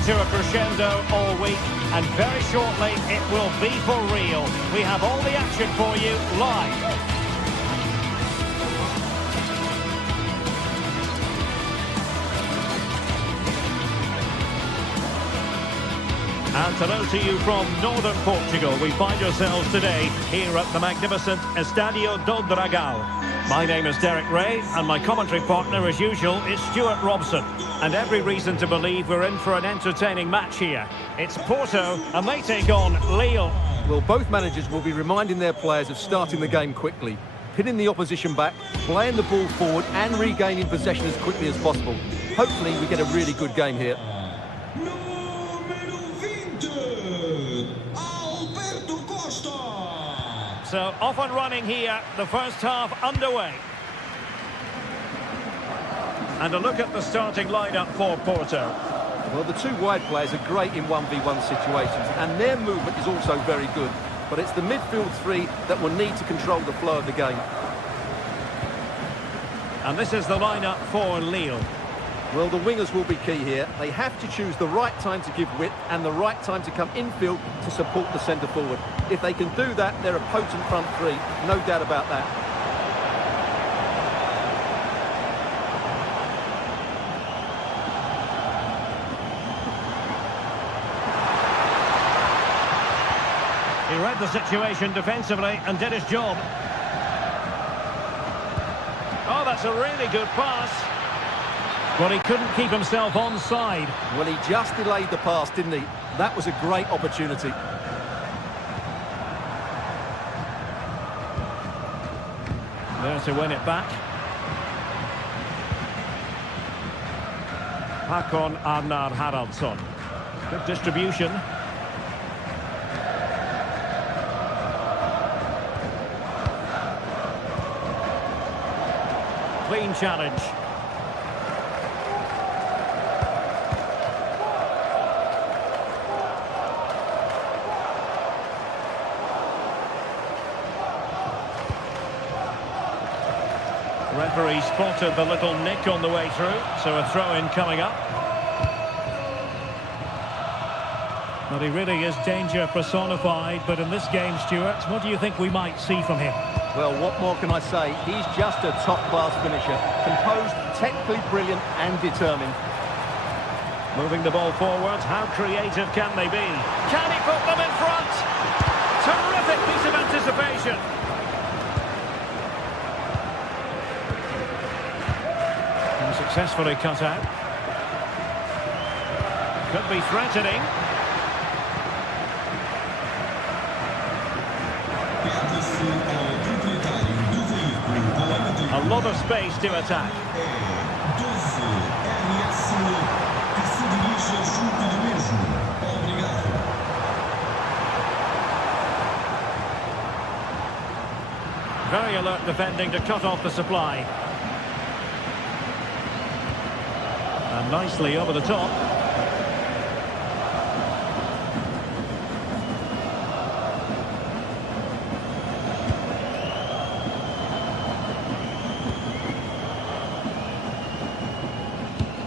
building to a crescendo all week, and very shortly it will be for real. We have all the action for you live. And hello to you from northern Portugal. We find ourselves today here at the magnificent Estadio do Dragão. My name is Derek Ray, and my commentary partner, as usual, is Stuart Robson. And every reason to believe we're in for an entertaining match here. It's Porto, and they take on Lille. Well, both managers will be reminding their players of starting the game quickly, pinning the opposition back, playing the ball forward, and regaining possession as quickly as possible. Hopefully, we get a really good game here. So, off and running here, the first half underway. And a look at the starting lineup for Porto. Well, the two wide players are great in 1v1 situations, and their movement is also very good. But it's the midfield three that will need to control the flow of the game. And this is the lineup for Lille. Well, the wingers will be key here. They have to choose the right time to give width and the right time to come infield to support the centre forward. If they can do that, they're a potent front three, no doubt about that. He read the situation defensively and did his job. Oh, that's a really good pass. Well, he couldn't keep himself onside. Well, he just delayed the pass, didn't he? That was a great opportunity. There to win it back. Hakon Arnar Haraldsson. Good distribution. Clean challenge. Referee spotted the little nick on the way through, so a throw-in coming up. But he really is danger personified, but in this game, Stuart, what do you think we might see from him? Well, what more can I say? He's just a top-class finisher. Composed, technically brilliant and determined. Moving the ball forwards, how creative can they be? Can he put them in front? Terrific piece of anticipation. Successfully cut out. Could be threatening. A lot of space to attack. Very alert defending to cut off the supply. And nicely over the top.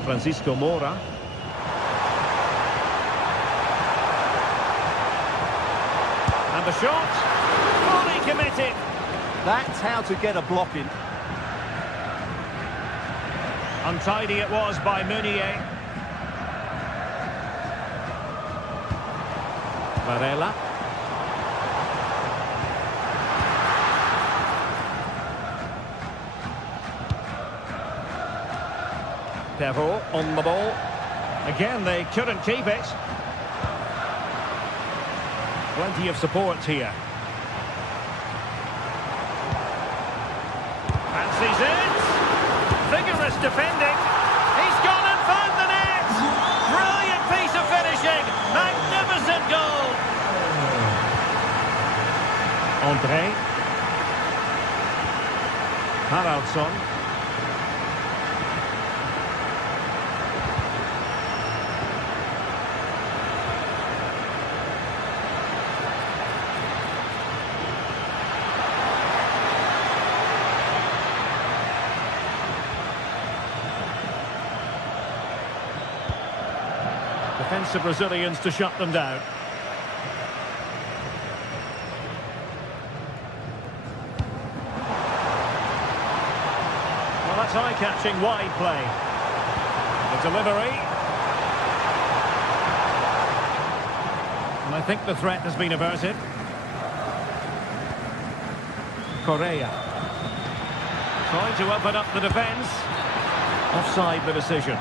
Francisco Moura. And the shot. Fully committed. That's how to get a block in. Untidy it was by Meunier. Varela. Perrault on the ball. Again, they couldn't keep it. Plenty of support here. Fancies it. Vigorous defending. He's gone and found the net. Brilliant piece of finishing. Magnificent goal. André. Haraldsson. defensive resilience to shut them down. Well, that's eye-catching wide play. The delivery. And I think the threat has been averted. Correa. Trying to open up the defence. Offside the decision.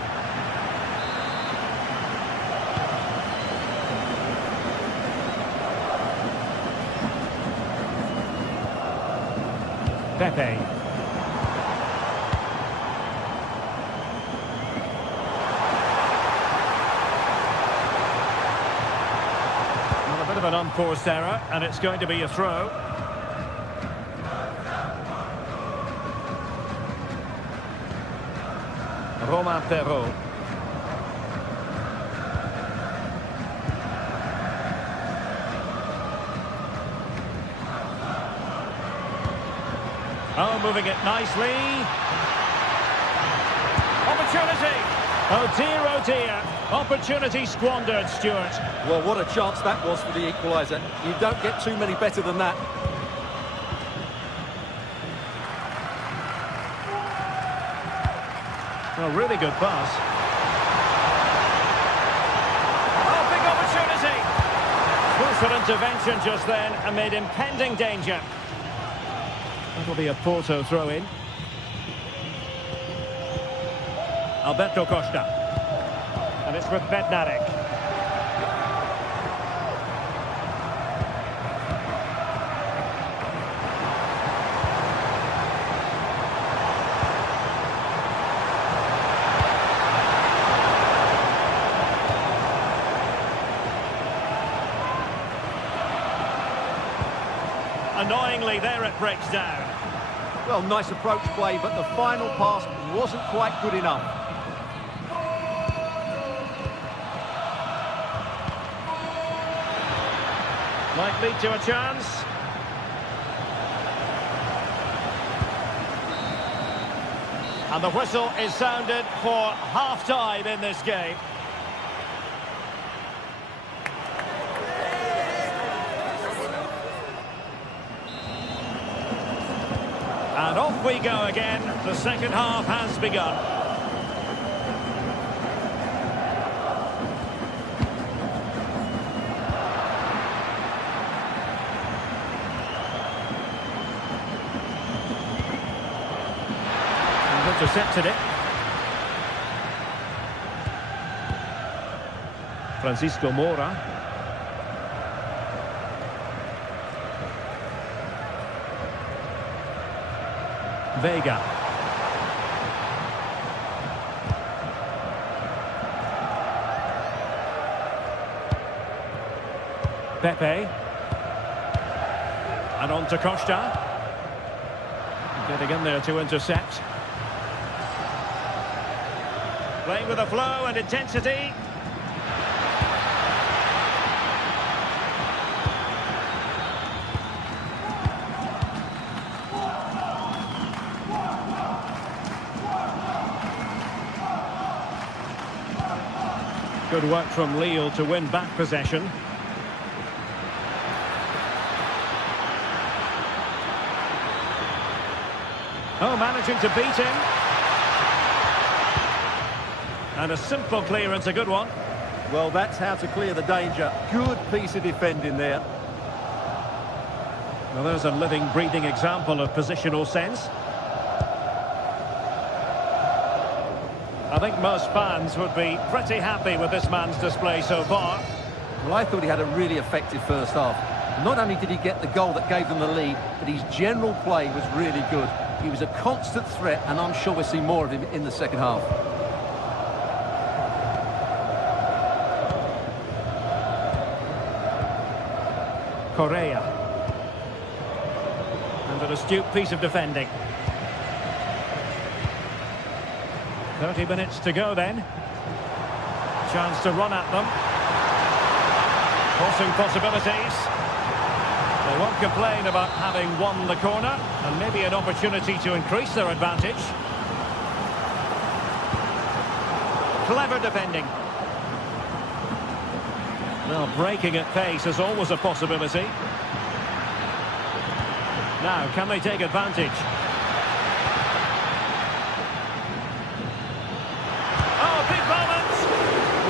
Pepe. Well, a bit of an unforced error, and it's going to be a throw. Romain Perrault. Oh, moving it nicely. Opportunity. Oh dear. Opportunity squandered, Stuart. Well, what a chance that was for the equaliser. You don't get too many better than that. A really good pass. Oh, big opportunity. Crucial intervention just then amid impending danger. That'll be a Porto throw-in. Alberto Costa. And it's with Bednarek. Annoyingly, there it breaks down. Well, nice approach play, but the final pass wasn't quite good enough. Might lead to a chance. And the whistle is sounded for half-time in this game. And off we go again. The second half has begun. And intercepted it. Francisco Moura. Vega. Pepe. And on to Costa. Getting in there to intercept. Playing with a flow and intensity. Good work from Lille to win back possession. Oh, managing to beat him. And a simple clearance, a good one. Well, that's how to clear the danger. Good piece of defending there. Well, there's a living, breathing example of positional sense. I think most fans would be pretty happy with this man's display so far. Well, I thought he had a really effective first half. Not only did he get the goal that gave them the lead, but his general play was really good. He was a constant threat, and I'm sure we'll see more of him in the second half. Correa. And an astute piece of defending. 30 minutes to go then. Chance to run at them. Crossing possibilities. They won't complain about having won the corner, and maybe an opportunity to increase their advantage. Clever defending. Well, breaking at pace is always a possibility. Now, can they take advantage? Oh, big moment!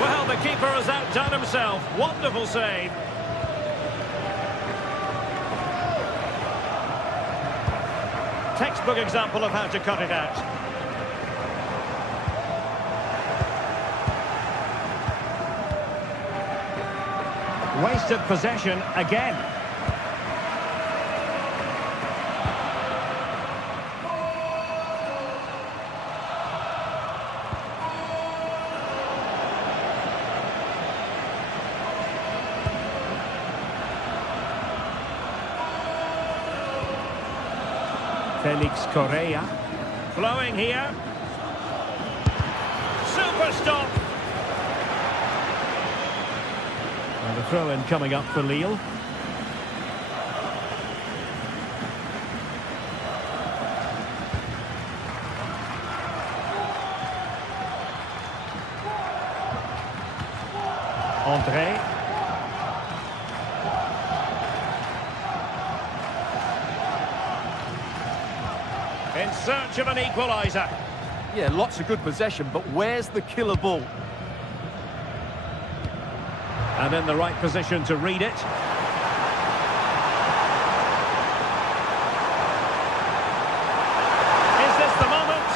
Well, the keeper has outdone himself. Wonderful save. Textbook example of how to cut it out. Wasted possession again. Felix Correa. Flowing here. Super stop. And the throw-in coming up for Lille. André. In search of an equaliser. Yeah, lots of good possession, but where's the killer ball? And in the right position to read it. Is this the moment?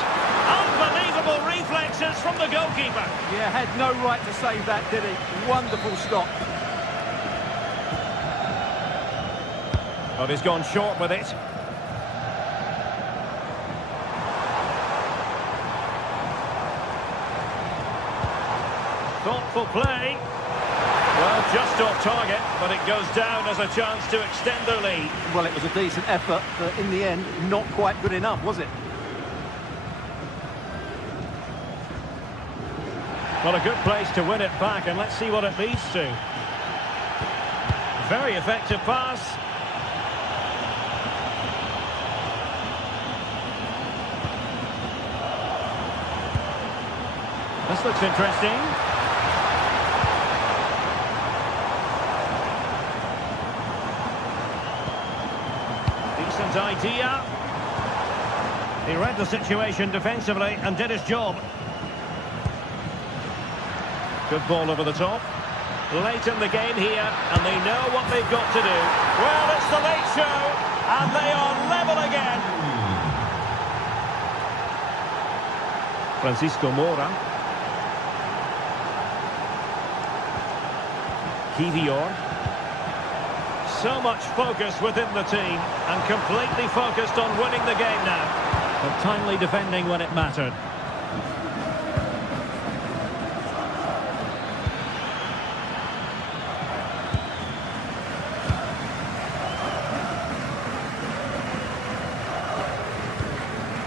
Unbelievable reflexes from the goalkeeper. Yeah, had no right to save that, did he? Wonderful stop. But he's gone short with it. Thoughtful play. Well, just off target, but it goes down as a chance to extend their lead. Well, it was a decent effort, but in the end, not quite good enough, was it? Well, a good place to win it back, and let's see what it leads to. Very effective pass. This looks interesting. Idea. He read the situation defensively and did his job. Good ball over the top. Late in the game here, and they know what they've got to do. Well, it's the late show, and they are level again. Francisco Moura. Kivior. So much focus within the team, and completely focused on winning the game now. But timely defending when it mattered.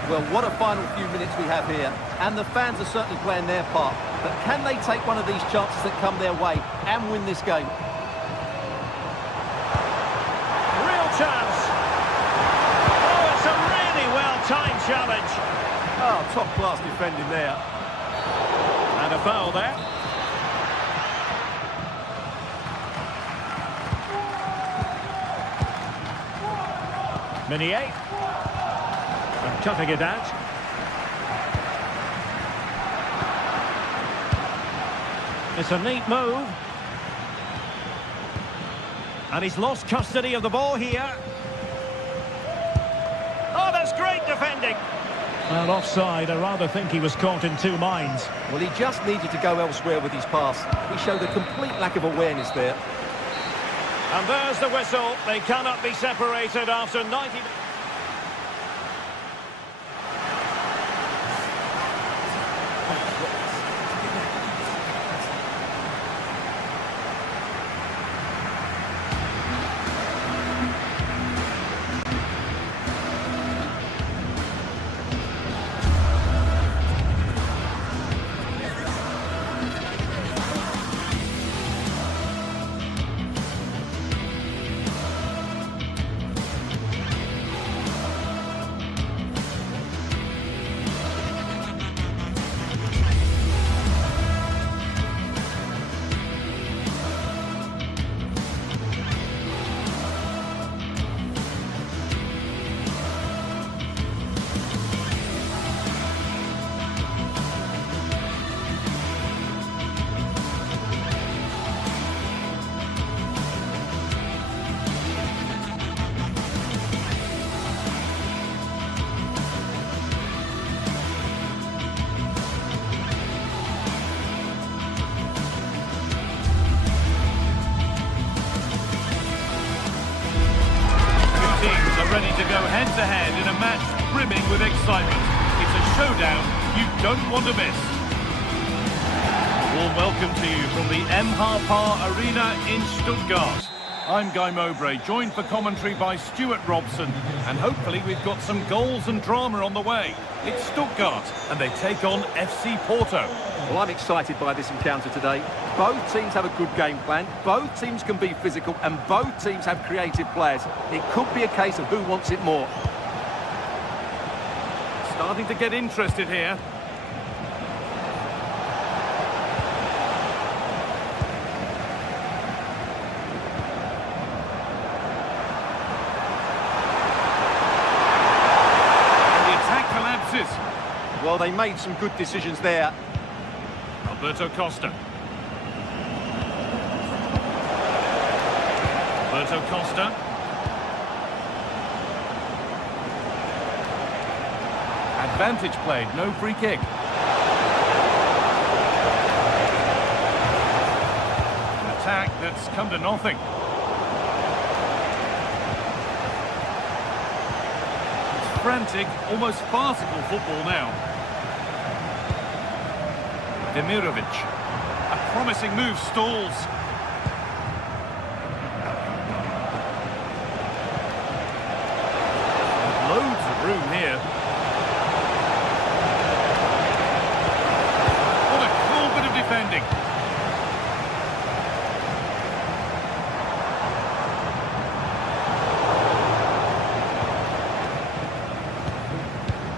Well, what a final few minutes we have here, and the fans are certainly playing their part. But can they take one of these chances that come their way and win this game? Chance. Oh, it's a really well-timed challenge. Oh, top-class defending there. And a foul there. Meunier. And cutting it out. It's a neat move. And he's lost custody of the ball here. Oh, that's great defending. Well, offside. I rather think he was caught in two minds. Well, he just needed to go elsewhere with his pass. He showed a complete lack of awareness there. And there's the whistle. They cannot be separated after 90 minutes. ready to go head-to-head in a match brimming with excitement. It's a showdown you don't want to miss. Warm welcome to you from the MHP Arena in Stuttgart. I'm Guy Mowbray, joined for commentary by Stuart Robson, and hopefully we've got some goals and drama on the way. It's Stuttgart, and they take on FC Porto. Well, I'm excited by this encounter today. Both teams have a good game plan, both teams can be physical, and both teams have creative players. It could be a case of who wants it more. Starting to get interested here. Well, they made some good decisions there. Alberto Costa. Alberto Costa. Advantage played, no free kick. An attack that's come to nothing. It's frantic, almost farcical football now. Demirovic. A promising move stalls. Loads of room here. What a cool bit of defending.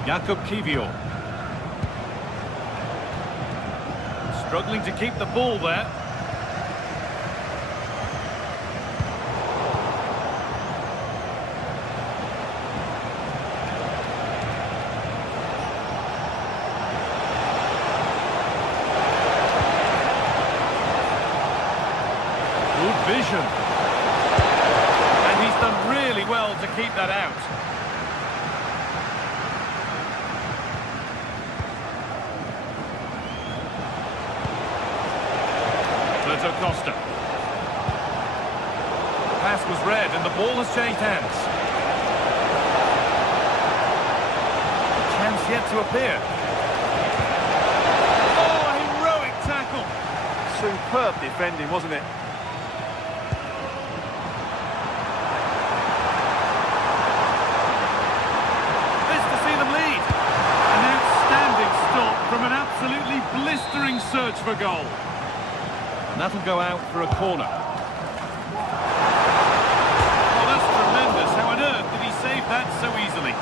Jakub Kiwior. Struggling to keep the ball there. Good vision. And he's done really well to keep that out. Costa. The pass was read and the ball has changed hands. Chance yet to appear. Oh, a heroic tackle. Superb defending, wasn't it? This to see them lead. An outstanding stop from an absolutely blistering search for goal. And that'll go out for a corner. Oh, that's tremendous. How on earth did he save that so easily?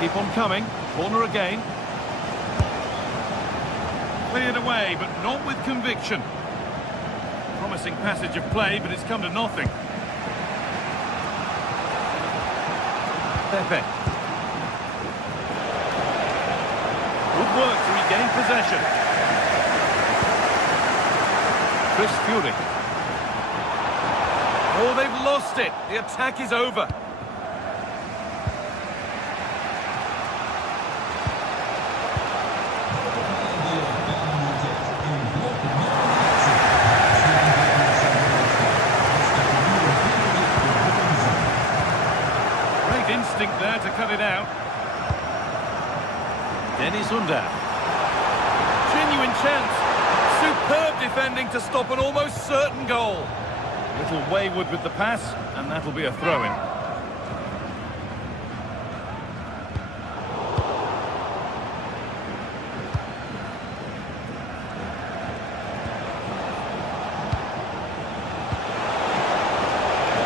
Keep on coming. Corner again. Cleared away, but not with conviction. Promising passage of play, but it's come to nothing. Pepe. Good work to regain possession. Chris Fury. Oh, they've lost it. The attack is over. Great instinct there to cut it out. Dennis Under. Genuine chance. Superb defending to stop an almost certain goal. A little wayward with the pass, and that'll be a throw-in.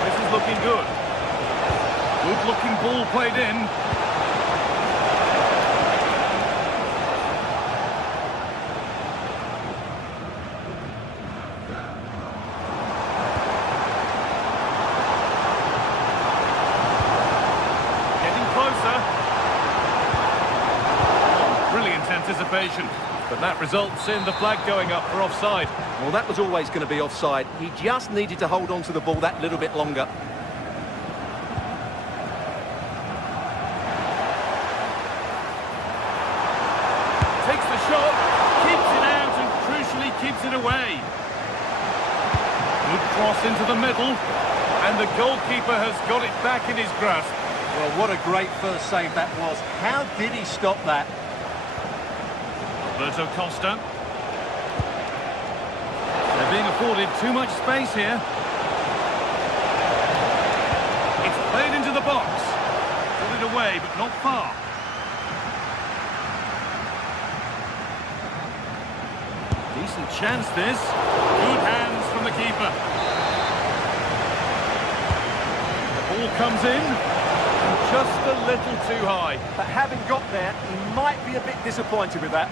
This is looking good. Good-looking ball played in. Anticipation, but that results in the flag going up for offside. Well, that was always going to be offside. He just needed to hold on to the ball that little bit longer. Takes the shot, keeps it out, and crucially keeps it away. Good cross into the middle, and the goalkeeper has got it back in his grasp. Well, what a great first save that was. How did he stop that? Alberto Costa. They're being afforded too much space here. It's played into the box. Put it away, but not far. Decent chance, this. Good hands from the keeper. The ball comes in. Just a little too high. But having got there, he might be a bit disappointed with that.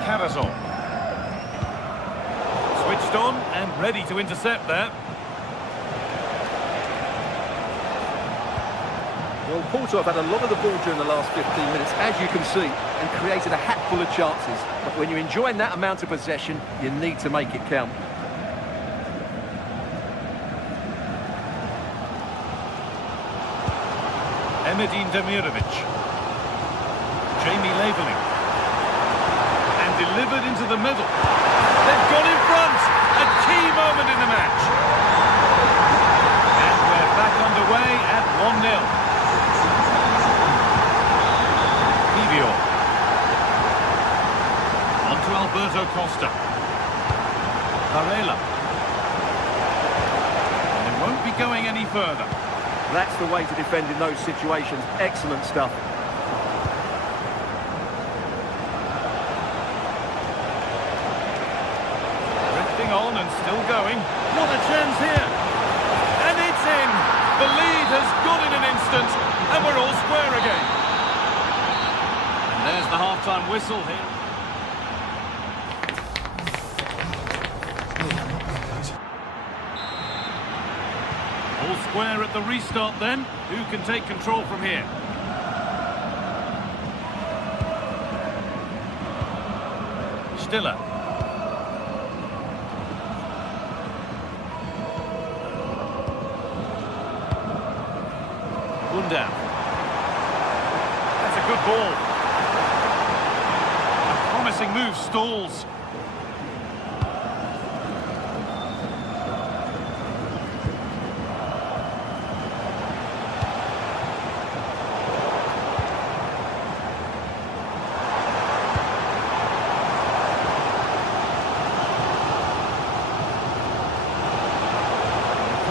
Carrazon. Switched on and ready to intercept there. Well, Porto have had a lot of the ball during the last 15 minutes, as you can see, and created a hatful of chances. But when you're enjoying that amount of possession, you need to make it count. Emedin Demirovic. Jamie Labeling. And delivered into the middle. They've gone in front! A key moment in the match. And we're back underway at 1-0. Pivio. On to Alberto Costa. Varela. And it won't be going any further. That's the way to defend in those situations. Excellent stuff. Drifting on and still going. What a chance here. And it's in. The lead has gone in an instant. And we're all square again. And there's the half-time whistle here. All square at the restart then. Who can take control from here? Stiller. Bunda. That's a good ball. A promising move stalls.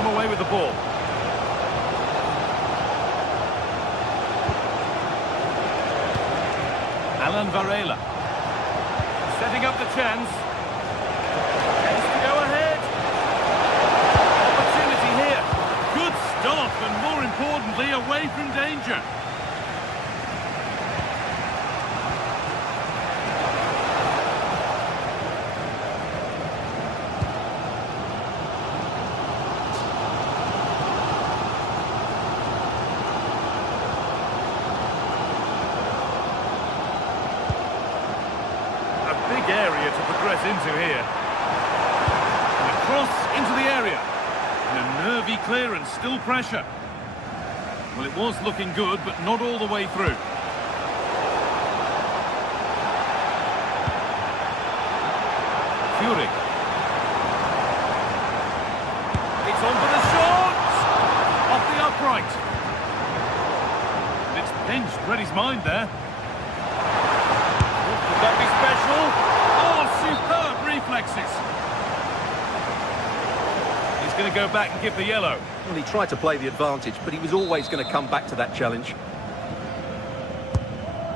Away with the ball. Alan Varela. Setting up the chance. Has to go ahead. Opportunity here. Good stop and more importantly away from danger. Big area to progress into here. And a cross into the area. And a nervy clearance, still pressure. Well, it was looking good, but not all the way through. Fury. It's on for the shot! Off the upright. And it's pinched, read his mind there. Could that be special? Oh, superb reflexes. He's going to go back and give the yellow. Well, he tried to play the advantage, but he was always going to come back to that challenge.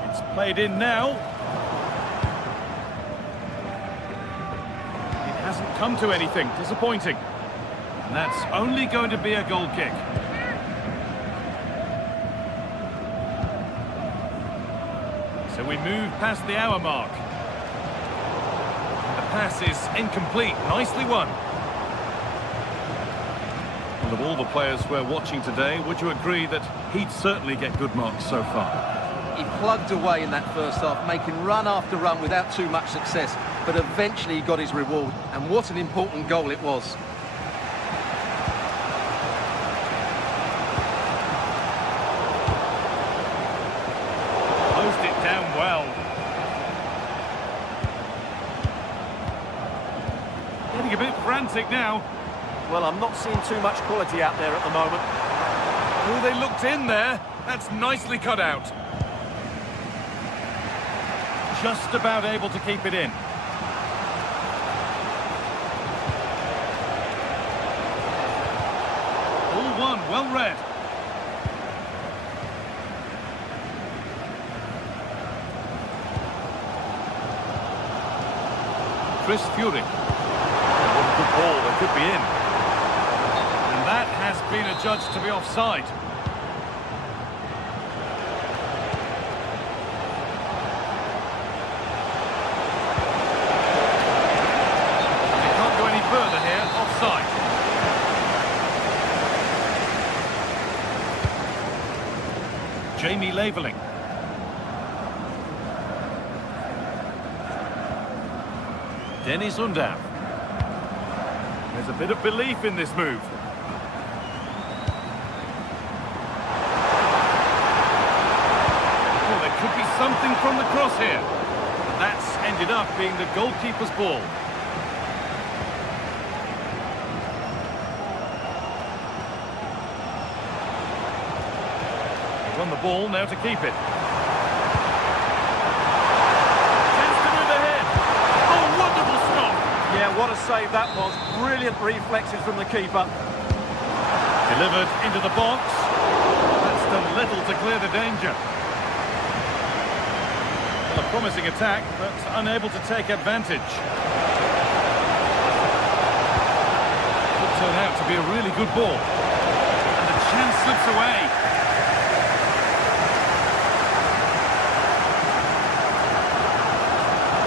It's played in now. It hasn't come to anything. Disappointing. And that's only going to be a goal kick. So we move past the hour mark. The pass is incomplete. Nicely won. Well, of all the players we're watching today, would you agree that he'd certainly get good marks so far? He plugged away in that first half, making run after run without too much success, but eventually he got his reward, and what an important goal it was. Well, getting a bit frantic now. Well, I'm not seeing too much quality out there at the moment. Oh, they looked in there. That's nicely cut out. Just about able to keep it in. All one, well read. Chris Furyk. What a good ball, they could be in. And that has been adjudged to be offside. They can't go any further here, offside. Jamie Laveling. Dennis Undav. There's a bit of belief in this move. Oh, there could be something from the cross here. That's ended up being the goalkeeper's ball. They won the ball, now to keep it. Yeah, what a save that was. Brilliant reflexes from the keeper. Delivered into the box. That's done little to clear the danger. Well, a promising attack, but unable to take advantage. Could turn out to be a really good ball. And the chance slips away.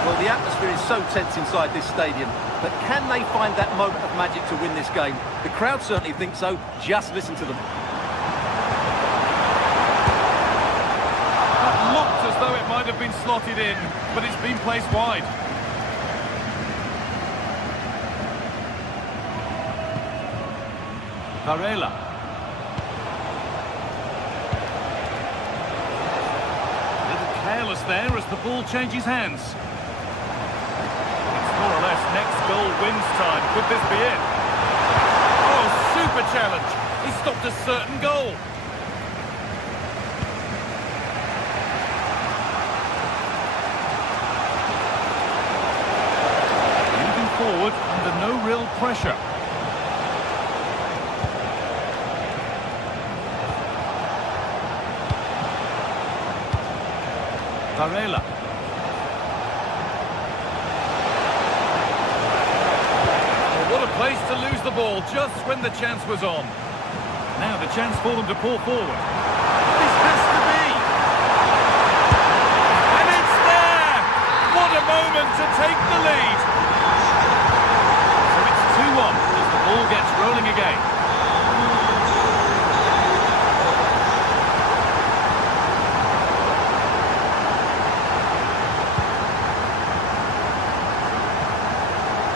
Well, the atmosphere is so tense inside this stadium, but can they find that moment of magic to win this game? The crowd certainly think so. Just listen to them. That looked as though it might have been slotted in, but it's been placed wide. Varela. A little careless there as the ball changes hands. More or less, next goal wins time. Could this be it? Oh, super challenge. He stopped a certain goal. Moving forward under no real pressure. Varela. What a place to lose the ball just when the chance was on. Now the chance for them to pull forward. This has to be! And it's there! What a moment to take the lead! So it's 2-1 as the ball gets rolling again.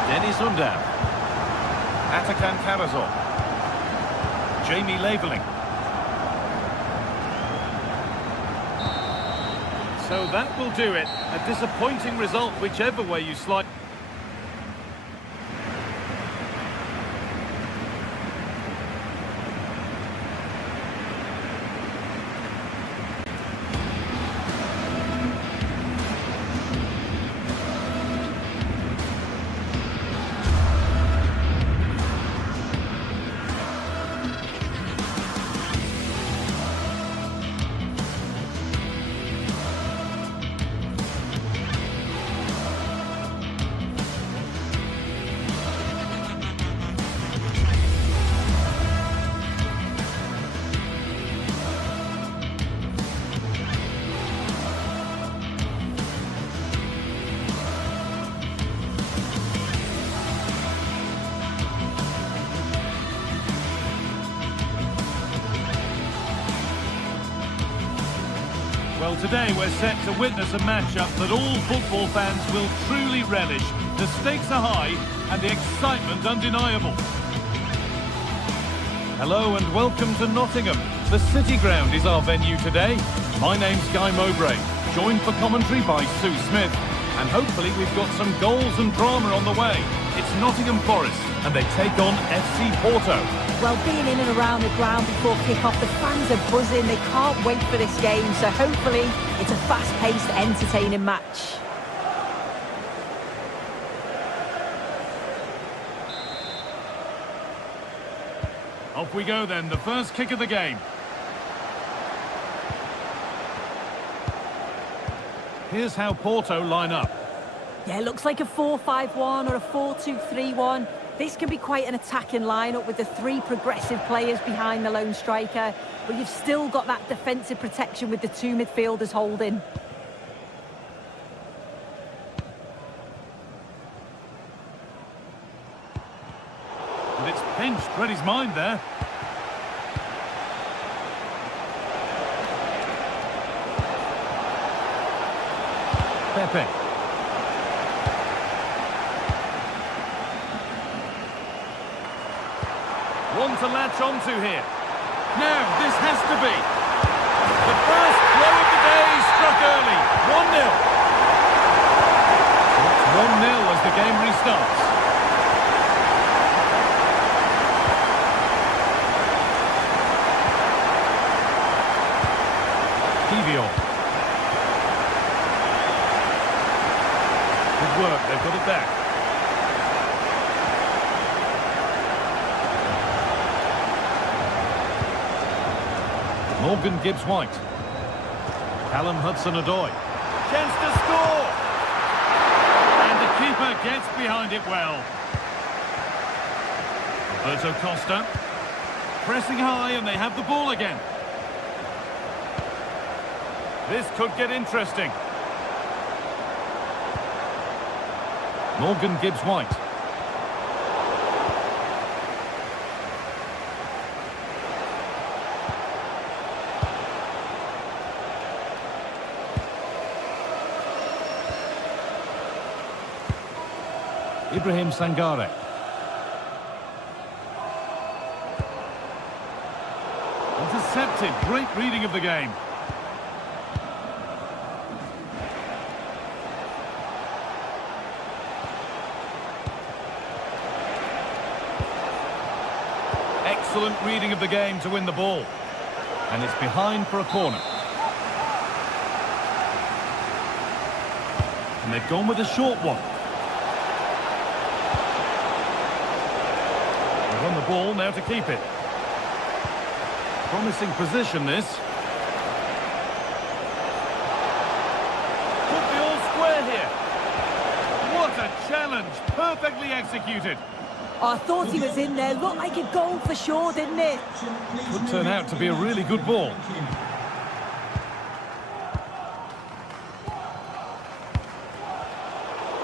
Dennis Undav. Atakan Karazor. Jamie Laveling. So that will do it. A disappointing result, whichever way you slice. Well, today we're set to witness a matchup that all football fans will truly relish. The stakes are high and the excitement undeniable. Hello and welcome to Nottingham. The City Ground is our venue today. My name's Guy Mowbray, joined for commentary by Sue Smith. And hopefully we've got some goals and drama on the way. It's Nottingham Forest, and they take on FC Porto. Well, being in and around the ground before kick-off, the fans are buzzing. They can't wait for this game, so hopefully it's a fast-paced, entertaining match. Off we go then, the first kick of the game. Here's how Porto line up. Yeah, it looks like a 4-5-1 or a 4-2-3-1. This can be quite an attacking lineup with the three progressive players behind the lone striker, but you've still got that defensive protection with the two midfielders holding. And it's pinched, read his mind there. Pepe. One to latch onto here. Now, this has to be. The first blow of the day struck early. 1-0. It's 1-0 as the game restarts. Kivior. Good work, they've got it back. Morgan Gibbs-White. Callum Hudson-Odoi. Chance to score! And the keeper gets behind it well. Roberto Costa. Pressing high and they have the ball again. This could get interesting. Morgan Gibbs-White. Ibrahim Sangare. Intercepted. Great reading of the game. Excellent reading of the game to win the ball. And it's behind for a corner. And they've gone with a short one. They've won the ball, now to keep it. Promising position, this. Could be all square here. What a challenge. Perfectly executed. I thought he was in there. Looked like a goal for sure, didn't it? Could turn out to be a really good ball.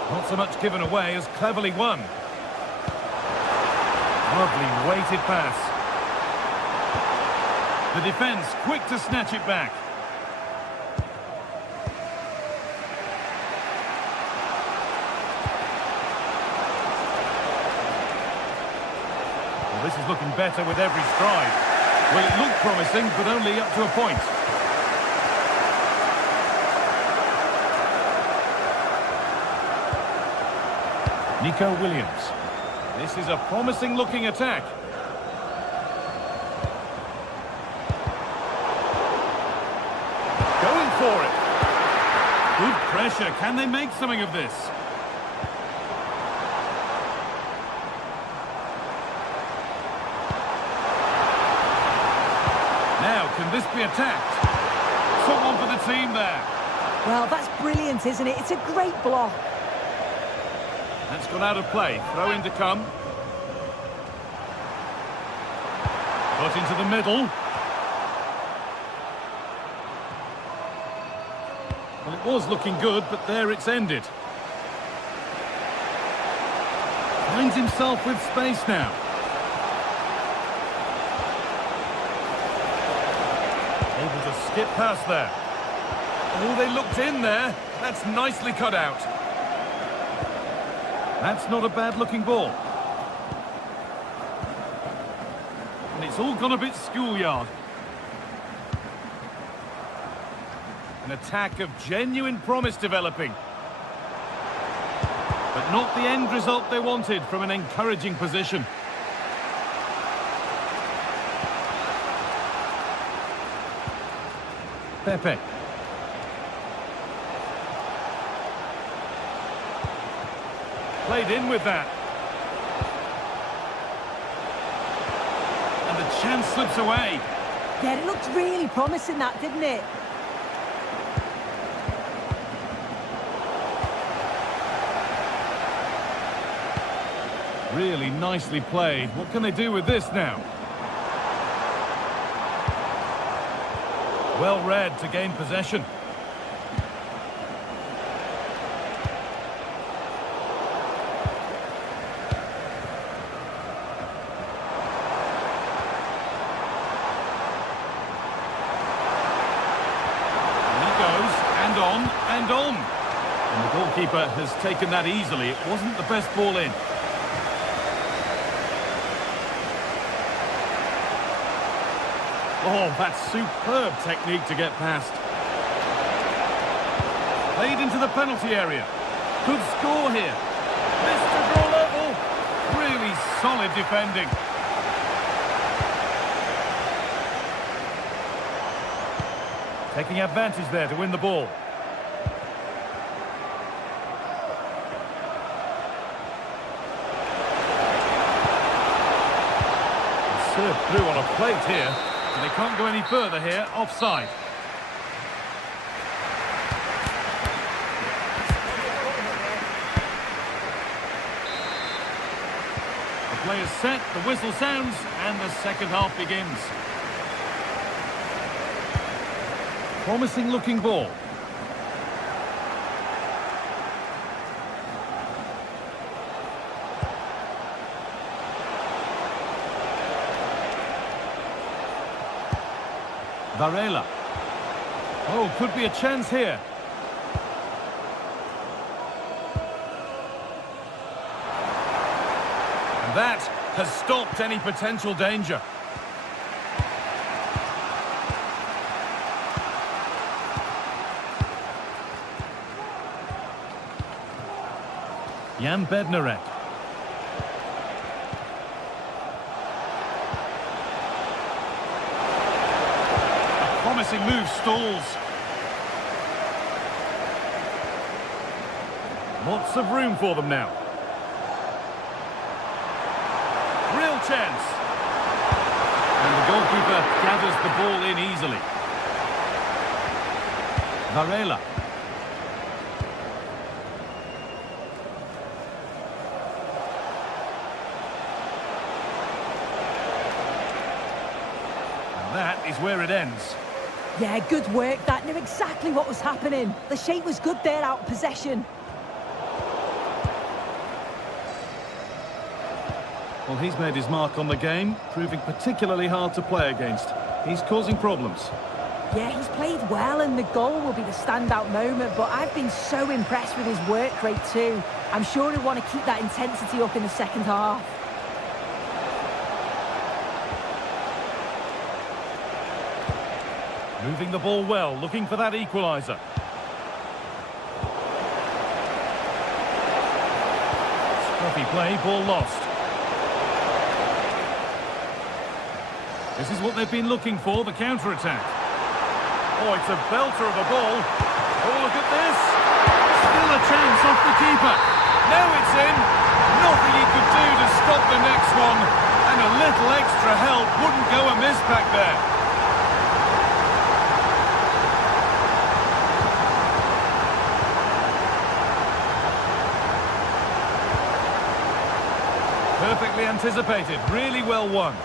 Not so much given away as cleverly won. Lovely weighted pass. The defence quick to snatch it back. Well, this is looking better with every stride. Well, it looked promising, but only up to a point. Nico Williams. This is a promising looking attack. Going for it. Good pressure. Can they make something of this? Now, can this be attacked? Someone for the team there. Well, that's brilliant, isn't it? It's a great block. That's gone out of play. Throw in to come. Put into the middle. Well, it was looking good, but there it's ended. Finds himself with space now. Able to skip past there. Oh, they looked in there. That's nicely cut out. That's not a bad-looking ball. And it's all gone a bit schoolyard. An attack of genuine promise developing. But Not the end result they wanted from an encouraging position. Pepe. Played in with that. And the chance slips away. Yeah, it looked really promising, that, didn't it? Really nicely played. What can they do with this now? Well read to gain possession. And he goes, and on, and on. And the goalkeeper has taken that easily. It wasn't the best ball in. Oh, that's superb technique to get past. Played into the penalty area. Could score here. Missed to draw level. Really solid defending. Taking advantage there to win the ball. Served through on a plate here. And they can't go any further here, offside. The play is set, the whistle sounds, and the second half begins. Promising looking ball. Varela. Oh, could be a chance here. And that has stopped any potential danger. Jan Bednarek. Promising move stalls. Lots of room for them now. Real chance. And the goalkeeper gathers the ball in easily. Varela. And that is where it ends. Yeah, good work. That knew exactly what was happening. The shape was good there, out of possession. Well, he's made his mark on the game, proving particularly hard to play against. He's causing problems. Yeah, he's played well, and the goal will be the standout moment, but I've been so impressed with his work rate too. I'm sure he'll want to keep that intensity up in the second half. Moving the ball well, looking for that equaliser. Scruffy play, ball lost. This is what they've been looking for, the counter-attack. Oh, it's a belter of a ball. Oh, look at this. Still a chance off the keeper. Now it's in. Nothing he could do to stop the next one. And a little extra help wouldn't go amiss back there. Perfectly anticipated, really well won.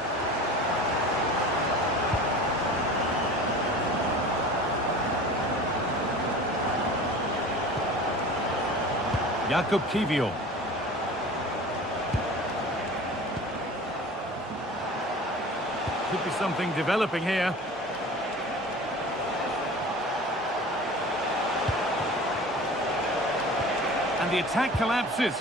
Jakub Kiwior. Could be something developing here. And the attack collapses.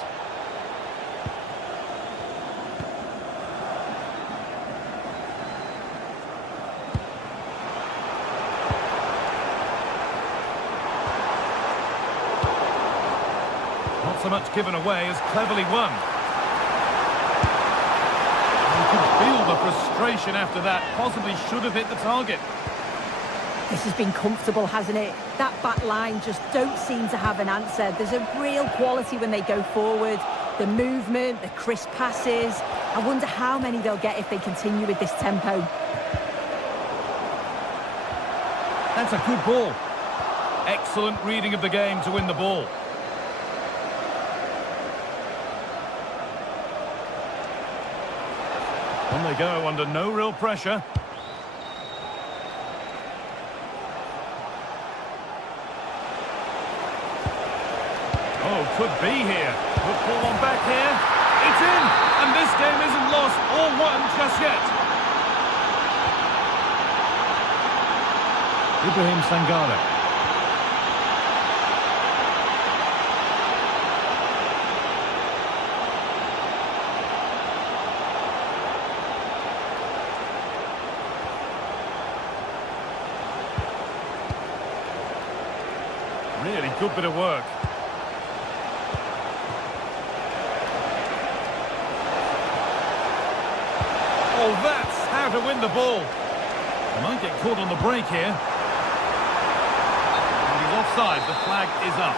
so much given away as cleverly won. You can feel the frustration after that. Possibly should have hit the target. This has been comfortable, hasn't it? That back line just don't seem to have an answer. There's a real quality when they go forward. The movement, the crisp passes. I wonder how many they'll get if they continue with this tempo. That's a good ball. Excellent reading of the game to win the ball. On they go under no real pressure. Oh, could be here. Good ball on back here. It's in! And this game isn't lost or won just yet. Ibrahim Sangare. Really good bit of work. Oh, that's how to win the ball. They might get caught on the break here. And he's offside. The flag is up.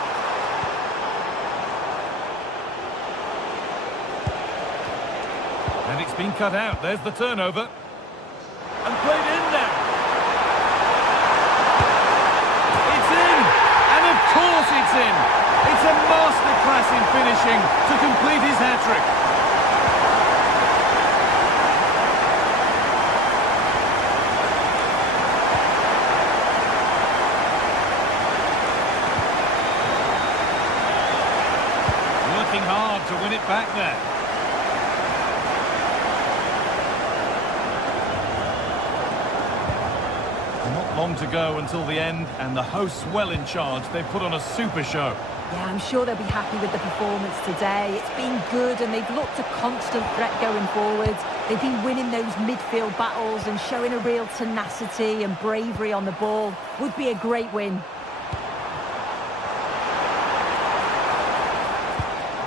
And it's been cut out. There's the turnover. And played in there. It's in. And of course it's in. It's a masterclass in finishing to complete his hat-trick. Hard to win it back there. Not long to go until the end, and the hosts well in charge. They've put on a super show. Yeah, I'm sure they'll be happy with the performance today. It's been good and they've looked a constant threat going forwards. They've been winning those midfield battles and showing a real tenacity and bravery on the ball. Would be a great win.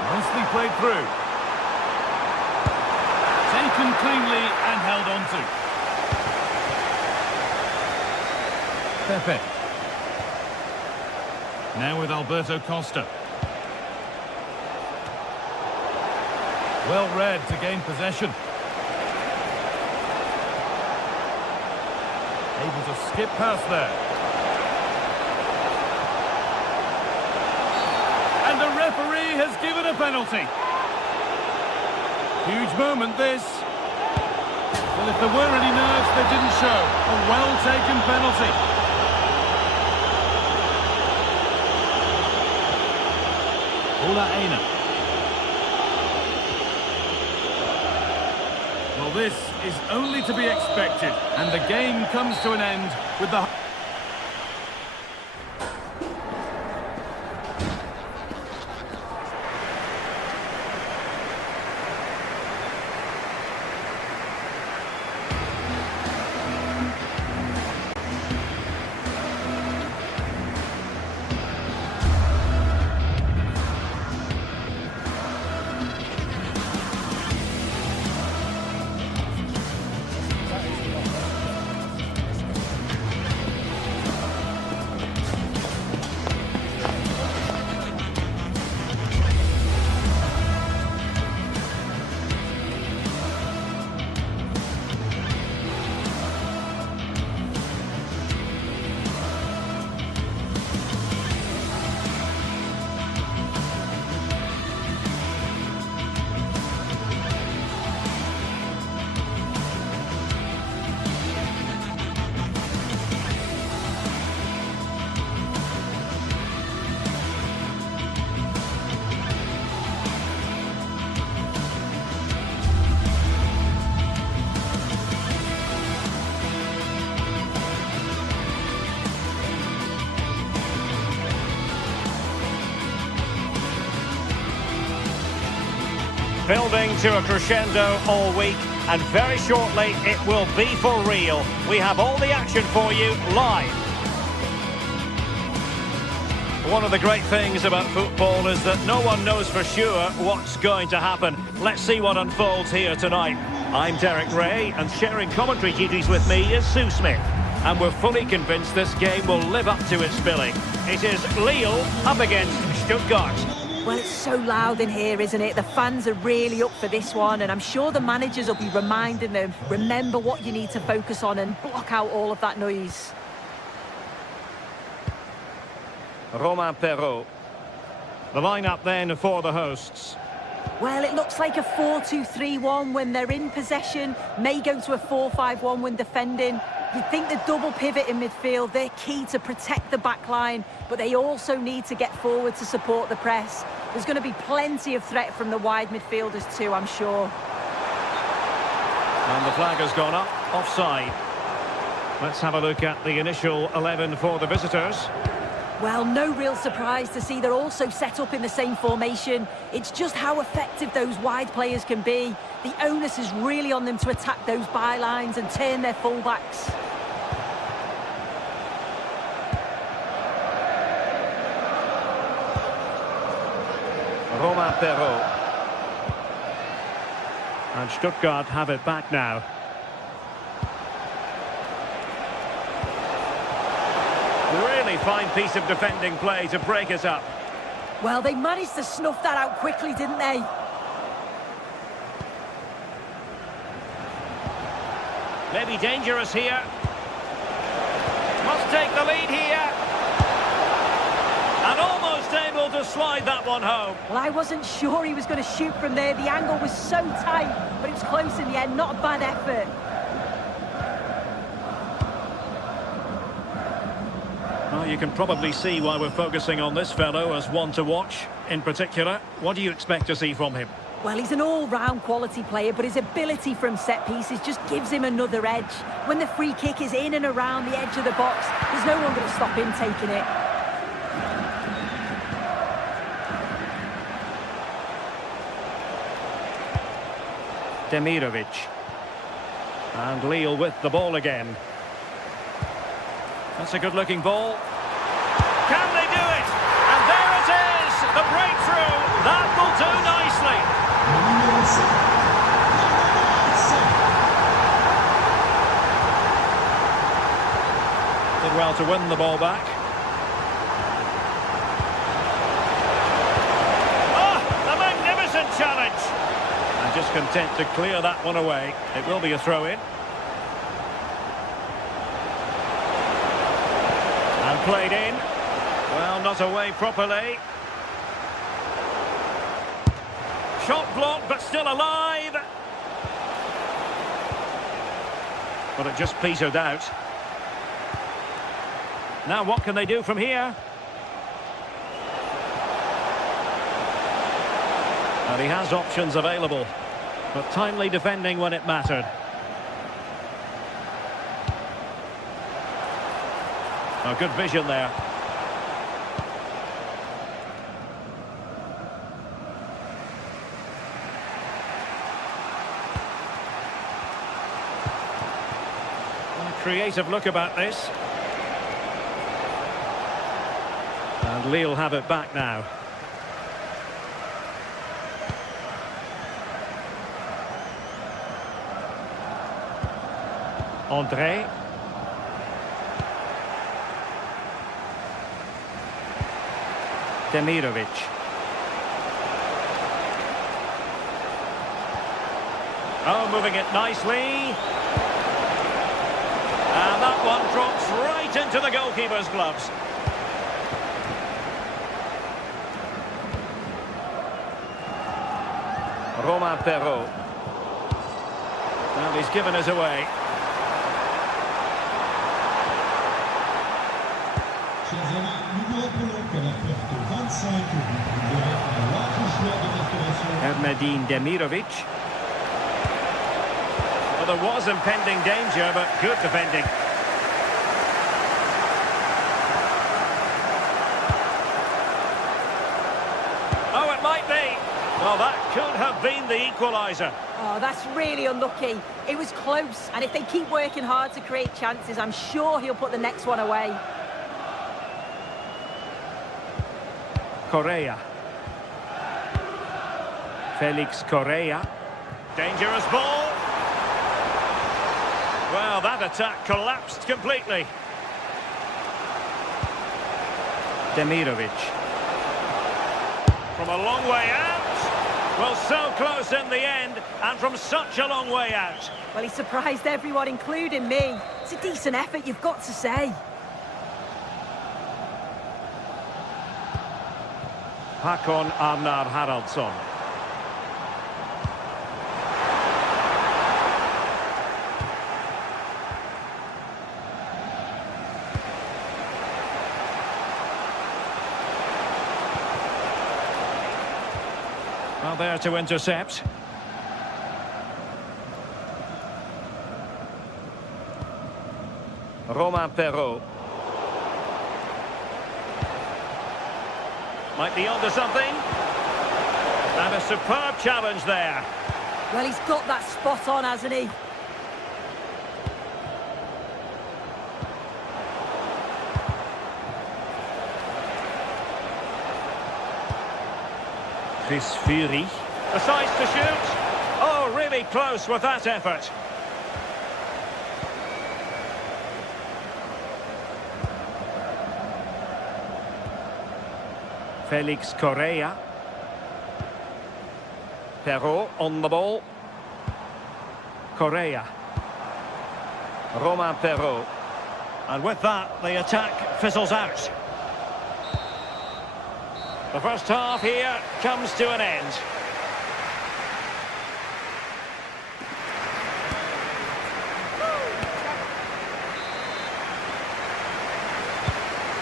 Nicely played through. Taken cleanly and held on to. Pepe. Now with Alberto Costa. Well read to gain possession. Able to skip past there. And the referee has given a penalty. Huge moment this. Well, if there were any nerves, they didn't show. A well-taken penalty. Ola Aina. Well, this is only to be expected, and the game comes to an end with the... Building to a crescendo all week, and very shortly it will be for real. We have all the action for you live. One of the great things about football is that no one knows for sure what's going to happen. Let's see what unfolds here tonight. I'm Derek Ray, and sharing commentary duties with me is Sue Smith. And we're fully convinced this game will live up to its billing. It is Lille up against Stuttgart. Well, it's so loud in here, isn't it? The fans are really up for this one, and I'm sure the managers will be reminding them, remember what you need to focus on and block out all of that noise. Romain Perrault. The lineup then for the hosts. Well, it looks like a 4-2-3-1 when they're in possession, may go to a 4-5-1 when defending. You'd think the double pivot in midfield, they're key to protect the back line, but they also need to get forward to support the press. There's going to be plenty of threat from the wide midfielders too, I'm sure. And the flag has gone up, offside. Let's have a look at the initial 11 for the visitors. Well, no real surprise to see they're also set up in the same formation. It's just how effective those wide players can be. The onus is really on them to attack those bylines and turn their fullbacks. Romain Perrault. And Stuttgart have it back now. Really fine piece of defending play to break us up. Well, they managed to snuff that out quickly, didn't they? Maybe dangerous here. Must take the lead here. And almost able to slide that one home. Well, I wasn't sure he was going to shoot from there. The angle was so tight, but it was close in the end. Not a bad effort. Well, you can probably see why we're focusing on this fellow as one to watch. In particular, what do you expect to see from him? Well, he's an all-round quality player, but his ability from set pieces just gives him another edge. When the free kick is in and around the edge of the box, there's no one going to stop him taking it. Demirovic. And Lille with the ball again. That's a good-looking ball. Can they do it? And there it is! The breakthrough! That will do nicely! Did well to win the ball back. Oh, a magnificent challenge! And just content to clear that one away. It will be a throw-in. And played in. Well, not away properly. Shot blocked, but still alive. But it just petered out. Now what can they do from here? And he has options available, but timely defending when it mattered. Oh, good vision there. Creative look about this. And Lille have it back now. André. Demirovic. Oh, moving it nicely. And that one drops right into the goalkeeper's gloves. Romain Perrault. And he's given us away. Erdmedine Demirovic. Well, there was impending danger, but good defending. Oh, it might be. Well, that could have been the equaliser. Oh, that's really unlucky. It was close, and if they keep working hard to create chances, I'm sure he'll put the next one away. Correa. Felix Correa. Dangerous ball. Well, that attack collapsed completely. Demirovic. From a long way out. Well, so close in the end, and from such a long way out. Well, he surprised everyone, including me. It's a decent effort, you've got to say. Hakon Arnar Haraldsson. Well, there to intercept. Romain Perrault. Might be onto something. And a superb challenge there. Well, he's got that spot on, hasn't he? Chris Fury. Decides to shoot. Oh, really close with that effort. Felix Correa. Perrault on the ball. Correa. Romain Perrault. And with that, the attack fizzles out. The first half here comes to an end.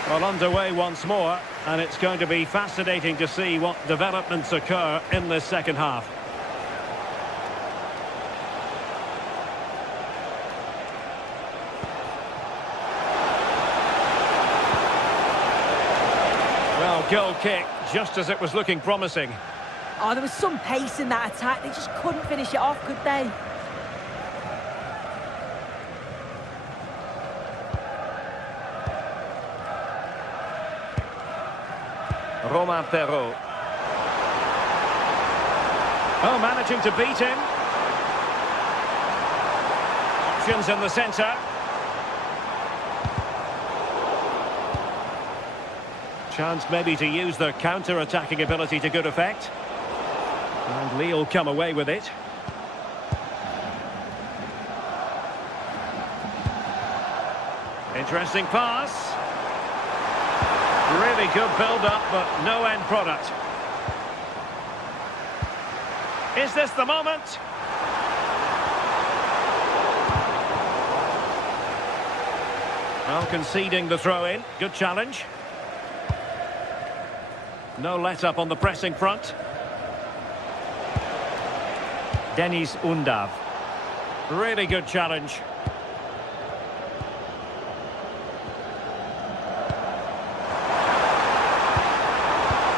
Well, underway once more, and it's going to be fascinating to see what developments occur in this second half. Well, goal kick, just as it was looking promising. Oh, there was some pace in that attack. They just couldn't finish it off, could they? Romain Perrault. Oh, managing to beat him. Options in the centre. Chance maybe to use their counter-attacking ability to good effect. And Lille come away with it. Interesting pass. Really good build-up, but no end product. Is this the moment? Well, conceding the throw-in. Good challenge. No let-up on the pressing front. Denis Undav. Really good challenge.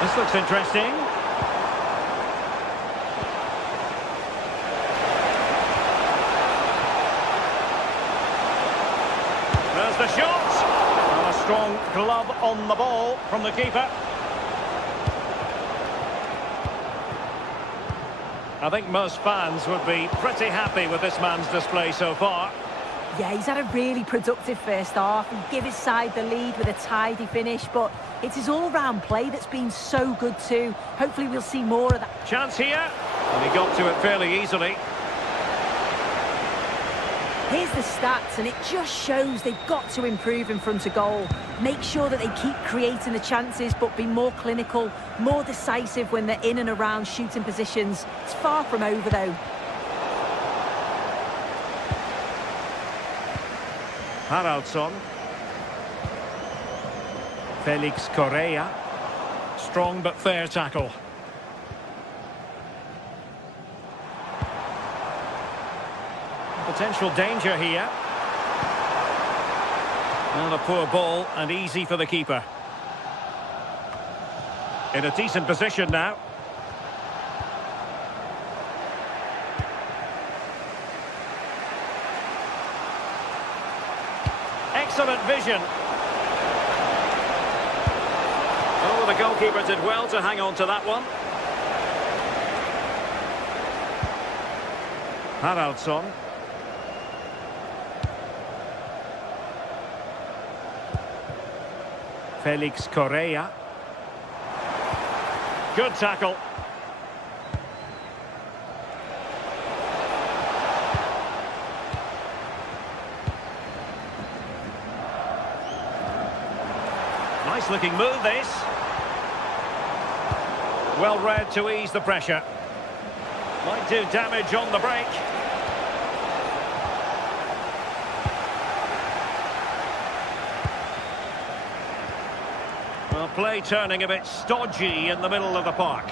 This looks interesting. There's the shot. And a strong glove on the ball from the keeper. I think most fans would be pretty happy with this man's display so far. Yeah, he's had a really productive first half and give his side the lead with a tidy finish, but it's his all-round play that's been so good too. Hopefully we'll see more of that. Chance here, and he got to it fairly easily. Here's the stats, and it just shows they've got to improve in front of goal. Make sure that they keep creating the chances, but be more clinical, more decisive when they're in and around shooting positions. It's far from over, though. Haraldsson. Felix Correa. Strong but fair tackle. Potential danger here. And a poor ball, and easy for the keeper. In a decent position now. Excellent vision. Oh, the goalkeeper did well to hang on to that one. Haraldsson. Felix Correa. Good tackle. Nice looking move this. Well read to ease the pressure. Might do damage on the break. Well, play turning a bit stodgy in the middle of the park.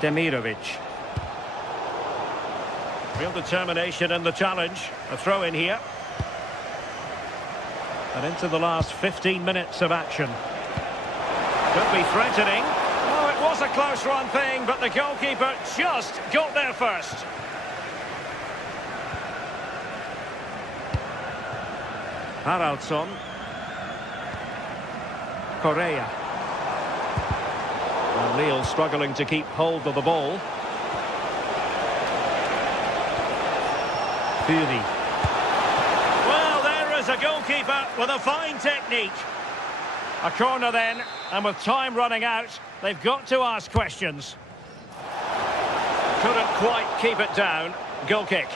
Demirovic. Real determination in the challenge. A throw in here. And into the last 15 minutes of action. Could be threatening. Oh, it was a close run thing, but the goalkeeper just got there first. Haraldsson. Correa. And Lille struggling to keep hold of the ball. Fury. Well, there is a goalkeeper with a fine technique. A corner then, and with time running out, they've got to ask questions. Couldn't quite keep it down. Goal kick.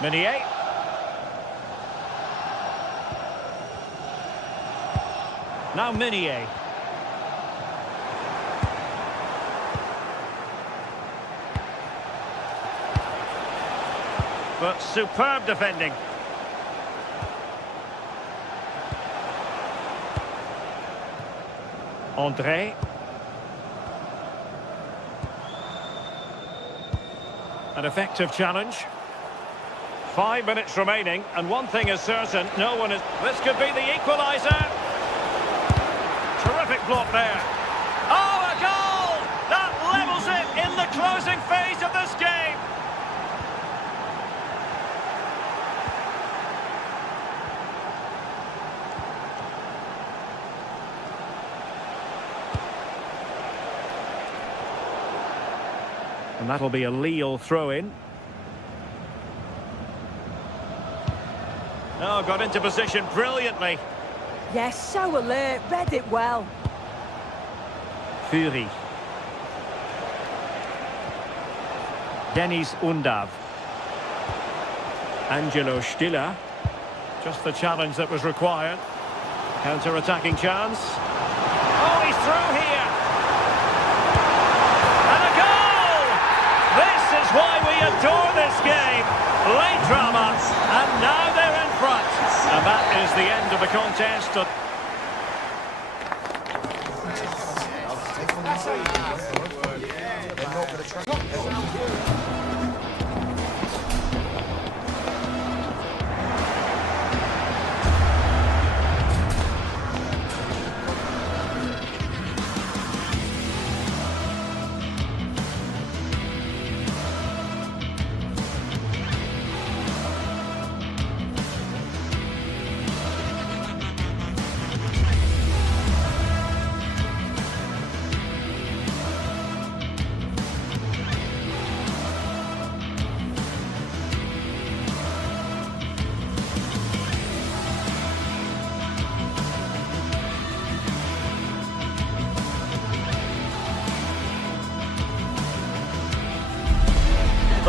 Meunier. Now Meunier. But superb defending. André. An effective challenge. 5 minutes remaining, and one thing is certain, no one is... This could be the equaliser. Terrific block there. Oh, a goal! That levels it in the closing phase of this game. And that'll be a Lille throw-in. Oh, got into position brilliantly. Yes, so alert, read it well. Fury. Dennis Undav. Angelo Stiller. Just the challenge that was required. Counter-attacking chance. Oh, he's through here. And a goal! This is why we adore this game. Late drama, and now they're in front. And that is the end of the contest.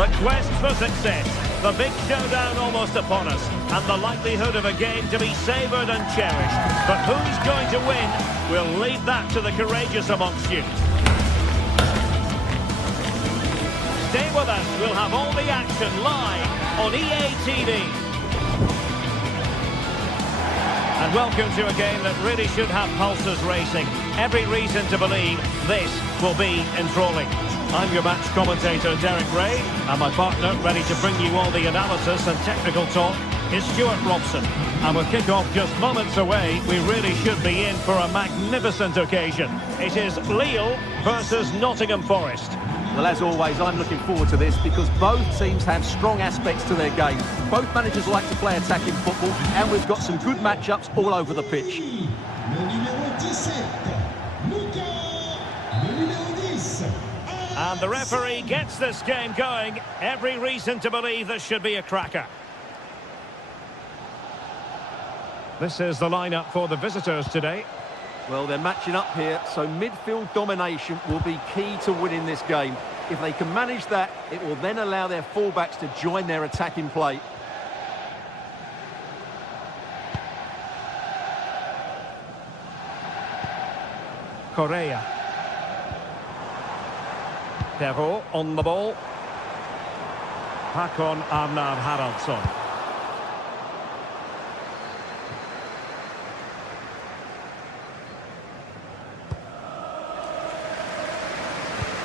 The quest for success, the big showdown almost upon us, and the likelihood of a game to be savoured and cherished. But who's going to win? We'll leave that to the courageous amongst you. Stay with us, we'll have all the action live on EA TV. And welcome to a game that really should have pulses racing. Every reason to believe this will be enthralling. I'm your match commentator, Derek Ray, and my partner ready to bring you all the analysis and technical talk. is Stuart Robson. And with kick-off just moments away, we really should be in for a magnificent occasion. It is Lille versus Nottingham Forest. Well, as always, I'm looking forward to this because both teams have strong aspects to their game. Both managers like to play attacking football, and we've got some good matchups all over the pitch. And the referee gets this game going. Every reason to believe this should be a cracker. This is the lineup for the visitors today. Well, they're matching up here, so midfield domination will be key to winning this game. If they can manage that, it will then allow their fullbacks to join their attacking play. Correa. Perrault on the ball. Håkon Arnar Haraldsson.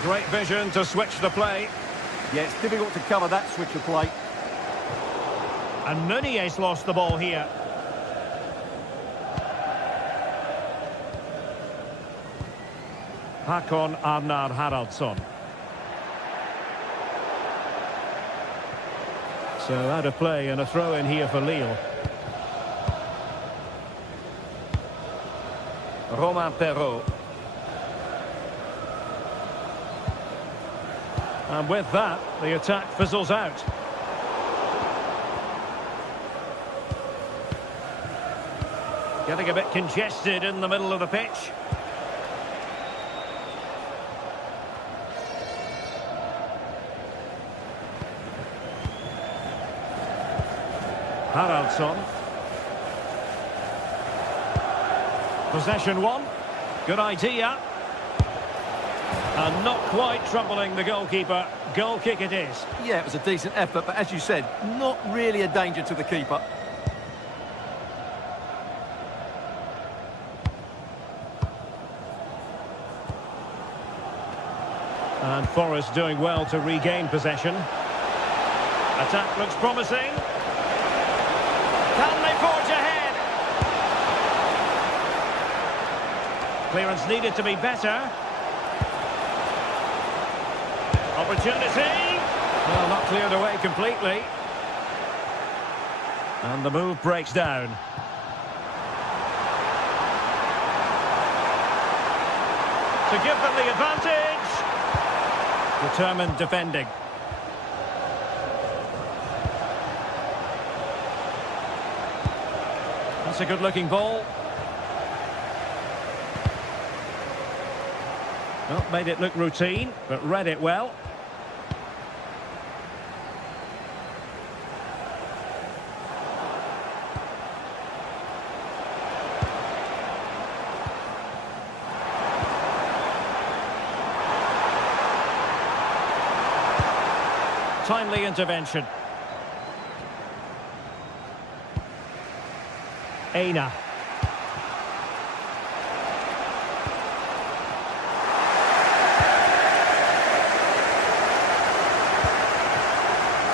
Great vision to switch the play. Yeah, it's difficult to cover that switch of play. And Meunier's lost the ball here. Håkon Arnar Haraldsson. So out of play and a throw in here for Lille. Romain Perrault. And with that, the attack fizzles out. Getting a bit congested in the middle of the pitch. Haraldsson. Possession one. Good idea. And not quite troubling the goalkeeper. Goal kick it is. Yeah, it was a decent effort, but as you said, not really a danger to the keeper. And Forest doing well to regain possession. Attack looks promising. Can they forge ahead? Clearance needed to be better. Opportunity. Well, not cleared away completely. And the move breaks down. To give them the advantage. Determined defending. That's a good-looking ball. Well, made it look routine, but read it well. Timely intervention. Aina.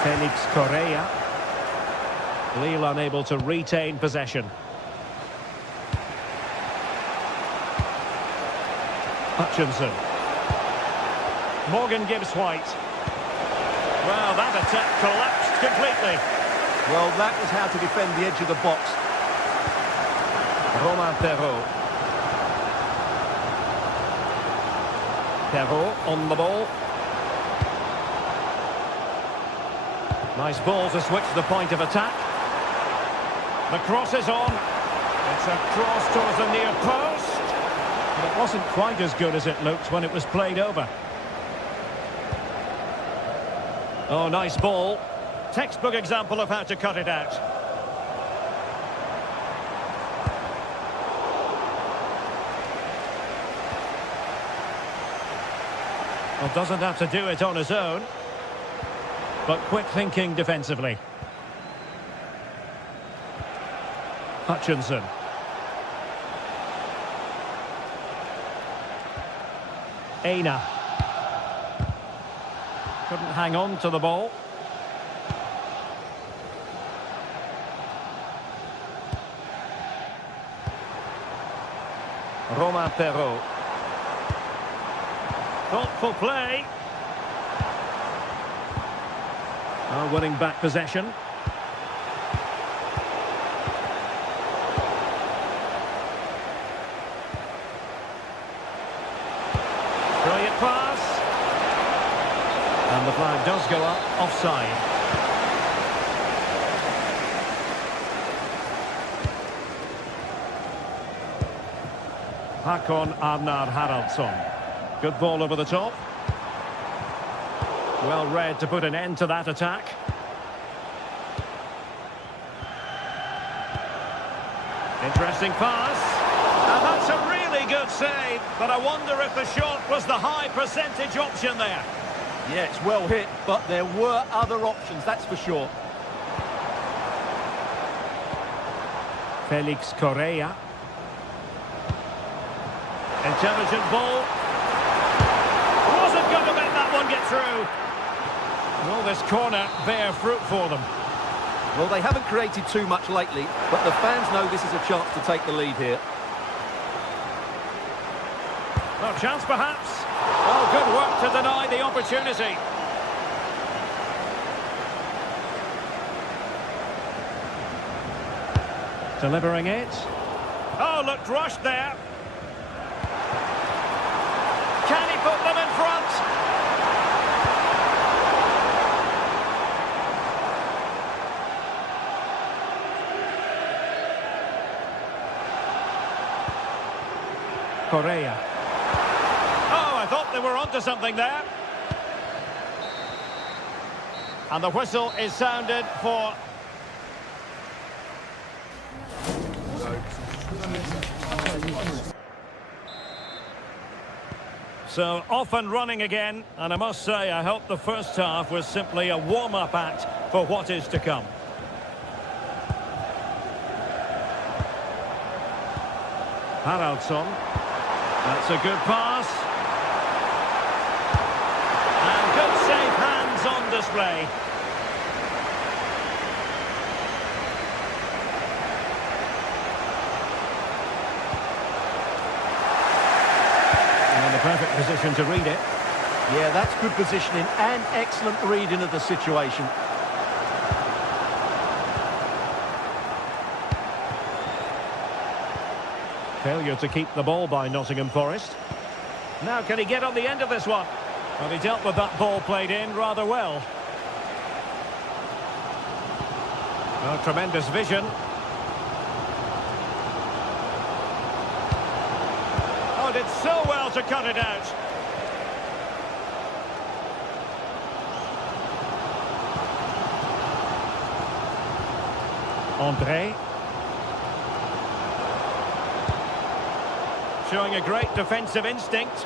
Felix Correa. Lille unable to retain possession. Hutchinson. Morgan Gibbs White. Well, that attack collapsed completely. Well, that was how to defend the edge of the box. Romain Perrault. Perrault on the ball. Nice ball to switch the point of attack. The cross is on. It's a cross towards the near post. But it wasn't quite as good as it looked when it was played over. Oh, nice ball. Textbook example of how to cut it out. Well, doesn't have to do it on his own. But quick thinking defensively. Hutchinson. Aina. Couldn't hang on to the ball. Romain Perrault. Thoughtful play. Winning back possession. Brilliant pass. And the flag does go up, offside. Hakon Arnar Haraldsson. Good ball over the top. Well read to put an end to that attack. Interesting pass. And that's a really good save, but I wonder if the shot was the high percentage option there. Yeah, it's well hit, but there were other options, that's for sure. Felix Correa. Intelligent ball. Wasn't going to let that one get through. Well, this corner bear fruit for them. Well, they haven't created too much lately, but the fans know this is a chance to take the lead here. Well, chance perhaps. Oh, good work to deny the opportunity. Delivering it. Oh, looked rushed there. Can he put them in front? Correa. Oh, I thought they were onto something there. And the whistle is sounded for... So, off and running again, and I must say, I hope the first half was simply a warm-up act for what is to come. Haraldsson. That's a good pass. And good safe hands on display. And in the perfect position to read it. Yeah, that's good positioning and excellent reading of the situation. Failure to keep the ball by Nottingham Forest. Now, can he get on the end of this one? Well, he dealt with that ball played in rather well. Oh, tremendous vision. Oh, did so well to cut it out. André. Showing a great defensive instinct.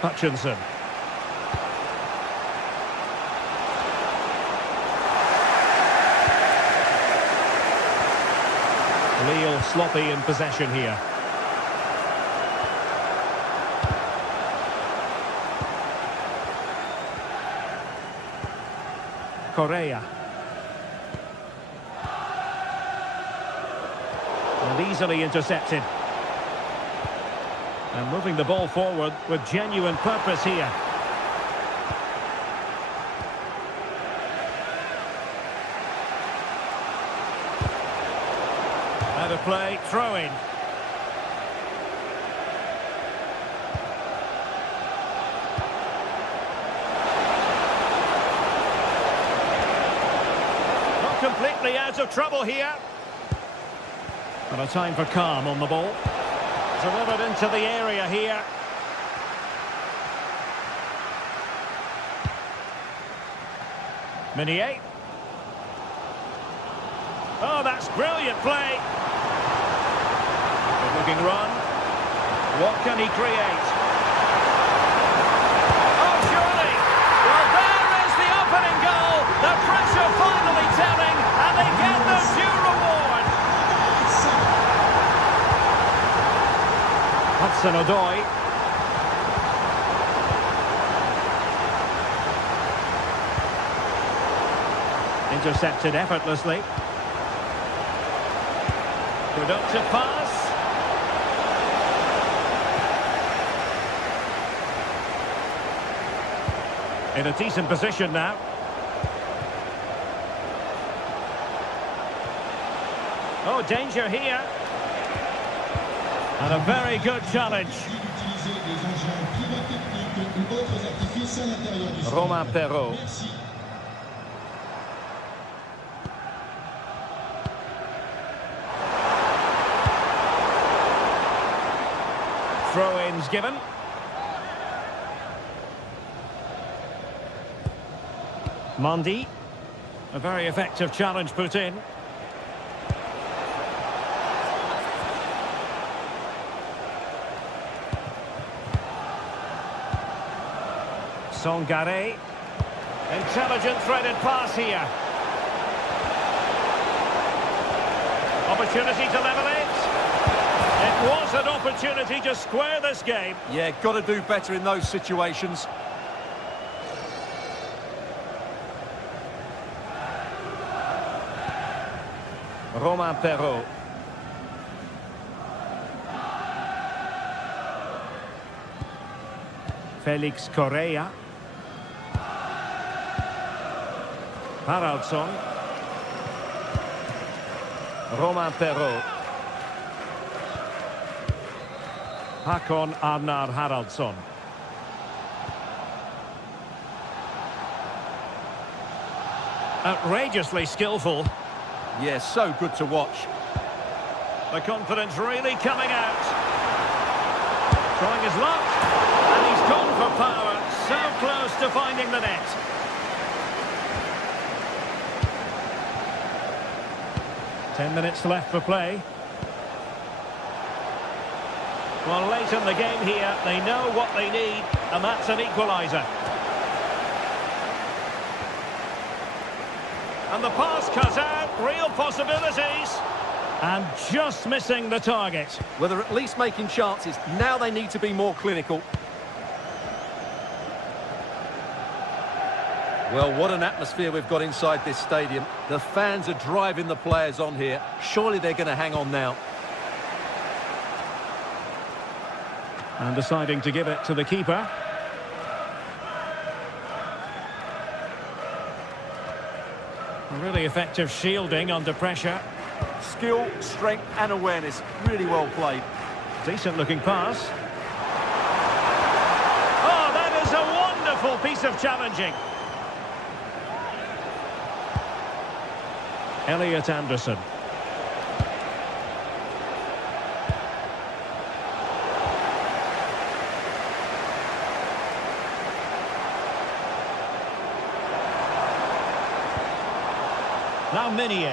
Hutchinson. Lille sloppy in possession here. Correa. And easily intercepted. And moving the ball forward with genuine purpose here. Out of play, throw-in. Not completely out of trouble here. And a time for calm on the ball. Delivered into the area here. Meunier. Oh, that's brilliant play. Good looking run. What can he create? Oh, surely. Well, there is the opening goal. The pressure finally telling, and they get their due reward. Hudson-Odoi. Into Intercepted effortlessly. Productive pass. In a decent position now. Oh, danger here. And a very good challenge. Romain Perrault. Throw-ins given. Mondi. A very effective challenge put in. Songare. Intelligent threaded pass here. Opportunity to level it. It was an opportunity to square this game. Yeah, got to do better in those situations. Romain Perrault. Felix Correa. Haraldsson. Romain Perrault. Hakon Arnar Haraldsson. Outrageously skillful. Yeah, so good to watch. The confidence really coming out. Trying his luck. And he's gone for power. So close to finding the net. Ten minutes left for play. Well, late in the game here, they know what they need, and that's an equaliser. And the pass cut out, real possibilities. And just missing the target. Well, they're at least making chances. Now they need to be more clinical. Well, what an atmosphere we've got inside this stadium. The fans are driving the players on here. Surely they're going to hang on now. And deciding to give it to the keeper. Really effective shielding under pressure. Skill, strength and awareness. Really well played. Decent looking pass. Oh, that is a wonderful piece of challenging. Elliot Anderson. Now Minier.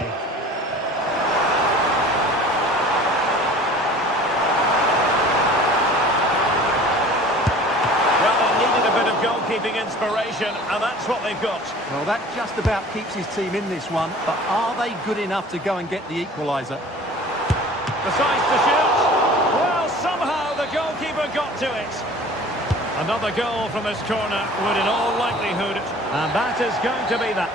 Well, they needed a bit of goalkeeping inspiration, and that's what they've got. Well, that just about keeps his team in this one, but are they good enough to go and get the equaliser? Decides to shoot. Well, somehow the goalkeeper got to it. Another goal from this corner would in all likelihood, and that is going to be that.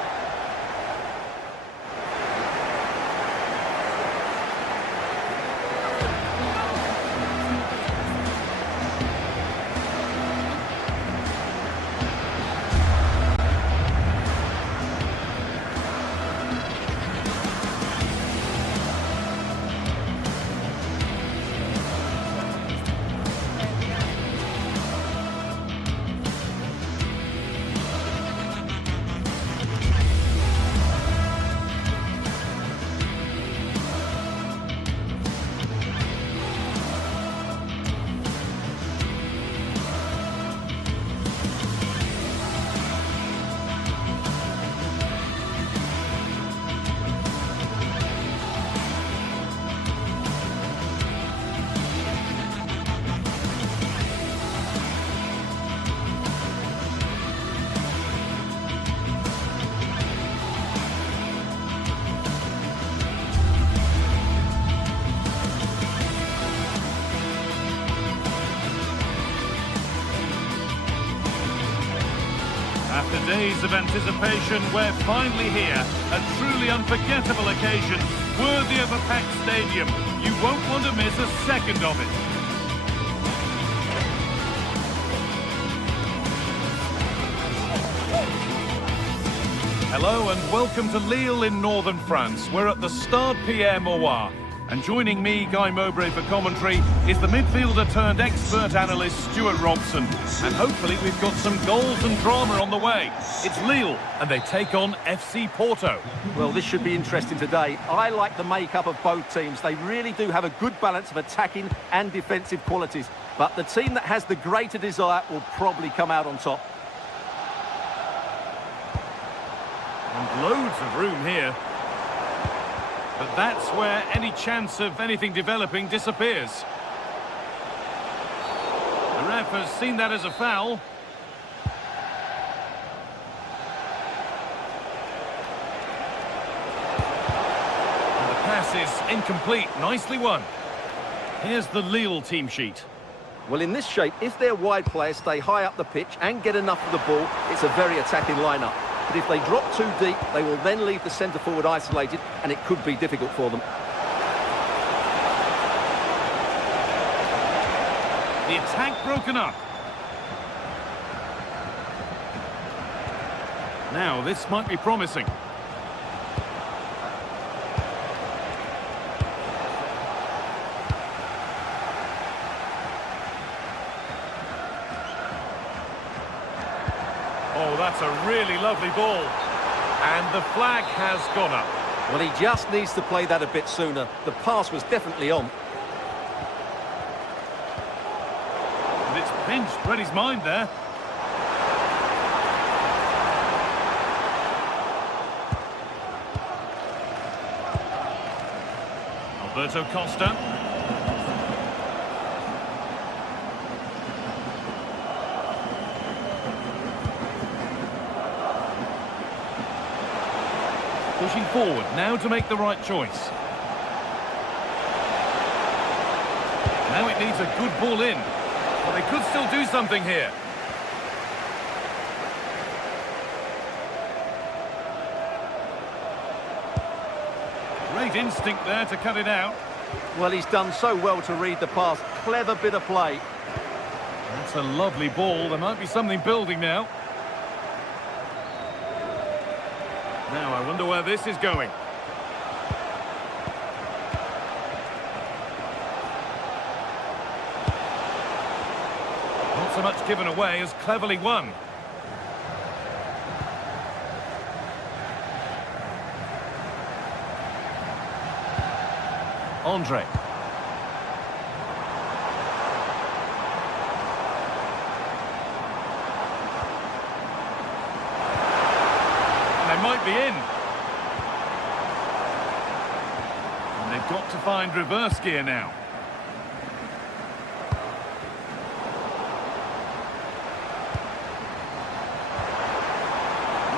Days of anticipation, we're finally here. A truly unforgettable occasion, worthy of a packed stadium. You won't want to miss a second of it. Hello and welcome to Lille in northern France. We're at the Stade Pierre-Mauroy. And joining me, Guy Mowbray, for commentary is the midfielder turned expert analyst Stuart Robson. And hopefully we've got some goals and drama on the way. It's Lille and they take on FC Porto. Well, this should be interesting today. I like the makeup of both teams. They really do have a good balance of attacking and defensive qualities. But the team that has the greater desire will probably come out on top. And loads of room here. But that's where any chance of anything developing disappears. The ref has seen that as a foul. And the pass is incomplete. Nicely won. Here's the Lille team sheet. Well, in this shape, if their wide players stay high up the pitch and get enough of the ball, it's a very attacking lineup. But if they drop too deep, they will then leave the centre-forward isolated, and it could be difficult for them. The attack broken up. Now, this might be promising. Oh, that's a really lovely ball. And the flag has gone up. Well, he just needs to play that a bit sooner. The pass was definitely on. And it's pinched Reddy's mind there. Alberto Costa. Pushing forward, now to make the right choice. Now it needs a good ball in. But they could still do something here. Great instinct there to cut it out. Well, he's done so well to read the pass. Clever bit of play. That's a lovely ball. There might be something building now. Now, I wonder where this is going. Not so much given away as cleverly won. Andre. Might be in. And they've got to find reverse gear now.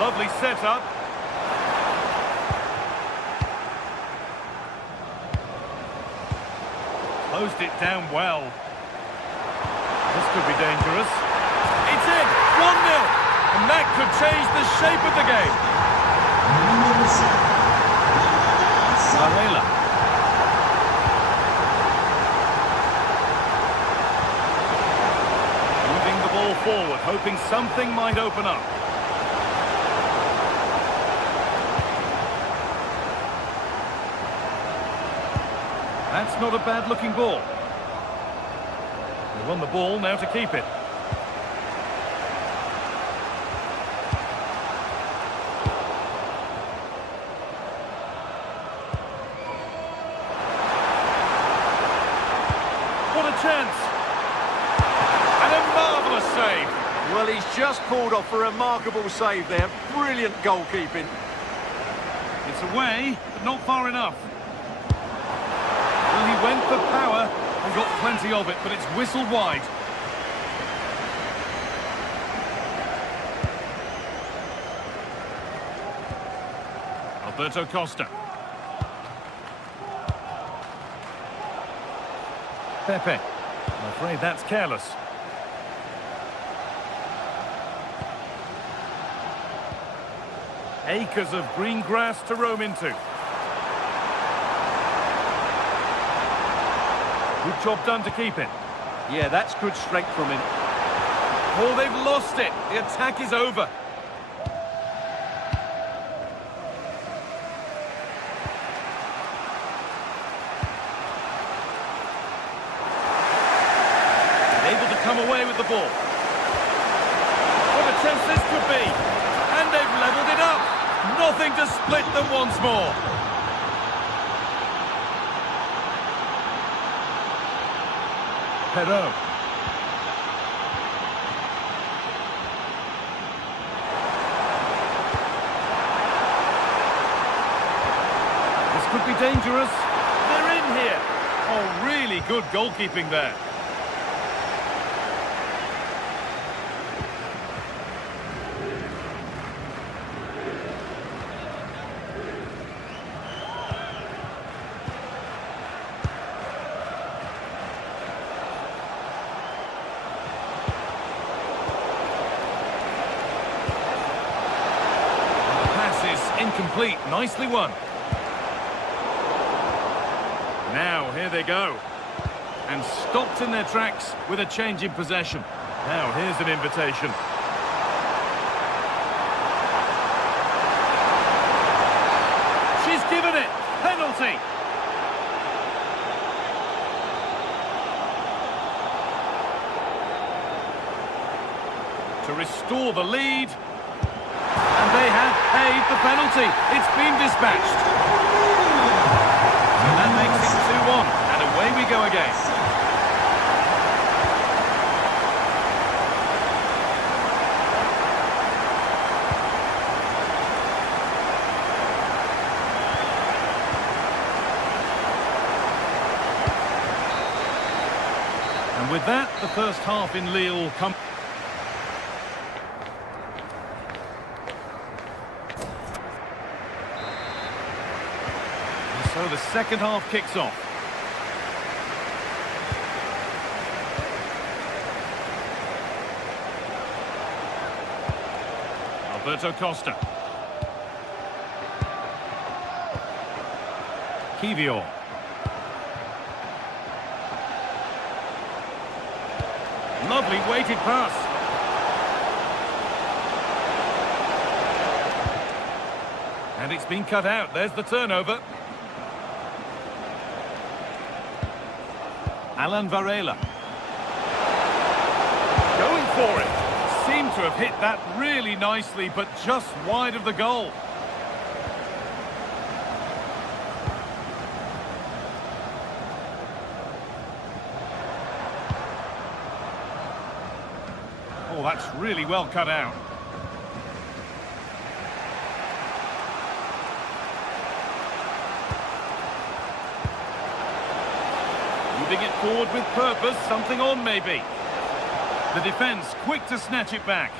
Lovely setup. Closed it down well. This could be dangerous. It's in! 1-0! And that could change the shape of the game. Varela. Moving the ball forward, hoping something might open up. That's not a bad-looking ball. They won the ball, now to keep it. Chance. And a marvellous save. Well, he's just pulled off a remarkable save there. Brilliant goalkeeping. It's away, but not far enough. Well, he went for power and got plenty of it, but it's whistled wide. Alberto Costa. Pepe. I'm afraid that's careless. Acres of green grass to roam into. Good job done to keep it. Yeah, that's good strength from him. Oh, they've lost it. The attack is over. Able to come away with the ball. What a chance this could be. And they've levelled it up. Nothing to split them once more. Perot. This could be dangerous. They're in here. Oh, really good goalkeeping there. Incomplete, nicely won. Now, here they go. And stopped in their tracks with a change in possession. Now, here's an invitation. She's given it. Penalty. To restore the lead. And they have paid the penalty. It's been dispatched. And that makes it 2-1. And away we go again. And with that, the first half in Lille comes. So the second half kicks off. Alberto Costa. Kivior. Lovely weighted pass. And it's been cut out. There's the turnover. Alan Varela. Going for it. Seemed to have hit that really nicely, but just wide of the goal. Oh, that's really well cut out. Moving it forward with purpose, something on maybe. The defence quick to snatch it back.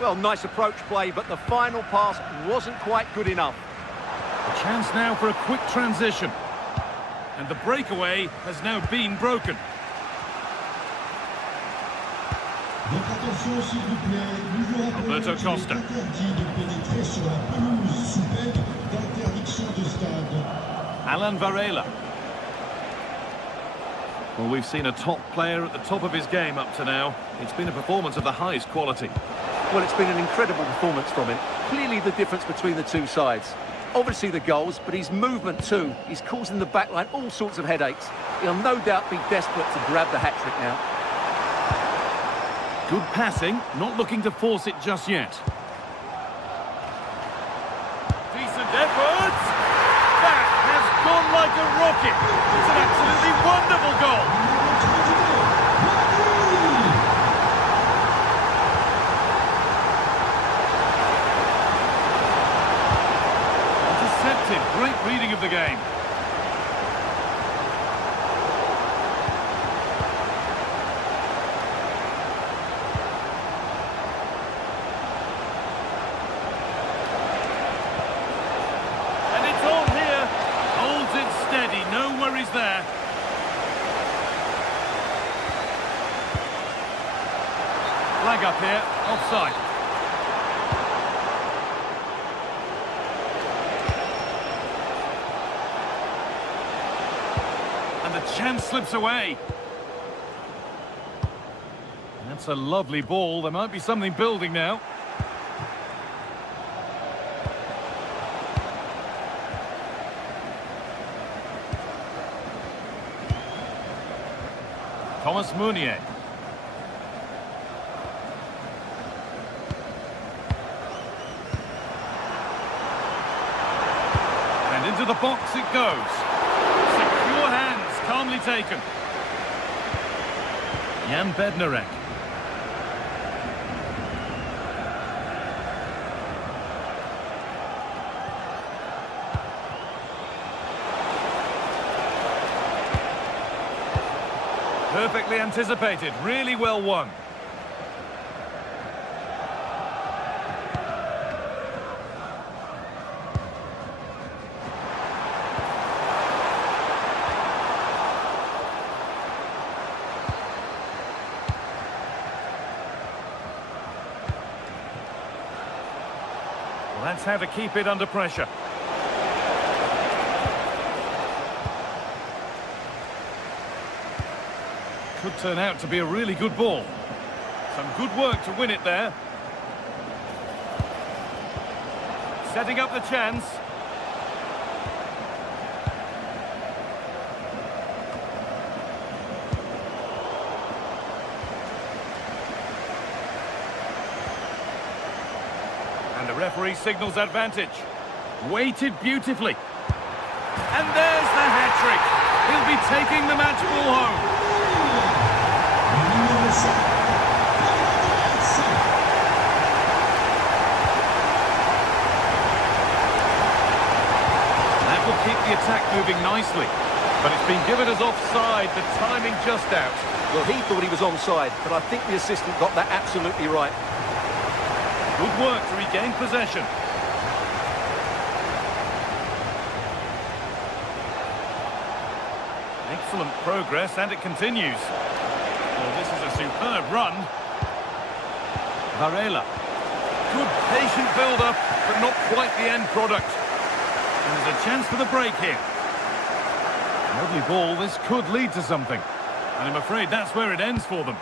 Well, nice approach play, but the final pass wasn't quite good enough. A chance now for a quick transition. And the breakaway has now been broken. Alberto Costa. Alan Varela. Well, we've seen a top player at the top of his game up to now. It's been a performance of the highest quality. Well, it's been an incredible performance from him. Clearly the difference between the two sides. Obviously the goals, but his movement too. He's causing the backline all sorts of headaches. He'll no doubt be desperate to grab the hat-trick now. Good passing, not looking to force it just yet. Decent efforts! That has gone like a rocket! It's an absolutely wonderful goal! Intercepted, great reading of the game. Steady, no worries there. Flag up here, offside. chance slips away. That's a lovely ball. There might be something building now. Thomas Meunier. And into the box it goes. Secure hands, calmly taken. Jan Bednarek. Perfectly anticipated, really well won. Well, that's how to keep it under pressure. Could turn out to be a really good ball. Some good work to win it there. Setting up the chance. And the referee signals advantage. Weighted beautifully. And there's the hat-trick. He'll be taking the match ball home. That will keep the attack moving nicely. But it's been given as offside, the timing just out. Well, he thought he was onside, but I think the assistant got that absolutely right. Good work to regain possession. Excellent progress, and it continues. Well, this is a superb run. Varela. Good patient build-up, but not quite the end product. And there's a chance for the break here. Lovely ball, this could lead to something. And I'm afraid that's where it ends for them.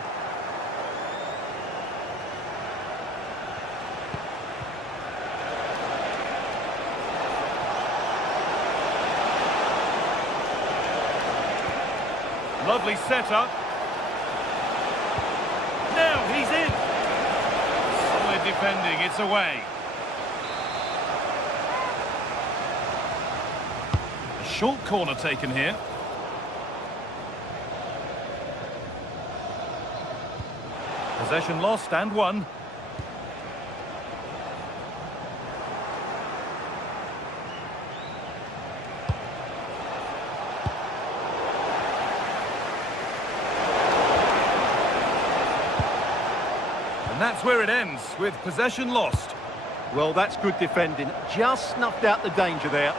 Lovely setup. Now he's in. Solid defending, it's away. A short corner taken here. Possession lost and won. And that's where it ends, with possession lost. Well, that's good defending. Just snuffed out the danger there.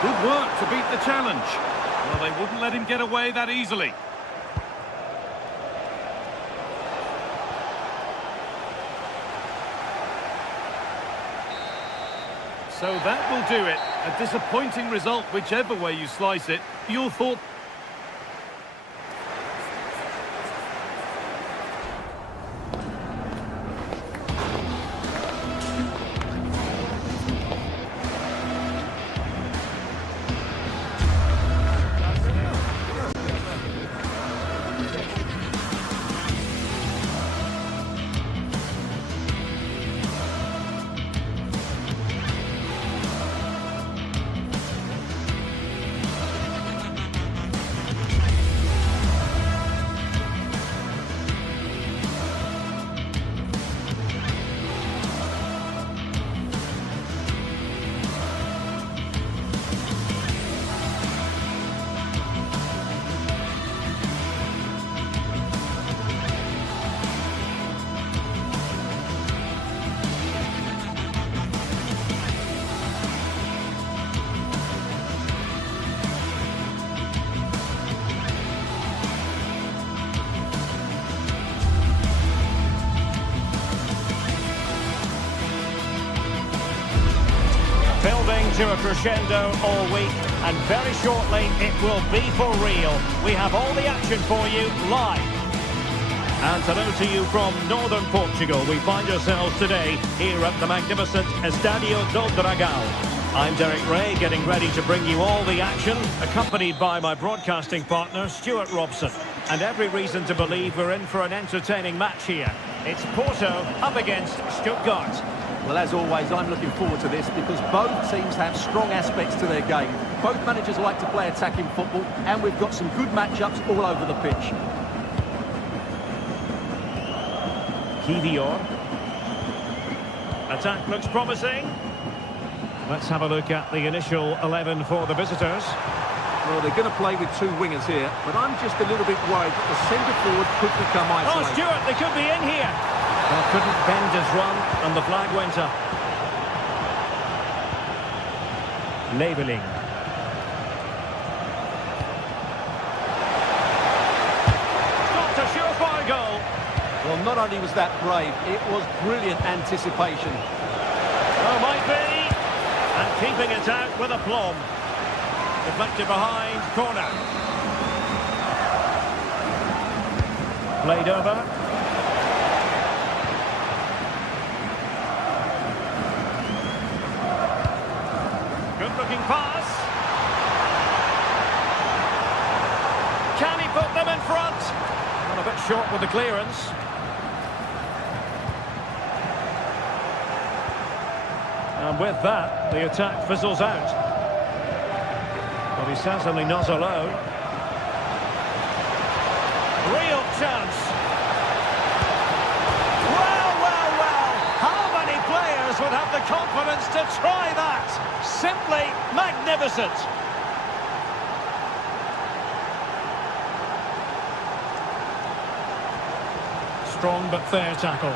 Good work to beat the challenge. Well, they wouldn't let him get away that easily. So that will do it. A disappointing result, whichever way you slice it. Your thought? to a crescendo all week, and very shortly it will be for real. We have all the action for you live. And hello to you from northern Portugal. We find ourselves today here at the magnificent Estadio do Dragão. I'm Derek Ray, getting ready to bring you all the action, accompanied by my broadcasting partner, Stuart Robson. And every reason to believe we're in for an entertaining match here. It's Porto up against Stuttgart. Well, as always, I'm looking forward to this because both teams have strong aspects to their game. Both managers like to play attacking football, and we've got some good matchups all over the pitch. Kivior. Attack looks promising. Let's have a look at the initial 11 for the visitors. Well, they're going to play with two wingers here, but I'm just a little bit worried that the centre-forward could become isolated. Oh, Stuart, they could be in here. Well, couldn't bend his run, and the flag went up. Labelling. Got a surefire goal. Well, not only was that brave, it was brilliant anticipation. Oh, might be. And keeping it out with aplomb. Deflected behind, corner. Played over. Good looking pass. Can he put them in front? Well, a bit short with the clearance. And with that, the attack fizzles out. But he's certainly not alone. Real chance. Well, well, well. How many players would have the confidence to try that? Simply magnificent. Strong but fair tackle.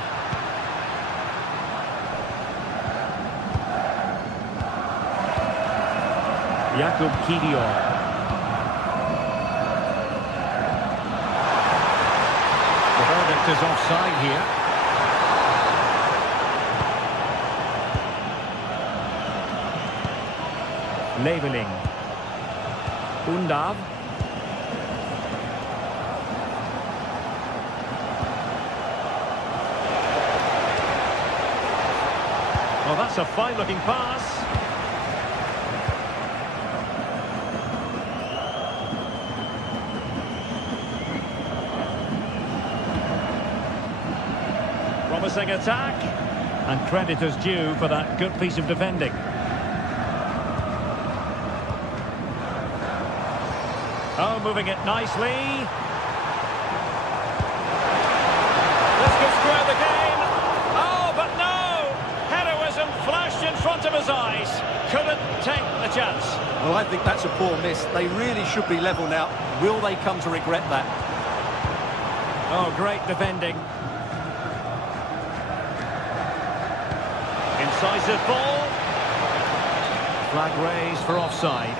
Jakub Kivior. The verdict is offside here. Labelling. Undav. Well, that's a fine-looking pass. Promising attack, and credit is due for that good piece of defending. Oh, moving it nicely. This could square the game. Oh, but no! Heroism flashed in front of his eyes. Couldn't take the chance. Well, I think that's a poor miss. They really should be level now. Will they come to regret that? Oh, great defending. Incisive ball. Flag raised for offside.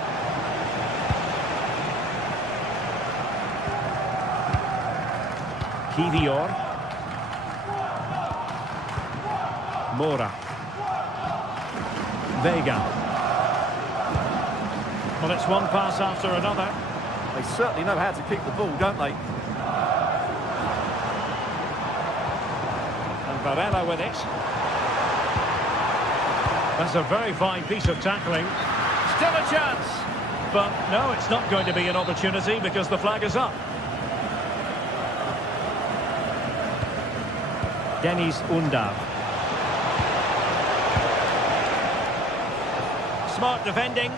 Kivior. Mora. Vega. Well, it's one pass after another. They certainly know how to keep the ball, don't they? And Varela with it. That's a very fine piece of tackling. Still a chance. But no, it's not going to be an opportunity because the flag is up. Dennis Undav. Smart defending.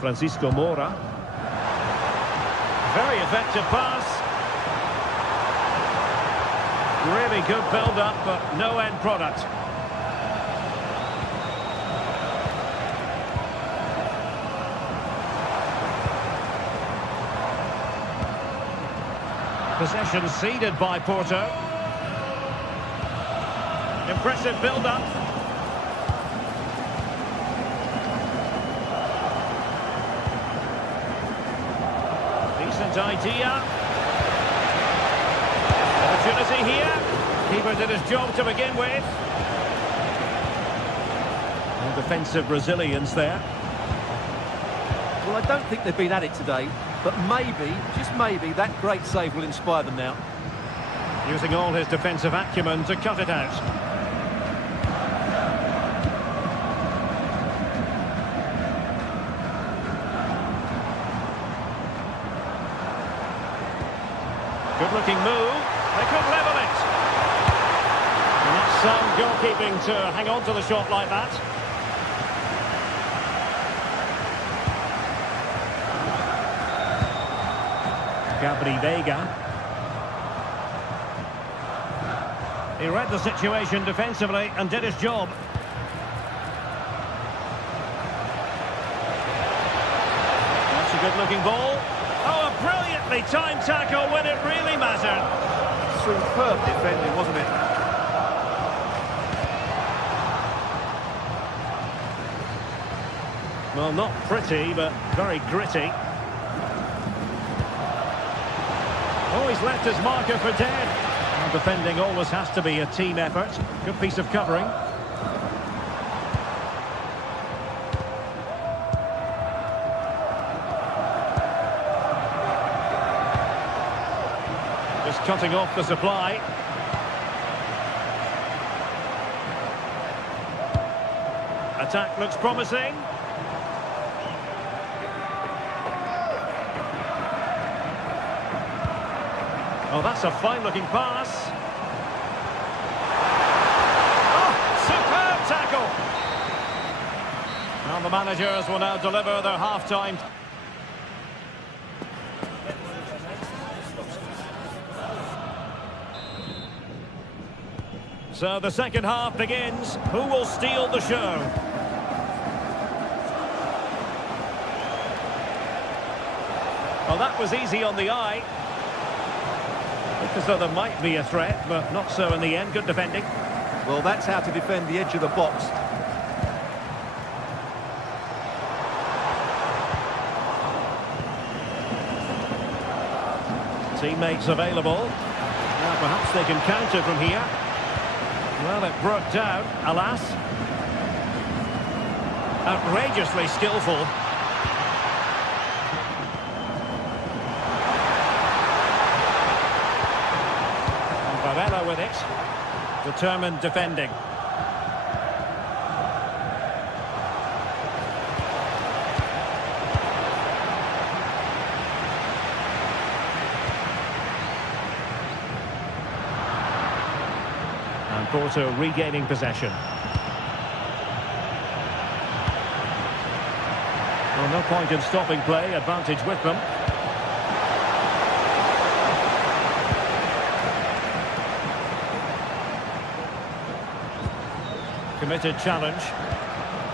Francisco Mora. Very effective pass. Really good build-up, but no end product. Possession ceded by Porto. Impressive build-up. Decent idea. Opportunity here. Keeper did his job to begin with. And defensive resilience there. Well, I don't think they've been at it today, but maybe, just maybe, that great save will inspire them now. Using all his defensive acumen to cut it out. Good-looking move. They could level it. And that's sound goalkeeping to hang on to the shot like that. Gabri Vega. He read the situation defensively and did his job. That's a good-looking ball. Oh, a brilliantly timed tackle when it really mattered. Superb defending, wasn't it? Well, not pretty, but very gritty. Oh, he's left his marker for dead. Well, defending always has to be a team effort. Good piece of covering. Just cutting off the supply. Attack looks promising. Oh, that's a fine-looking pass. Oh, superb tackle. Well, the managers will now deliver their half-time. So the second half begins. Who will steal the show? Well, that was easy on the eye. Looked as though there might be a threat, but not so in the end. Good defending. Well, that's how to defend the edge of the box. Teammates available. Now perhaps they can counter from here. Well, it broke down, alas. Outrageously skillful. Varela with it. Determined defending. And Porto regaining possession. Well, no point in stopping play. Advantage with them. Committed challenge.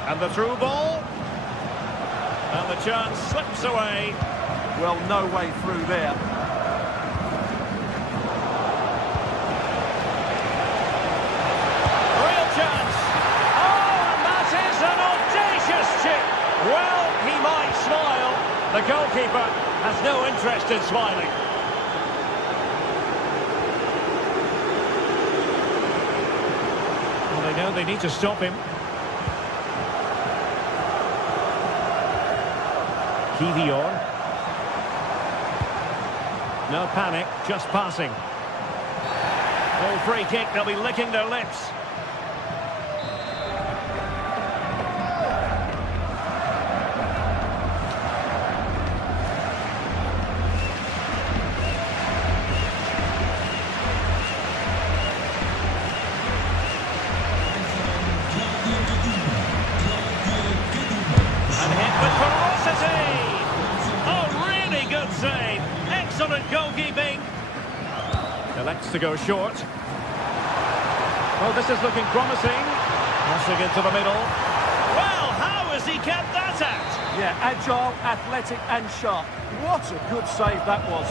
And the through ball. And the chance slips away. Well, no way through there. Real chance. Oh, and that is an audacious chip. Well, he might smile. The goalkeeper has no interest in smiling. They know they need to stop him. Kivior. No panic, just passing. Full free kick, they'll be licking their lips. Excellent goalkeeping. Elects to go short. Well, this is looking promising. Crossing into the middle. Well, how has he kept that out? Yeah, agile, athletic and sharp. What a good save that was.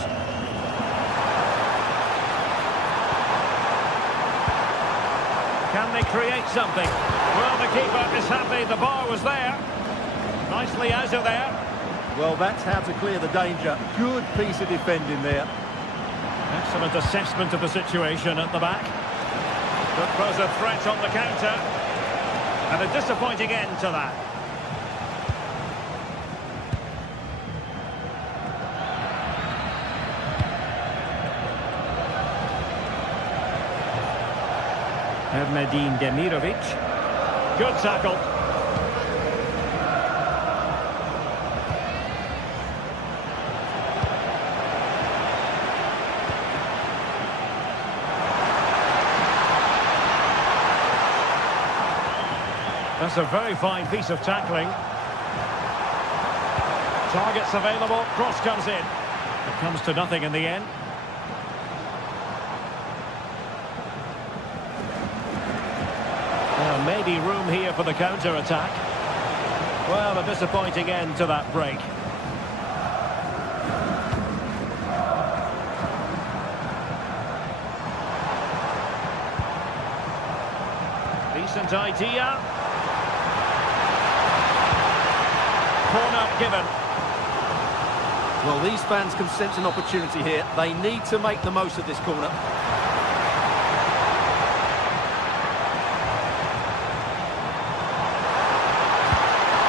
Can they create something? Well, the keeper is happy the bar was there. Nicely out of there. Well, that's how to clear the danger. Good piece of defending there. Excellent assessment of the situation at the back. Could pose a threat on the counter. And a disappointing end to that. Ermedin Demirovic. Good tackle. That's a very fine piece of tackling. Targets available, cross comes in. It comes to nothing in the end. Well, maybe room here for the counter-attack. Well, a disappointing end to that break. Decent idea. Corner given. Well, these fans can sense an opportunity here. They need to make the most of this corner.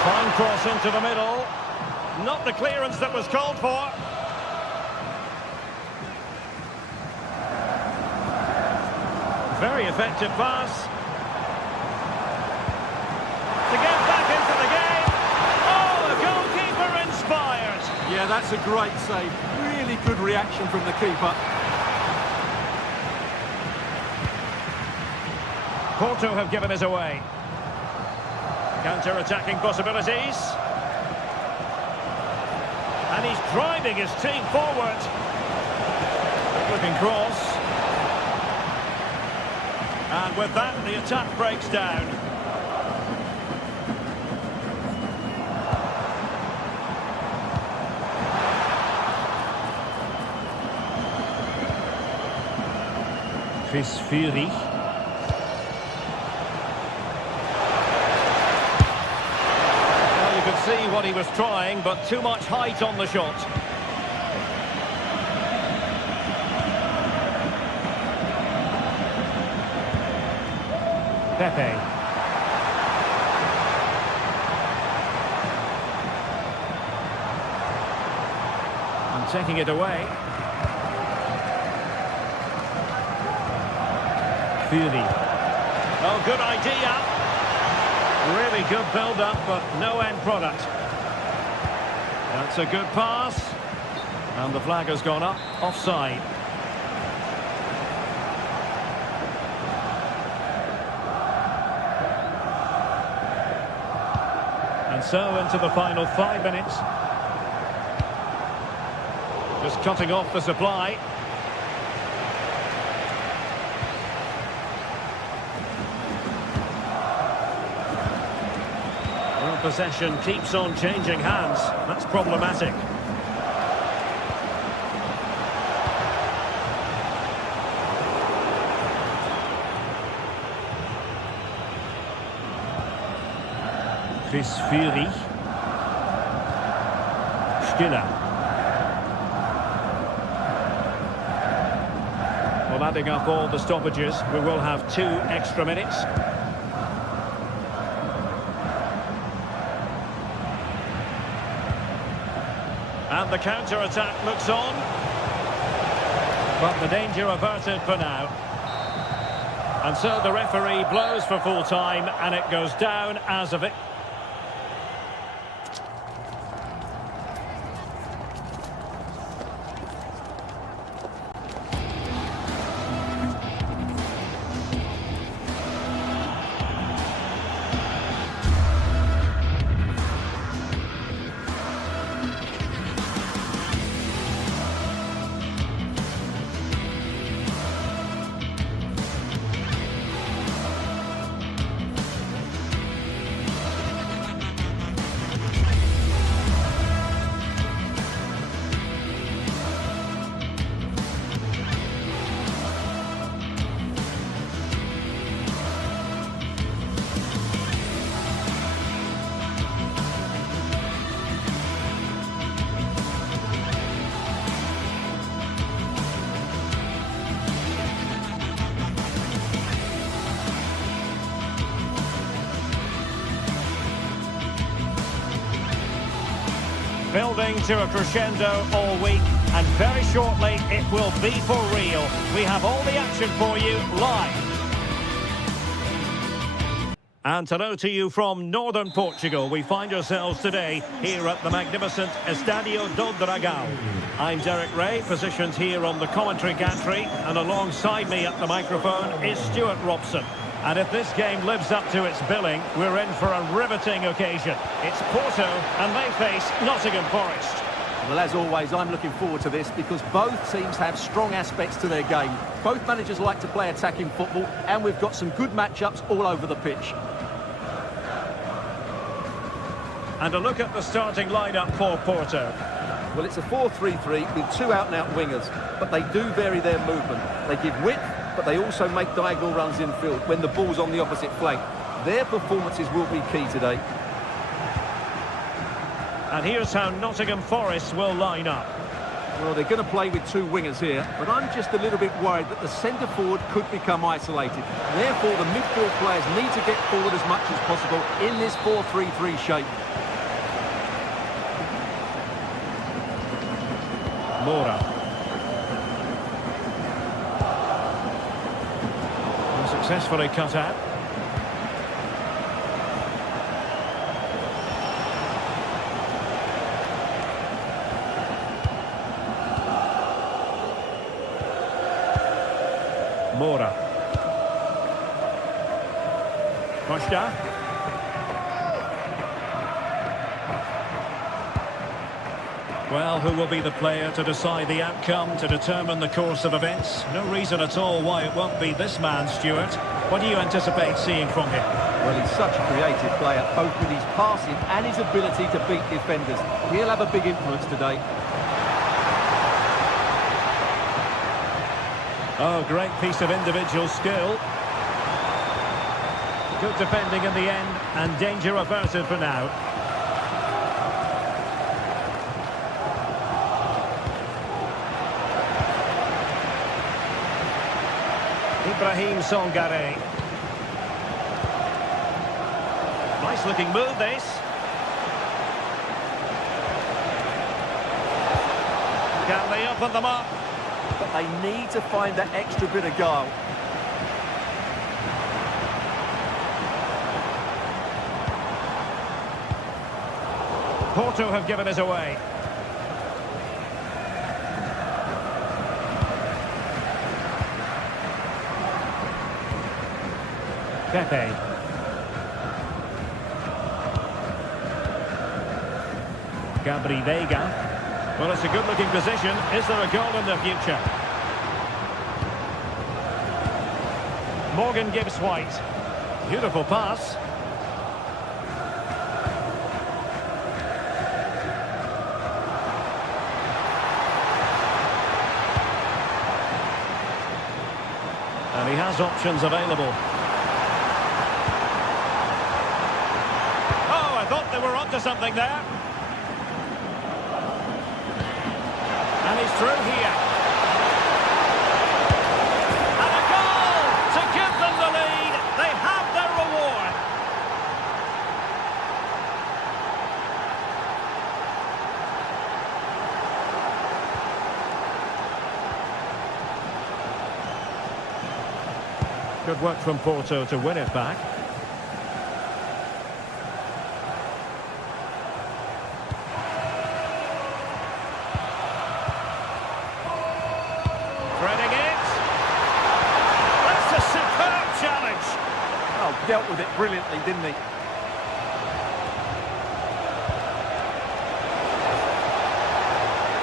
Fine cross into the middle. Not the clearance that was called for. Very effective pass. To get back into the game. Oh, the goalkeeper inspired. Yeah, that's a great save. Really good reaction from the keeper. Porto have given us away. Counter-attacking possibilities. And he's driving his team forward. Good-looking cross. And with that, the attack breaks down. Chris Fury. Well, you could see what he was trying, but too much height on the shot. Pepe. And taking it away. Fury. Oh, good idea. Really good build-up, but no end product. That's a good pass. And the flag has gone up, offside. And so into the final 5 minutes. Just cutting off the supply. Well, possession keeps on changing hands. That's problematic. Chris Fury. Stiller. Well, adding up all the stoppages, we will have 2 extra minutes. And the counter-attack looks on. But the danger averted for now. And so the referee blows for full time, and it goes down as a victory. building to a crescendo all week, and very shortly it will be for real. We have all the action for you live. And hello to you from northern Portugal. We find ourselves today here at the magnificent Estadio do Dragão. I'm Derek Ray, positioned here on the commentary gantry, and alongside me at the microphone is Stuart Robson. And if this game lives up to its billing, we're in for a riveting occasion. It's Porto, and they face Nottingham Forest. Well, as always, I'm looking forward to this because both teams have strong aspects to their game. Both managers like to play attacking football, and we've got some good matchups all over the pitch. And a look at the starting lineup for Porto. Well, it's a 4-3-3 with two out-and-out wingers, but they do vary their movement. They give width, but they also make diagonal runs infield when the ball's on the opposite flank. Their performances will be key today. And here's how Nottingham Forest will line up. Well, they're going to play with two wingers here, but I'm just a little bit worried that the centre-forward could become isolated. Therefore, the midfield players need to get forward as much as possible in this 4-3-3 shape. Moura. And successfully cut out. Moura. Costa. Well, who will be the player to decide the outcome, to determine the course of events? No reason at all why it won't be this man, Stuart. What do you anticipate seeing from him? Well, he's such a creative player, both with his passing and his ability to beat defenders. He'll have a big influence today. Oh, great piece of individual skill. Good defending in the end, and danger averted for now. Ibrahim Songare. Nice looking move, this. Can they open them up? But they need to find that extra bit of guile. Porto have given us away. Pepe. Gabri Veiga. Well, it's a good-looking position. Is there a goal in the future? Morgan Gibbs White. Beautiful pass. And he has options available. Thought they were onto something there. And he's through here. And a goal to give them the lead. They have their reward. Good work from Porto to win it back. Dealt with it brilliantly, didn't he?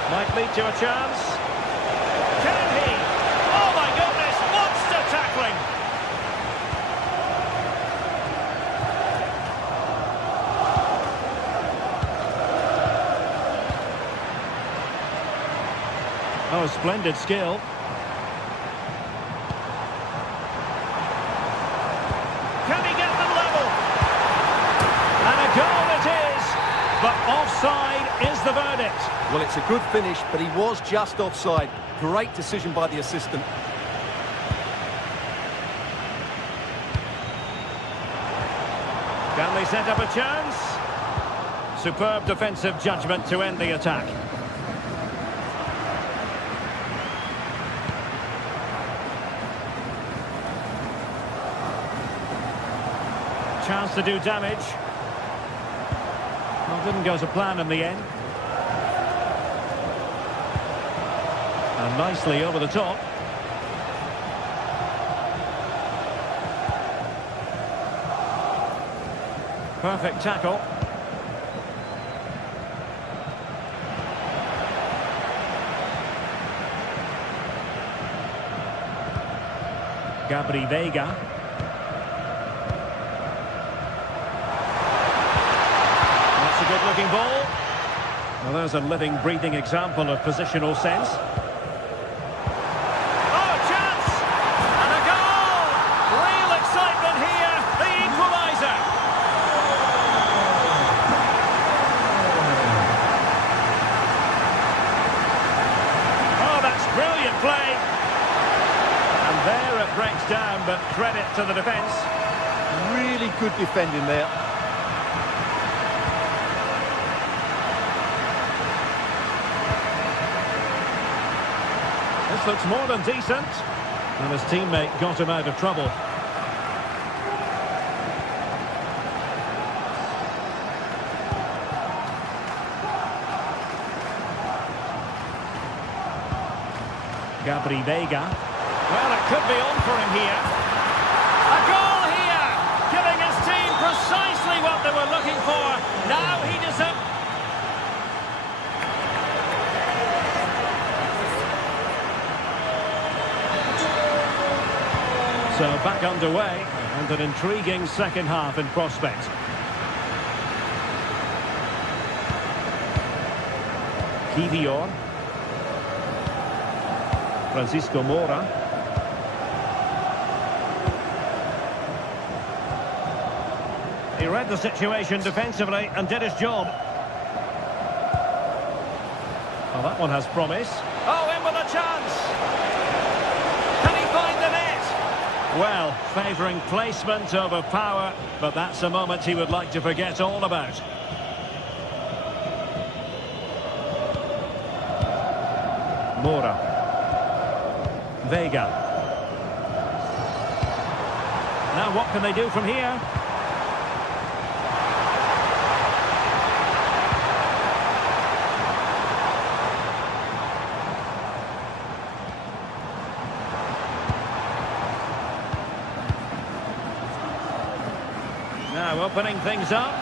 Might lead to a chance. Can he? Oh my goodness, monster tackling! Oh, splendid skill. Can he get them level? And a goal it is, but offside is the verdict. Well, it's a good finish, but he was just offside. Great decision by the assistant. Can they set up a chance? Superb defensive judgment to end the attack. Chance to do damage. Well, didn't go to plan in the end. And nicely over the top. Perfect tackle. Gabri Veiga. That's a good-looking ball. Well, there's a living, breathing example of positional sense. Oh, chance! And a goal! Real excitement here, the equaliser. Oh, that's brilliant play. And there it breaks down, but credit to the defence. Really good defending there. This looks more than decent. And his teammate got him out of trouble. Gabri Veiga. Well, it could be on for him here. A goal here! Giving his team precisely what they were looking for. Now he deserves... So back underway, and an intriguing second half in prospect. Kivior. Francisco Moura. He read the situation defensively and did his job. Well, that one has promise. Oh, in with a chance! Can he find the net? Well, favouring placement over power, but that's a moment he would like to forget all about. Moura. Veiga. Now what can they do from here? Now opening things up.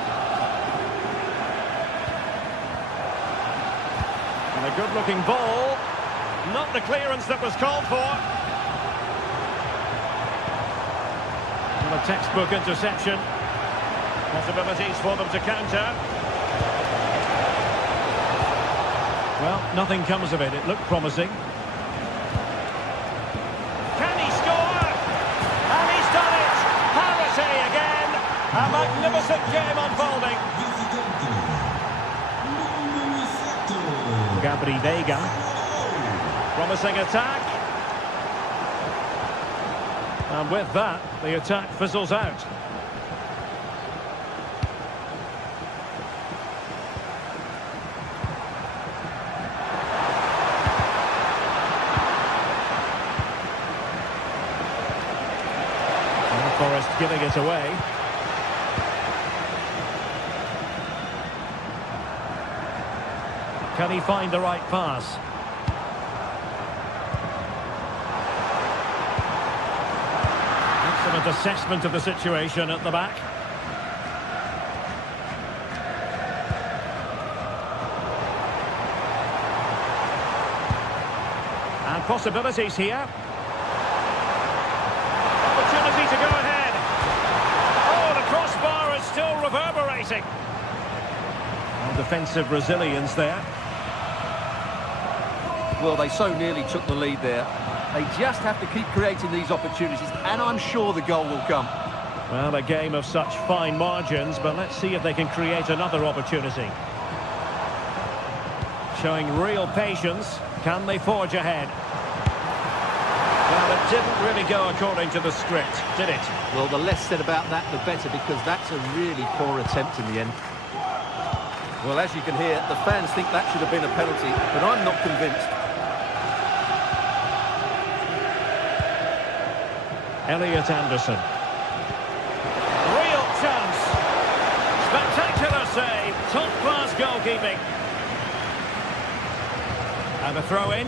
And a good-looking ball. Not the clearance that was called for. And a textbook interception. Possibilities for them to counter. Well, nothing comes of it. It looked promising. Can he score? And he's done it! Parity again! A magnificent game unfolding. Gabri Veiga. Promising attack. And with that, the attack fizzles out. And Forest giving it away. Can he find the right pass? Excellent assessment of the situation at the back. And possibilities here. Opportunity to go ahead. Oh, the crossbar is still reverberating. And defensive resilience there. Well, they so nearly took the lead there. They just have to keep creating these opportunities, and I'm sure the goal will come. Well, a game of such fine margins, but let's see if they can create another opportunity. Showing real patience. Can they forge ahead? Well, it didn't really go according to the script, did it? Well, the less said about that, the better, because that's a really poor attempt in the end. Well, as you can hear, the fans think that should have been a penalty, but I'm not convinced. Elliot Anderson. Real chance. Spectacular save. Top-class goalkeeping. And a throw-in.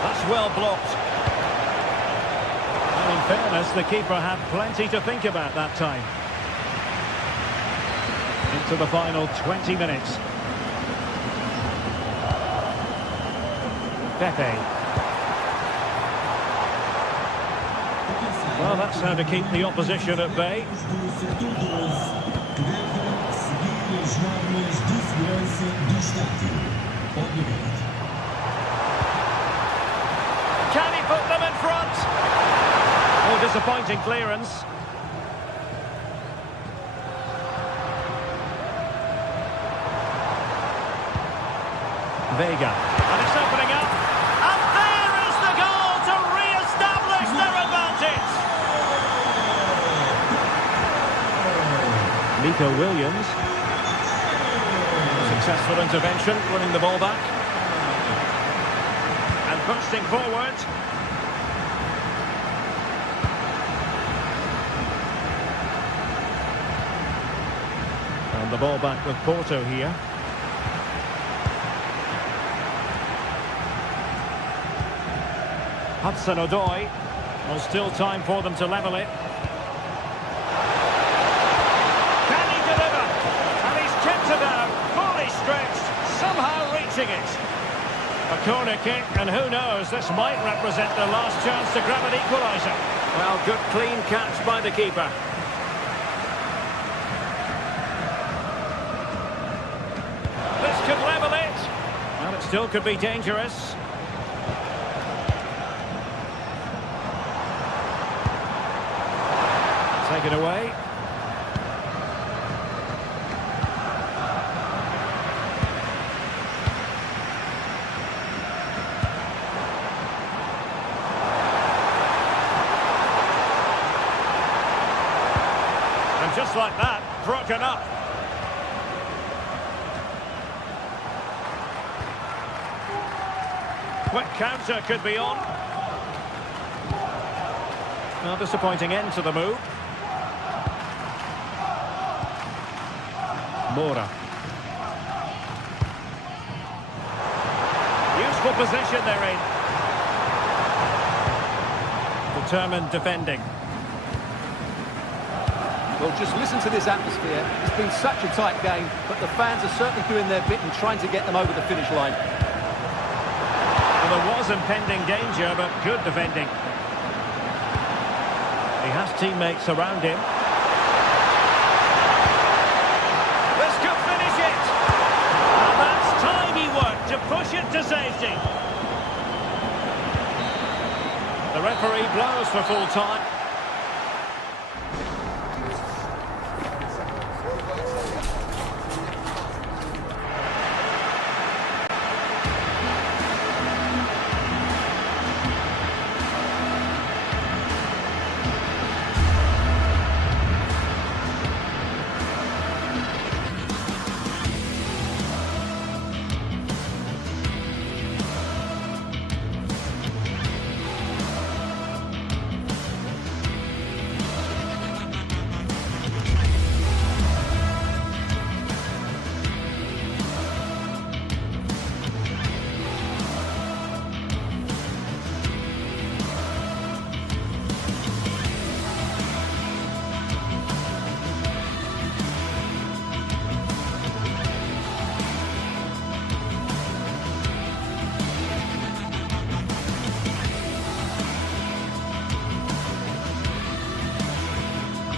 That's well blocked. And in fairness, the keeper had plenty to think about that time. Into the final 20 minutes. Pepe. Well, that's how to keep the opposition at bay. Can he put them in front? Oh, disappointing clearance. Vega. And it's opening up. And there is the goal to re-establish their advantage. Nico Williams. Successful intervention, winning the ball back. And bursting forward. And the ball back with Porto here. Hudson-Odoi. Well, still time for them to level it. Can he deliver? And he's kept it out, fully stretched, somehow reaching it. A corner kick, and who knows, this might represent their last chance to grab an equaliser. Well, good clean catch by the keeper. This could level it. Well, it still could be dangerous. Taken away. And just like that, broken up. Quick counter could be on. Well, disappointing end to the move. Mora. Useful position they're in. Determined defending. Well, just listen to this atmosphere. It's been such a tight game, but the fans are certainly doing their bit and trying to get them over the finish line. Well, there was impending danger, but good defending. He has teammates around him. To push it to safety. The referee blows for full time.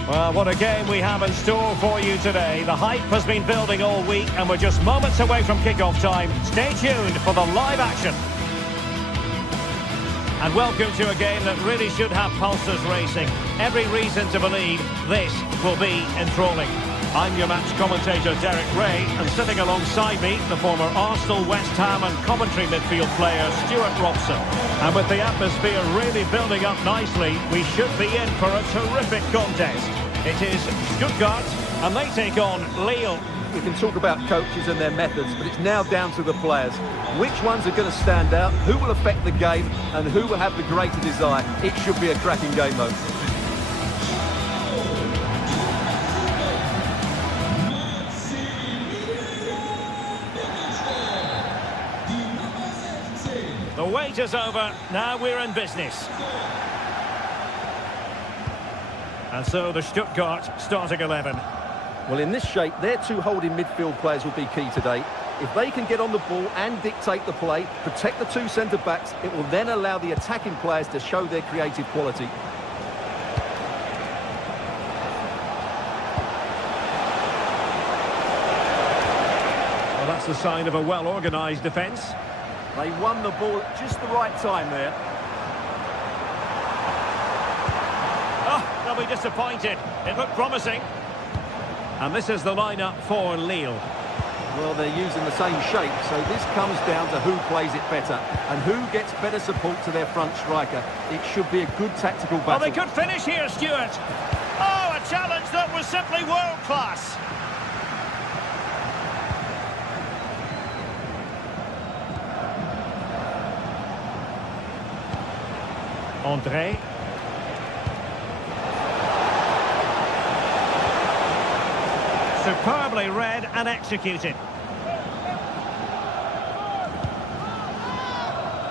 Well, what a game we have in store for you today. The hype has been building all week and we're just moments away from kick-off time. Stay tuned for the live action. And welcome to a game that really should have pulses racing. Every reason to believe this will be enthralling. I'm your match commentator, Derek Ray, and sitting alongside me, the former Arsenal, West Ham and Coventry midfield player, Stuart Robson. And with the atmosphere really building up nicely, we should be in for a terrific contest. It is Stuttgart, and they take on Lille. We can talk about coaches and their methods, but it's now down to the players. Which ones are going to stand out, who will affect the game, and who will have the greater desire. It should be a cracking game, though. The wait is over, now we're in business. And so the Stuttgart starting 11. Well, in this shape, their two holding midfield players will be key today. If they can get on the ball and dictate the play, protect the two centre-backs, it will then allow the attacking players to show their creative quality. Well, that's the sign of a well-organised defence. They won the ball at just the right time there. Oh, they'll be disappointed. It looked promising. And this is the lineup for Lille. Well, they're using the same shape, so this comes down to who plays it better and who gets better support to their front striker. It should be a good tactical battle. Well, they could finish here, Stuart. Oh, a challenge that was simply world-class. André. Superbly read and executed.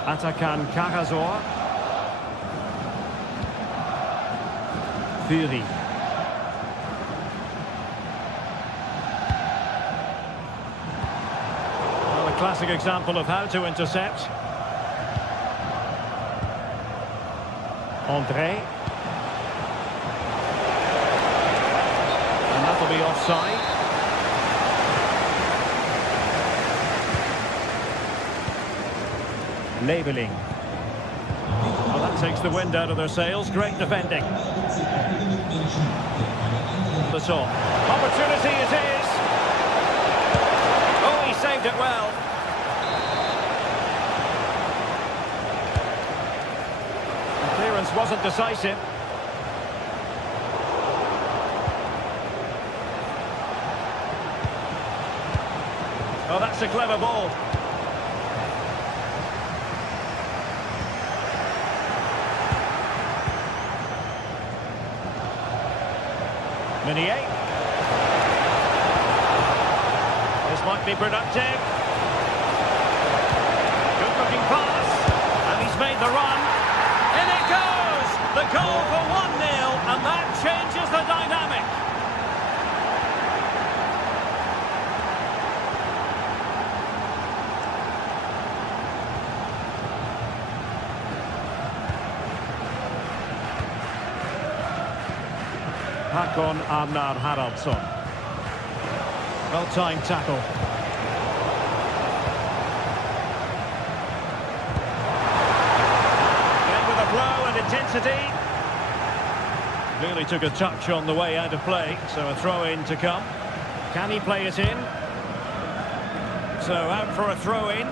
Atakan Karazor. Fury. Well, a classic example of how to intercept. André. And that'll be offside. Labeling. Well, that takes the wind out of their sails. Great defending. The top. Opportunity it is. Oh, he saved it well. The clearance wasn't decisive. Oh, that's a clever ball. Meunier. This might be productive. Good looking pass. And he's made the run. In it goes! The goal for 1-0, and that changes the dynamic. Hakon Arnar Haraldsson. Well-timed tackle. Playing with a flow and intensity. Clearly took a touch on the way out of play, so a throw-in to come. Can he play it in? So out for a throw-in.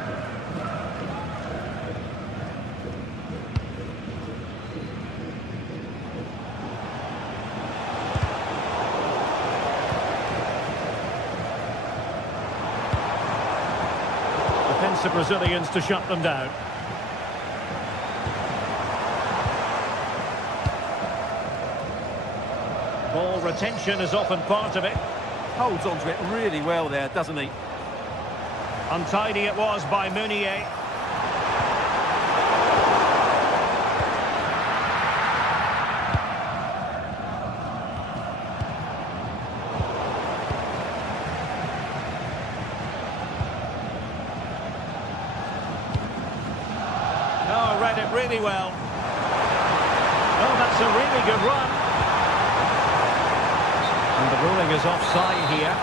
The Brazilians to shut them down. Ball retention is often part of it. Holds onto it really well there, doesn't he? Untidy it was by Meunier. Read it really well. Oh, that's a really good run. And the ruling is offside here.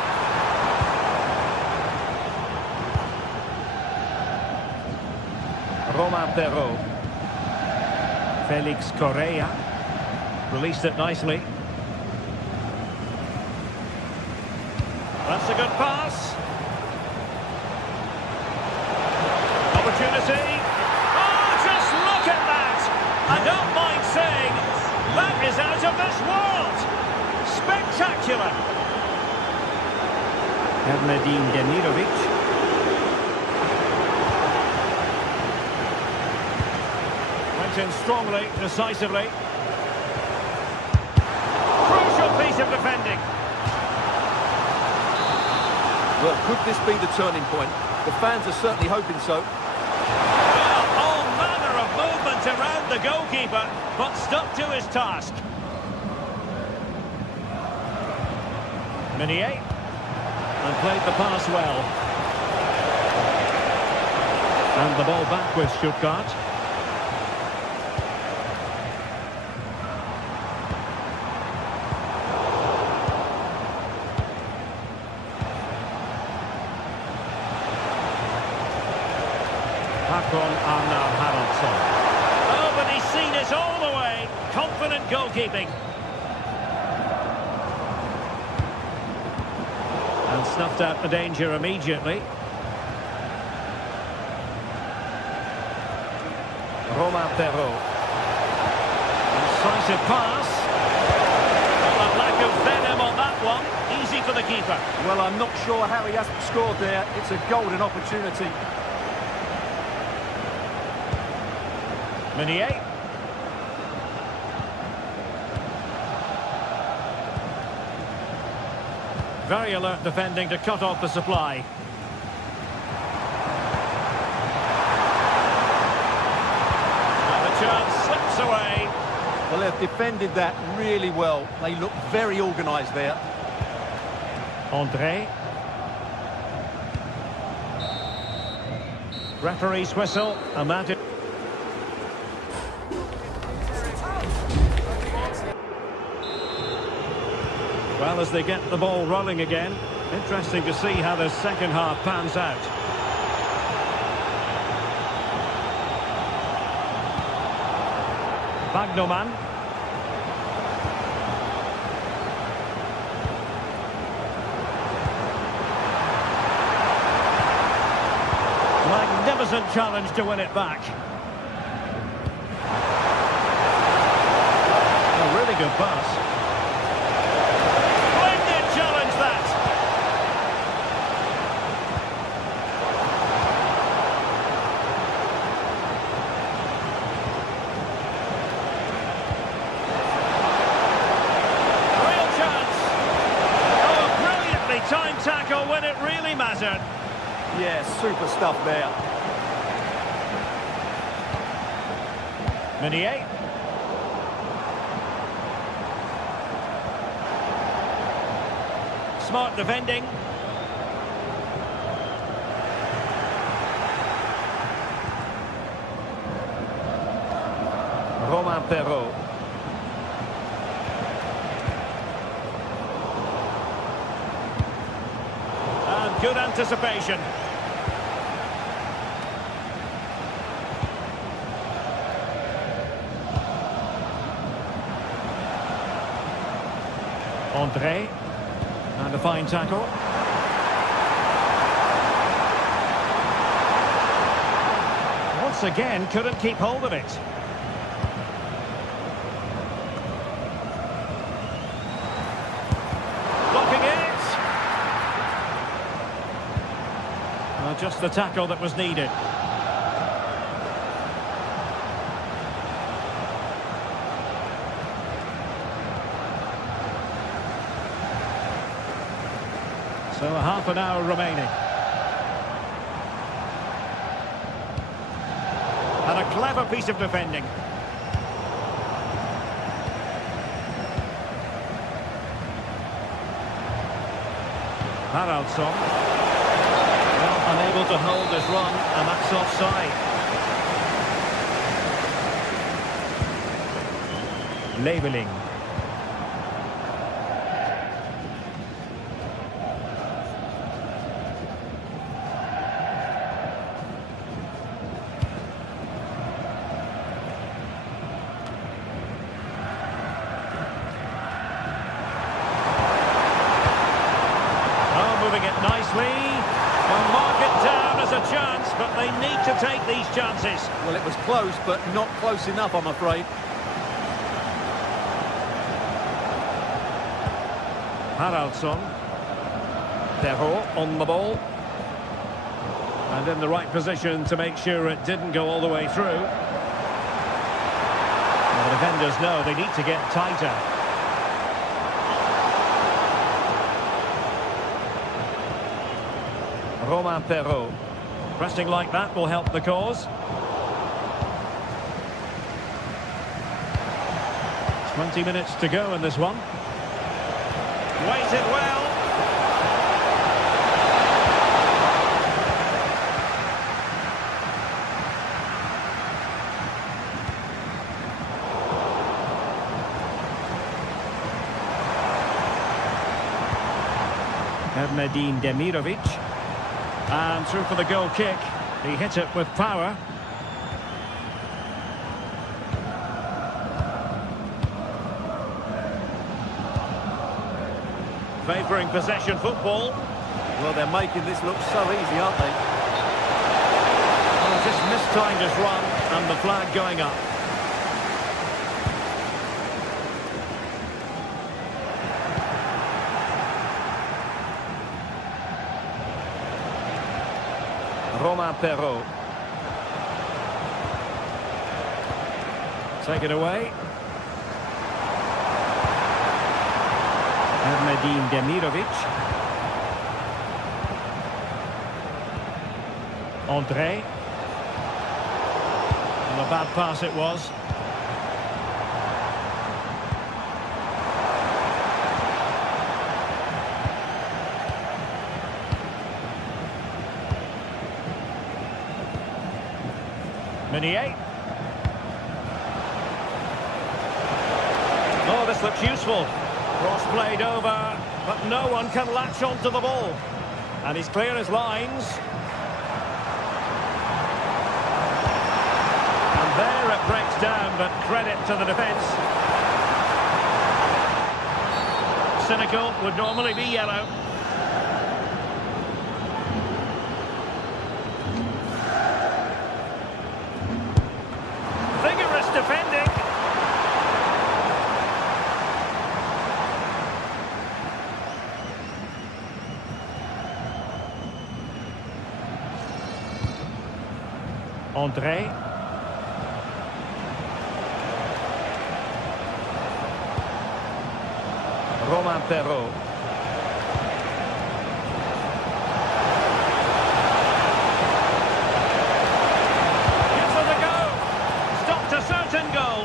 Romain Perrault. Felix Correa. Released it nicely. That's a good pass. Opportunity. I don't mind saying, that is out of this world! spectacular. Erdmedin Demirovic. Went in strongly, decisively. Crucial piece of defending. Well, could this be the turning point? The fans are certainly hoping so. Well, all manner of movement around the goalkeeper, but stuck to his task. Meunier. And played the pass well. And the ball back with Stuttgart. Arnar Haraldsson. Oh, but he's seen it all the way. Confident goalkeeping. And snuffed out the danger immediately. Romain Perrault. Incisive pass. Well, a lack of venom on that one. Easy for the keeper. Well, I'm not sure how he hasn't scored there. It's a golden opportunity. Meunier. Very alert defending to cut off the supply. And the chance slips away. Well, they've defended that really well. They look very organised there. André. Referee's whistle. Amad. Well, as they get the ball rolling again, interesting to see how the second half pans out. Bagnoman. Magnificent challenge to win it back. A really good pass. Time tackle when it really mattered. Yeah, super stuff there. Meunier. Smart defending. Romain Perrault. Good anticipation. André. And a fine tackle. Once again, couldn't keep hold of it. Blocking it. Just the tackle that was needed. So a half an hour remaining. And a clever piece of defending. Haraldsson. Unable to hold his run, and that's offside. Leveling. Oh, moving it nicely. They'll mark it down as a chance, but they need to take these chances. Well, it was close, but not close enough, I'm afraid. Haraldsson. Perrault on the ball. And in the right position to make sure it didn't go all the way through. Well, the defenders know they need to get tighter. Romain Perrault. Pressing like that will help the cause. 20 minutes to go in this one. Waited well. Erdnedin Demirovic. And through for the goal kick. He hit it with power. Favouring possession football. Well, they're making this look so easy, aren't they? Oh, just mistimed his run and the flag going up. Romain Perrault. Take it away. Erdnedin Demirovic. André. And a bad pass it was. Meunier. Oh, this looks useful. Cross played over, but no one can latch onto the ball. And he's clear his lines. And there it breaks down, but credit to the defence. Cynical would normally be yellow. Vigorous defending. André. Romain Perrault. Gives it a go. Stopped a certain goal.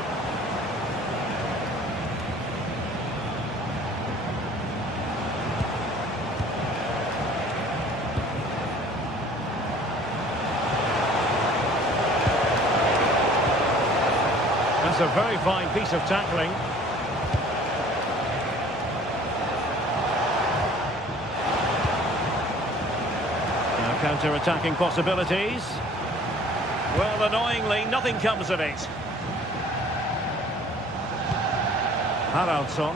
That's a very fine piece of tackling. Now counter-attacking possibilities. Well, annoyingly, nothing comes of it. Haraldsson.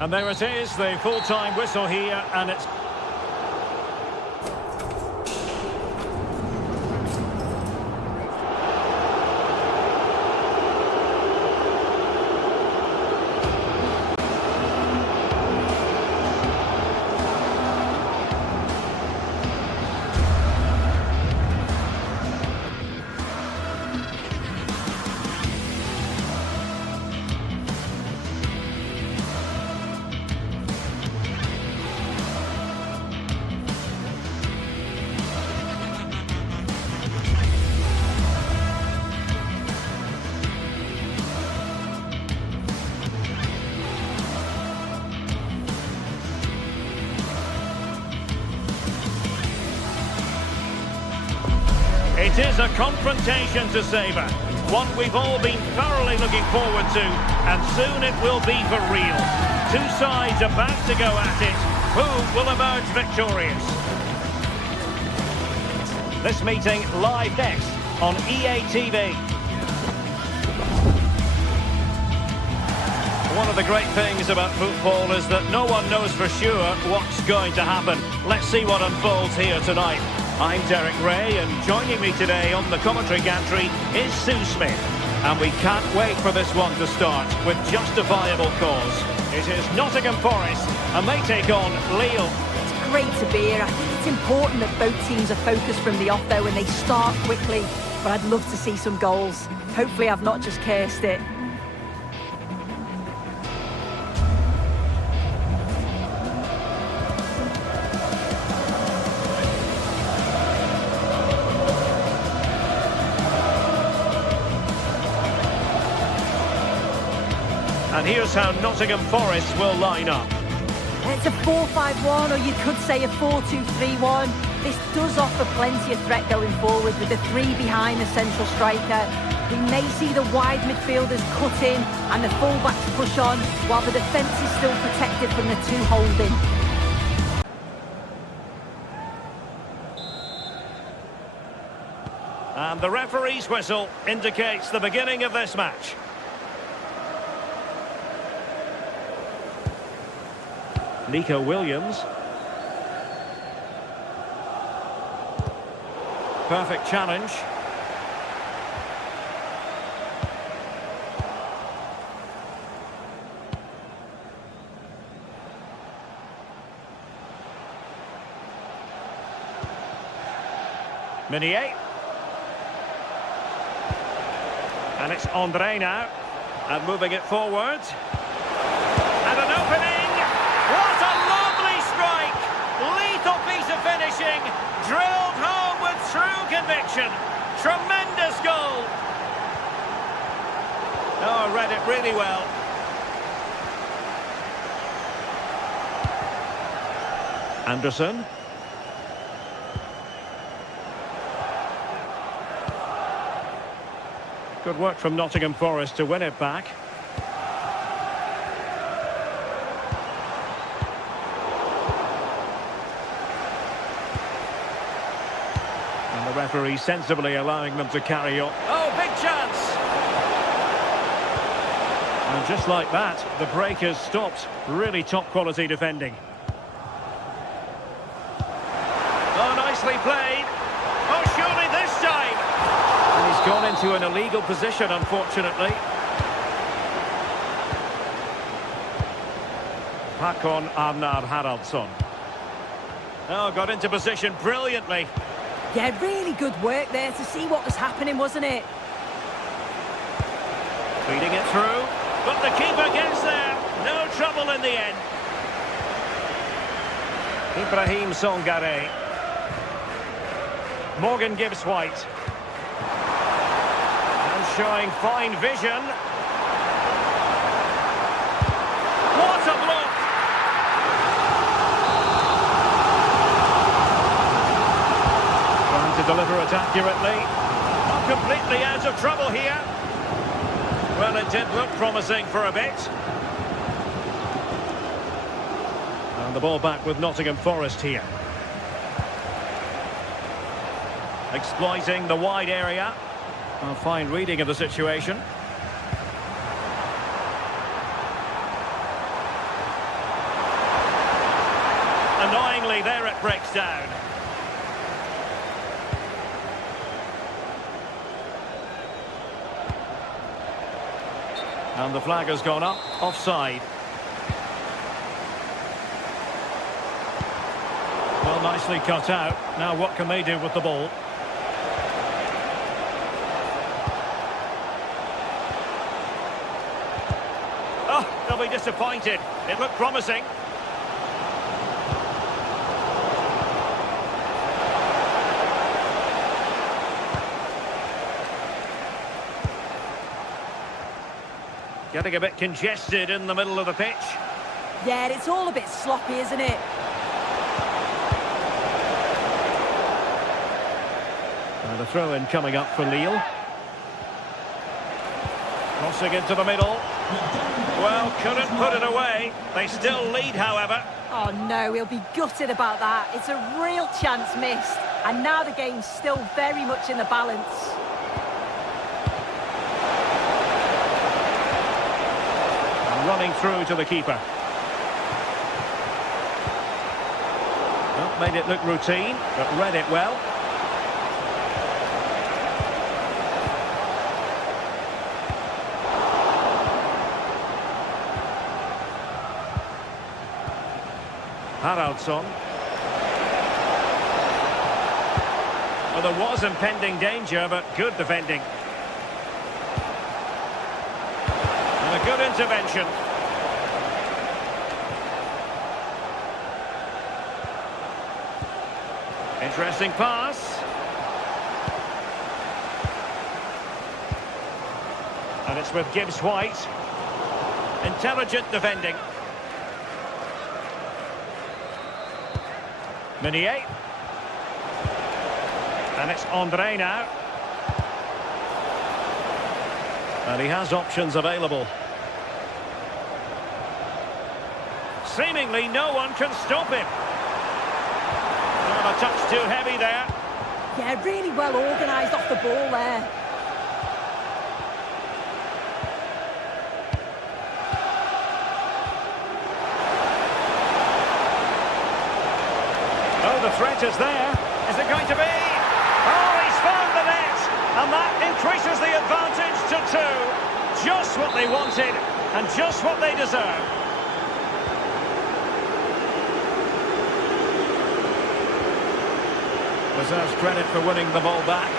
And there it is, the full-time whistle here, and it's... It is a confrontation to savour, one we've all been thoroughly looking forward to, and soon it will be for real. Two sides about to go at it. Who will emerge victorious? This meeting live next on EA TV. One of the great things about football is that no one knows for sure what's going to happen. Let's see what unfolds here tonight. I'm Derek Ray, and joining me today on the commentary gantry is Sue Smith. And we can't wait for this one to start with justifiable cause. It is Nottingham Forest, and they take on Lille. It's great to be here. I think it's important that both teams are focused from the off, though, and they start quickly. But I'd love to see some goals. Hopefully I've not just cursed it. And here's how Nottingham Forest will line up. It's a 4-5-1, or you could say a 4-2-3-1. This does offer plenty of threat going forward with the three behind the central striker. We may see the wide midfielders cut in and the full-backs push on, while the defence is still protected from the two holding. And the referee's whistle indicates the beginning of this match. Nico Williams. Perfect challenge. Meunier. And it's Andre now. And moving it forward. And an opening. What a lovely strike! Lethal piece of finishing, drilled home with true conviction. Tremendous goal. Oh, read it really well. Anderson. Good work from Nottingham Forest to win it back. The referee sensibly allowing them to carry on. Oh, big chance! And just like that, the break has stopped. Really top quality defending. Oh, nicely played. Oh, surely this time! And he's gone into an illegal position, unfortunately. Håkon Arnar Haraldsson. Oh, got into position brilliantly. Yeah, really good work there to see what was happening, wasn't it? Feeding it through, but the keeper gets there. No trouble in the end. Ibrahim Songare. Morgan Gibbs-White. And showing fine vision. What a block! To deliver it accurately. Not completely out of trouble here. Well, it did look promising for a bit. And the ball back with Nottingham Forest here. Exploiting the wide area. A fine reading of the situation. Annoyingly, there it breaks down. And the flag has gone up, offside. Well, nicely cut out. Now what can they do with the ball? Oh, they'll be disappointed. It looked promising. Getting a bit congested in the middle of the pitch. Yeah, it's all a bit sloppy, isn't it? And a throw-in coming up for Lille. Crossing into the middle. Well, couldn't put it away. They still lead, however. Oh no, he'll be gutted about that. It's a real chance missed. And now the game's still very much in the balance. Running through to the keeper. Well, made it look routine, but read it well. Haraldsson. Well, there was impending danger, but good defending. And a good intervention. Interesting pass. And it's with Gibbs-White. Intelligent defending. Meunier. And it's Andre now. And he has options available. Seemingly no one can stop him. Well, a touch too heavy there. Yeah, really well organised off the ball there. Oh, the threat is there. Is it going to be? Oh, he's found the net. And that increases the advantage to 2. Just what they wanted and just what they deserve. Deserves credit for winning the ball back.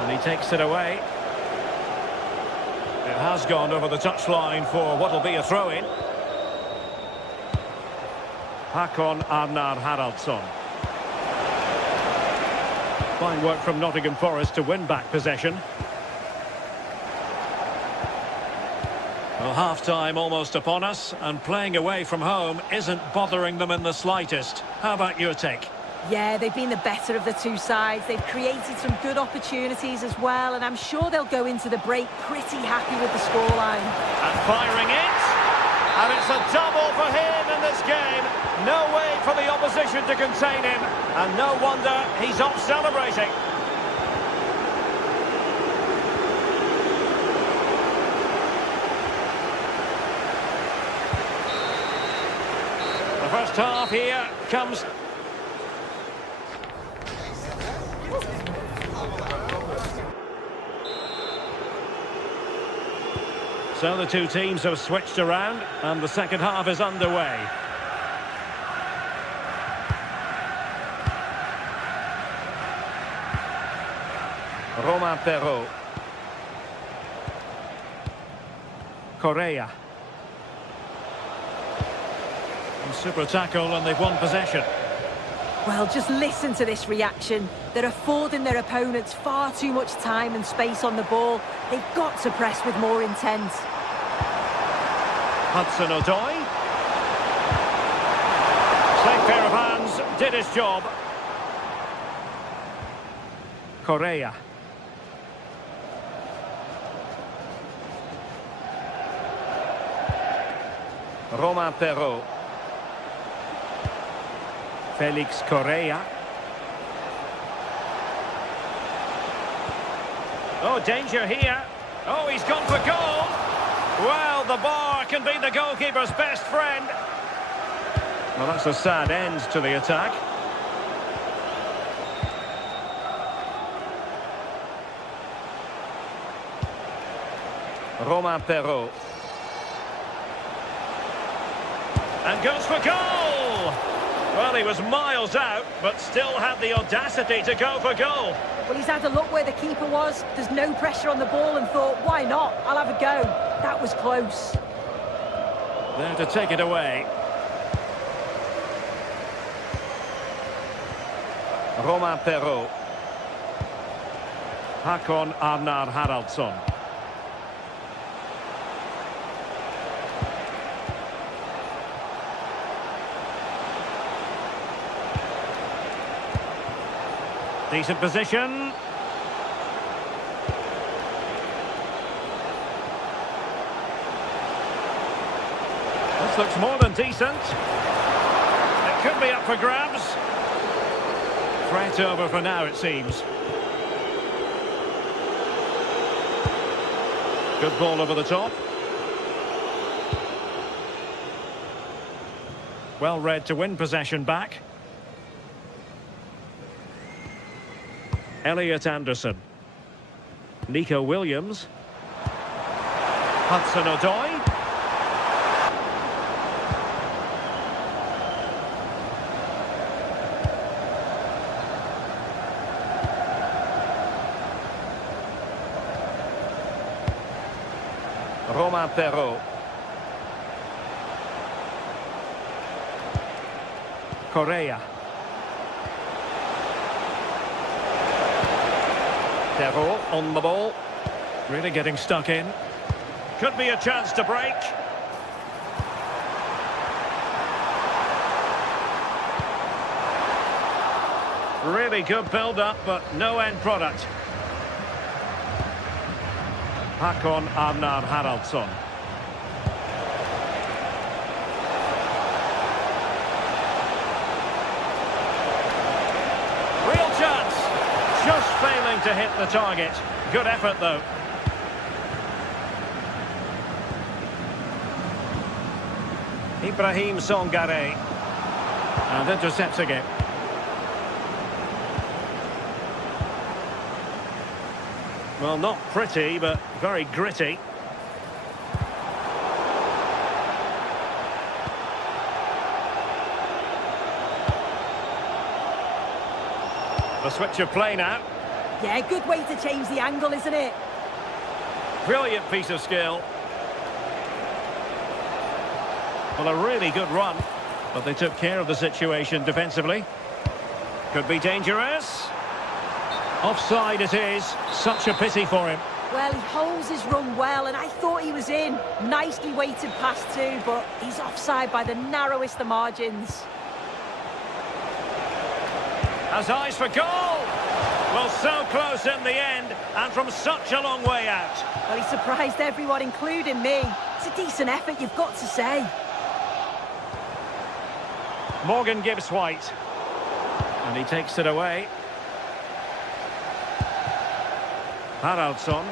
And he takes it away. It has gone over the touchline for what will be a throw-in. Håkon Arnar Haraldsson. Fine work from Nottingham Forest to win back possession. Well, half-time almost upon us, and playing away from home isn't bothering them in the slightest. How about your take? Yeah, they've been the better of the two sides. They've created some good opportunities as well, and I'm sure they'll go into the break pretty happy with the scoreline. And firing it, and it's a double for him in this game. No way for the opposition to contain him, and no wonder he's off celebrating. The first half here comes. So the two teams have switched around, and the second half is underway. Romain Perrault. Correa. And super tackle, and they've won possession. Well, just listen to this reaction. They're affording their opponents far too much time and space on the ball. They've got to press with more intent. Hudson-Odoi. Safe pair of hands, did his job. Correa. Romain Perrault. Felix Correa. Oh, danger here. Oh, he's gone for goal. Well, the bar can be the goalkeeper's best friend. Well, that's a sad end to the attack. Romain Perrault. And goes for goal! Well, he was miles out, but still had the audacity to go for goal. Well, he's had a look where the keeper was. There's no pressure on the ball and thought, why not? I'll have a go. That was close. There to take it away. Romain Perrault. Håkon Arnar Haraldsson. Decent position. This looks more than decent. It could be up for grabs. Threat over for now, it seems. Good ball over the top. Well read to win possession back. Elliot Anderson. Nico Williams. Hudson-Odoi. Romain Perrault. Correa. Perrault on the ball. Really getting stuck in. Could be a chance to break. Really good build-up, but no end product. Hakon Arnar Haraldsson. Real chance. Just failing to hit the target. Good effort, though. Ibrahim Songare. And intercepts again. Well, not pretty, but very gritty. The switch of play now. Yeah, good way to change the angle, isn't it? Brilliant piece of skill. Well, a really good run, but they took care of the situation defensively. Could be dangerous. Offside it is. Such a pity for him. Well, he holds his run well, and I thought he was in. Nicely weighted pass too, but he's offside by the narrowest of margins. Has eyes for goal. Well, so close in the end, and from such a long way out. Well, he surprised everyone, including me. It's a decent effort, you've got to say. Morgan Gibbs-White. And he takes it away. Haraldsson.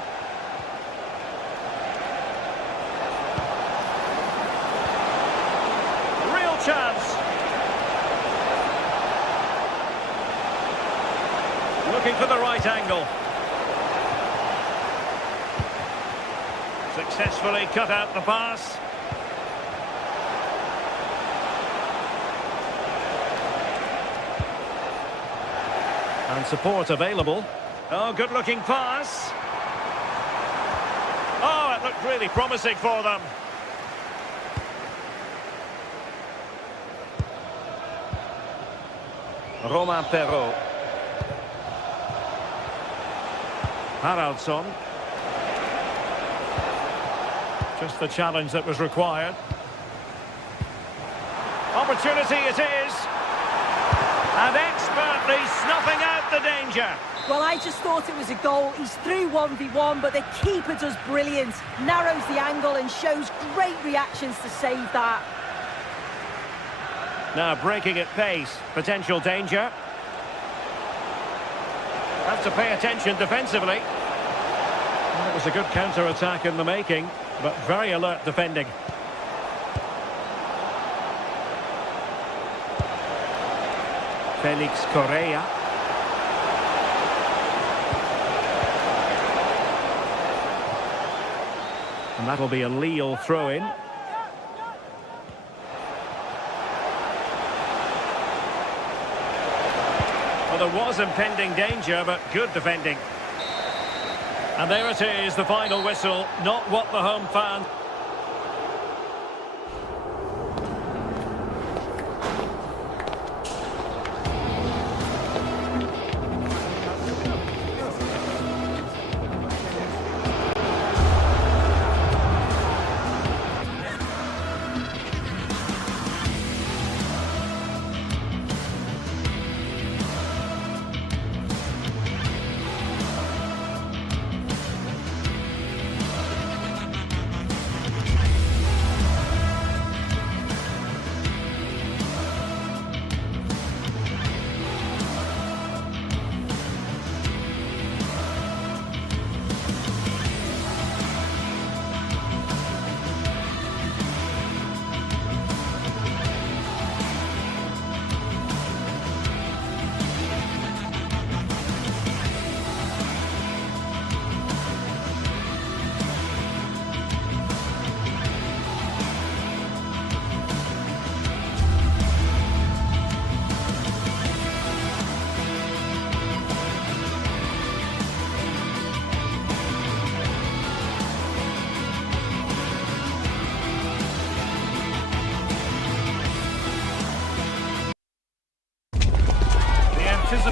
Real chance. Looking for the right angle. Successfully cut out the pass. And support available. Oh, good-looking pass. Oh, it looked really promising for them. Romain Perrault. Haraldsson. Just the challenge that was required. Opportunity it is. And expertly snuffing out the danger. Well, I just thought it was a goal. He's through 1v1, but the keeper does brilliant. Narrows the angle and shows great reactions to save that. Now breaking at pace. Potential danger. Have to pay attention defensively. Well, it was a good counter-attack in the making, but very alert defending. Felix Correa. And that'll be a Lille throw-in. Well, there was impending danger, but good defending. And there it is, the final whistle. Not what the home fans...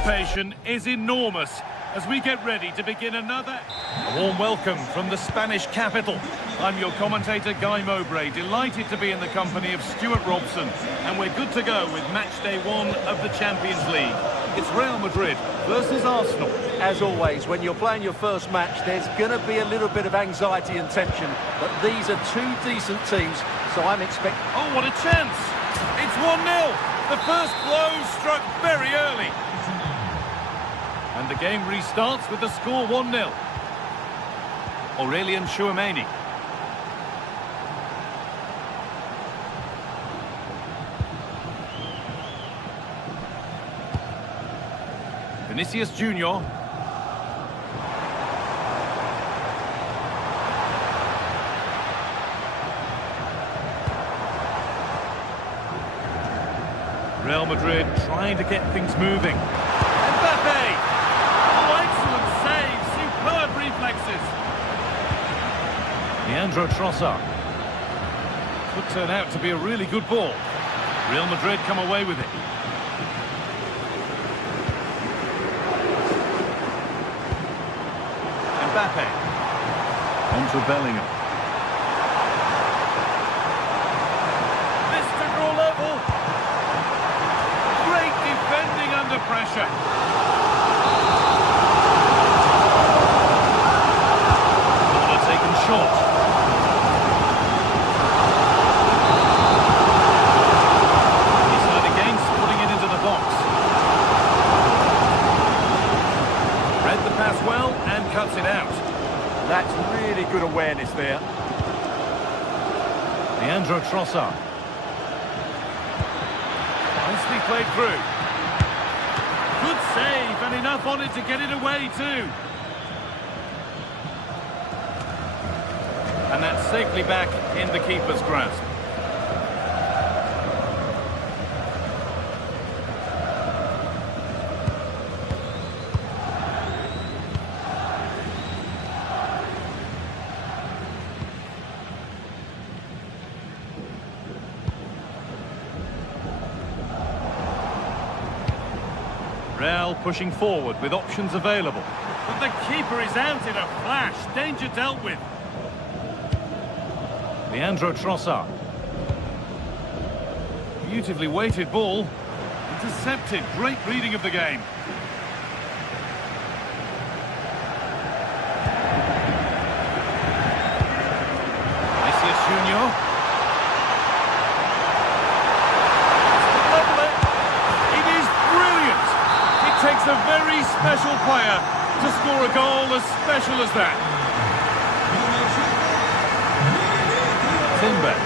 anticipation is enormous as we get ready to begin another... A warm welcome from the Spanish capital. I'm your commentator, Guy Mowbray, delighted to be in the company of Stuart Robson, and we're good to go with match day 1 of the Champions League. It's Real Madrid versus Arsenal. As always, when you're playing your first match, there's going to be a little bit of anxiety and tension, but these are two decent teams, so I'm expecting... Oh, what a chance! It's 1-0! The first blow struck very early. And the game restarts with the score 1-0. Aurelian Tchouameni. Vinicius Junior. Real Madrid trying to get things moving. Mbappe! Oh, excellent save! Superb reflexes! Leandro Trossard. Could turn out to be a really good ball. Real Madrid come away with it. Mbappe. On to Bellingham. This to draw level. Great defending under pressure. Corner taken short. Decide against putting it into the box. Read the pass well and cuts it out. That's really good awareness there. Leandro Trossard. Nicely played through. Good save, and enough on it to get it away too. And that's safely back in the keeper's grasp. Real pushing forward with options available. But the keeper is out in a flash. Danger dealt with. Leandro Trossard. Beautifully weighted ball. Intercepted. Great reading of the game. Vinicius Junior. Takes a very special player to score a goal as special as that. Timber.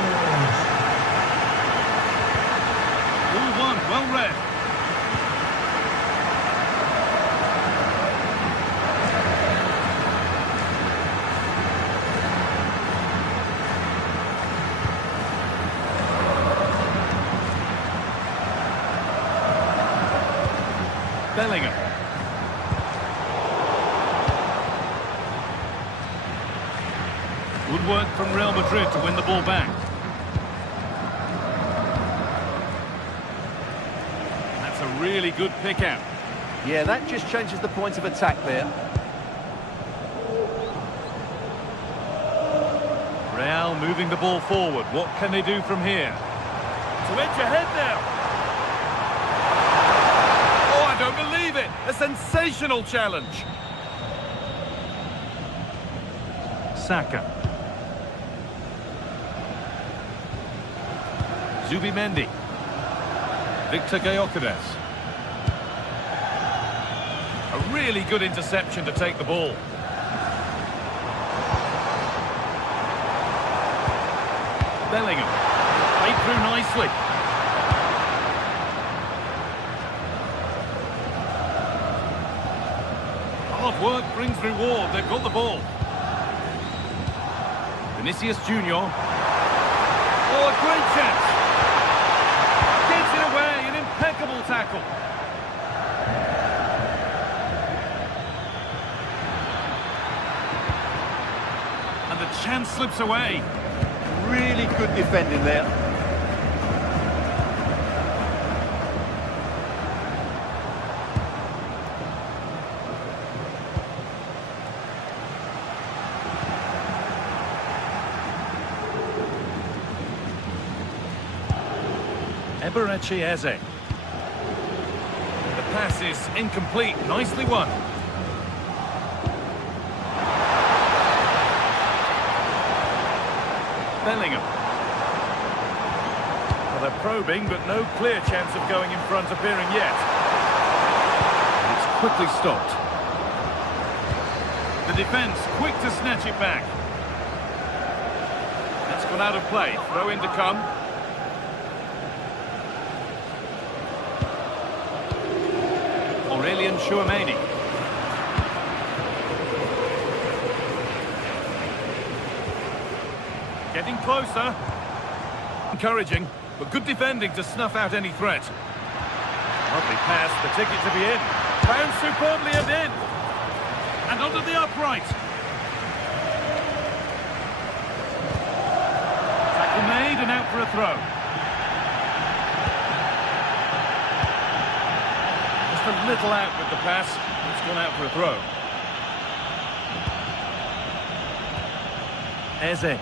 All one, well read. Bellingham. Good work from Real Madrid to win the ball back. That's a really good pick out. Yeah, that just changes the point of attack there. Real moving the ball forward. What can they do from here? To edge ahead now. I don't believe it! A sensational challenge! Saka. Zubimendi. Victor Gyökeres. A really good interception to take the ball. Bellingham. Played through nicely. Hard work brings reward. They've got the ball. Vinicius Junior. Oh, a great chance. Gets it away. An impeccable tackle. And the chance slips away. Really good defending there. Eze. The pass is incomplete. Nicely won. Bellingham. Well, they're probing, but no clear chance of going in front appearing yet. It's quickly stopped. The defence quick to snatch it back. That's gone out of play. Throw in to come. Aurelien Tchouameni. Getting closer. Encouraging, but good defending to snuff out any threat. Lovely pass, the ticket to be in. Found superbly and in. And onto the upright. Tackle made and out for a throw. Just a little out with the pass. It's gone out for a throw. Eze.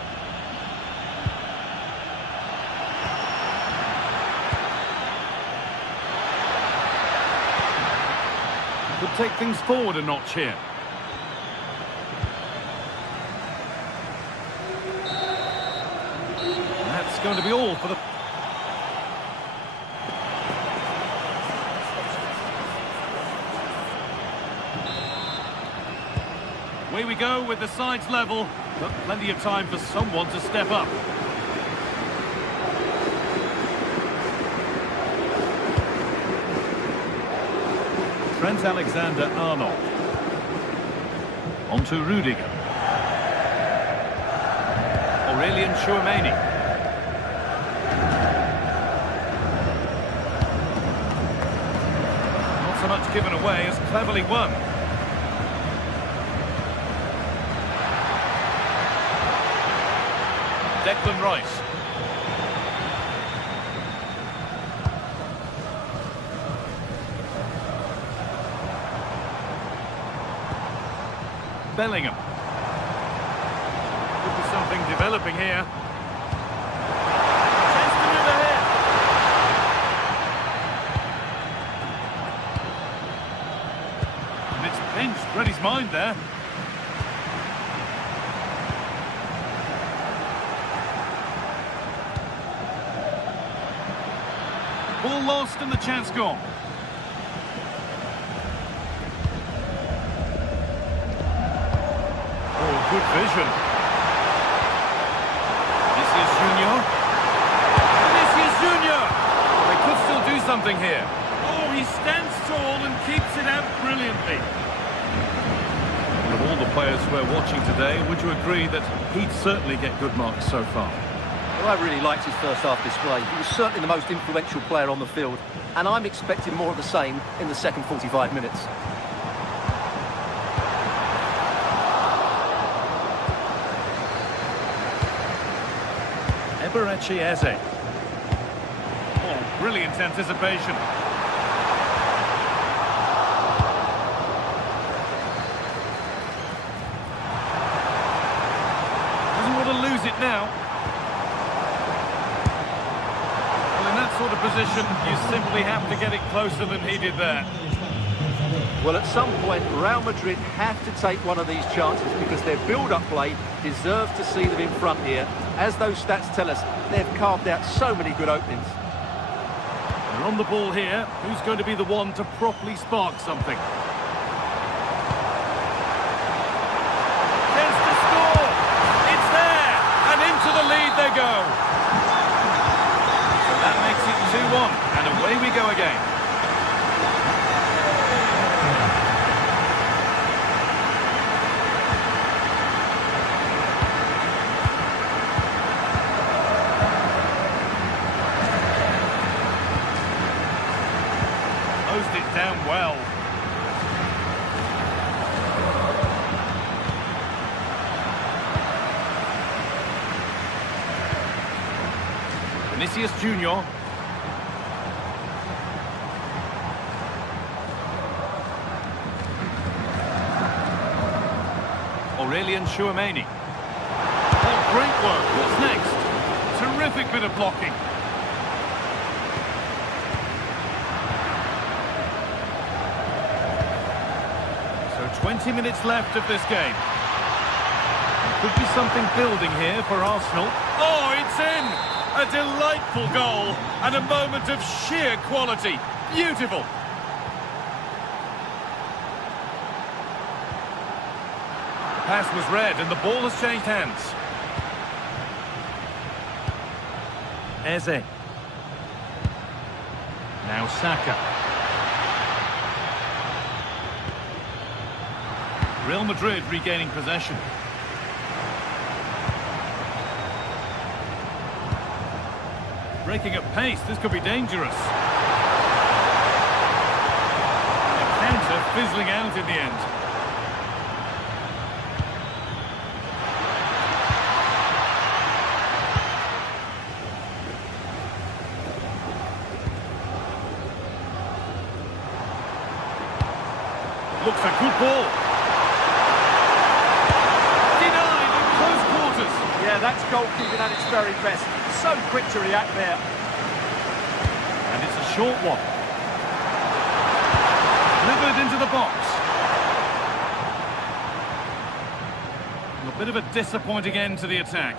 Could take things forward a notch here. That's going to be all for the... Away we go with the sides level, but plenty of time for someone to step up. Trent Alexander-Arnold. On to Rudiger. Aurelien Tchouameni. Not so much given away as cleverly won. Declan Rice. Bellingham. Could be something developing here. Chance to move ahead. And it's pinched. Read his mind there. Ball lost and the chance gone. Good vision. Vinicius Junior. Vinicius Junior. They could still do something here. Oh, he stands tall and keeps it out brilliantly. Of all the players we're watching today, would you agree that he'd certainly get good marks so far? Well, I really liked his first half display. He was certainly the most influential player on the field, and I'm expecting more of the same in the second 45 minutes. Eze. Oh, brilliant anticipation. Doesn't want to lose it now. Well, in that sort of position, you simply have to get it closer than he did there. Well, at some point, Real Madrid have to take one of these chances because their build-up play deserves to see them in front here. As those stats tell us, they've carved out so many good openings. They're on the ball here. Who's going to be the one to properly spark something? Chance to score! It's there! And into the lead they go! So that makes it 2-1, and away we go again. Closed it down well. Vinicius Junior. Aurelien Tchouameni. Oh, great work. What's next? Terrific bit of blocking. 20 minutes left of this game. There could be something building here for Arsenal. Oh, it's in! A delightful goal and a moment of sheer quality. Beautiful. The pass was read and the ball has changed hands. Eze. Now Saka. Real Madrid regaining possession. Breaking at pace, this could be dangerous. The counter fizzling out in the end. Looks a good ball. Denied in close quarters. Yeah, that's goalkeeping at its very best. So quick to react there. And it's a short one. Delivered into the box. A bit of a disappointing end to the attack.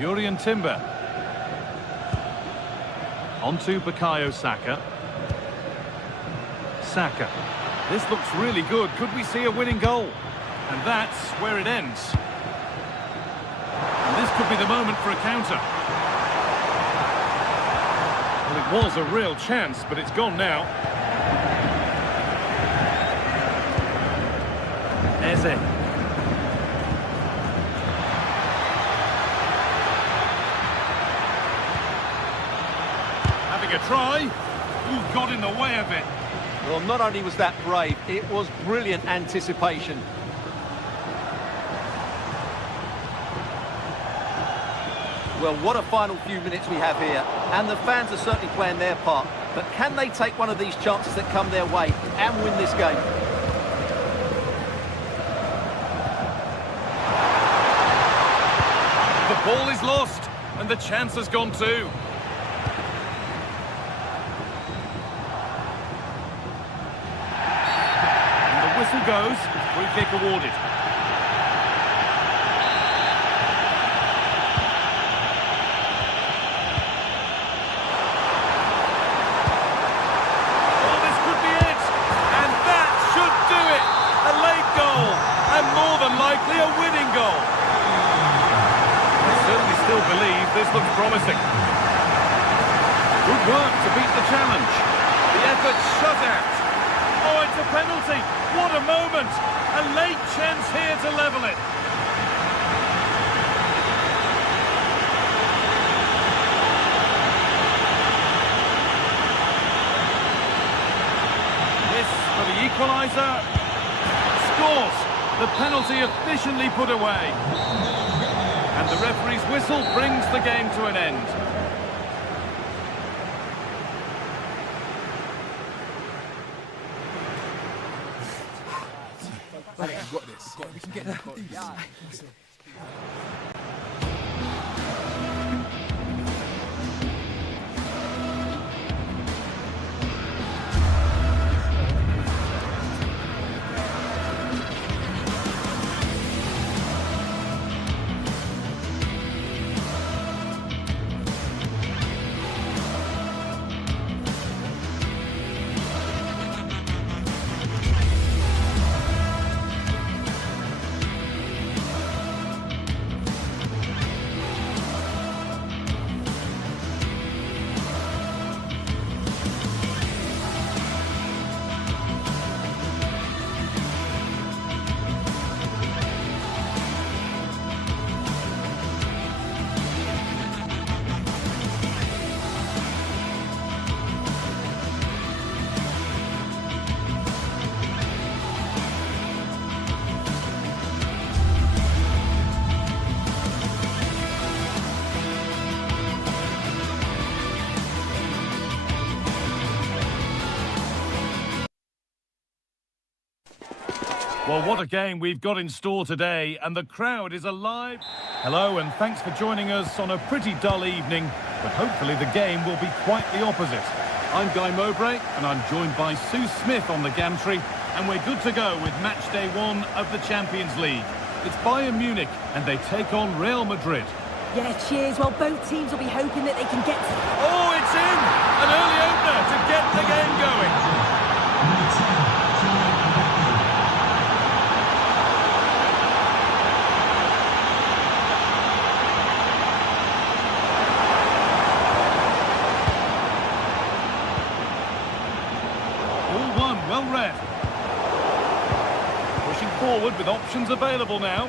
Urian Timber. Onto Bukayo Saka. Saka. This looks really good. Could we see a winning goal? And that's where it ends. And this could be the moment for a counter. Well, it was a real chance, but it's gone now. Eze. Having a try. Ooh, got in the way of it. Well, not only was that brave, it was brilliant anticipation. Well, what a final few minutes we have here. And the fans are certainly playing their part. But can they take one of these chances that come their way and win this game? The ball is lost, and the chance has gone too. And the whistle goes, free kick awarded. Oh, this could be it, and that should do it. A late goal, and more than likely a winning goal. Certainly still believe this looks promising. Good work to beat the challenge. The effort shut out. Oh, it's a penalty. What a moment. A late chance here to level it. This for the equaliser. Scores. The penalty efficiently put away. And the referee's whistle brings the game to an end. We've got this. We can get this. Well, what a game we've got in store today, and the crowd is alive. Hello, and thanks for joining us on a pretty dull evening, but hopefully the game will be quite the opposite. I'm Guy Mowbray, and I'm joined by Sue Smith on the gantry, and we're good to go with match day 1 of the Champions League. It's Bayern Munich, and they take on Real Madrid. Yeah, cheers. Well, both teams will be hoping that they can get to... Oh, it's in! An early opener to get the game going. All one, well read. Pushing forward with options available now.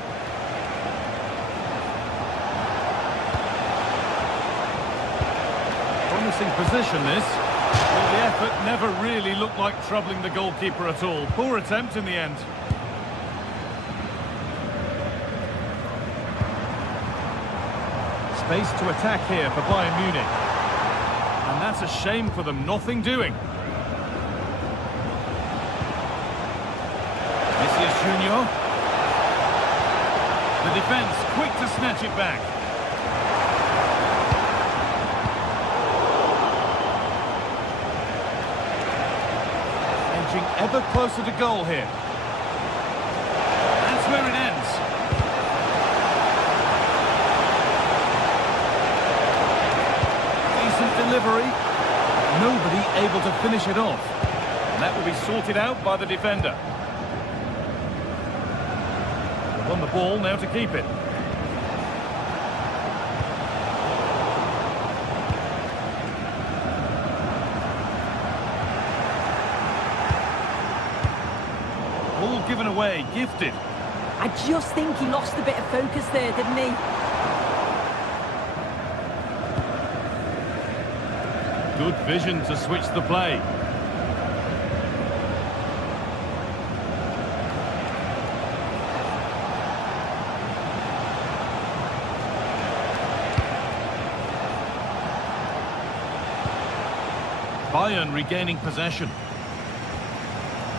Promising position this. Well, the effort never really looked like troubling the goalkeeper at all. Poor attempt in the end. Space to attack here for Bayern Munich. And that's a shame for them, nothing doing. Vinicius Junior. The defence quick to snatch it back. Edging ever closer to goal here. That's where it ends. Decent delivery. Nobody able to finish it off. And that will be sorted out by the defender. Won the ball, now to keep it. Ball given away, gifted. I just think he lost a bit of focus there, didn't he? Good vision to switch the play. Bayern regaining possession.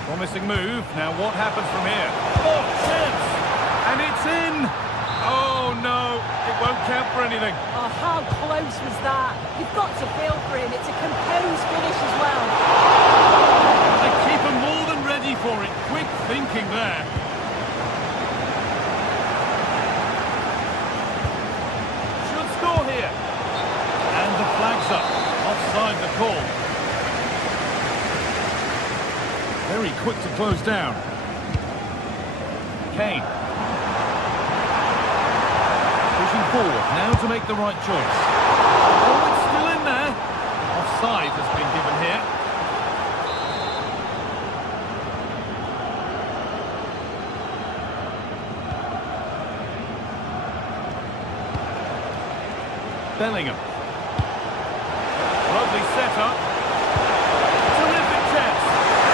Promising move. Now what happens from here? Oh, chance! And it's in! Oh, no. It won't count for anything. Oh, how close was that? You've got to feel for him. It's a composed finish as well. The keeper more than ready for it. Quick thinking there. Should score here. And the flag's up. Offside the call. Very quick to close down. Kane. Pushing forward, now to make the right choice. Oh, it's still in there. Offside has been given here. Bellingham. Lovely setup. Terrific chance.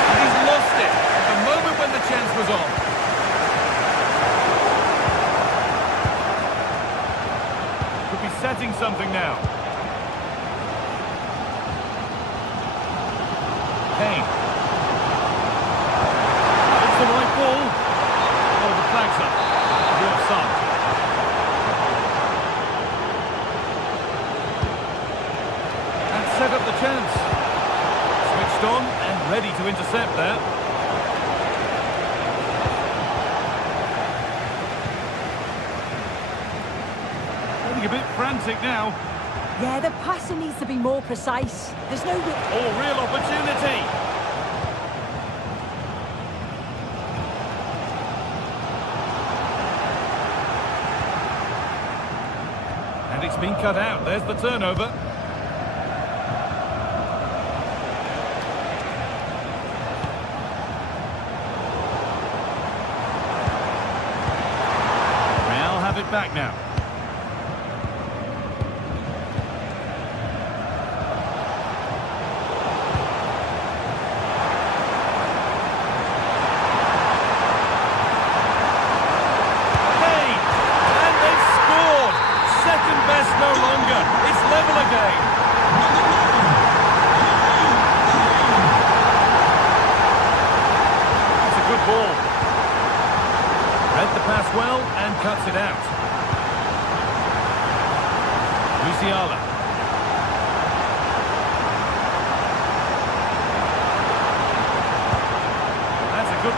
And he's lost it at the moment when the chance was on. Could be setting something now. Kane. It's the right ball. Oh, the flag's up. The offside. And set up the chance. Switched on and ready to intercept there. Getting a bit frantic now. Yeah, the passing needs to be more precise. There's no... Oh, real opportunity. And it's been cut out. There's the turnover. Real have it back now. No longer. It's level again. It's a good ball. Read the pass well and cuts it out. Musiala. That's a good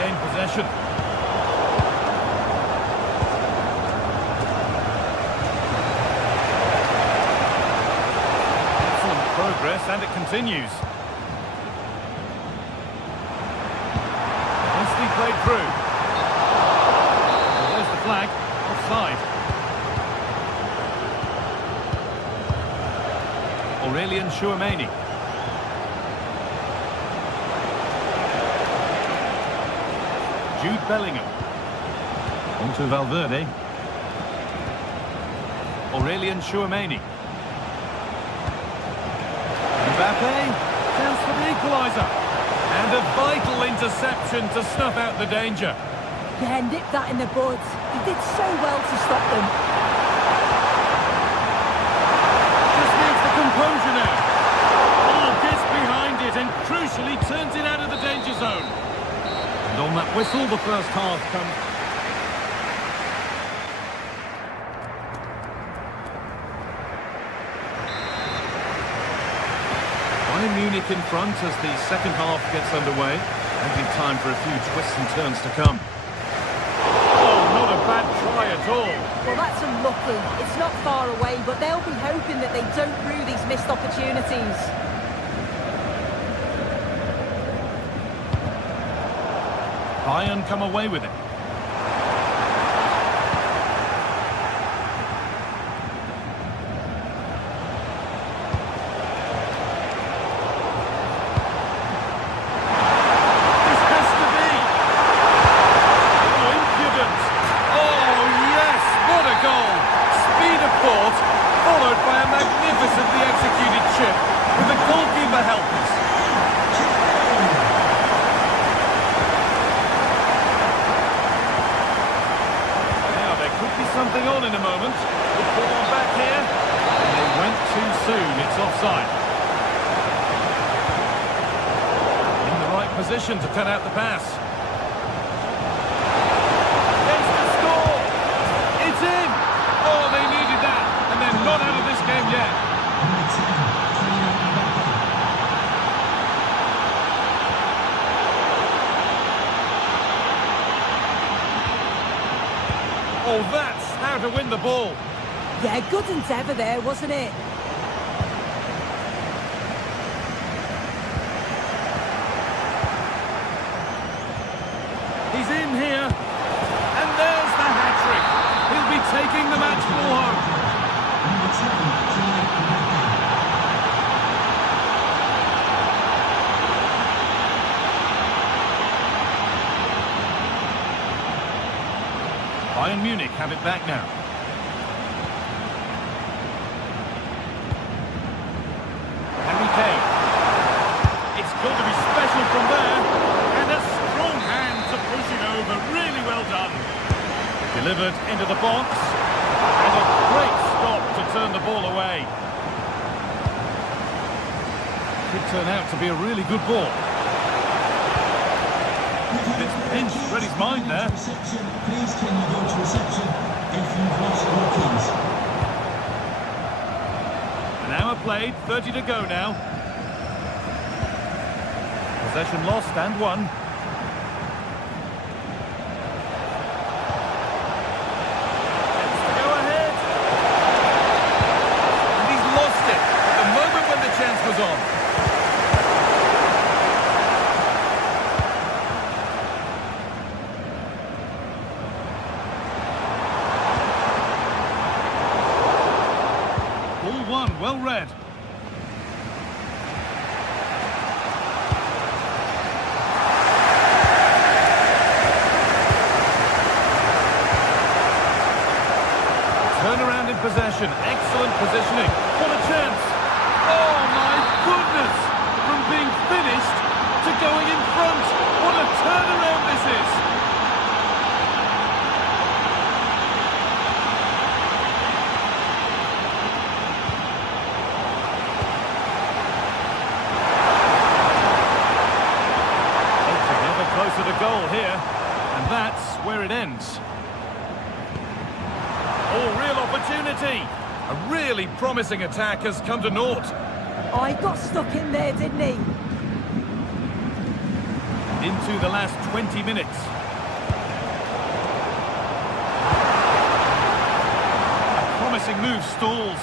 regain possession. Excellent progress, and it continues. Nicely played through. Well, there's the flag. Offside. Aurelian Chouameni. Jude Bellingham. On to Valverde. Aurelian Chouameni. Mbappe. Chance for the equaliser. And a vital interception to snuff out the danger. Yeah, nipped that in the bud. He did so well to stop them. Just needs the composure now. Oh, gets behind it and crucially turns it out of the danger zone. And on that whistle, the first half comes. Bayern Munich in front as the second half gets underway. And be time for a few twists and turns to come. Oh, not a bad try at all. Well, that's unlucky. It's not far away, but they'll be hoping that they don't rue these missed opportunities. Bayern come away with it. This has to be. Oh, impudent. Oh, yes, what a goal. Speed of thought, followed by a magnificently executed chip with the goalkeeper helpless. Something on in a moment. Good ball back here. And they went too soon. It's offside. In the right position to cut out the pass. Gets to score. It's in. Oh, they needed that. And they're not out of this game yet. Oh, that's how to win the ball. Yeah, good endeavour there, wasn't it? He's in here. And there's the hat-trick. He'll be taking the match ball home. Bayern Munich have it back now. Harry Kane. It's going to be special from there. And a strong hand to push it over. Really well done. Delivered into the box. And a great stop to turn the ball away. Could turn out to be a really good ball. This pinch read his mind there. Please can you go to reception if you've lost your keys? An hour played, 30 to go now. Possession lost and won. Chance to go ahead. And he's lost it at the moment when the chance was on. Well read. Turnaround in possession. Excellent positioning. What a chance. Oh my goodness. From being finished to going in front. What a turnaround this is. To the goal here, and that's where it ends. Oh, real opportunity. A really promising attack has come to naught. Oh, he got stuck in there, didn't he? into the last 20 minutes. A promising move stalls.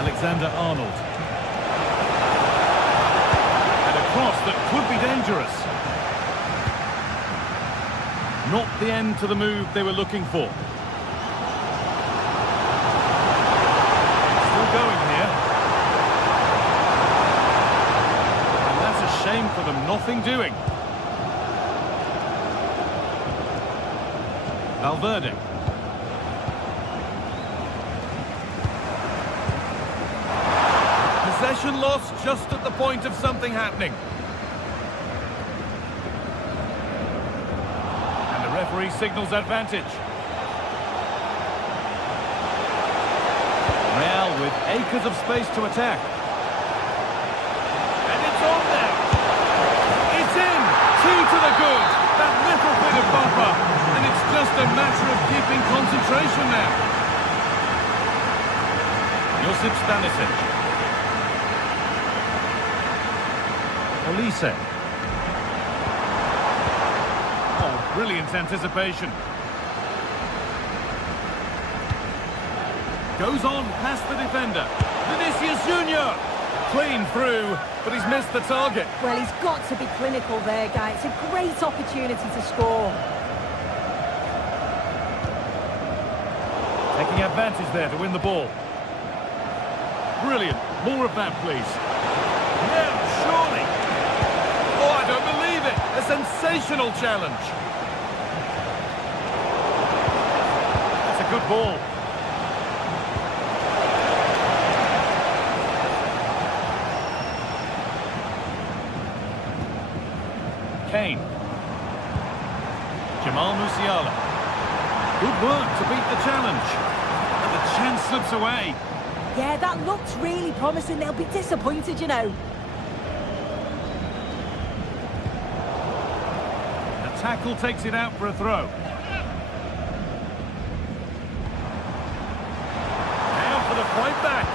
Alexander-Arnold. And a cross that could be dangerous. Not the end to the move they were looking for. Still going here. And that's a shame for them, nothing doing. Valverde. Possession lost just at the point of something happening. And the referee signals advantage. Real with acres of space to attack. And it's on there. It's in. 2 to the good. That little bit of bumper. And it's just a matter of keeping concentration now. Josip Stanisic. Olise. Oh, brilliant anticipation. Goes on past the defender. Vinicius Junior. Clean through, but he's missed the target. Well, he's got to be clinical there, guy. It's a great opportunity to score. Taking advantage there to win the ball. Brilliant. More of that, please. Yeah, surely. Oh, I don't believe it. A sensational challenge. That's a good ball. Kane. Jamal Musiala. Good work to beat the challenge. And the chance slips away. Yeah, that looks really promising. They'll be disappointed, you know. The tackle takes it out for a throw. Now for the fight back.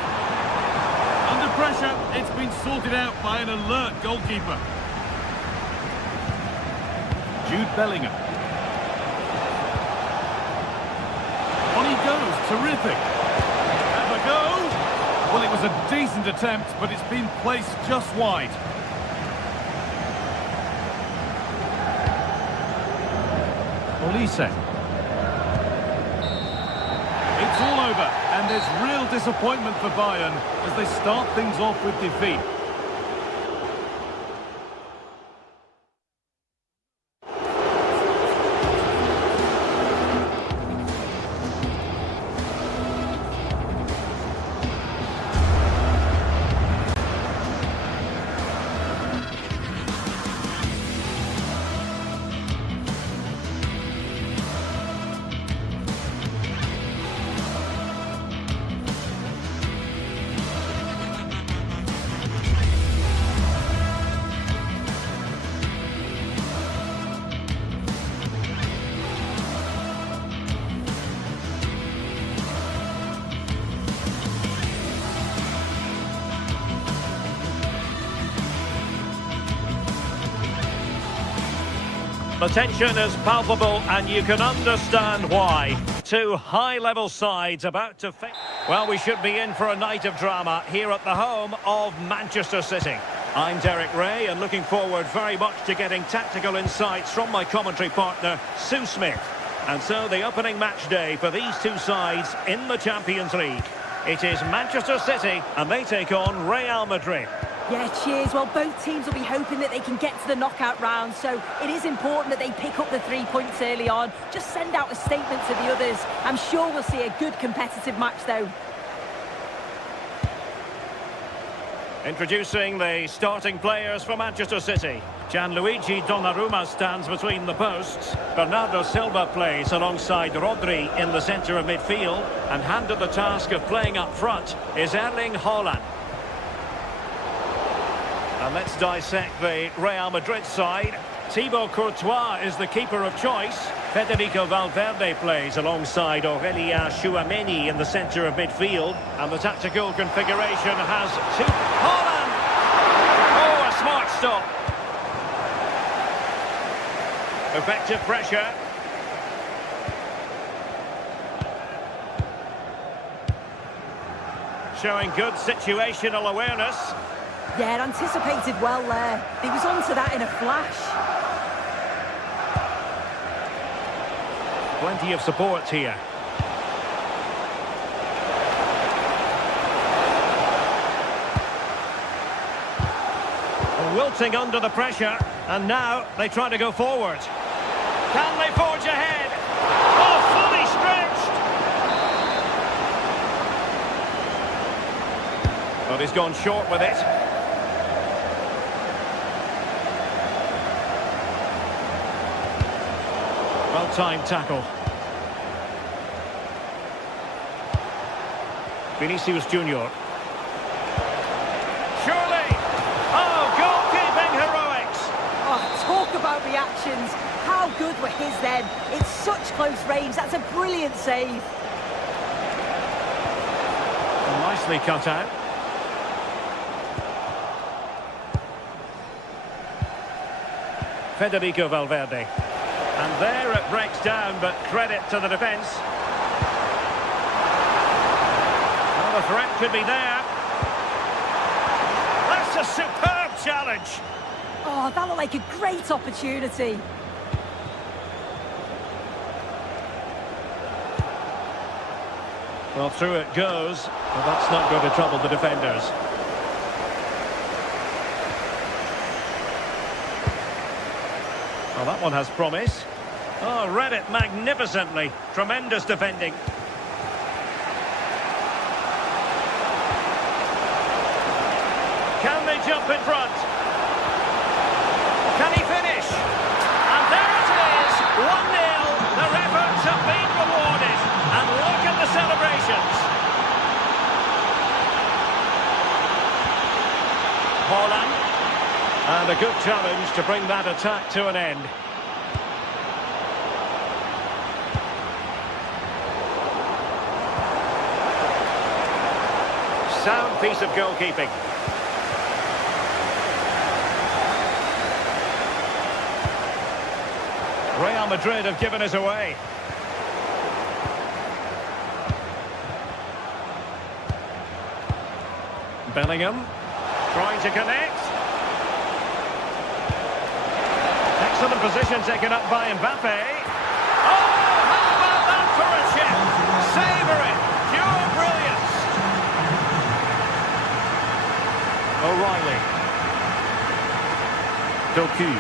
Under pressure, it's been sorted out by an alert goalkeeper. Jude Bellingham. On he goes, terrific. Have a go. Well, it was a decent attempt, but it's been placed just wide. Olise. It's all over, and there's real disappointment for Bayern as they start things off with defeat. The tension is palpable and you can understand why. Two high-level sides about to face. Well, we should be in for a night of drama here at the home of Manchester City. I'm Derek Ray and looking forward very much to getting tactical insights from my commentary partner, Sue Smith. And so the opening match day for these two sides in the Champions League. It is Manchester City and they take on Real Madrid. Yeah, cheers. Well, both teams will be hoping that they can get to the knockout round, so it is important that they pick up the 3 points early on. Just send out a statement to the others. I'm sure we'll see a good competitive match, though. Introducing the starting players for Manchester City. Gianluigi Donnarumma stands between the posts. Bernardo Silva plays alongside Rodri in the centre of midfield. And handed the task of playing up front is Erling Haaland. And let's dissect the Real Madrid side. Thibaut Courtois is the keeper of choice. Federico Valverde plays alongside Aurelien Tchouameni in the centre of midfield. And the tactical configuration has two. Haaland! smart stop. Effective pressure. Showing good situational awareness. Yeah, anticipated well there. He was onto that in a flash. Plenty of support here. Wilting under the pressure, and now they try to go forward. Can they forge ahead? Oh, fully stretched! But he's gone short with it. Well-timed tackle. Vinicius Junior. Surely! Oh, goalkeeping heroics! Oh, talk about reactions. How good were his then? It's such close range. That's a brilliant save. Nicely cut out. Federico Valverde. And there it breaks down, but credit to the defence. Well, the threat could be there. That's a superb challenge. Oh, that looked like a great opportunity. Well, through it goes, but that's not going to trouble the defenders. Well, that one has promise. Oh, read it magnificently. Tremendous defending. Can they jump in front? Can he finish? And there it is, 1-0. Their efforts have been rewarded. And look at the celebrations. Holland. And a good challenge to bring that attack to an end. Sound piece of goalkeeping. Real Madrid have given us away. Bellingham trying to connect. Excellent position taken up by Mbappe. Oh, how about that for a chip? Savour it. Pure brilliance. O'Reilly. Doku.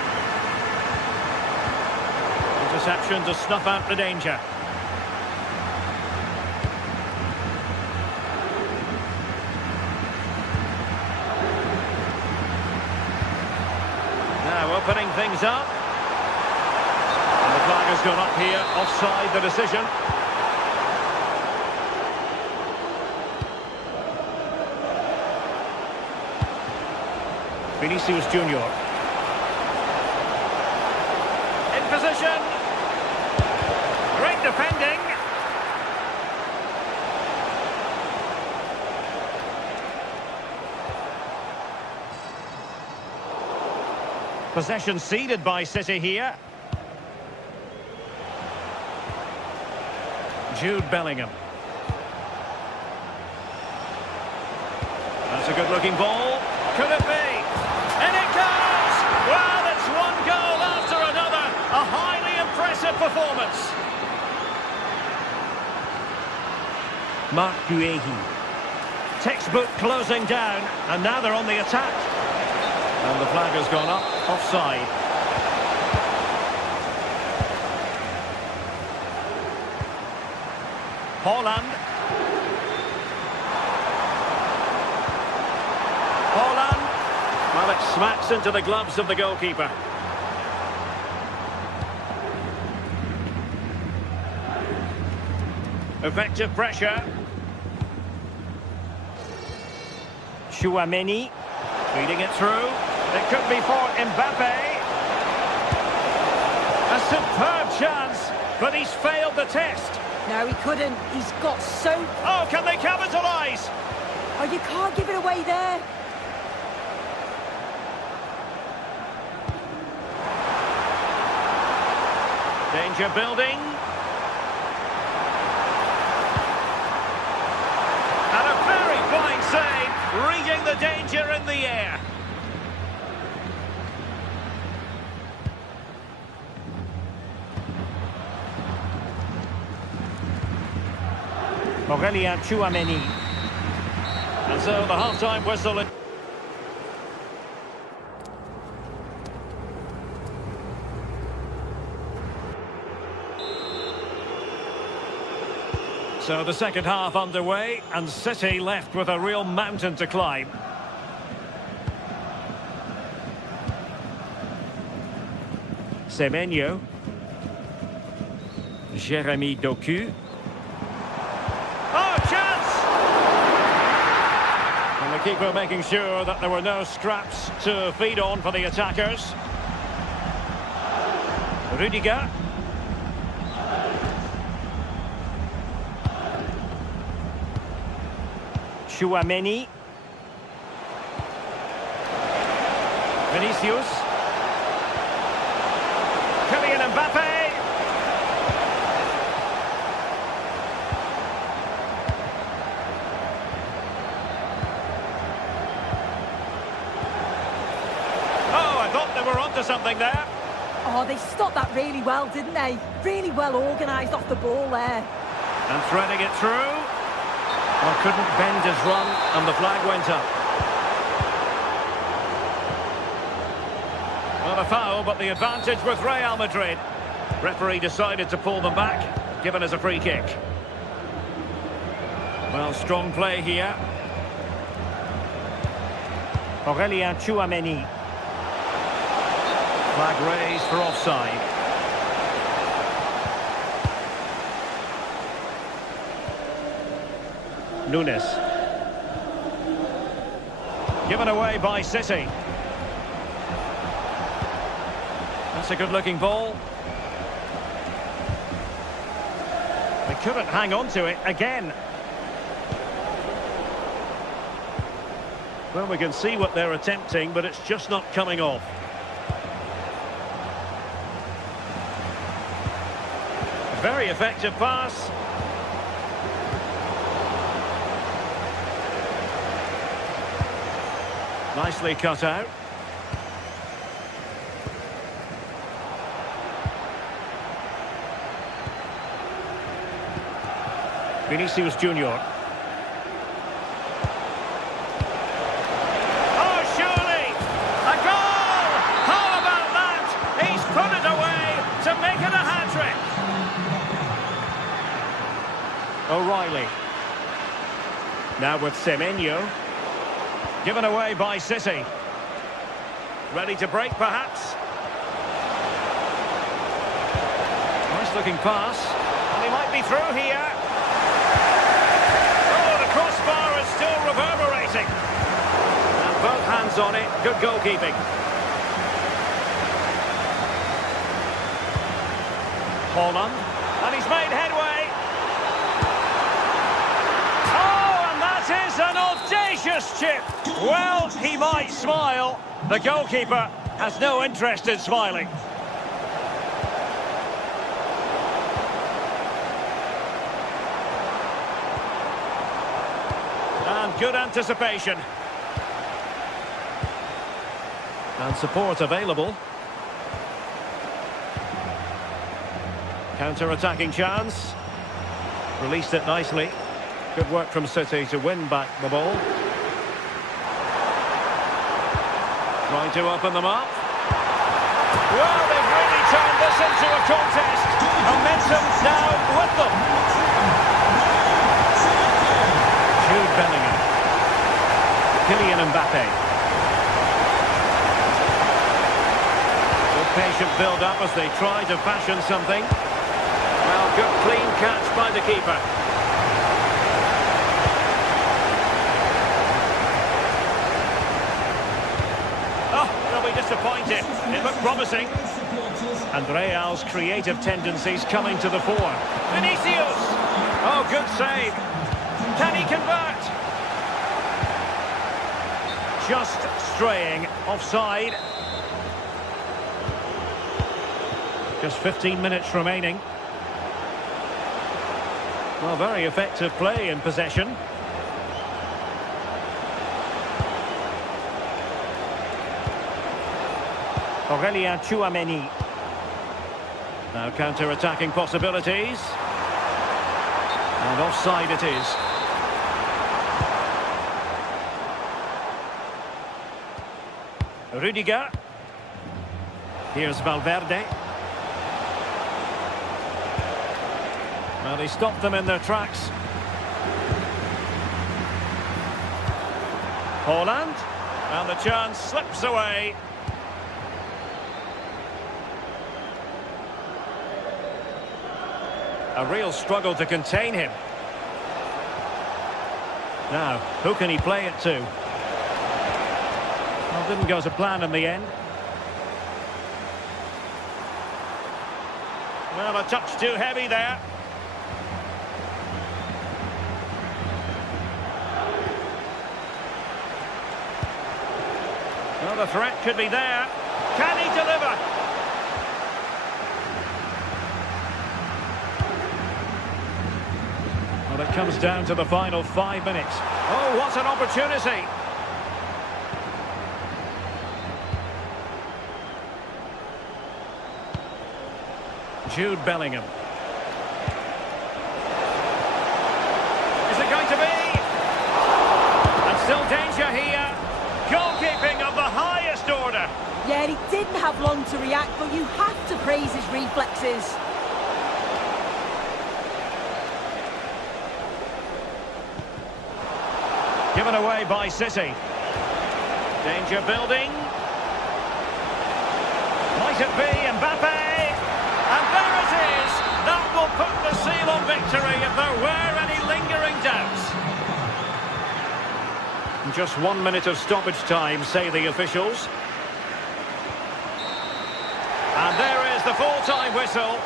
Interception to snuff out the danger. Now opening things up. And the flag has gone up here, offside the decision. Vinicius Junior. In position. Great defending. Possession ceded by City here. Jude Bellingham. That's a good-looking ball. Could it be? And it goes! Well, it's one goal after another. A highly impressive performance. Marc Guehi. Textbook closing down, and now they're on the attack. And the flag has gone up, offside. Holland. Holland. Well, it smacks into the gloves of the goalkeeper. Effective pressure. Chouameni. Feeding it through. It could be for Mbappe. A superb chance, but he's failed the test. No, he couldn't. He's got so... Oh, can they capitalise? Oh, you can't give it away there. Danger building. And a very fine save, reading the danger in the air. Aurélien Tchouameni. And so the half-time whistle. So the second half underway, and City left with a real mountain to climb. Semenyo. Jérémy Doku. Oh, chance! And the keeper making sure that there were no scraps to feed on for the attackers. Rudiger. Tchouameni. Vinicius. Kylian Mbappe. Oh, I thought they were onto something there. Oh, they stopped that really well, didn't they? Really well organised off the ball there. And threading it through. Well, couldn't bend his run, and the flag went up. Well, a foul, but the advantage with Real Madrid. Referee decided to pull them back, given as a free kick. Well, strong play here. Aurélien Tchouameni. Flag raised for offside. Nunes. Given away by City. That's a good-looking ball. They couldn't hang on to it again. Well, we can see what they're attempting, but it's just not coming off. Very effective pass. Nicely cut out. Vinicius Junior. Oh, surely! A goal! How about that? He's put it away to make it a hat-trick. O'Reilly. Now with Semenyo. Given away by City. Ready to break, perhaps. Nice looking pass. And he might be through here. Oh, the crossbar is still reverberating. And both hands on it. Good goalkeeping. Holland. And he's made headway. Oh, and that is an audacious chip. Well, he might smile. The goalkeeper has no interest in smiling. And good anticipation. And support available. Counter-attacking chance. Released it nicely. Good work from City to win back the ball. Trying to open them up. Well, they've really turned this into a contest. Momentum now with them. Jude Bellingham. Kylian Mbappe. Good patient build-up as they try to fashion something. Well, good clean catch by the keeper. Disappointed. It looked promising. And Real's creative tendencies coming to the fore. Vinicius! Oh, good save. Can he convert? Just straying offside. Just 15 minutes remaining. Well, very effective play in possession. Aurélien Tchouaméni. Now counter-attacking possibilities. And offside it is. Rudiger. Here's Valverde. Well, he stopped them in their tracks. Holland. And the chance slips away. A real struggle to contain him. Now, who can he play it to? Well, didn't go to plan in the end. Well, a touch too heavy there. Well, the threat could be there. Can he deliver? Well, it comes down to the final 5 minutes. Oh, what an opportunity! Jude Bellingham. Is it going to be? And still danger here. Goalkeeping of the highest order. Yeah, he didn't have long to react, but you have to praise his reflexes. Given away by City. Danger building. Might it be Mbappe? And there it is! That will put the seal on victory if there were any lingering doubts. Just 1 minute of stoppage time, say the officials. And there is the full-time whistle.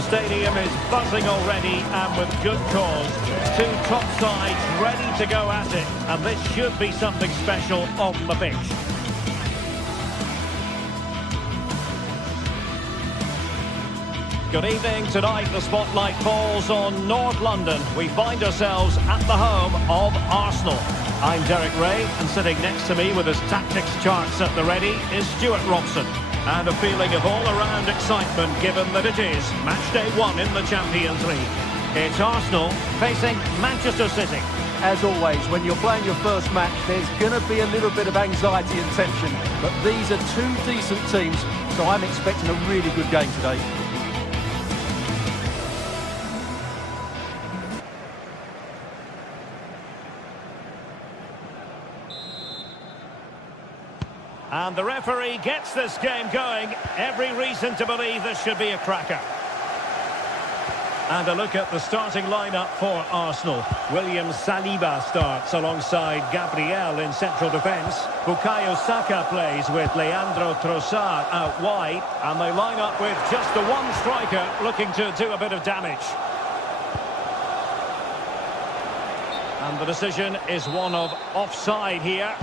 The stadium is buzzing already, and with good cause. Two top sides ready to go at it, and this should be something special on the pitch. Good evening. Tonight the spotlight falls on North London. We find ourselves at the home of Arsenal. I'm Derek Ray, and sitting next to me with his tactics charts at the ready is Stuart Robson. And a feeling of all-around excitement given that it is match day 1 in the Champions League. It's Arsenal facing Manchester City. As always, when you're playing your first match, there's going to be a little bit of anxiety and tension. But these are two decent teams, so I'm expecting a really good game today. And the referee gets this game going. Every reason to believe this should be a cracker. And a look at the starting lineup for Arsenal. William Saliba starts alongside Gabriel in central defence. Bukayo Saka plays with Leandro Trossard out wide. And they line up with just the one striker looking to do a bit of damage. And the decision is one of offside here.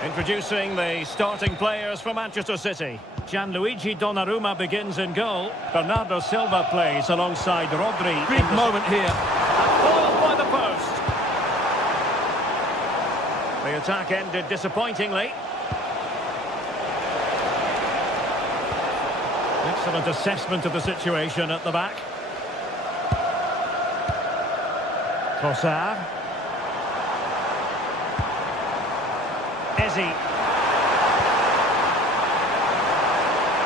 Introducing the starting players for Manchester City. Gianluigi Donnarumma begins in goal. Bernardo Silva plays alongside Rodri. Big moment here. And foiled by the post. The attack ended disappointingly. Excellent assessment of the situation at the back. Trossard. Ezzy.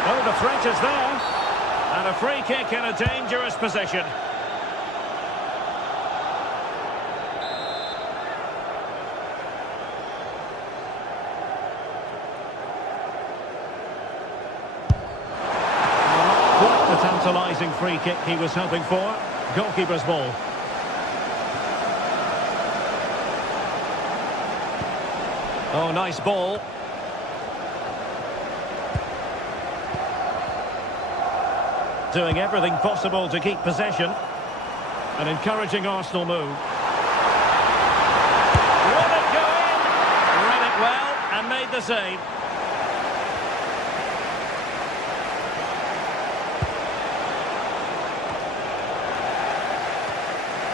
Oh, the threat is there. And a free kick in a dangerous position. Quite the tantalising free kick he was hoping for. Goalkeeper's ball. Oh, nice ball. Doing everything possible to keep possession. An encouraging Arsenal move. Will it go in? Read it well and made the save.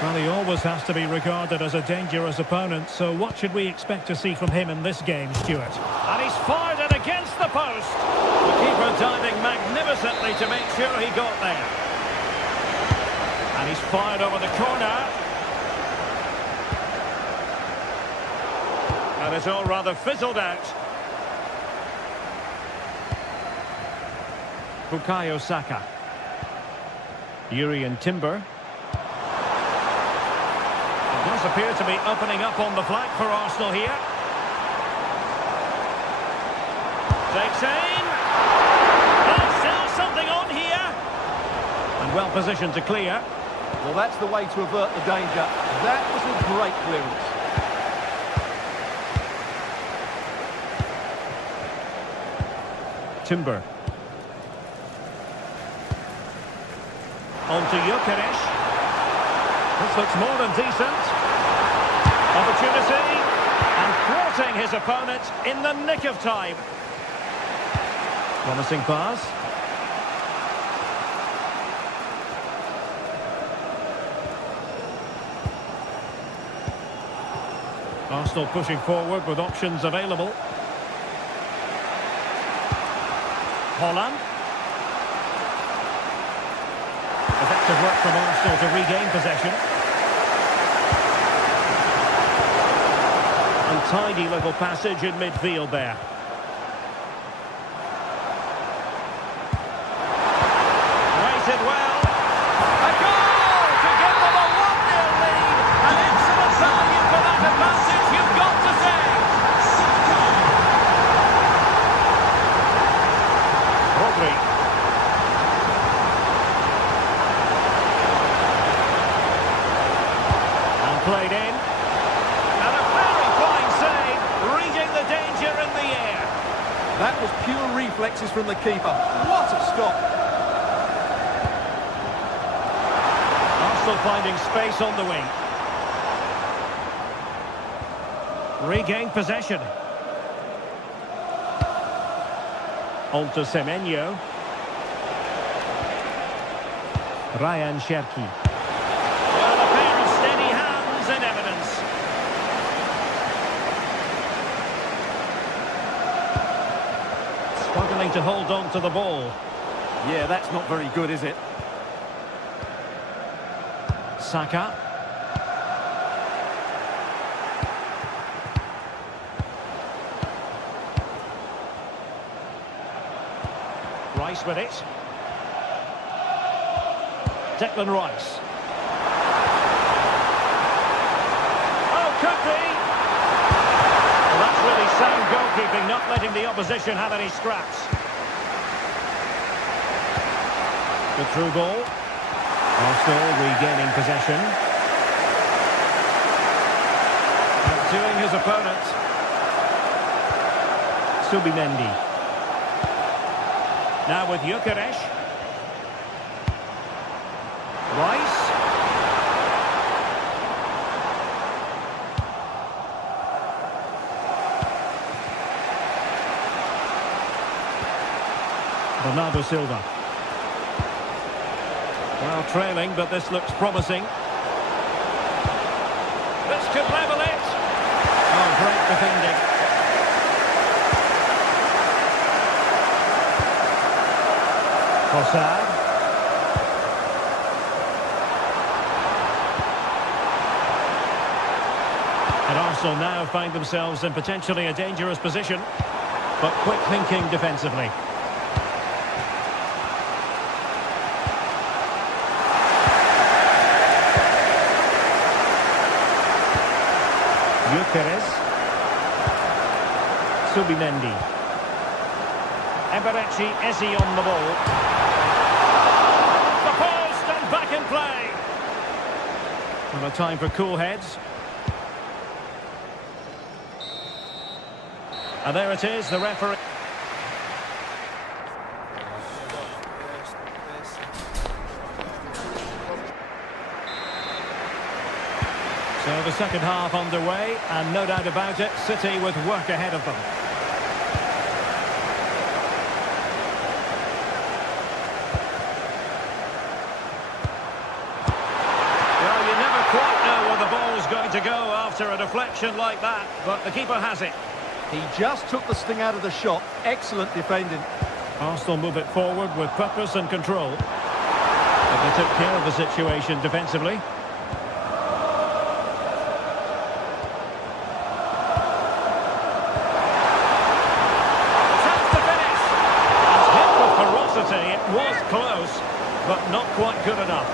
Well, he always has to be regarded as a dangerous opponent, so what should we expect to see from him in this game, Stuart? And he's fired it against the post. The keeper diving magnificently to make sure he got there. And he's fired over the corner. And it's all rather fizzled out. Bukayo Saka. Urian Timber. Does appear to be opening up on the flank for Arsenal here. Takes aim. Oh, still something on here. And well positioned to clear. Well, that's the way to avert the danger. That was a great clearance. Timber. On to Gyökeres. This looks more than decent. Opportunity. And thwarting his opponent in the nick of time. Promising pass. Arsenal pushing forward with options available. Holland. Effective work from Arsenal to regain possession. Untidy little passage in midfield there. Waited well. A goal to give them a 1-0 lead. An excellent value for that advantage, you've got to say. Rodri. And played in. And a very fine save, reading the danger in the air. That was pure reflexes from the keeper. What a stop. Arsenal finding space on the wing. Regained possession. On to Semenyo. Ryan Cherki. Well, a pair of steady hands in evidence. Struggling to hold on to the ball. Yeah, that's not very good, is it? Saka. Rice with it. Declan Rice. Oh, could be! Well, that's really sound goalkeeping, not letting the opposition have any scraps. Good through ball. Arsenal regaining possession. Outdoing his opponent. Subimendi. Now with Gyökeres. Rice. Bernardo Silva. Well, trailing, but this looks promising. This could level it. Oh, great defending. Trossard. And Arsenal now find themselves in potentially a dangerous position, but quick thinking defensively. Gyökeres. Subimendi. Eberechi Eze on the ball. The post and back in play. And a time for cool heads. And there it is, the referee. So the second half underway, and no doubt about it, City with work ahead of them. Well, you never quite know where the ball's going to go after a deflection like that, but the keeper has it. He just took the sting out of the shot. Excellent defending. Arsenal move it forward with purpose and control. But they took care of the situation defensively. It was close, but not quite good enough.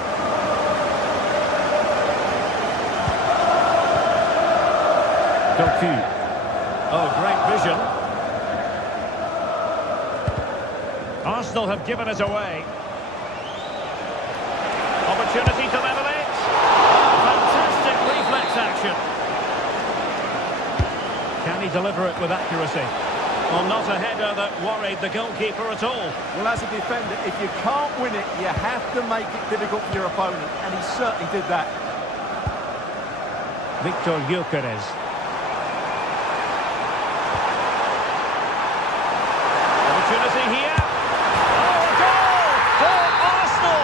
Doku. Oh, great vision. Arsenal have given it away. Opportunity to level it. Oh, fantastic reflex action. Can he deliver it with accuracy? Well, not a header that worried the goalkeeper at all. Well, as a defender, if you can't win it, you have to make it difficult for your opponent, and he certainly did that. Victor Gyökeres. Opportunity here. Oh, a goal for Arsenal.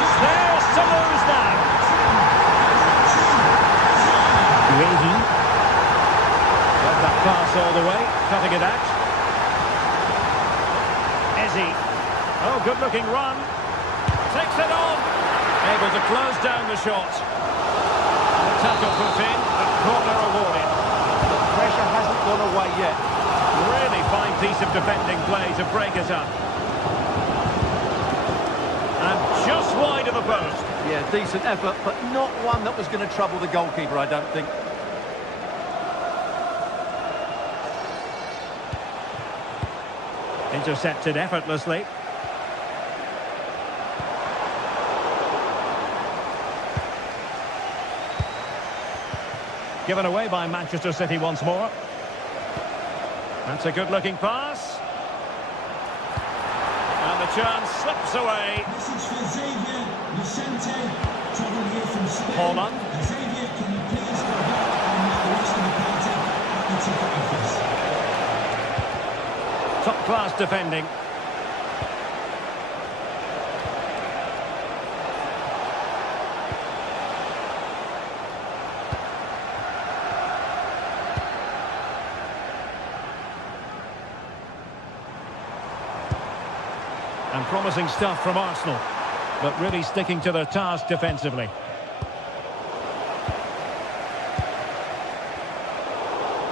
It's theirs to lose now. Uehi. Got that pass all the way, cutting it out. Oh, good-looking run. Takes it on. Able to close down the shot. Tackle put in, the corner awarded. The pressure hasn't gone away yet. Really fine piece of defending play to break it up. And just wide of the post. Yeah, decent effort, but not one that was going to trouble the goalkeeper, I don't think. Intercepted effortlessly. Given away by Manchester City once more. That's a good-looking pass. And the chance slips away. This is for Xavier Vicente. Travel here from Spain. Holland. Xavier, can you please go back and the rest of the party into the office? Top-class defending. And promising stuff from Arsenal, but really sticking to their task defensively.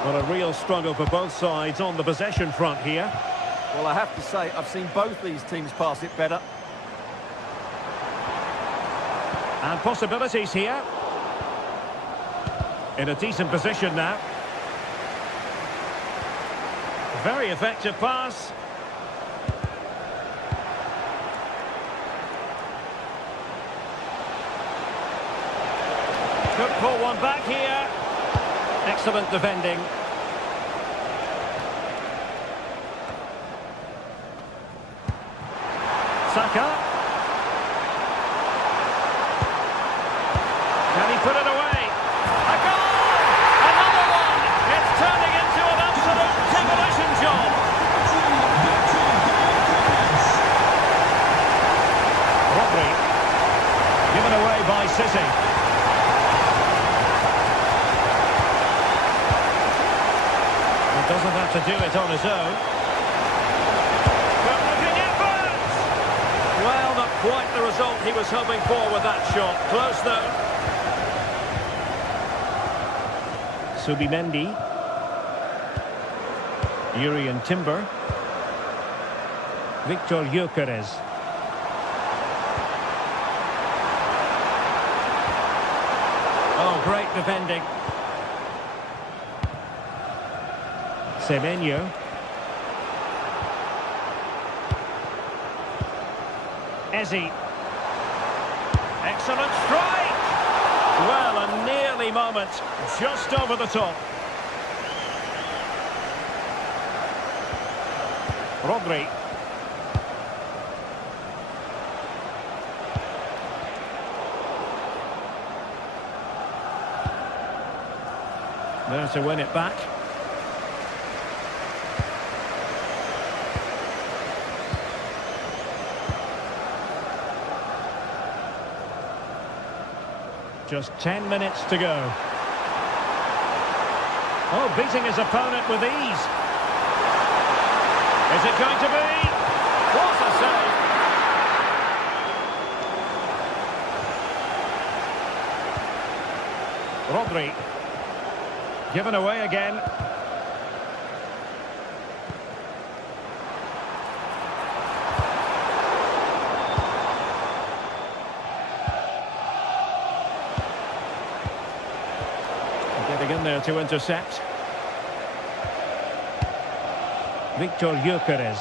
Well, a real struggle for both sides on the possession front here. Well, I have to say, I've seen both these teams pass it better. And possibilities here. In a decent position now. Very effective pass. Could pull one back here. Excellent defending. Saka. Can he put it away? A goal! Another one! It's turning into an absolute demolition job. Rodri. Given away by City. Doesn't have to do it on his own. Good looking effort! Well, not quite the result he was hoping for with that shot. Close though. Subimendi. Urian Timber. Victor Gyökeres. Oh, great defending. Semenyo. Ezi. Excellent strike! Well, a nearly moment, just over the top. Rodri. There to win it back. Just 10 minutes to go. Oh, beating his opponent with ease. Is it going to be? What a save! Rodri. Given away again. Getting in there to intercept. Victor Gyökeres.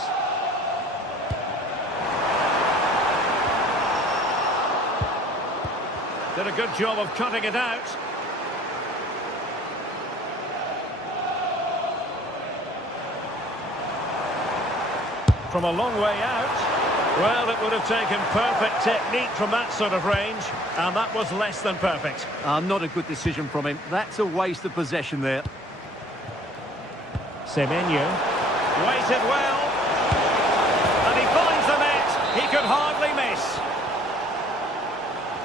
Did a good job of cutting it out. From a long way out. Well, it would have taken perfect technique from that sort of range, and that was less than perfect. Not a good decision from him. That's a waste of possession there. Semenyo. Waited well. And he finds the net. He could hardly miss.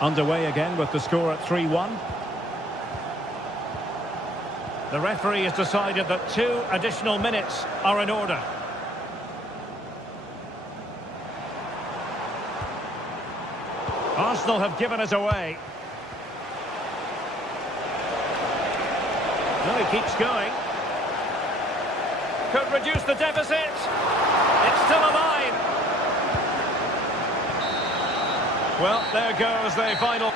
Underway again with the score at 3-1. The referee has decided that 2 additional minutes are in order. Arsenal have given us away. No, he keeps going. Could reduce the deficit. It's still alive. Well, there goes the final.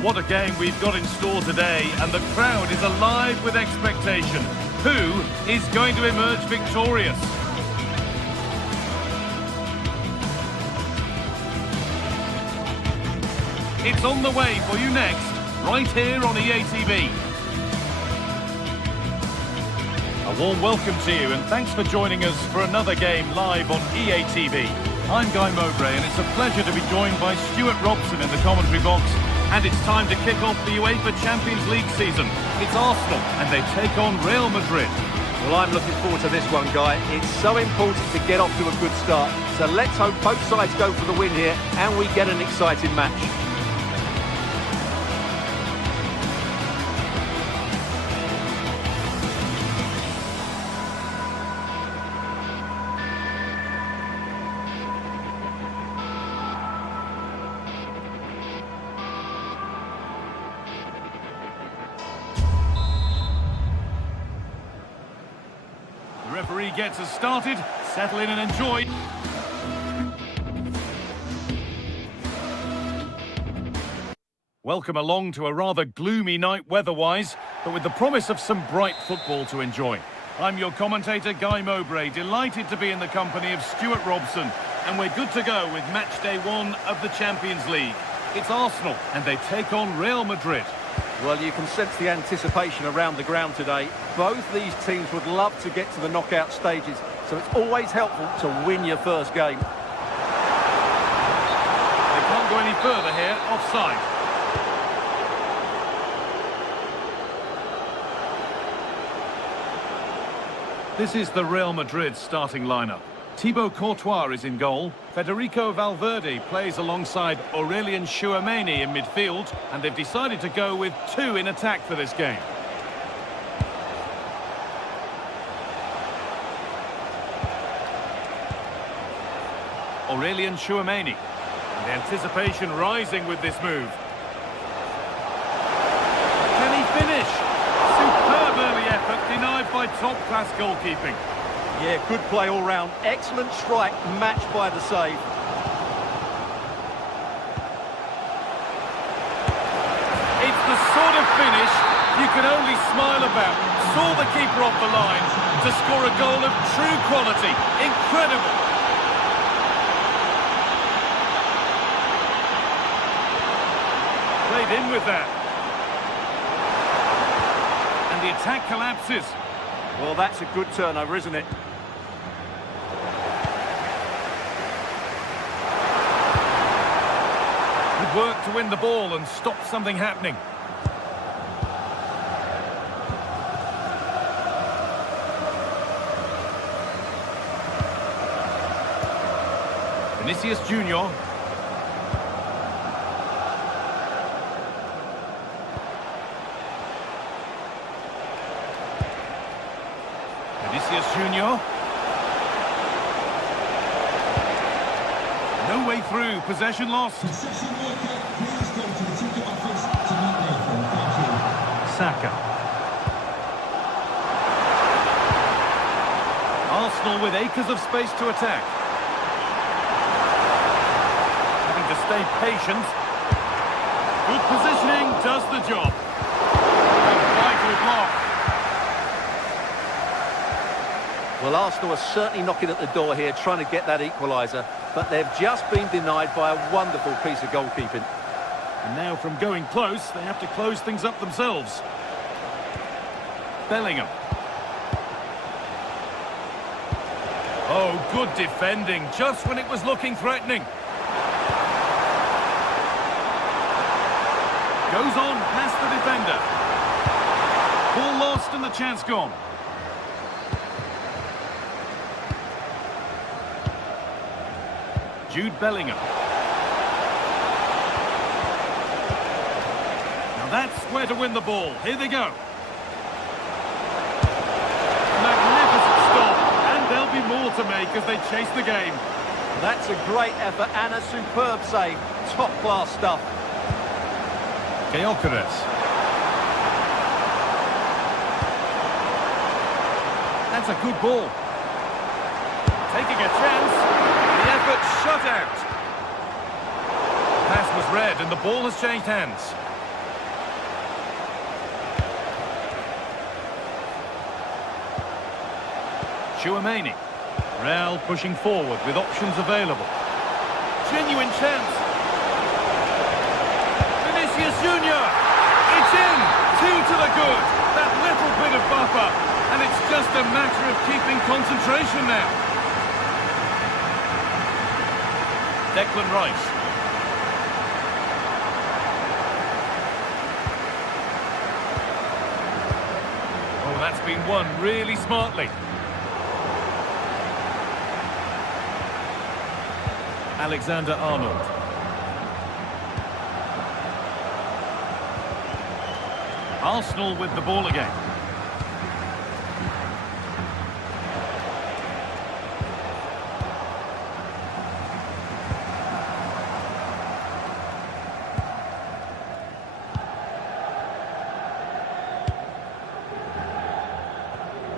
Well, what a game we've got in store today, and the crowd is alive with expectation. Who is going to emerge victorious? It's on the way for you next, right here on EA TV. A warm welcome to you, and thanks for joining us for another game live on EA TV. I'm Guy Mowbray, and it's a pleasure to be joined by Stuart Robson in the commentary box. And it's time to kick off the UEFA Champions League season. It's Arsenal, and they take on Real Madrid. Well, I'm looking forward to this one, Guy. It's so important to get off to a good start. So let's hope both sides go for the win here, and we get an exciting match. The referee gets us started. Settle in and enjoy. Welcome along to a rather gloomy night weather-wise, but with the promise of some bright football to enjoy. I'm your commentator, Guy Mowbray, delighted to be in the company of Stuart Robson, and we're good to go with match day 1 of the Champions League. It's Arsenal, and they take on Real Madrid. Well, you can sense the anticipation around the ground today. Both these teams would love to get to the knockout stages, so it's always helpful to win your first game. They can't go any further here, offside. This is the Real Madrid starting lineup. Thibaut Courtois is in goal. Federico Valverde plays alongside Aurelien Tchouameni in midfield, and they've decided to go with 2 in attack for this game. Aurelien Tchouameni. And the anticipation rising with this move. Can he finish? Superb early effort, denied by top-class goalkeeping. Yeah, good play all round. Excellent strike, matched by the save. It's the sort of finish you can only smile about. Saw the keeper off the line to score a goal of true quality. Incredible. Played in with that. And the attack collapses. Well, that's a good turnover, isn't it? Good work to win the ball and stop something happening. Vinicius Junior. Vinicius Junior. No way through, possession lost. Possession worker, please go to the ticket office to meet Nathan. Thank you. Saka. Arsenal with acres of space to attack. Having to stay patient. Good positioning, does the job. A vital block. Well, Arsenal are certainly knocking at the door here, trying to get that equaliser, but they've just been denied by a wonderful piece of goalkeeping. And now from going close, they have to close things up themselves. Bellingham. Oh, good defending, just when it was looking threatening. Goes on past the defender. Ball lost and the chance gone. Jude Bellingham. Now that's where to win the ball. Here they go. Magnificent stop. And there'll be more to make as they chase the game. That's a great effort and a superb save. Top-class stuff. Gyökeres. That's a good ball. Taking a chance. The effort shut out. Pass was read and the ball has changed hands. Chouameni. Real pushing forward with options available. Genuine chance. Vinicius Junior. It's in. 2 to the good. That little bit of buffer. And it's just a matter of keeping concentration now. Declan Rice. Oh, that's been won really smartly. Alexander-Arnold. Arsenal with the ball again.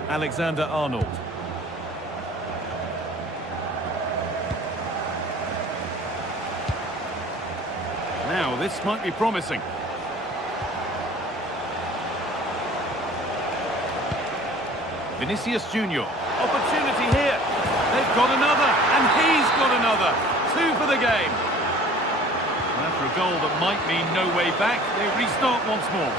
Alexander-Arnold. Now, this might be promising. Vinicius Junior. Opportunity here. They've got another, and he's got another. 2 for the game. And after a goal that might mean no way back, they restart once more.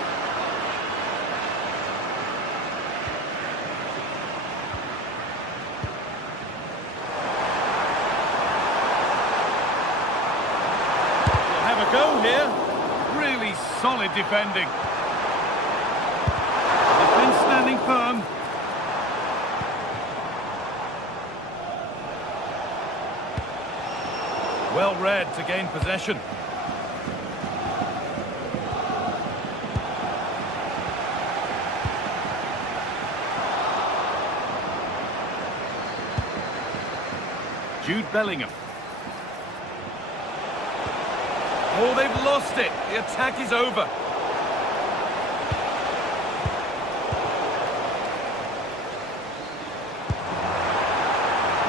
Go here. Really solid defending. Defence standing firm. Well read to gain possession. Jude Bellingham. Oh, they've lost it. The attack is over.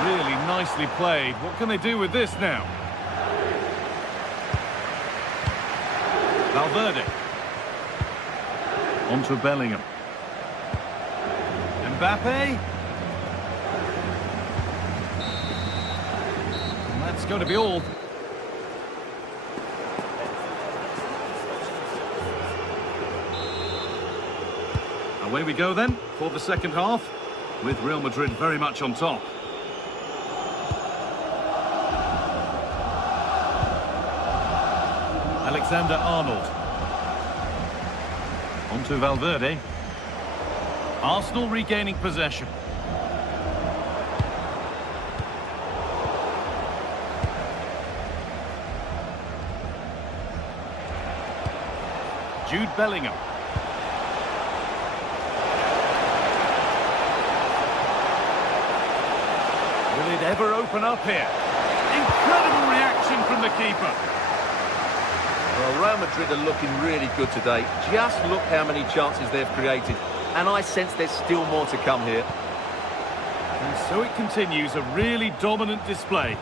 Really nicely played. What can they do with this now? Valverde. On to Bellingham. Mbappe. And that's going to be all. Away we go then for the second half, with Real Madrid very much on top. Alexander-Arnold. On to Valverde. Arsenal regaining possession. Jude Bellingham. Will it ever open up here? Incredible reaction from the keeper. Well, Real Madrid are looking really good today. Just look how many chances they've created. And I sense there's still more to come here. And so it continues, a really dominant display.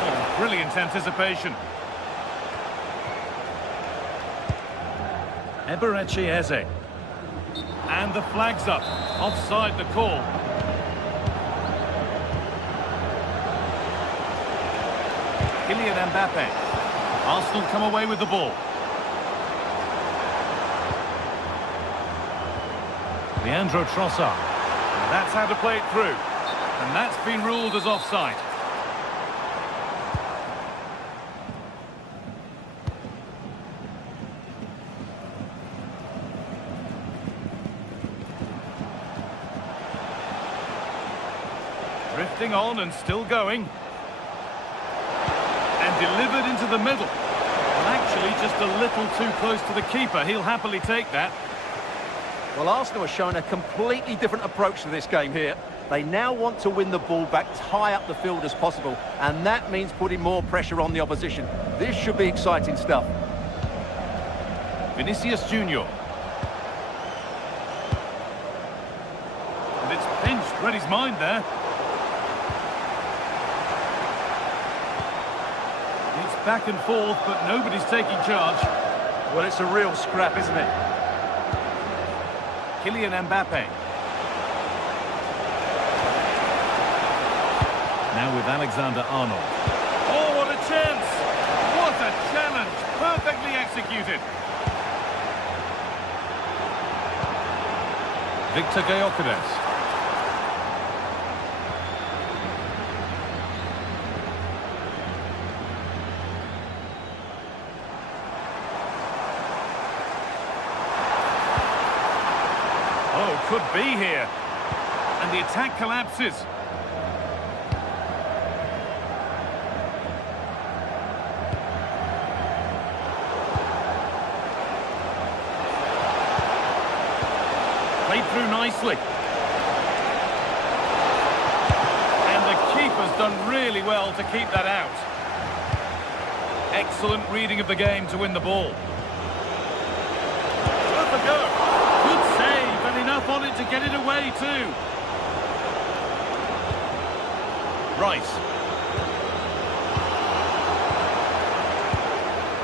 Oh, brilliant anticipation. Eberechi Eze. And the flag's up. Offside the call. Kylian Mbappe. Arsenal come away with the ball. Leandro Trossard. That's how to play it through. And that's been ruled as offside. Drifting on and still going. And delivered into the middle. Well, actually, just a little too close to the keeper. He'll happily take that. Well, Arsenal are showing a completely different approach to this game here. They now want to win the ball back as high up the field as possible, and that means putting more pressure on the opposition. This should be exciting stuff. Vinicius Junior. And it's pinched, read his mind there. It's back and forth, but nobody's taking charge. Well, it's a real scrap, isn't it? Kylian Mbappe. Now with Alexander-Arnold. Oh, what a chance! What a challenge! Perfectly executed. Victor Gyökeres. Oh, could be here. And the attack collapses. Played through nicely. And the keeper's done really well to keep that out. Excellent reading of the game to win the ball. Worth a go. Good save, and enough on it to get it away too. Rice.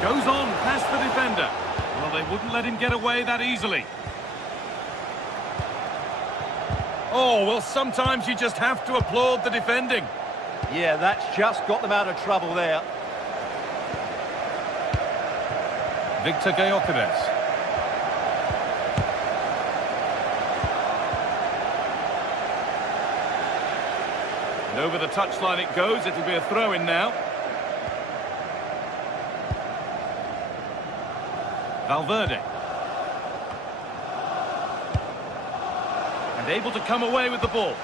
Goes on past the defender. Well, they wouldn't let him get away that easily. Oh, well, sometimes you just have to applaud the defending. Yeah, that's just got them out of trouble there. Victor Gyökeres. And over the touchline it goes. It'll be a throw-in now. Valverde. And able to come away with the ball.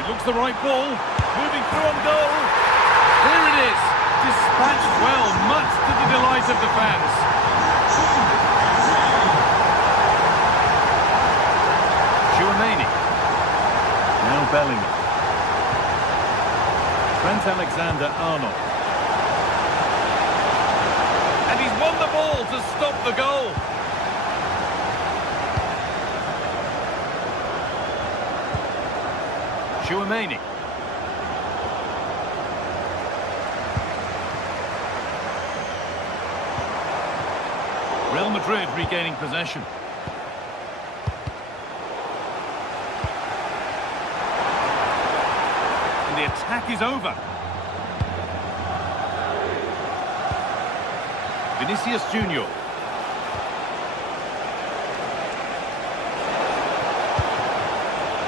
It looks the right ball. Moving through on goal. Here it is. Dispatched well, much to the delight of the fans. Tchouaméni. Now Bellingham. Trent Alexander-Arnold. And he's won the ball to stop the goal. Tchouaméni. Real Madrid regaining possession. And the attack is over. Vinicius Junior.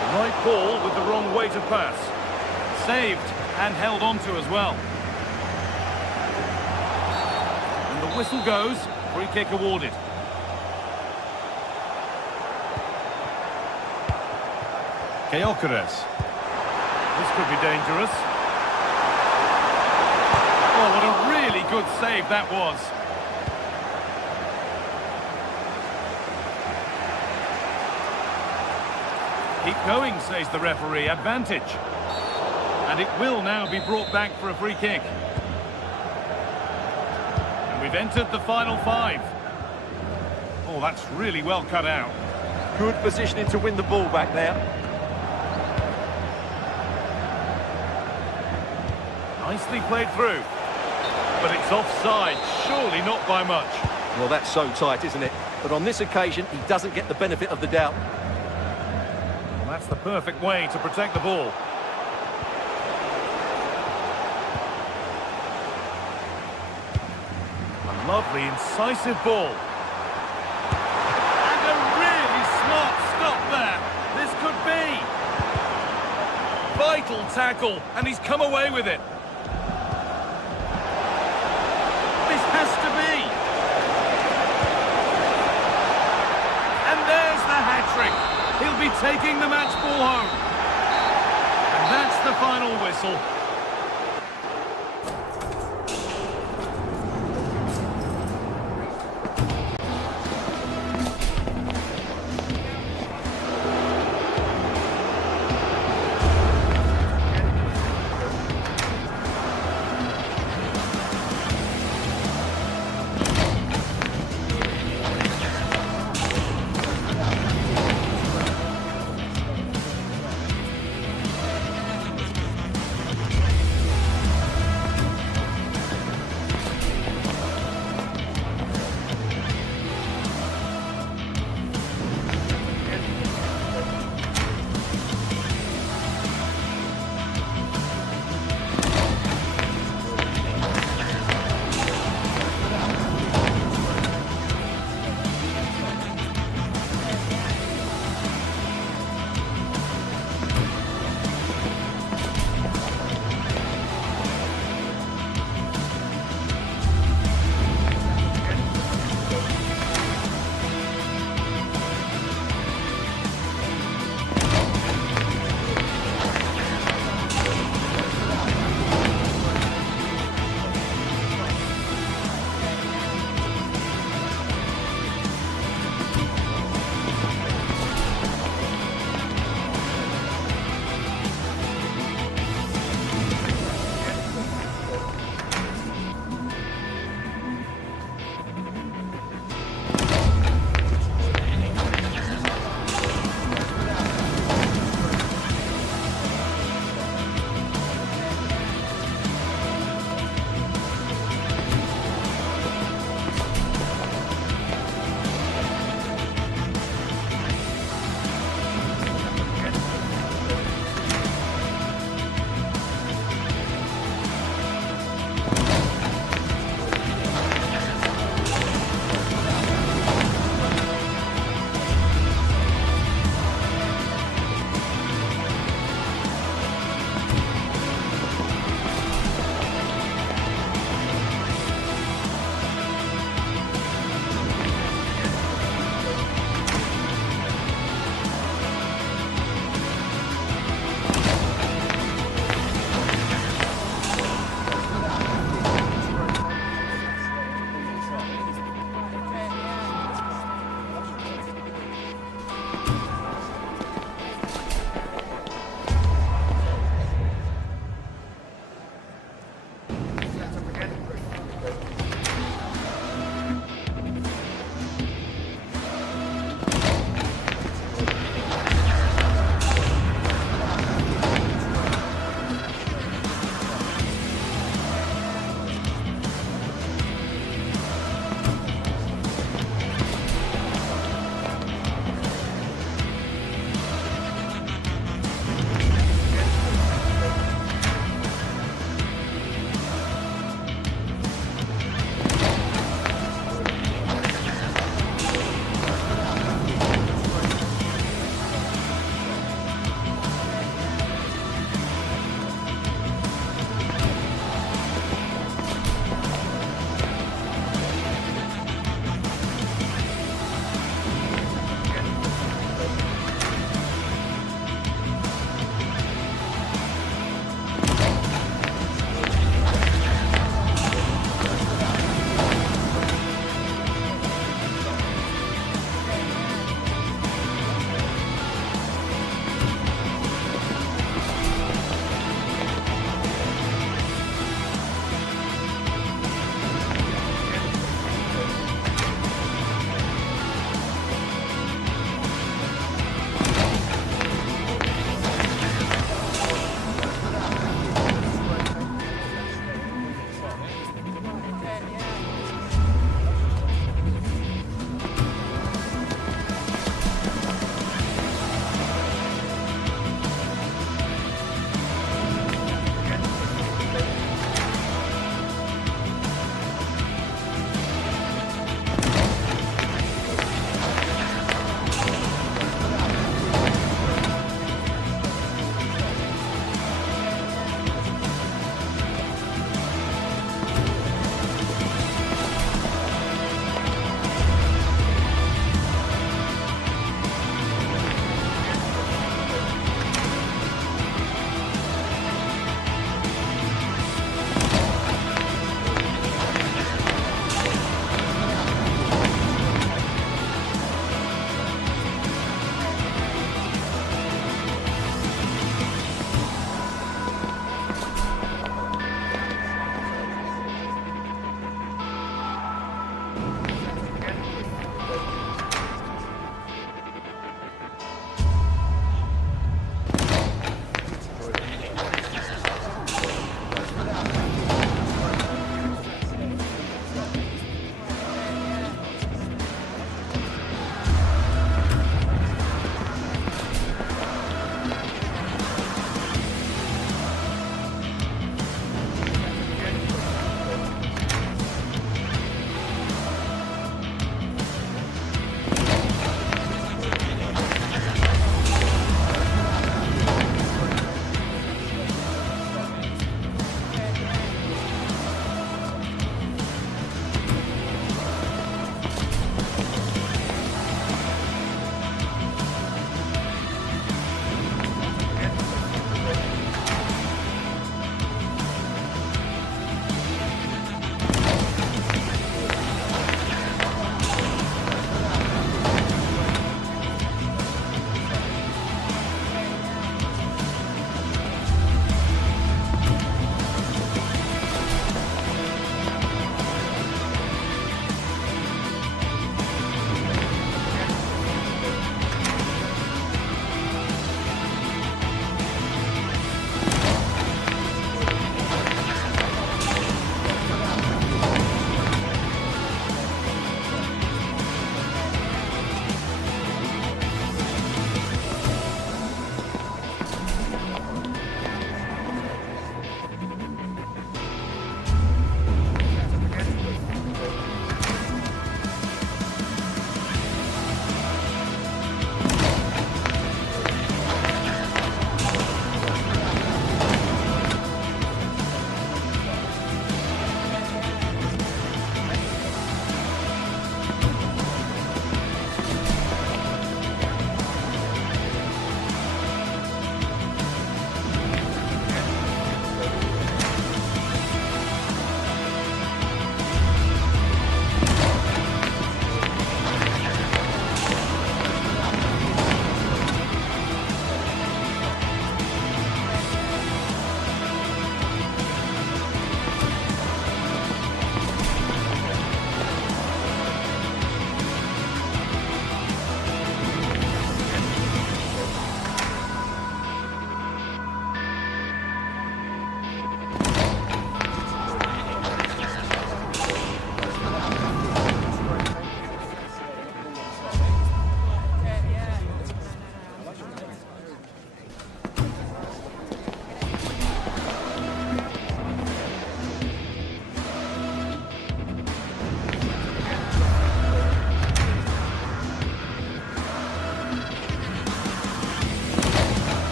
The right ball with the wrong way to pass. Saved and held onto as well. And the whistle goes. Free kick awarded. Gyökeres. This could be dangerous. Oh, what a really good save that was. Keep going, says the referee. Advantage. And it will now be brought back for a free kick. We've entered the final 5. Oh, that's really well cut out. Good positioning to win the ball back there. Nicely played through. But it's offside, surely not by much. Well, that's so tight, isn't it? But on this occasion, he doesn't get the benefit of the doubt. Well, that's the perfect way to protect the ball. Lovely, incisive ball. And a really smart stop there. This could be. Vital tackle, and he's come away with it. This has to be. And there's the hat-trick. He'll be taking the match ball home. And that's the final whistle.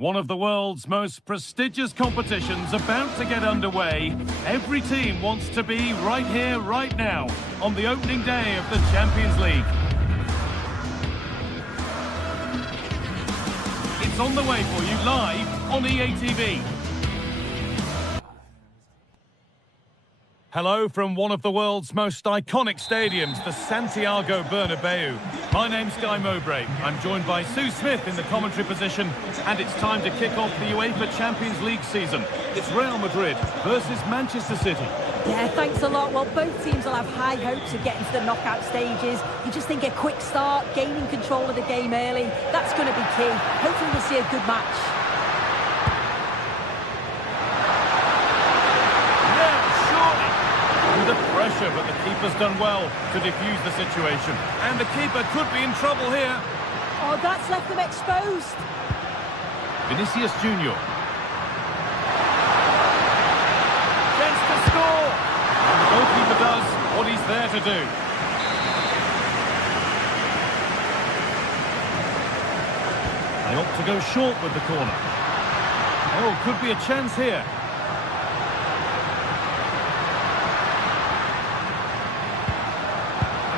One of the world's most prestigious competitions about to get underway. Every team wants to be right here, right now, on the opening day of the Champions League. It's on the way for you live on EA TV. Hello from one of the world's most iconic stadiums, the Santiago Bernabeu. My name's Guy Mowbray. I'm joined by Sue Smith in the commentary position, and it's time to kick off the UEFA Champions League season. It's Real Madrid versus Manchester City. Yeah, thanks a lot. Well, both teams will have high hopes of getting to the knockout stages. You just think a quick start, gaining control of the game early, that's going to be key. Hopefully we'll see a good match. The pressure, but the keeper's done well to defuse the situation. And the keeper could be in trouble here. Oh, that's left them exposed. Vinicius Junior. Chance to score. And the goalkeeper does what he's there to do. They opt to go short with the corner. Oh, could be a chance here.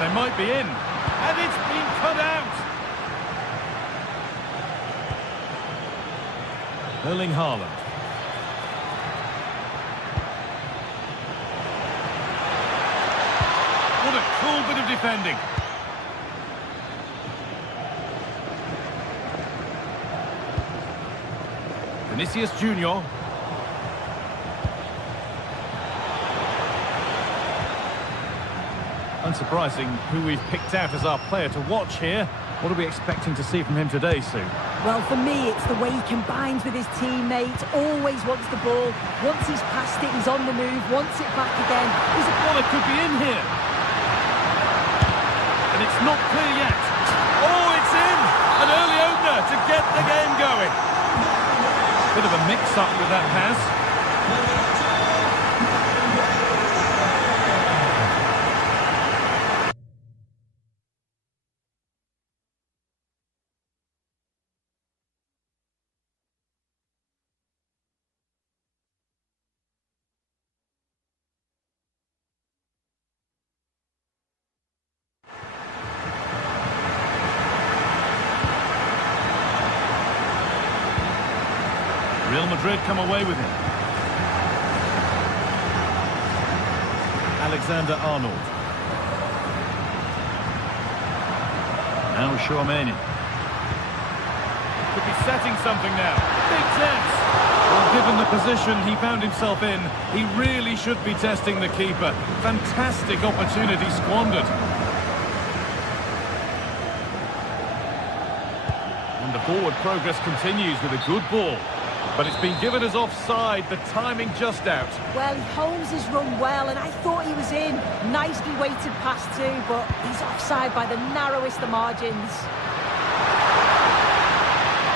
They might be in, and it's been cut out. Erling Haaland. What a cool bit of defending. Vinicius Junior. Unsurprising who we've picked out as our player to watch here. What are we expecting to see from him today, Sue? Well, for me, it's the way he combines with his teammates, always wants the ball. Once he's passed it, he's on the move, wants it back again. He's a corner, could be in here. And it's not clear yet. Oh, it's in! An early opener to get the game going. Bit of a mix-up with that pass. Real Madrid come away with him. Alexander-Arnold. Now Tchouaméni. Could be setting something now. Big chance. Well, given the position he found himself in, he really should be testing the keeper. Fantastic opportunity squandered. And the forward progress continues with a good ball. But it's been given as offside, the timing just out. Well, he holds his run well, and I thought he was in. Nicely weighted pass too, but he's offside by the narrowest of margins.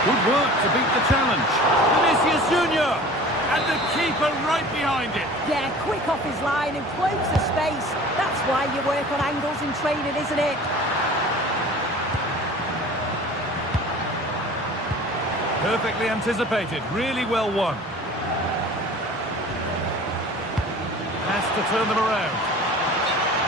Good work to beat the challenge. Vinicius Junior! And the keeper right behind it. Yeah, quick off his line and close the space. That's why you work on angles in training, isn't it? Perfectly anticipated, really well won. Has to turn them around.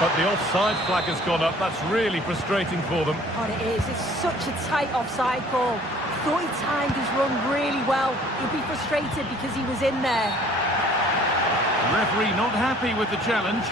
But the offside flag has gone up, that's really frustrating for them. Oh, it is, it's such a tight offside call. Thought he timed his run really well. He'd be frustrated because he was in there. The referee not happy with the challenge.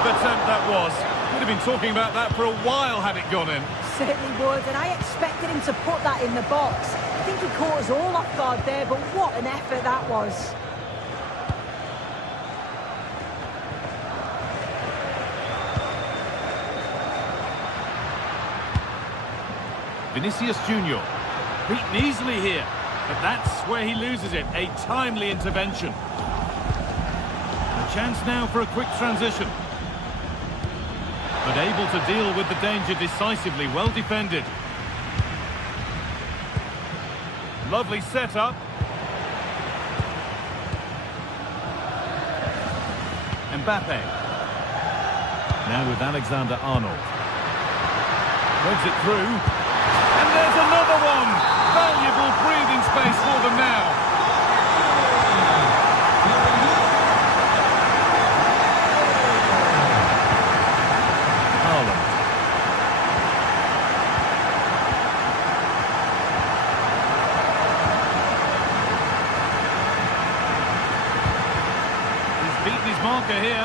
Attempt that was. We'd have been talking about that for a while had it gone in. Certainly would, and I expected him to put that in the box. I think he caught us all off guard there, but what an effort that was. Vinicius Junior. Beaten easily here, but that's where he loses it. A timely intervention. A chance now for a quick transition. But able to deal with the danger decisively, well defended. Lovely setup. Mbappe. Now with Alexander-Arnold. Threads it through. And there's another one! Valuable breathing space for them now. Marker here.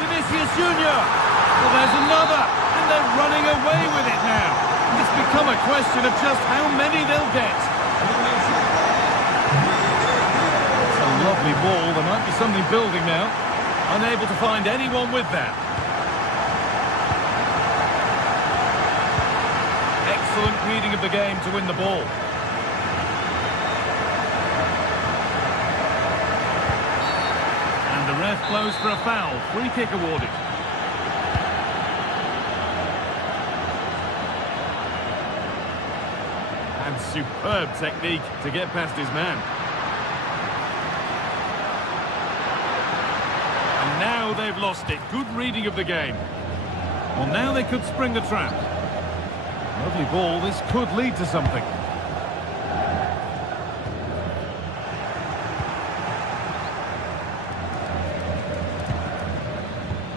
Vinicius Junior. Well, there's another, and they're running away with it now. It's become a question of just how many they'll get. It's a lovely ball. There might be something building now. Unable to find anyone with that. Excellent reading of the game to win the ball. The ref blows for a foul. Free kick awarded. And superb technique to get past his man. And now they've lost it. Good reading of the game. Well, now they could spring the trap. Lovely ball. This could lead to something.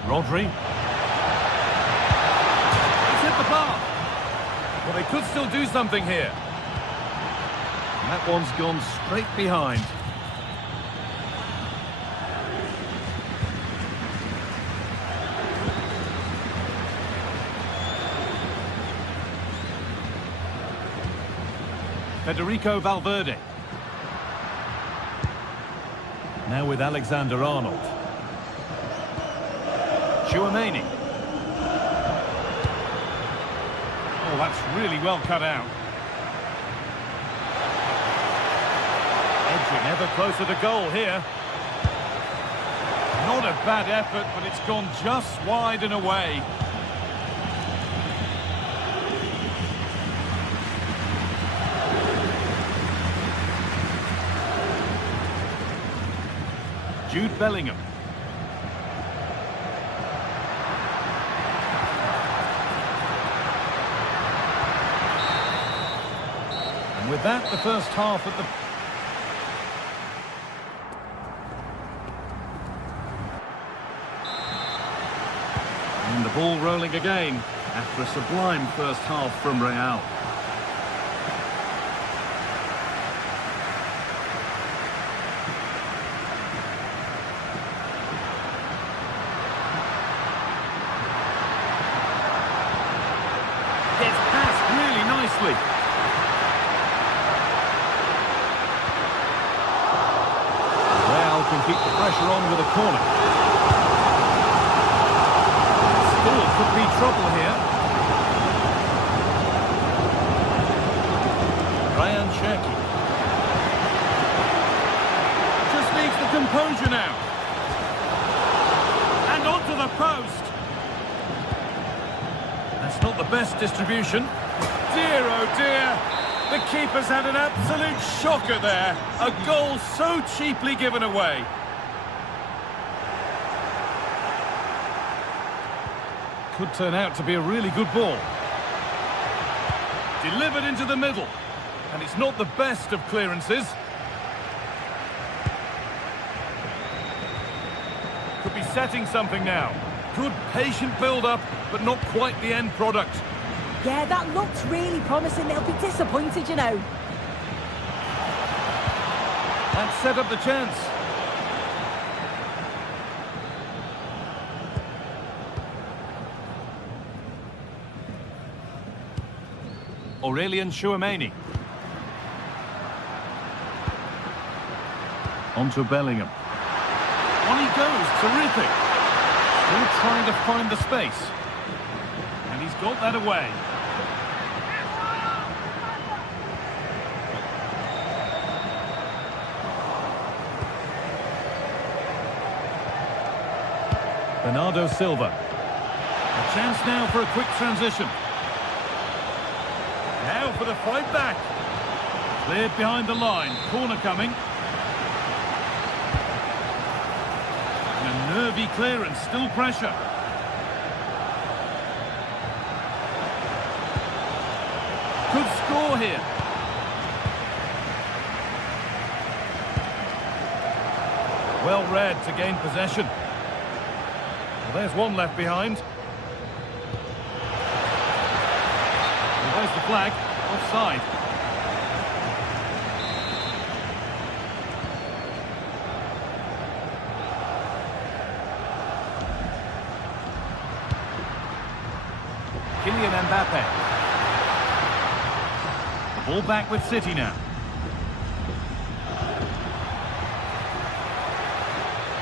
Rodri. He's hit the bar. Well, they could still do something here. And that one's gone straight behind. Federico Valverde. Now with Alexander-Arnold. Chouameni. Oh, that's really well cut out. Edging ever closer to goal here. Not a bad effort, but it's gone just wide and away. Jude Bellingham. And with that, the first half at the... And the ball rolling again after a sublime first half from Real. Gets passed really nicely. Real can keep the pressure on with a corner. Still could be trouble here. Ryan Cherki. Just needs the composure now. And onto the post. That's not the best distribution. Dear, oh dear. The keeper's had an absolute shocker there. A goal so cheaply given away. Could turn out to be a really good ball. Delivered into the middle. And it's not the best of clearances. Could be setting something now. Good patient build-up, but not quite the end product. Yeah, that looks really promising. They'll be disappointed, you know. That set up the chance. Aurelien Chouameni. Onto Bellingham. On he goes, terrific. Still trying to find the space. And he's got that away. Bernardo Silva. A chance now for a quick transition. Now for the fight back. Cleared behind the line. Corner coming. And a nervy Wavy clearance, still pressure. Could score here. Well read to gain possession. Well, there's one left behind. Well, there's the flag. Offside. Kylian Mbappe. The ball back with City now.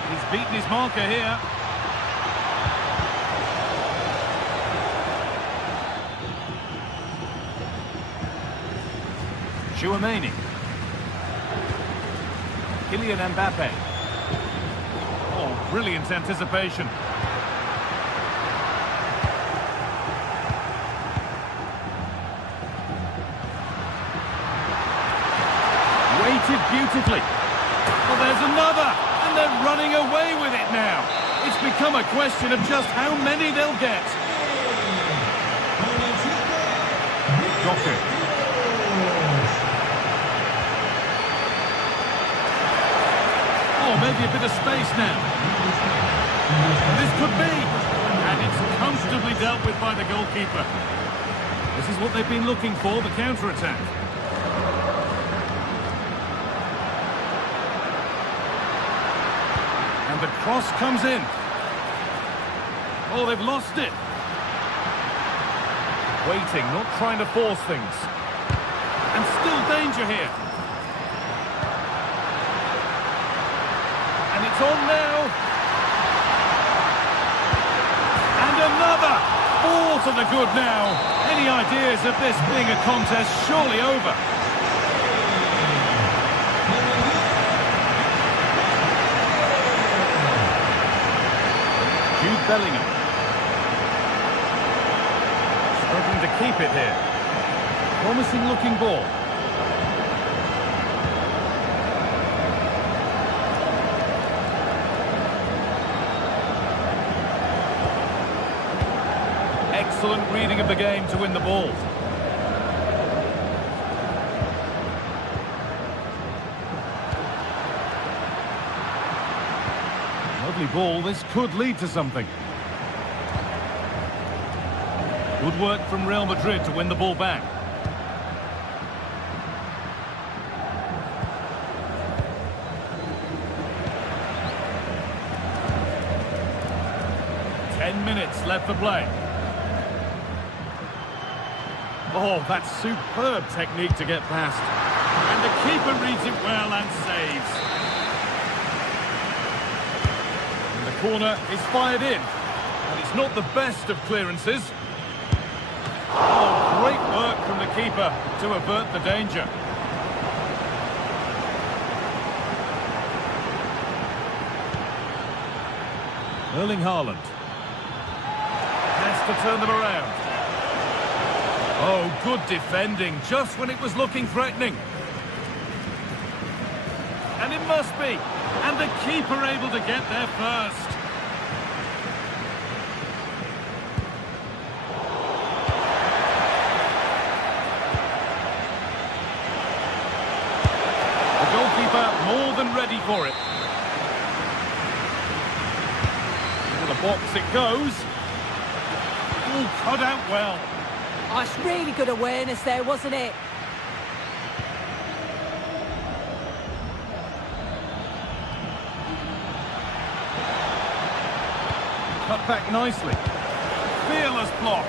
He's beaten his marker here. Chouameni. Kylian Mbappe. Oh, brilliant anticipation. Weighted beautifully. Well, there's another. And they're running away with it now. It's become a question of just how many they'll get. Doku. Oh, maybe a bit of space now. This could be. And it's comfortably dealt with by the goalkeeper. This is what they've been looking for, the counter-attack. And the cross comes in. Oh, they've lost it. Waiting, not trying to force things. And still danger here. And it's on now. And another. 4 to the good now. Any ideas of this being a contest surely over? Bellingham. Struggling to keep it here. Promising looking ball. Excellent reading of the game to win the ball. Lovely ball, this could lead to something. Good work from Real Madrid to win the ball back. Minutes left for play. Oh, that's superb technique to get past. And the keeper reads it well and saves. And the corner is fired in. And it's not the best of clearances. Oh, great work from the keeper to avert the danger. Erling Haaland. Has to turn them around. Oh, good defending, just when it was looking threatening. And it must be. And the keeper able to get there first. The goalkeeper more than ready for it. Into the box it goes. Oh, cut out well. Oh, it's really good awareness there, wasn't it? Cut back nicely. Fearless block.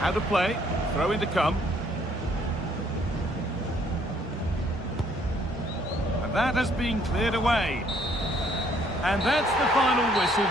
How to play. Throw in to come. And that has been cleared away. And that's the final whistle.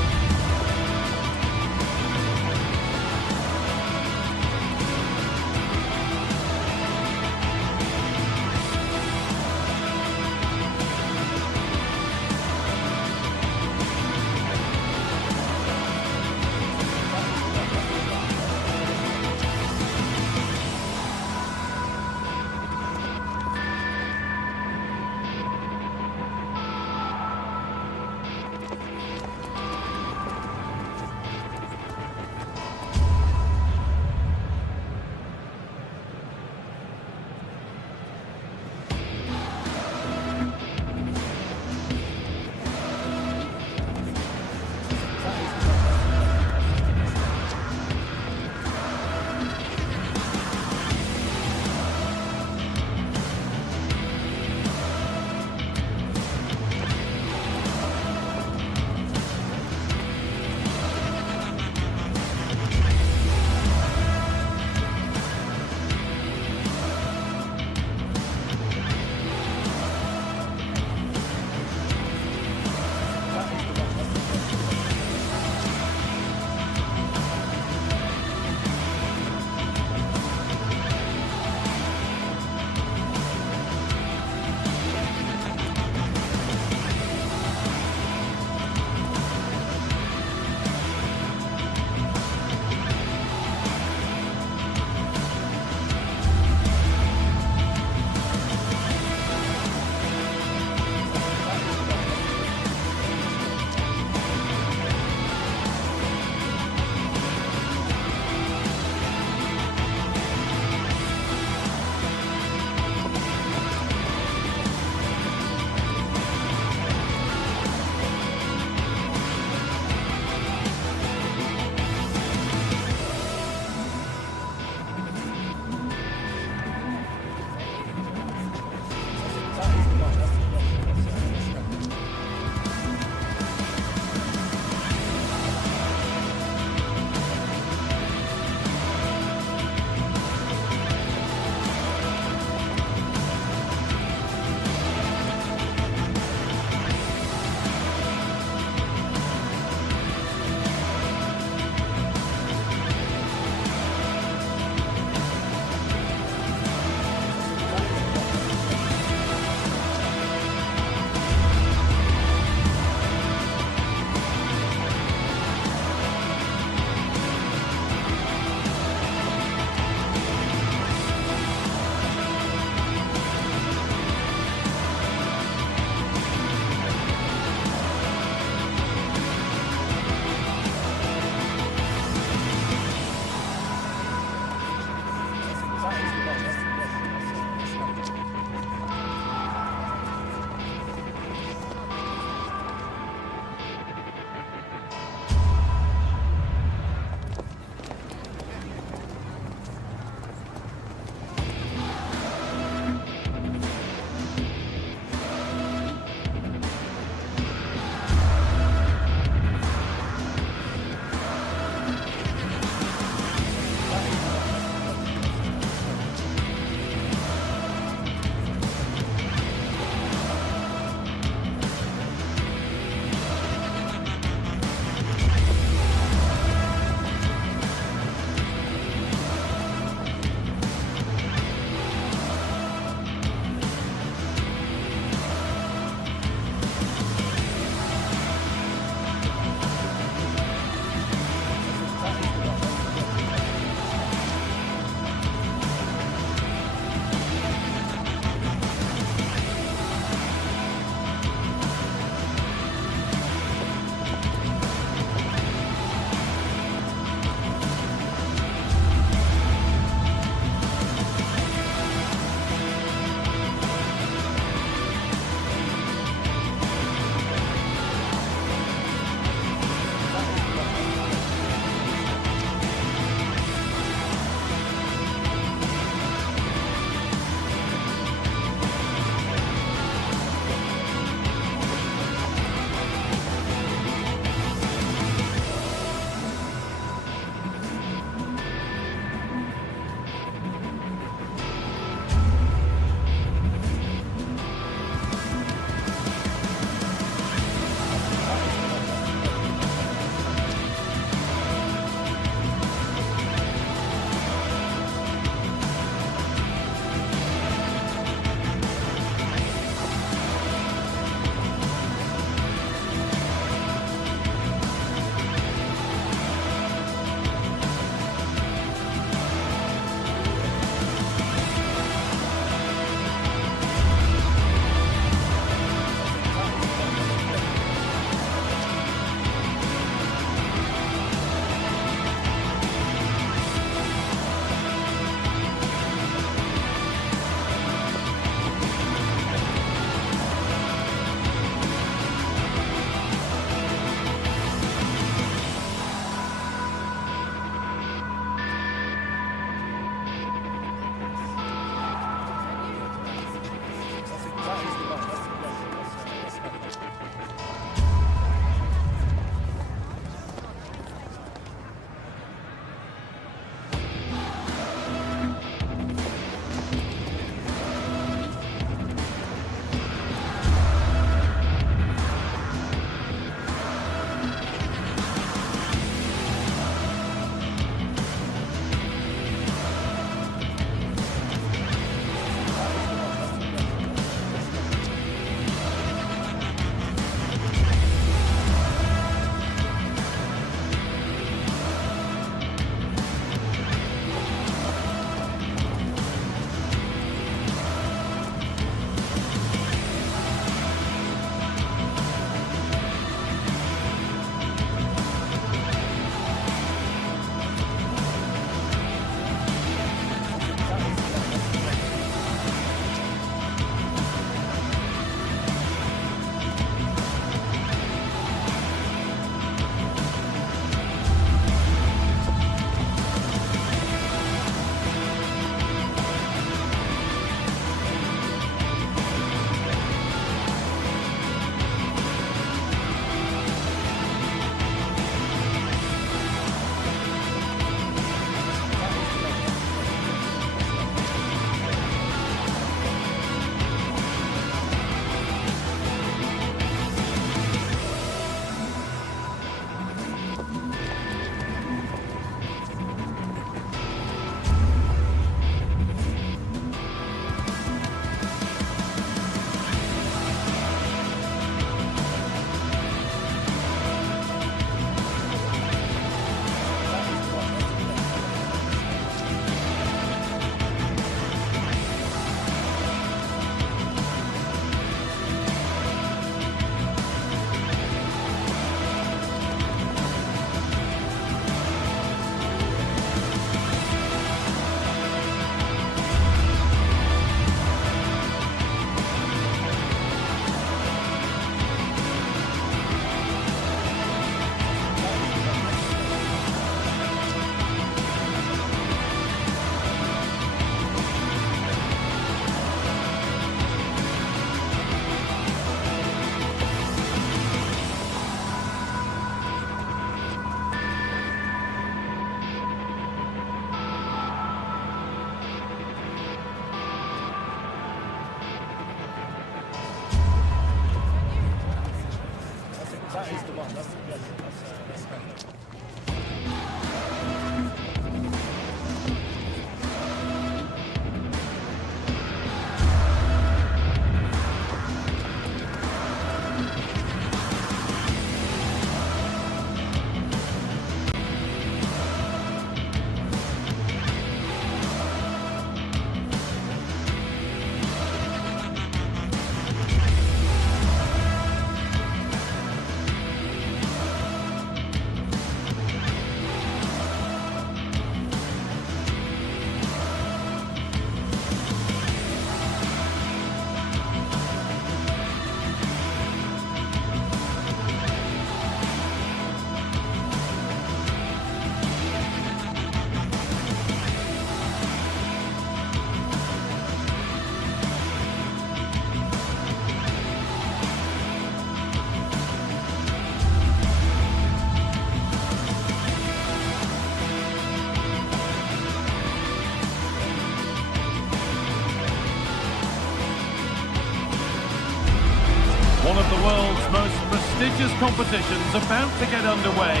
One of the world's most prestigious competitions about to get underway.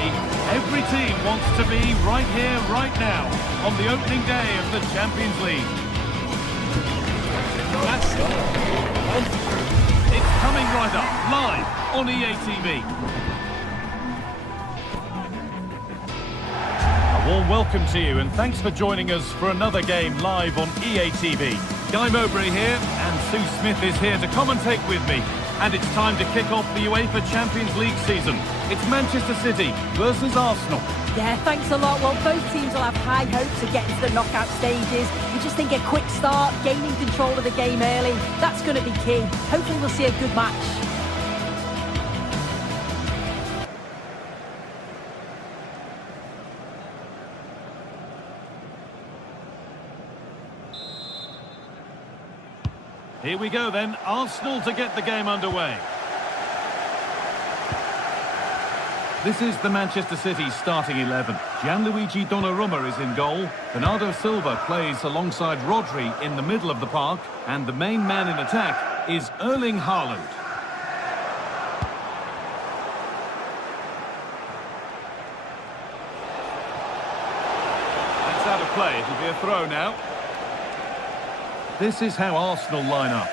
Every team wants to be right here, right now, on the opening day of the Champions League. It's coming right up, live on EA TV. A warm welcome to you, and thanks for joining us for another game live on EA TV. Guy Mowbray here, and Sue Smith is here to commentate with me. And it's time to kick off the UEFA Champions League season. It's Manchester City versus Arsenal. Yeah, thanks a lot. Well, both teams will have high hopes of getting to the knockout stages. We just think a quick start, gaining control of the game early, that's going to be key. Hopefully we'll see a good match. Here we go then, Arsenal to get the game underway. This is the Manchester City starting 11. Gianluigi Donnarumma is in goal. Bernardo Silva plays alongside Rodri in the middle of the park. And the main man in attack is Erling Haaland. That's out of play, it'll be a throw now. This is how Arsenal line up.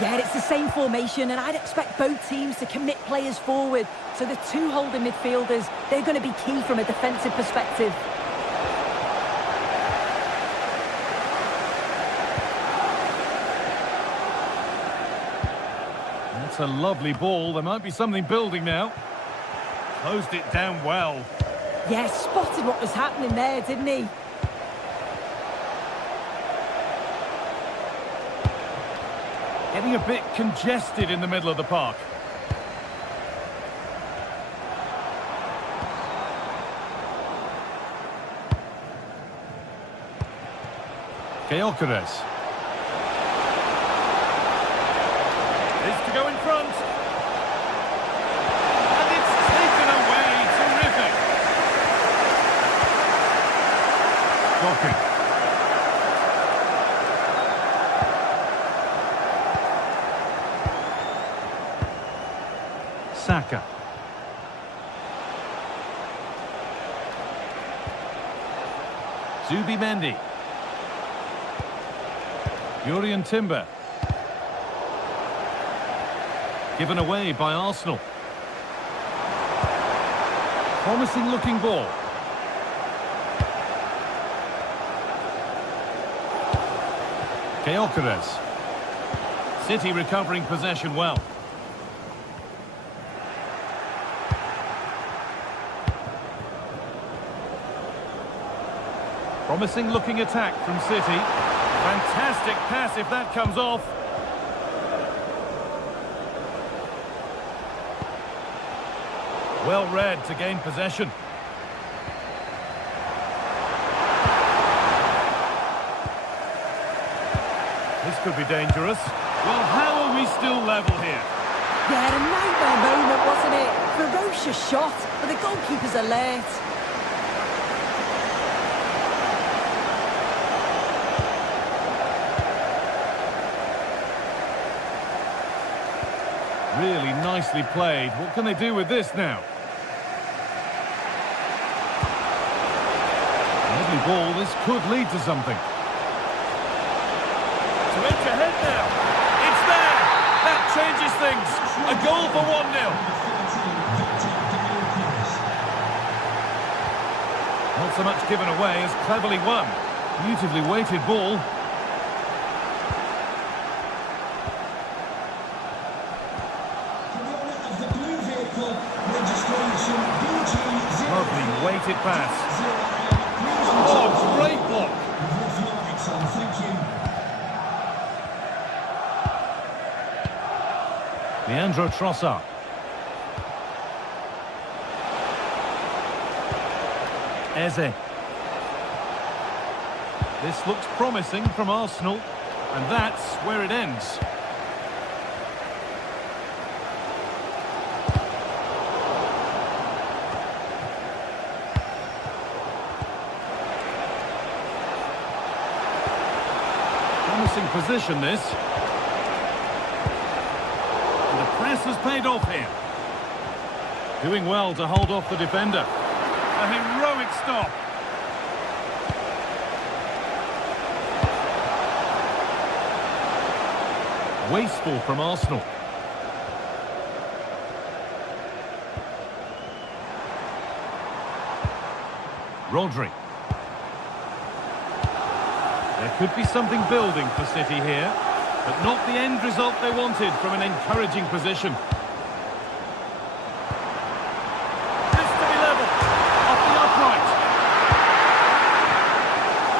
Yeah, it's the same formation, and I'd expect both teams to commit players forward. So the two holding midfielders, they're going to be key from a defensive perspective. That's a lovely ball. There might be something building now. Closed it down well. Yeah, spotted what was happening there, didn't he? Getting a bit congested in the middle of the park. Gyökeres. Is to go in front. And it's taken away. Terrific. Blocking. Saka. Zubimendi. Jurrien Timber. Given away by Arsenal. Promising looking ball. Gyökeres. City recovering possession well. Promising looking attack from City. Fantastic pass if that comes off. Well read to gain possession. This could be dangerous. Well, how are we still level here? Yeah, a nightmare moment, wasn't it? Ferocious shot, but the goalkeeper's alert. Really nicely played. What can they do with this now? Lovely ball. This could lead to something. To edge ahead now. It's there. That changes things. A goal for 1-0. Not so much given away as cleverly won. Beautifully weighted ball. Lovely weighted pass. Oh, great block. Leandro Trossard. Eze. This looks promising from Arsenal, and that's where it ends. Promising position, this. And the press has paid off here. Doing well to hold off the defender. A heroic stop. Wasteful from Arsenal. Rodri. There could be something building for City here, but not the end result they wanted from an encouraging position. This to be level, off the upright.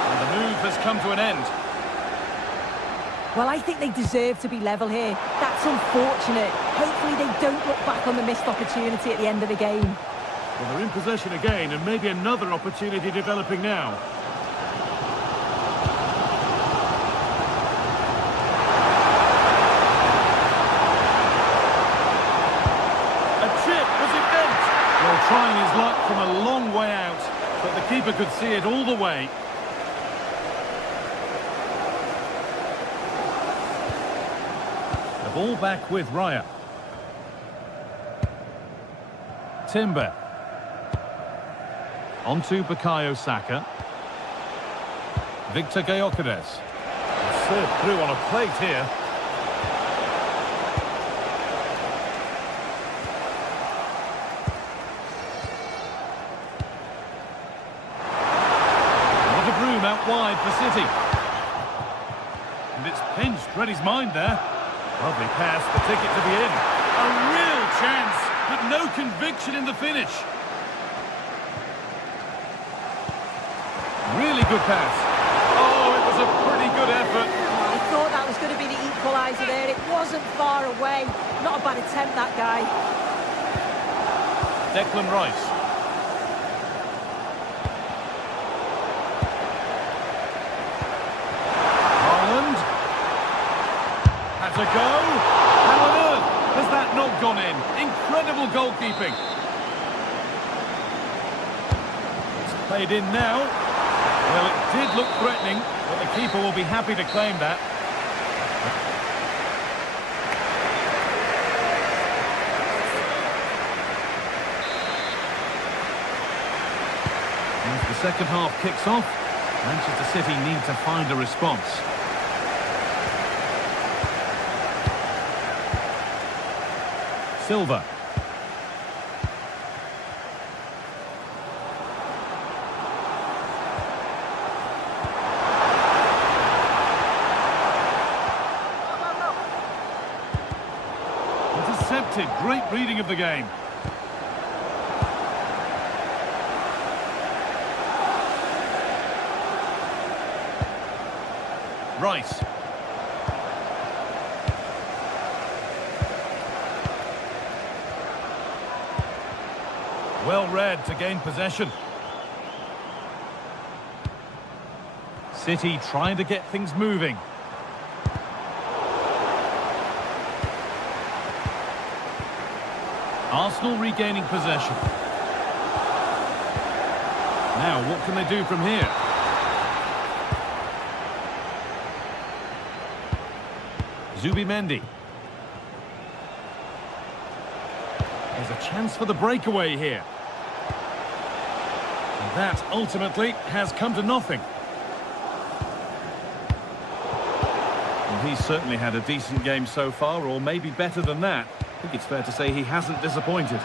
And the move has come to an end. Well, I think they deserve to be level here. That's unfortunate. Hopefully they don't look back on the missed opportunity at the end of the game. Well, they're in possession again, and maybe another opportunity developing now. A chip, was it bent? Well, trying his luck from a long way out, but the keeper could see it all the way. The ball back with Raya. Timber. On to Bukayo Saka. Victor Gyökeres. Served through on a plate here. A lot of room out wide for City. And it's pinched Reddy's mind there. Lovely pass, the ticket to the in. A real chance, but no conviction in the finish. Really good pass. Oh, it was a pretty good effort. I thought that was going to be the equaliser there. It wasn't far away. Not a bad attempt, that guy. Declan Rice. Haaland. Has a go. How on earth has that not gone in? Incredible goalkeeping. It's played in now. Well, it did look threatening, but the keeper will be happy to claim that. As the second half kicks off, Manchester City need to find a response. Silva. Intercepted. Great reading of the game. Rice. Well read to gain possession. City trying to get things moving. Arsenal regaining possession. Now, what can they do from here? Zubimendi. There's a chance for the breakaway here. And that ultimately has come to nothing. And he's certainly had a decent game so far, or maybe better than that. I think it's fair to say he hasn't disappointed.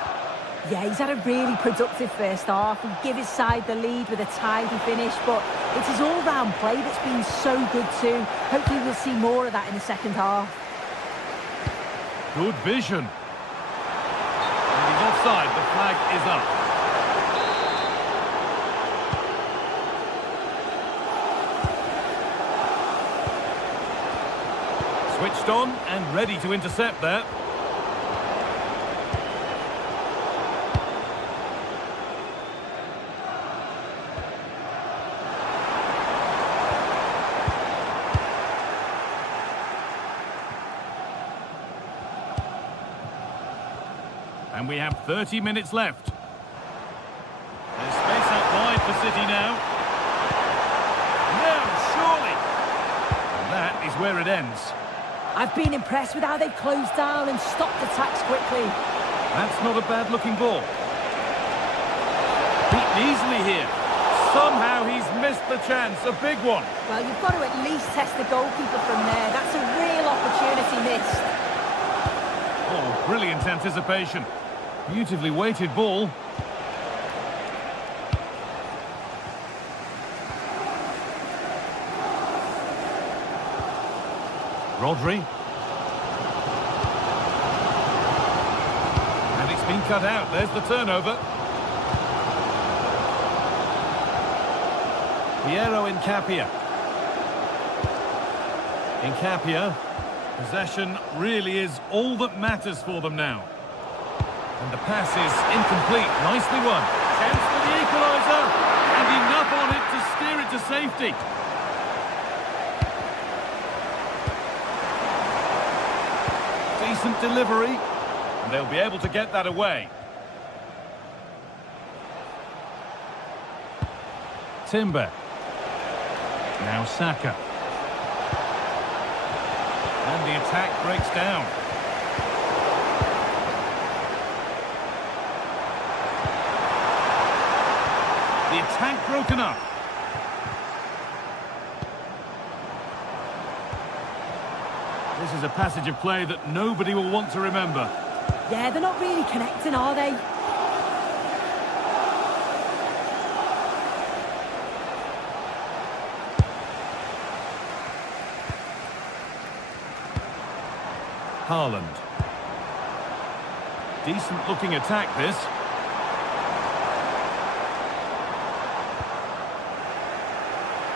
Yeah, he's had a really productive first half. He gave his side the lead with a tidy finish, but it's his all-round play that's been so good too. Hopefully we'll see more of that in the second half. Good vision. And he's offside. The flag is up. Switched on and ready to intercept there. And we have 30 minutes left. There's space out wide for City now. No, surely. And that is where it ends. I've been impressed with how they've closed down and stopped attacks quickly. That's not a bad-looking ball. Beaten easily here. Somehow he's missed the chance. A big one. Well, you've got to at least test the goalkeeper from there. That's a real opportunity missed. Oh, brilliant anticipation. Beautifully weighted ball. Rodri. And it's been cut out. There's the turnover. Piero Incapia. Incapia. Possession really is all that matters for them now. And the pass is incomplete. Nicely won. Chance for the equaliser. And enough on it to steer it to safety. Decent delivery. And they'll be able to get that away. Timber. Now Saka. And the attack breaks down. The attack broken up. This is a passage of play that nobody will want to remember. Yeah, they're not really connecting, are they? Haaland. Decent looking attack this.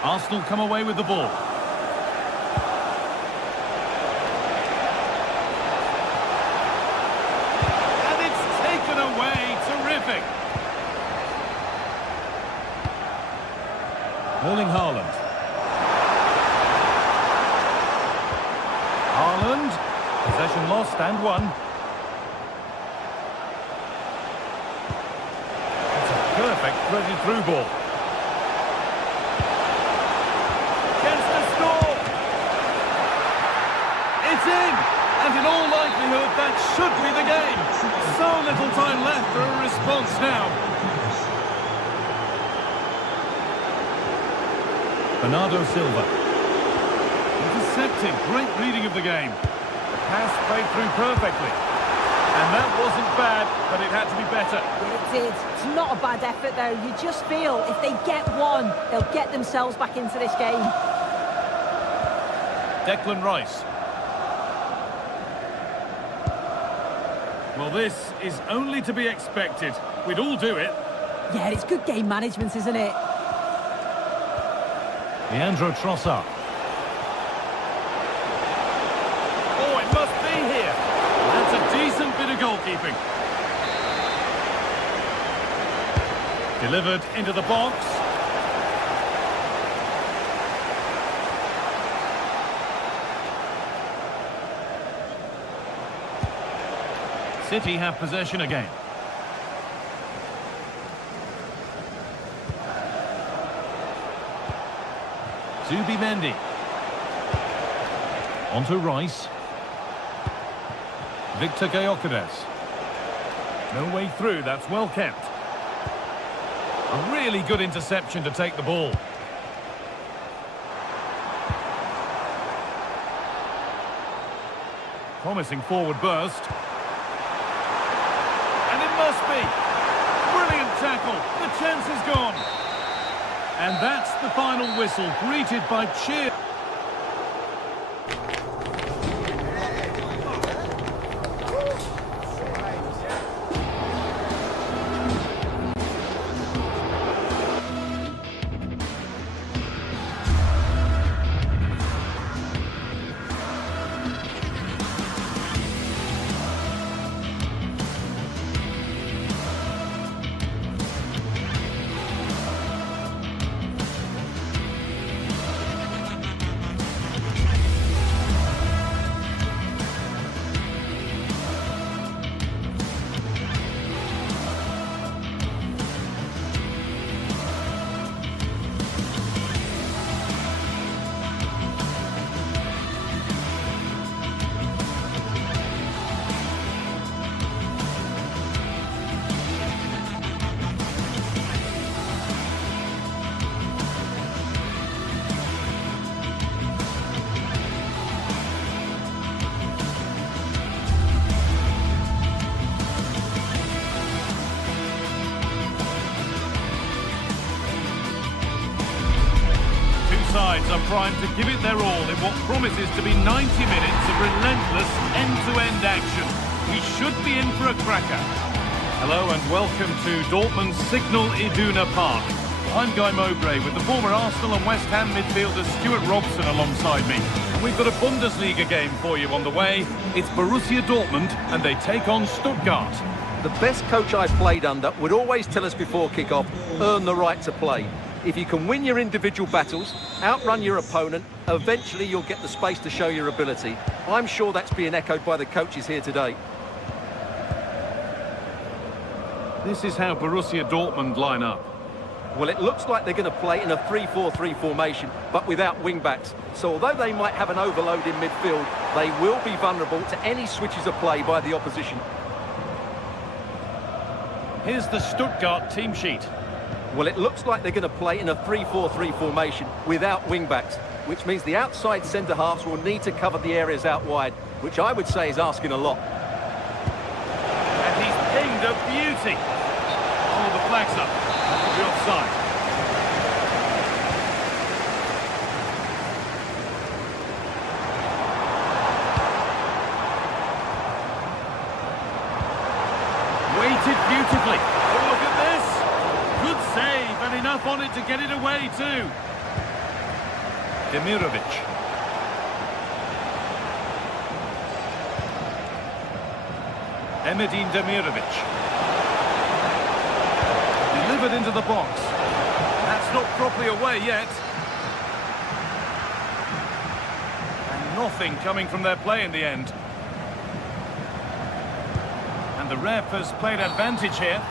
Arsenal come away with the ball. And it's taken away. Terrific. Erling Haaland. Haaland. Possession lost and won. It's a perfect threaded through ball. Chance to score. It's in. And in all likelihood, that should be the game. So little time left for a response now. Bernardo Silva. Intercepted. Great reading of the game. Pass played through perfectly. And that wasn't bad, but it had to be better. It did. It's not a bad effort, though. You just feel if they get one, they'll get themselves back into this game. Declan Rice. Well, this is only to be expected. We'd all do it. Yeah, it's good game management, isn't it? Leandro Trossard. That's a decent bit of goalkeeping. Delivered into the box. City have possession again. Zubimendi. On to Rice. Victor Gyökeres. No way through, that's well kept. A really good interception to take the ball. Promising forward burst. And it must be. Brilliant tackle. The chance is gone. And that's the final whistle, greeted by cheer. sides are primed to give it their all in what promises to be 90 minutes of relentless end-to-end action. We should be in for a cracker. Hello and welcome to Dortmund's Signal Iduna Park. I'm Guy Mowbray with the former Arsenal and West Ham midfielder Stuart Robson alongside me. We've got a Bundesliga game for you on the way. It's Borussia Dortmund and they take on Stuttgart. The best coach I played under would always tell us before kick-off, earn the right to play. If you can win your individual battles, outrun your opponent, eventually you'll get the space to show your ability. I'm sure that's being echoed by the coaches here today. This is how Borussia Dortmund line up. Well, it looks like they're going to play in a 3-4-3 formation, but without wing-backs. So although they might have an overload in midfield, they will be vulnerable to any switches of play by the opposition. Here's the Stuttgart team sheet. Well, it looks like they're going to play in a 3-4-3 formation without wing-backs, which means the outside centre-halves will need to cover the areas out wide, which I would say is asking a lot. And he's pinged a beauty. Oh, the flag's up. That could be offside. Weighted beautifully. Oh, look at this. Good save and enough on it to get it away too. Demirovic. Emedin Demirovic. Delivered into the box. That's not properly away yet. And nothing coming from their play in the end. And the ref has played advantage here.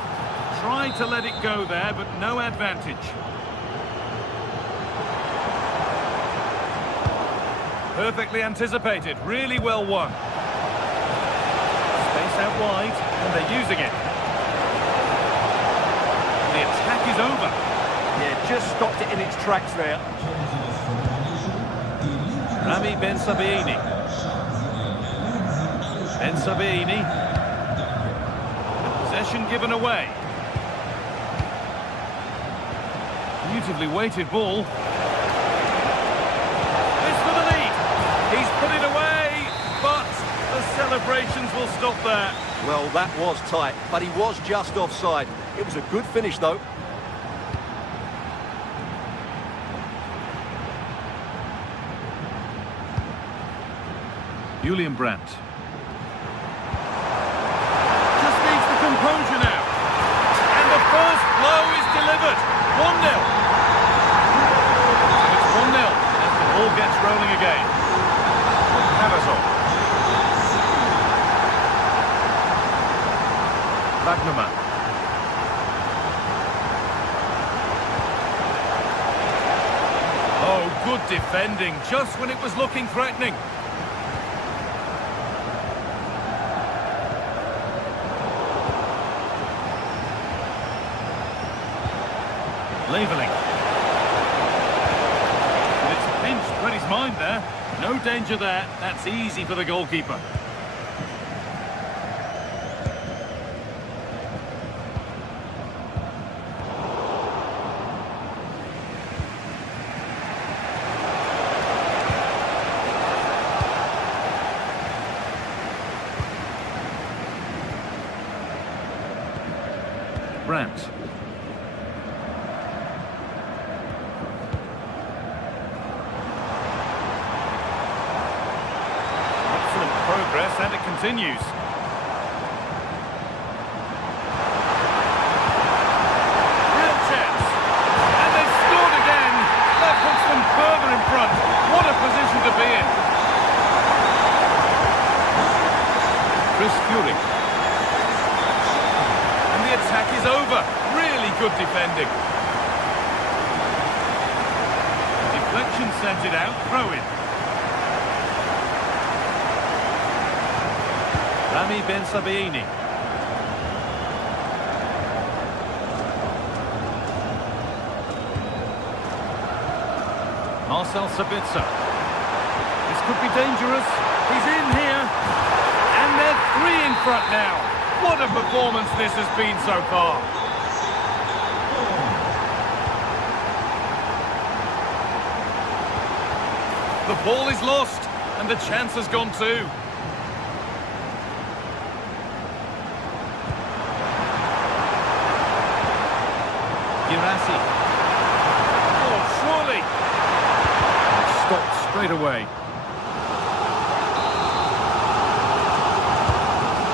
Tried to let it go there, but no advantage. Perfectly anticipated, really well won. Space out wide, and they're using it. The attack is over. Yeah, just stopped it in its tracks there. Rami Ben Sabaini. Ben Sabaini. Possession given away. Beautifully weighted ball. This for the lead. He's put it away, but the celebrations will stop there. Well, that was tight, but he was just offside. It was a good finish, though. Julian Brandt. Just needs the composure now. And the first blow is delivered. 1-0. It's 1-0 as the ball gets rolling again. Cavazov. Wagnerman. Oh, good defending, just when it was looking threatening. Leveling. And it's pinched, read his mind there. No danger there. That's easy for the goalkeeper. Brandt. Progress, and it continues. Real chance. And they've scored again. That puts them further in front. What a position to be in. Chris Fury. And the attack is over. Really good defending. Deflection sent it out. Throw in. Rami Ben Sabaini. Marcel Sabitzer. This could be dangerous. He's in here. And they're 3 in front now. What a performance this has been so far. The ball is lost, and the chance has gone too. Girassi. Oh, surely! Stopped straight away.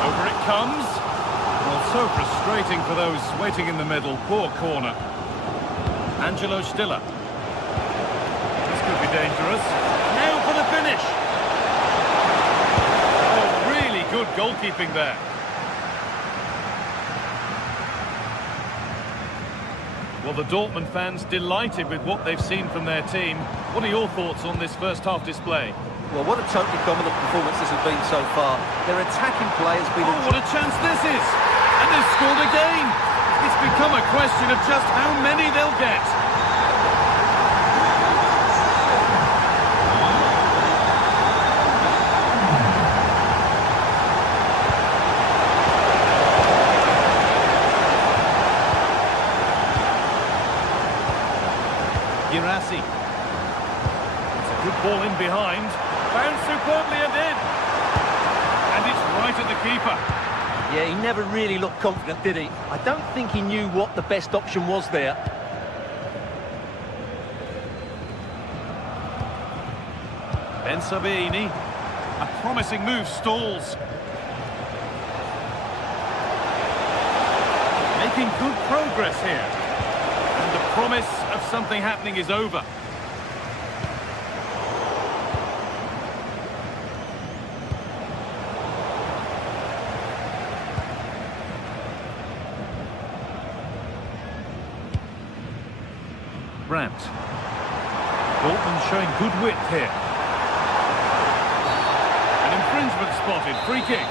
Over it comes. Well, so frustrating for those waiting in the middle. Poor corner. Angelo Stiller. This could be dangerous. Now for the finish. Oh, really good goalkeeping there. Well, the Dortmund fans delighted with what they've seen from their team. What are your thoughts on this first half display? Well, what a totally dominant performance this has been so far. Their attacking play has been... Oh, what a chance this is! And they've scored again! It's become a question of just how many they'll get. Girassi. It's a good ball in behind. Found superbly and in. And it's right at the keeper. Yeah, he never really looked confident, did he? I don't think he knew what the best option was there. Ben Sabini. A promising move stalls. Making good progress here. And the promise of something happening is over. Brandt. Dortmund showing good width here. An infringement spotted. Free kick.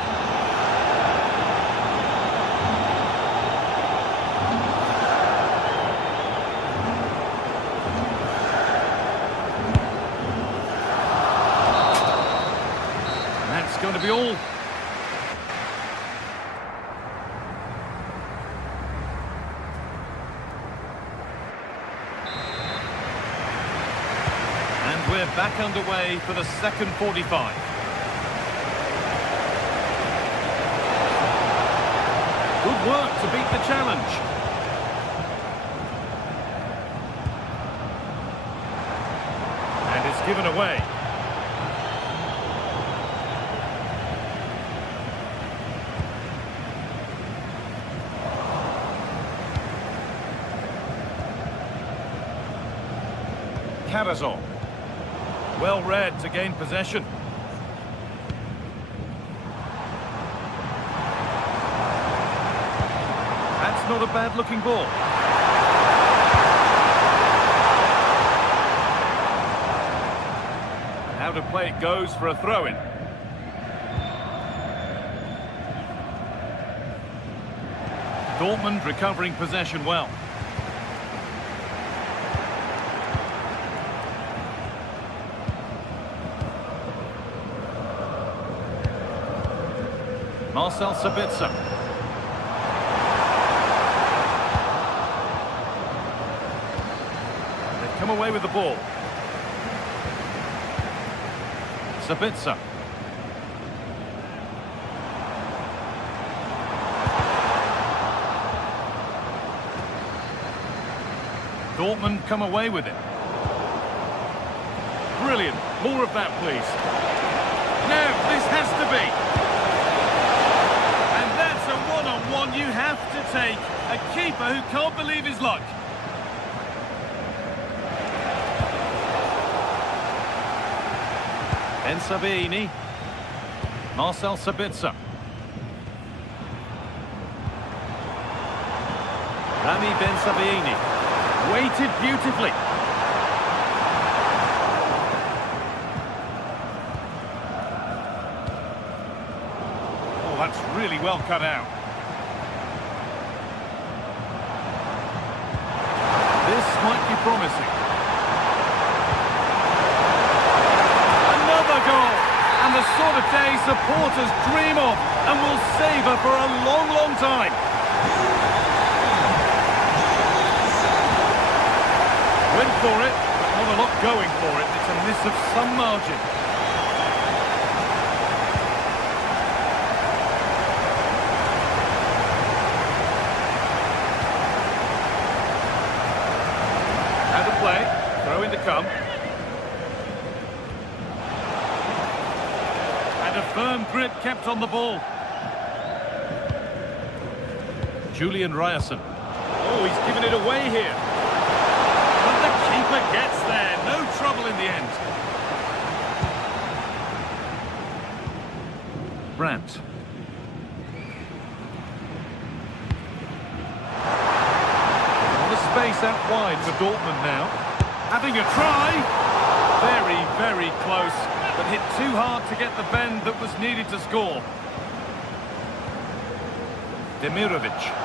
That's going to be all. And we're back underway for the second 45. Good work to beat the challenge. And it's given away. Karazor. Well read to gain possession. That's not a bad looking ball. Out of play it goes for a throw-in. Dortmund recovering possession well. Marcel Sabitzer. They've come away with the ball. Sabitzer. Dortmund come away with it. Brilliant. More of that, please. Now, this has to be. One you have to take. A keeper who can't believe his luck. Ben Sabini. Marcel Sabitzer. Rami Ben Sabini. Weighted beautifully. Oh, that's really well cut out. This might be promising. Another goal! And the sort of day supporters dream of and will savour for a long, long time. Went for it, but not a lot going for it. It's a miss of some margin. Out of play. Throw in to come. And a firm grip kept on the ball. Julian Ryerson. Oh, he's given it away here. But the keeper gets there. No trouble in the end. Brandt. On the space out wide for Dortmund now. Having a try. Very, very close. But hit too hard to get the bend that was needed to score. Demirovic.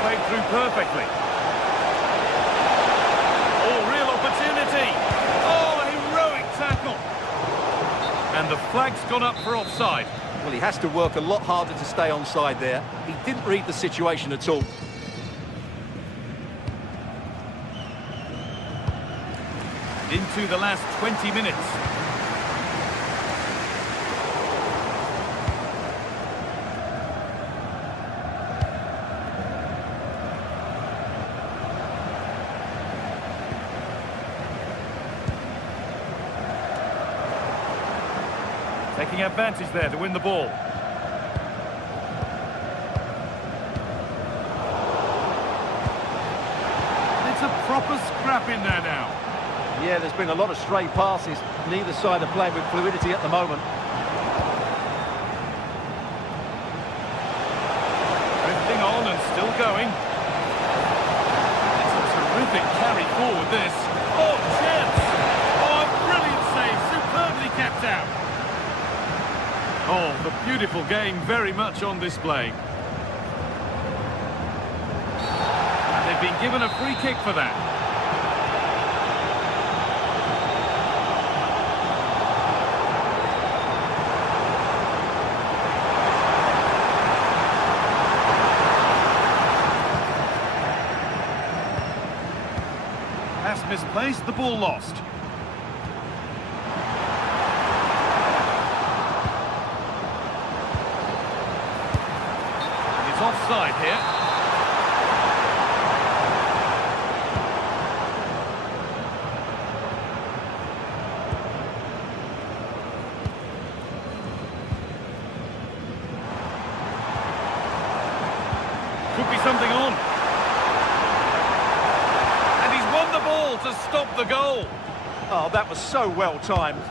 Played through perfectly. Oh, real opportunity. Oh, heroic tackle. And the flag's gone up for offside. Well, he has to work a lot harder to stay onside there. He didn't read the situation at all. Into the last 20 minutes. Taking advantage there to win the ball. It's a proper scrap in there now. Yeah, there's been a lot of stray passes. Neither side are playing with fluidity at the moment. Drifting on and still going. It's a terrific carry forward, this. Oh, chance! Oh, a brilliant save, superbly kept out. Oh, the beautiful game very much on display. And they've been given a free kick for that. Pass misplaced, the ball lost. Offside here. Could be something on. And he's won the ball to stop the goal. Oh, that was so well timed.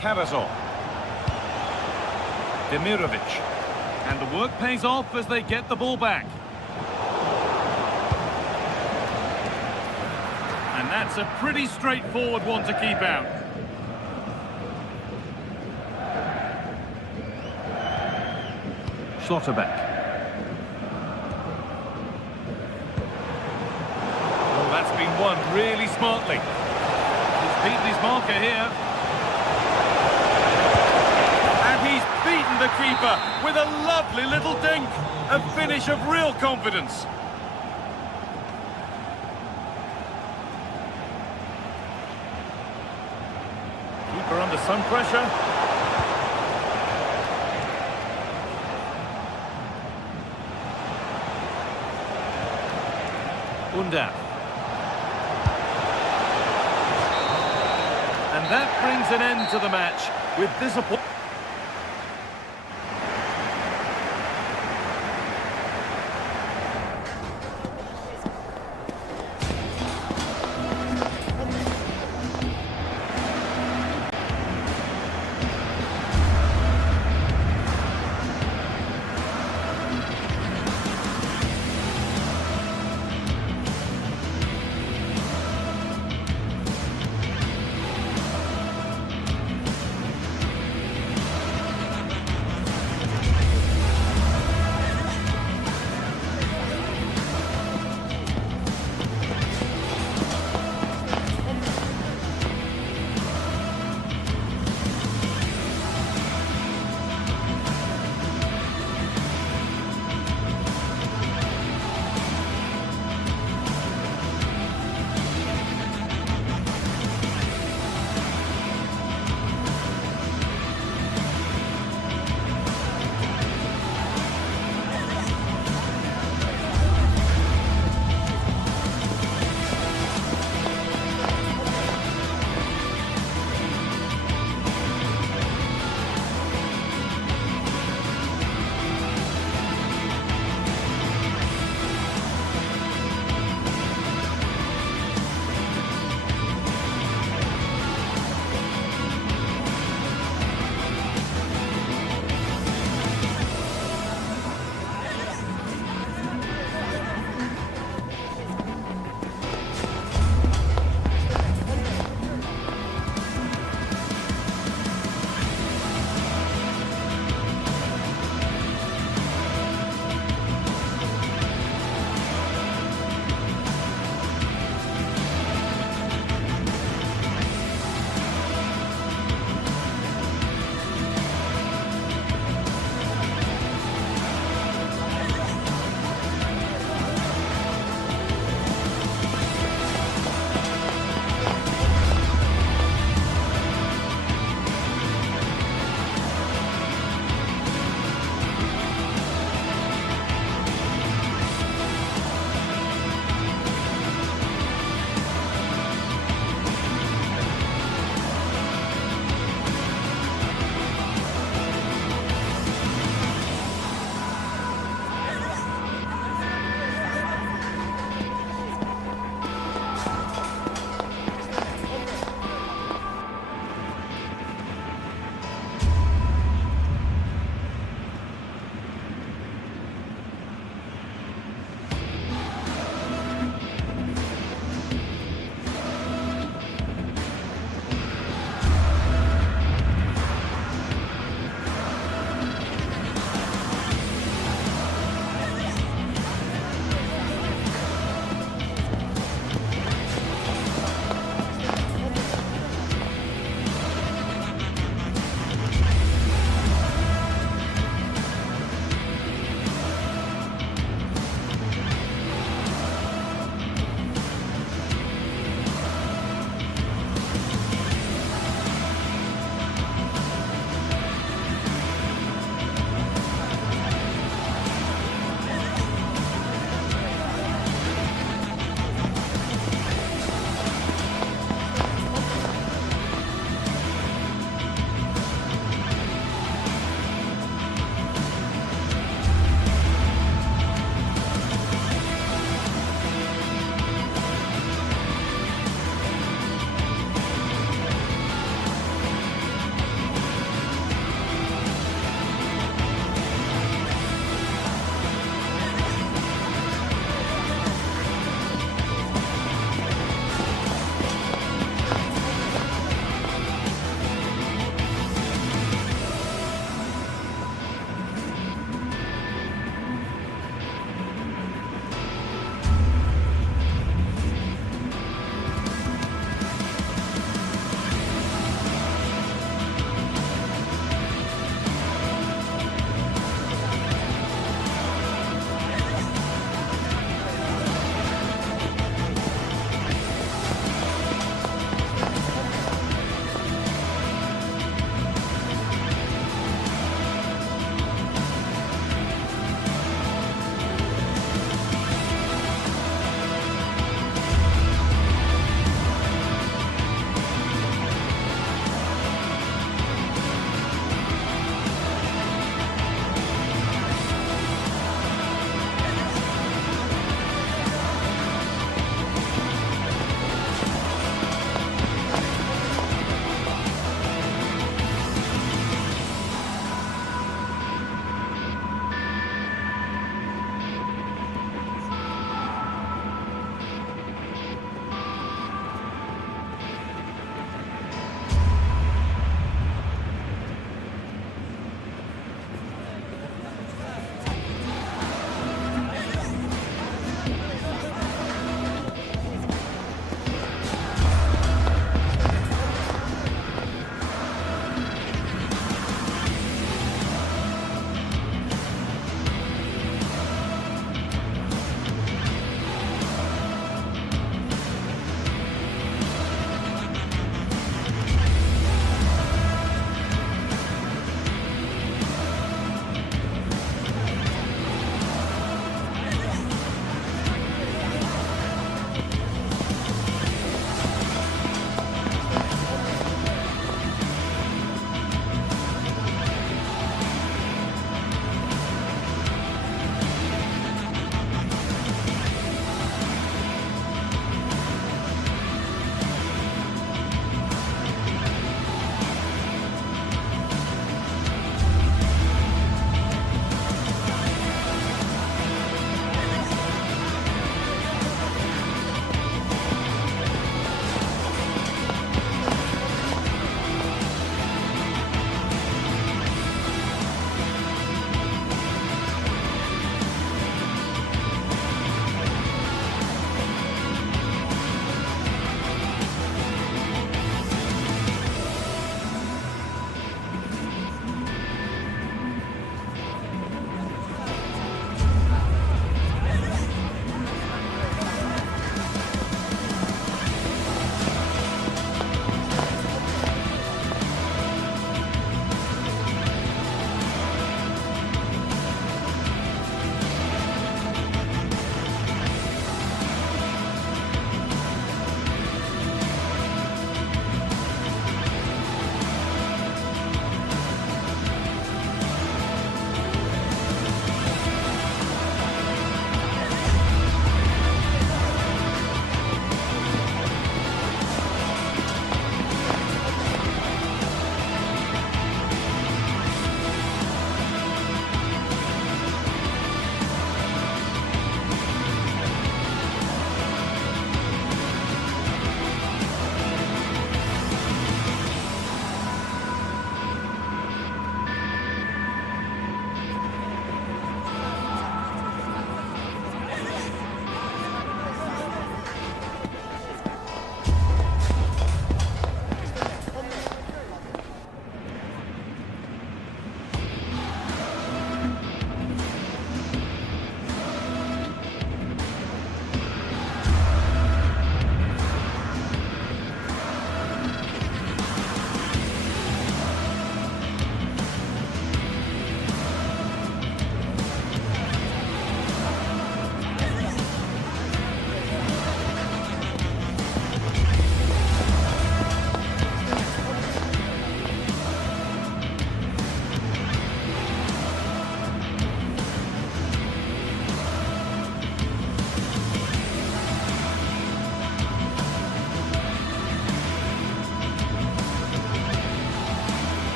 Karazor. Demirovic. And the work pays off as they get the ball back. And that's a pretty straightforward one to keep out. Schlotterbeck. Oh, that's been won really smartly. He's beaten his marker here. Beaten the keeper with a lovely little dink. A finish of real confidence. Keeper under some pressure. Unda. And that brings an end to the match with disappointment.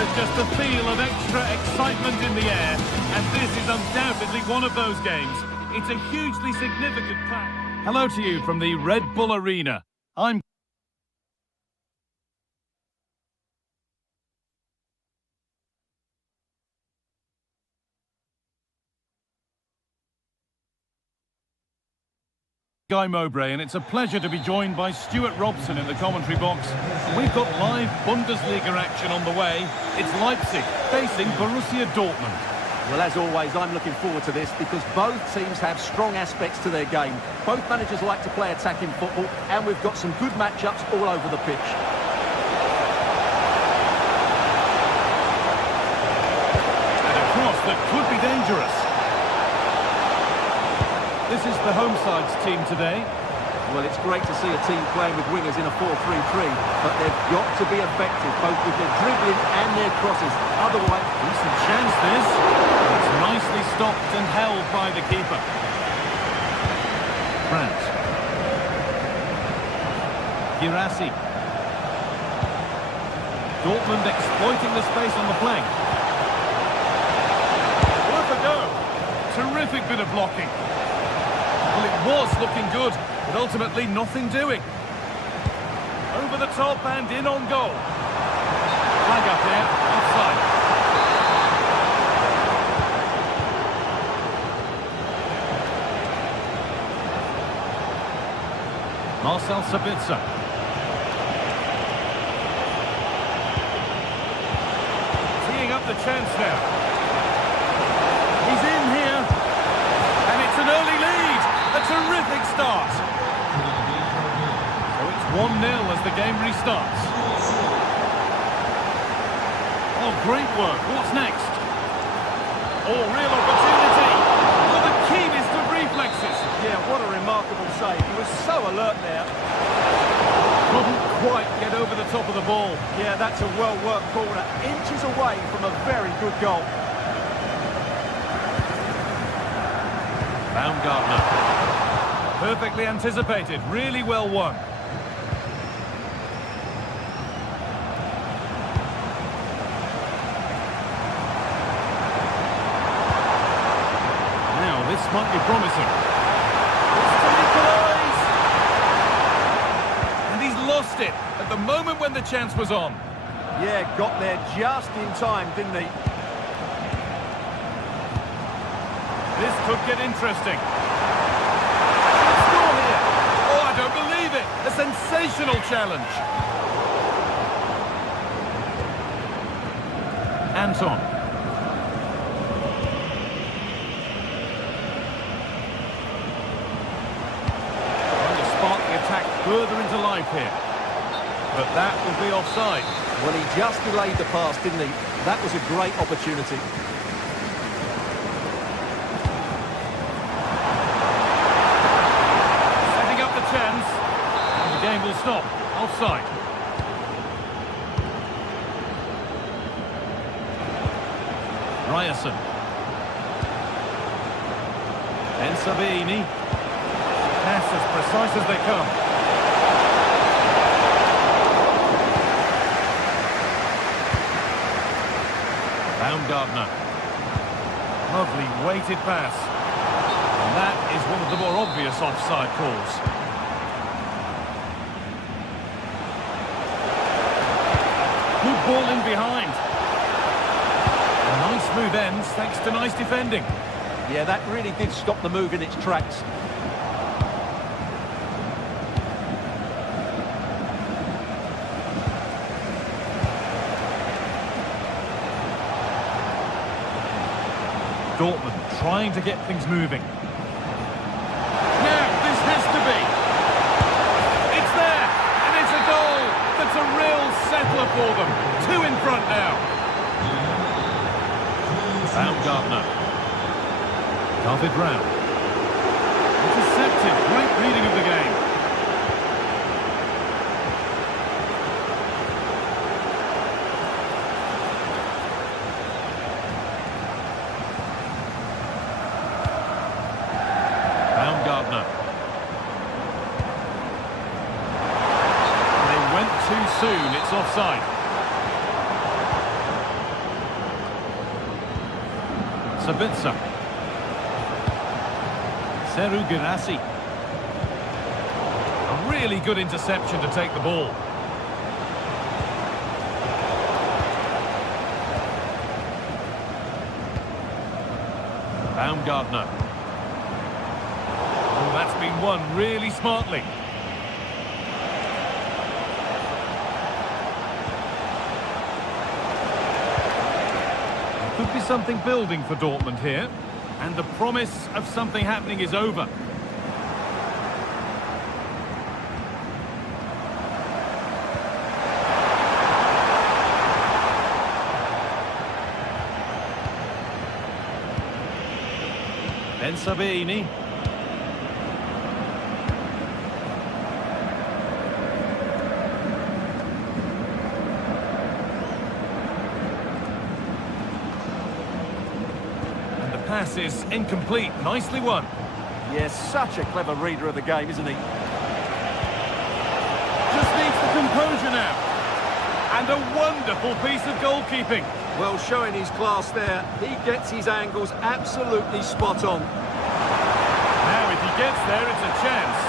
There's just a feel of extra excitement in the air, and this is undoubtedly one of those games. It's a hugely significant fact. Hello to you from the Red Bull Arena. I'm Guy Mowbray, and it's a pleasure to be joined by Stuart Robson in the commentary box. We've got live Bundesliga action on the way. It's Leipzig facing Borussia Dortmund. Well, as always, I'm looking forward to this because both teams have strong aspects to their game. Both managers like to play attacking football, and we've got some good matchups all over the pitch. And a cross that could be dangerous. This is the home side's team today. Well, it's great to see a team playing with wingers in a 4-3-3, but they've got to be effective, both with their dribbling and their crosses. Otherwise, Decent chance this. It's nicely stopped and held by the keeper. France. Girassi. Dortmund exploiting the space on the flank. Worth a go. Terrific bit of blocking. Well, it was looking good, but ultimately nothing doing. Over the top and in on goal. Flag up there, offside. Marcel Sabitzer. Teeing up the chance now. He's in here. And it's an early lead. A terrific start. So it's 1-0 as the game restarts. Oh, great work. What's next? Oh, real opportunity. With the keenest of reflexes. yeah, what a remarkable save. He was so alert there. Couldn't quite get over the top of the ball. Yeah, that's a well-worked corner. Inches away from a very good goal. Baumgartner. Perfectly anticipated. Really well won. Now, this might be promising. It's to equalise! And he's lost it at the moment when the chance was on. Yeah, got there just in time, didn't he? This could get interesting. Score here. Oh, I don't believe it. A sensational challenge. Anton. Trying to spark the attack further into life here. But that will be offside. Well, he just delayed the pass, didn't he? That was a great opportunity. Chance, and the game will stop. Offside. Ryerson. Ben Sabini. Pass as precise as they come. Baumgartner. Lovely weighted pass. And that is one of the more obvious offside calls. Good ball in behind. A nice smooth ends thanks to nice defending. Yeah, that really did stop the move in its tracks. Dortmund trying to get things moving. Now, this has to be. It's there, and it's a goal. That's a real settler for them. 2 in front now. Baumgartner. David Raum. Intercepted. Great reading of the game. Baumgartner. They went too soon. It's offside. Sabitzer. Seru Girassi. A really good interception to take the ball. Baumgartner. Oh, that's been won really smartly. Could be something building for Dortmund here, and the promise of something happening is over. Ben Sabini. Pass is incomplete. Nicely won. Yes, such a clever reader of the game, isn't he? Just needs the composure now. And a wonderful piece of goalkeeping. Well, showing his class there. He gets his angles absolutely spot on. Now, if he gets there, it's a chance.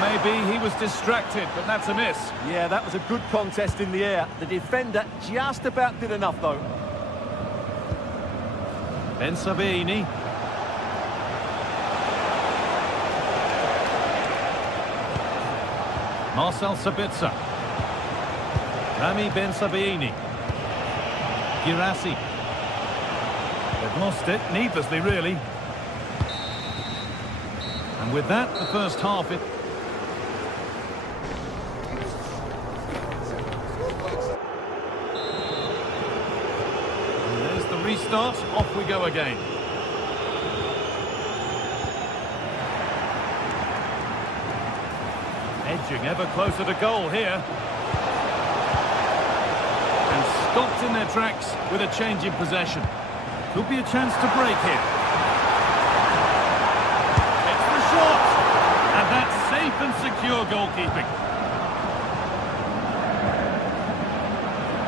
Maybe he was distracted, but that's a miss. Yeah, that was a good contest in the air. The defender just about did enough, though. Ben Sabini. Marcel Sabitzer. Rami Ben Sabini. Girassi. They've lost it, needlessly, really. And with that, the first half... Restart, off we go again. Edging ever closer to goal here. And stopped in their tracks with a change in possession. Could be a chance to break here. It's the shot! And that's safe and secure goalkeeping.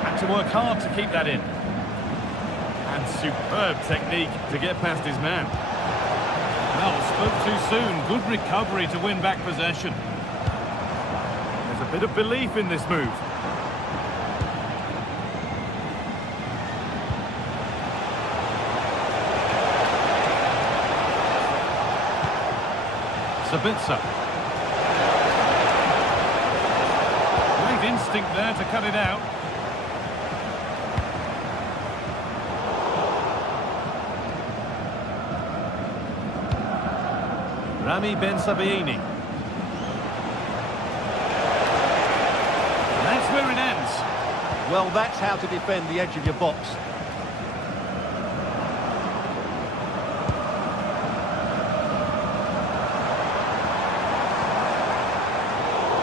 Had to work hard to keep that in. And superb technique to get past his man. Well, spoke too soon. Good recovery to win back possession. There's a bit of belief in this move. Sabitzer. Great instinct there to cut it out. Rami Ben Sabini. That's where it ends. Well, that's how to defend the edge of your box.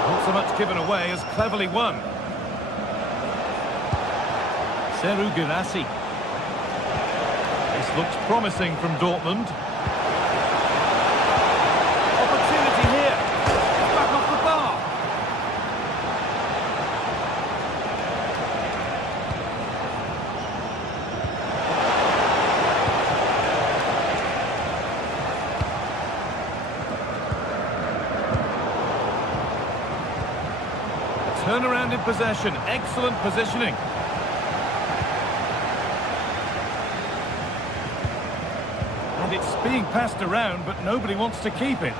Not so much given away as cleverly won. Seru Girassi. This looks promising from Dortmund. Turnaround in possession, excellent positioning. And it's being passed around, but nobody wants to keep it.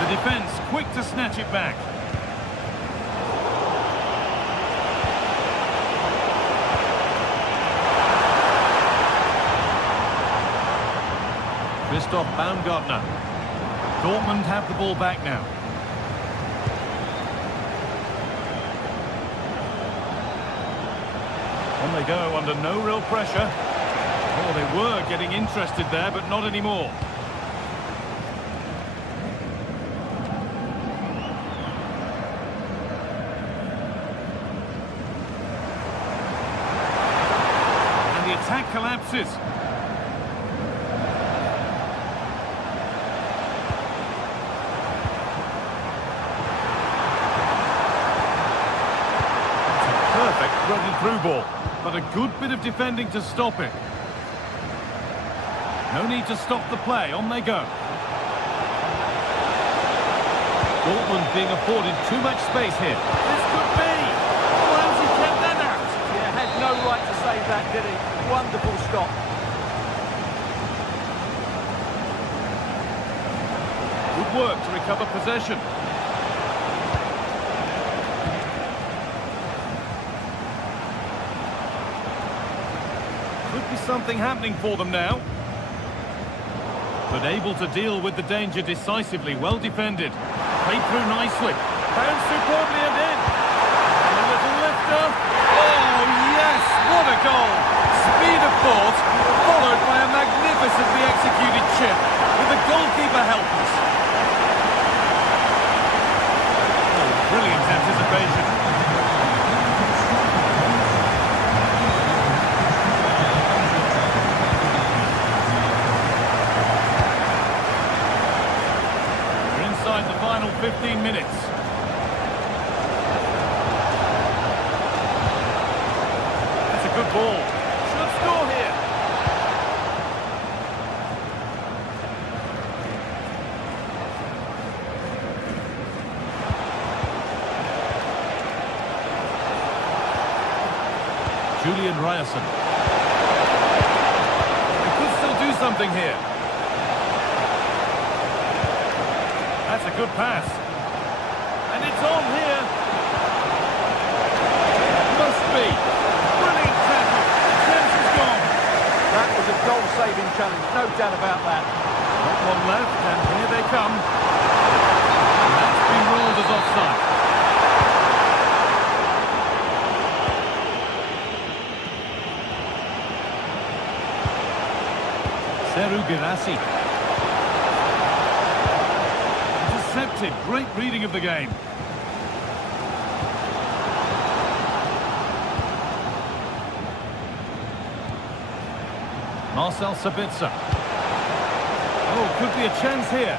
The defence quick to snatch it back. Christoph Baumgartner. Dortmund have the ball back now. On they go under no real pressure. Oh, they were getting interested there, but not anymore. And the attack collapses. Threaded through ball, but a good bit of defending to stop it. No need to stop the play, on they go. Dortmund being afforded too much space here. This could be! Oh, how's he kept that out? Yeah, had no right to save that, did he? Wonderful stop. Good work to recover possession. Could be something happening for them now. But able to deal with the danger decisively, well defended. Played through nicely. Found superbly and in. And a little lifter. Oh, yes! What a goal! Speed of thought, followed by a magnificently executed chip, with the goalkeeper helpless. Oh, brilliant anticipation. Inside the final 15 minutes. That's a good ball. Should score here. Julian Ryerson. They could still do something here. That's a good pass. And it's on here. Must be. Brilliant tackle. Chance is gone. That was a goal-saving challenge, no doubt about that. Not one left, and here they come. And that's been ruled as offside. Seru Girassi. Intercepted. Great reading of the game. Marcel Sabitzer. Oh, could be a chance here.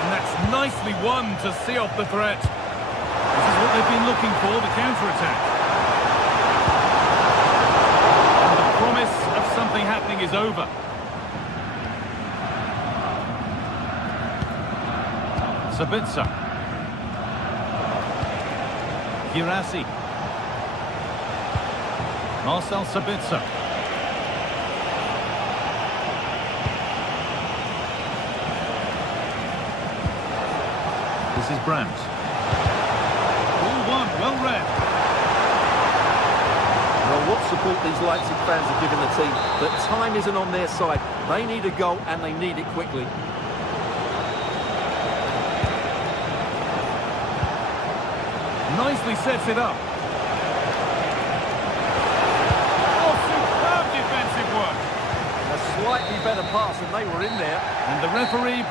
And that's nicely won to see off the threat. This is what they've been looking for, the counter-attack. And the promise of something happening is over. Sabitzer. Girassi. Marcel Sabitzer. This is Brandt. Ball one, well read. Well, what support these Leipzig fans are giving the team, but time isn't on their side. They need a goal and they need it quickly. Nicely sets it up. Oh, superb defensive work. A slightly better pass and they were in there. And the referee...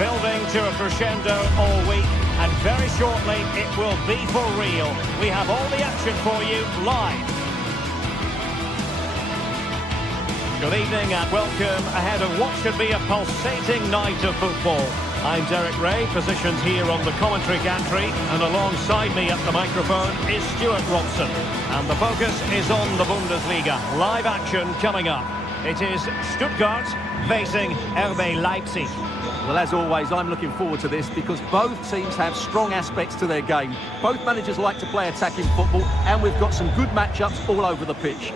Building to a crescendo all week, and very shortly it will be for real. We have all the action for you live. Good evening and welcome ahead of what should be a pulsating night of football. I'm Derek Ray, positioned here on the commentary gantry, and alongside me at the microphone is Stuart Robson. And the focus is on the Bundesliga. Live action coming up. It is Stuttgart facing RB Leipzig. Well, as always, I'm looking forward to this because both teams have strong aspects to their game. Both managers like to play attacking football, and we've got some good matchups all over the pitch.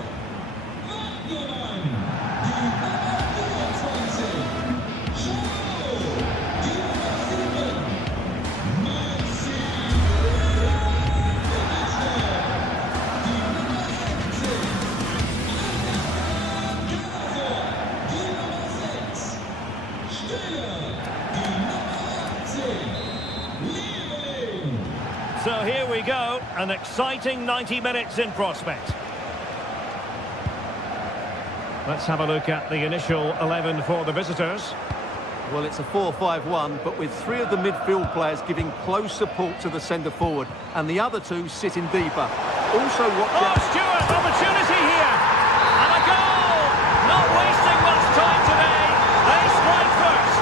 So here we go, an exciting 90 minutes in prospect. Let's have a look at the initial 11 for the visitors. Well, it's a 4-5-1, but with three of the midfield players giving close support to the centre-forward, and the other two sitting deeper. Also, watch out... Oh, Stuart, opportunity here! And a goal! Not wasting much time today. They strike first.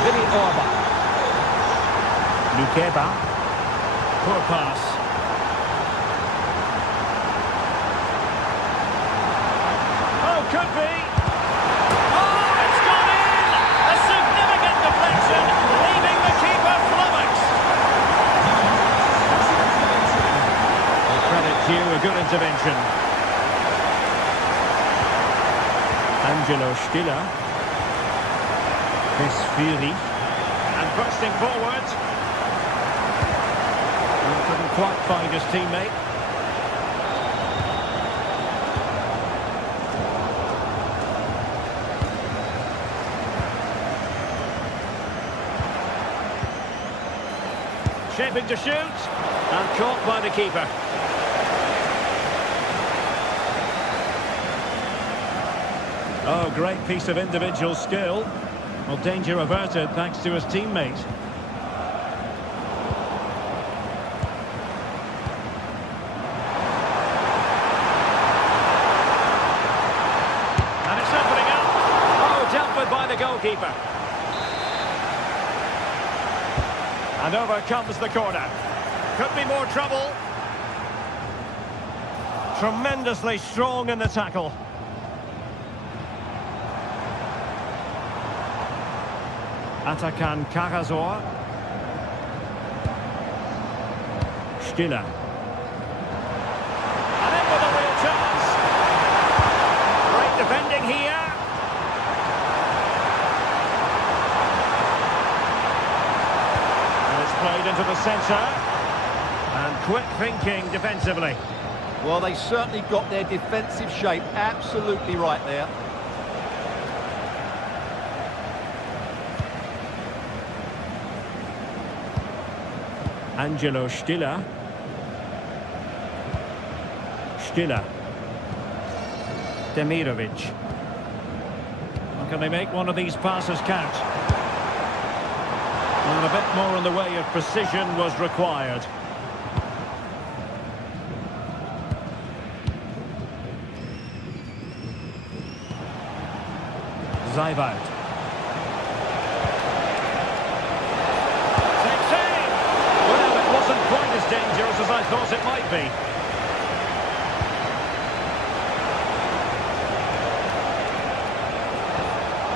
Vinny Orba. Lukeba. Poor pass. Oh, could be. Oh, it's gone in! A significant deflection, leaving the keeper flummoxed. Credit due, a good intervention. Angelo Stiller. Fury. And bursting forward. Couldn't quite find his teammate. Shaping to shoot, and caught by the keeper. Oh, great piece of individual skill. Well, danger averted thanks to his teammate. And it's opening up. Oh, dealt with by the goalkeeper. And over comes the corner. Could be more trouble. Tremendously strong in the tackle. Atakan Karazor. Stiller. And in with a real chance. Great defending here. And it's played into the centre. And quick thinking defensively. Well, they certainly got their defensive shape absolutely right there. Angelo Stiller. Stiller. Demirovic. Can they make one of these passes count? And a bit more in the way of precision was required. Zayvoud. Quite as dangerous as I thought it might be.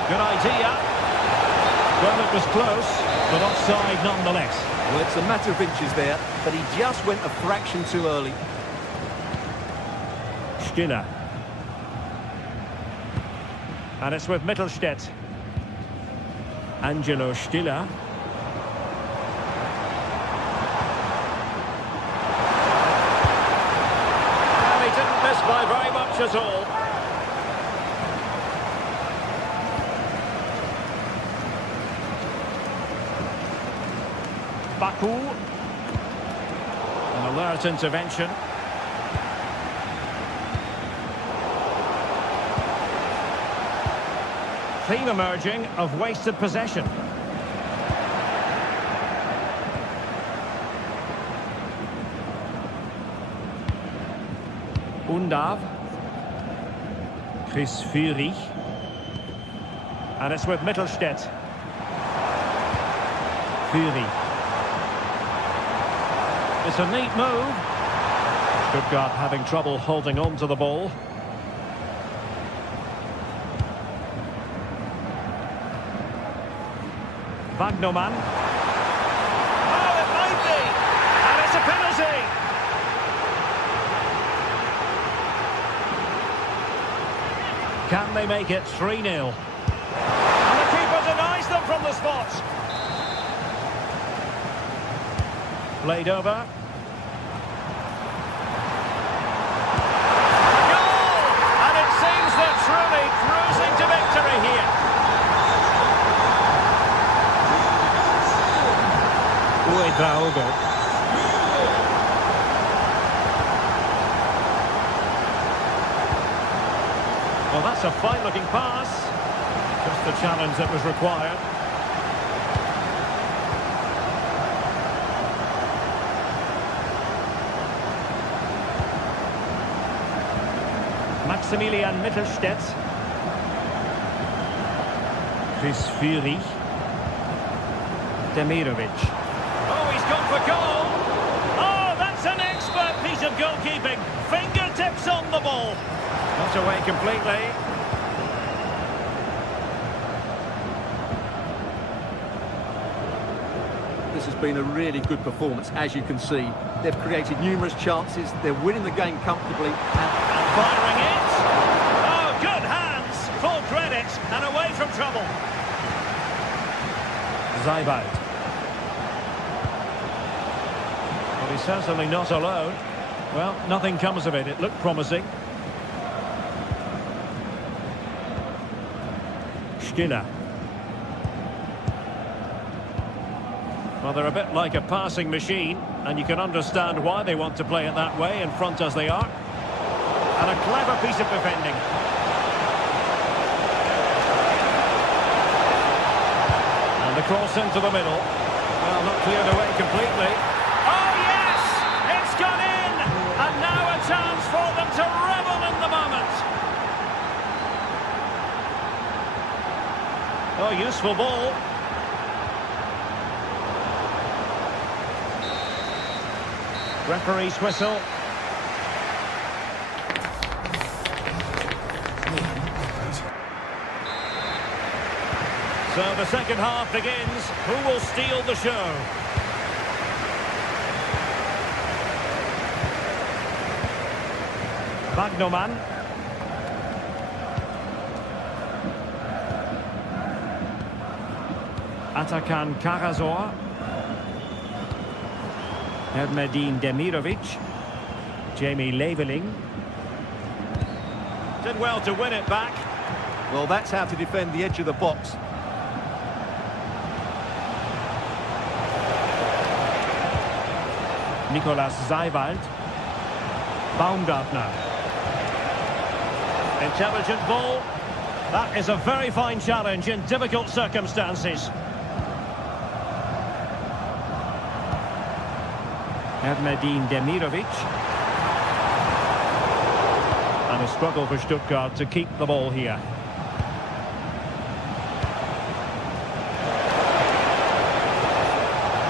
Good idea. Well, it was close, but offside nonetheless. Well, it's a matter of inches there, but he just went a fraction too early. Stiller. And it's with Mittelstädt. Angelo Stiller. By very much at all. Baku. An alert intervention. theme emerging of wasted possession. Undav. Chris Führig. And it's with Mittelstädt. Führig. It's a neat move. Stuttgart having trouble holding on to the ball. Wagnerman. Oh, it might be! And it's a penalty! Can they make it 3-0? And the keeper denies them from the spot. Played over. Goal! And it seems they're truly cruising to victory here. Well, that's a fine-looking pass. Just the challenge that was required. Maximilian Mittelstädt. Chris Führig. Demirovic. Oh, he's gone for goal. Oh, that's an expert piece of goalkeeping. Fingertips on the ball. Not away completely. This has been a really good performance, as you can see. They've created numerous chances. They're winning the game comfortably. And firing it. Oh, good hands. Full credit and away from trouble. Zeibald. Well, he's certainly not alone. Well, nothing comes of it. It looked promising. Stiller. Well, they're a bit like a passing machine, and you can understand why they want to play it that way, in front as they are. And a clever piece of defending. And the cross into the middle. Well, not cleared away completely. Oh, yes! It's gone in! And now a chance for them to revel in the moment. Oh, useful ball. Referee's whistle. So the second half begins. Who will steal the show? Wagnerman. Atakan Karasor. Erdmedin Demirovic. Jamie Leveling. Did well to win it back. Well, that's how to defend the edge of the box. Nicolas Zeibald. Baumgartner. Intelligent ball. That is a very fine challenge in difficult circumstances. Erdmedin Demirovic. And a struggle for Stuttgart to keep the ball here.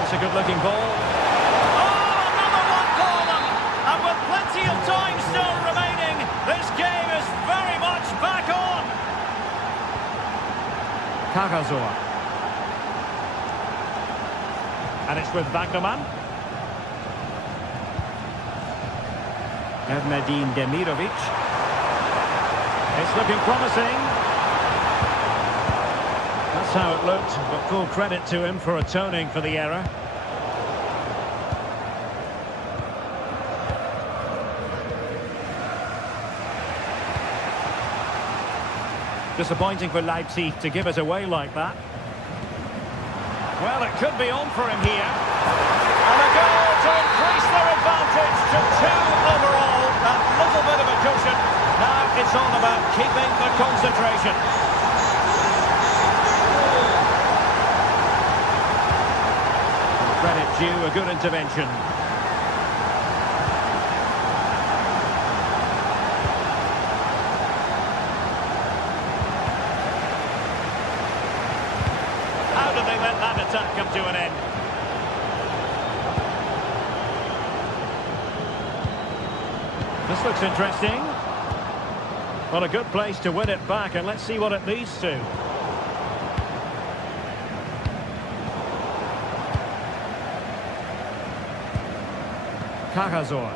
It's a good-looking ball. Oh, another one for them! And with plenty of time still remaining, this game is very much back on! Karasor. And it's with Wagnerman. Erdmedin Demirovic. It's looking promising. That's how it looked, but full credit to him for atoning for the error. Disappointing for Leipzig to give it away like that. Well, it could be on for him here. And a goal to increase their advantage to 2 overall. That little bit of a cushion. Now it's all about keeping the concentration. you a good intervention. How did they let that attack come to an end? This looks interesting. Well, a good place to win it back, and let's see what it leads to. Cagazor.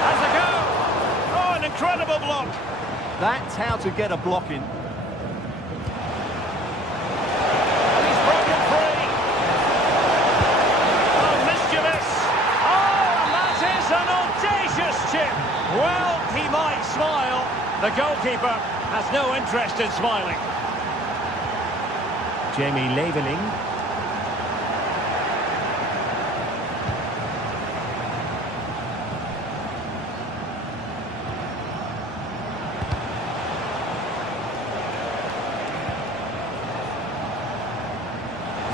Has a go! Oh, an incredible block! That's how to get a block in. And he's broken free! Oh, mischievous! Oh, and that is an audacious chip! Well, he might smile. The goalkeeper has no interest in smiling. Jamie Leveling.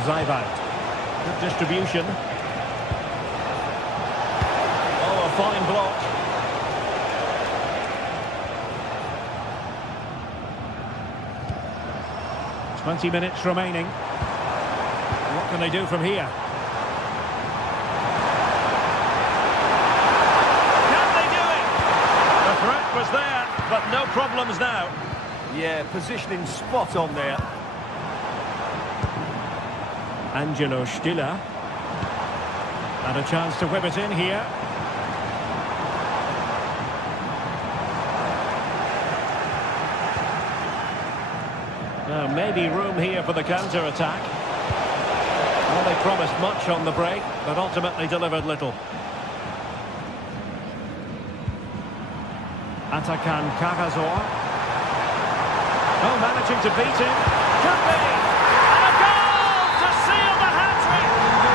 Zaivout. Good distribution. Oh, a fine block. "20 minutes remaining. What can they do from here? Can they do it? The threat was there, but no problems now. Yeah, positioning spot on there. Angelo Stiller. And a chance to whip it in here. Now, maybe room here for the counter-attack. Well, they promised much on the break, but ultimately delivered little. Atakan Cagazor. Oh, managing to beat him. Could be! And a goal to seal the hat-trick!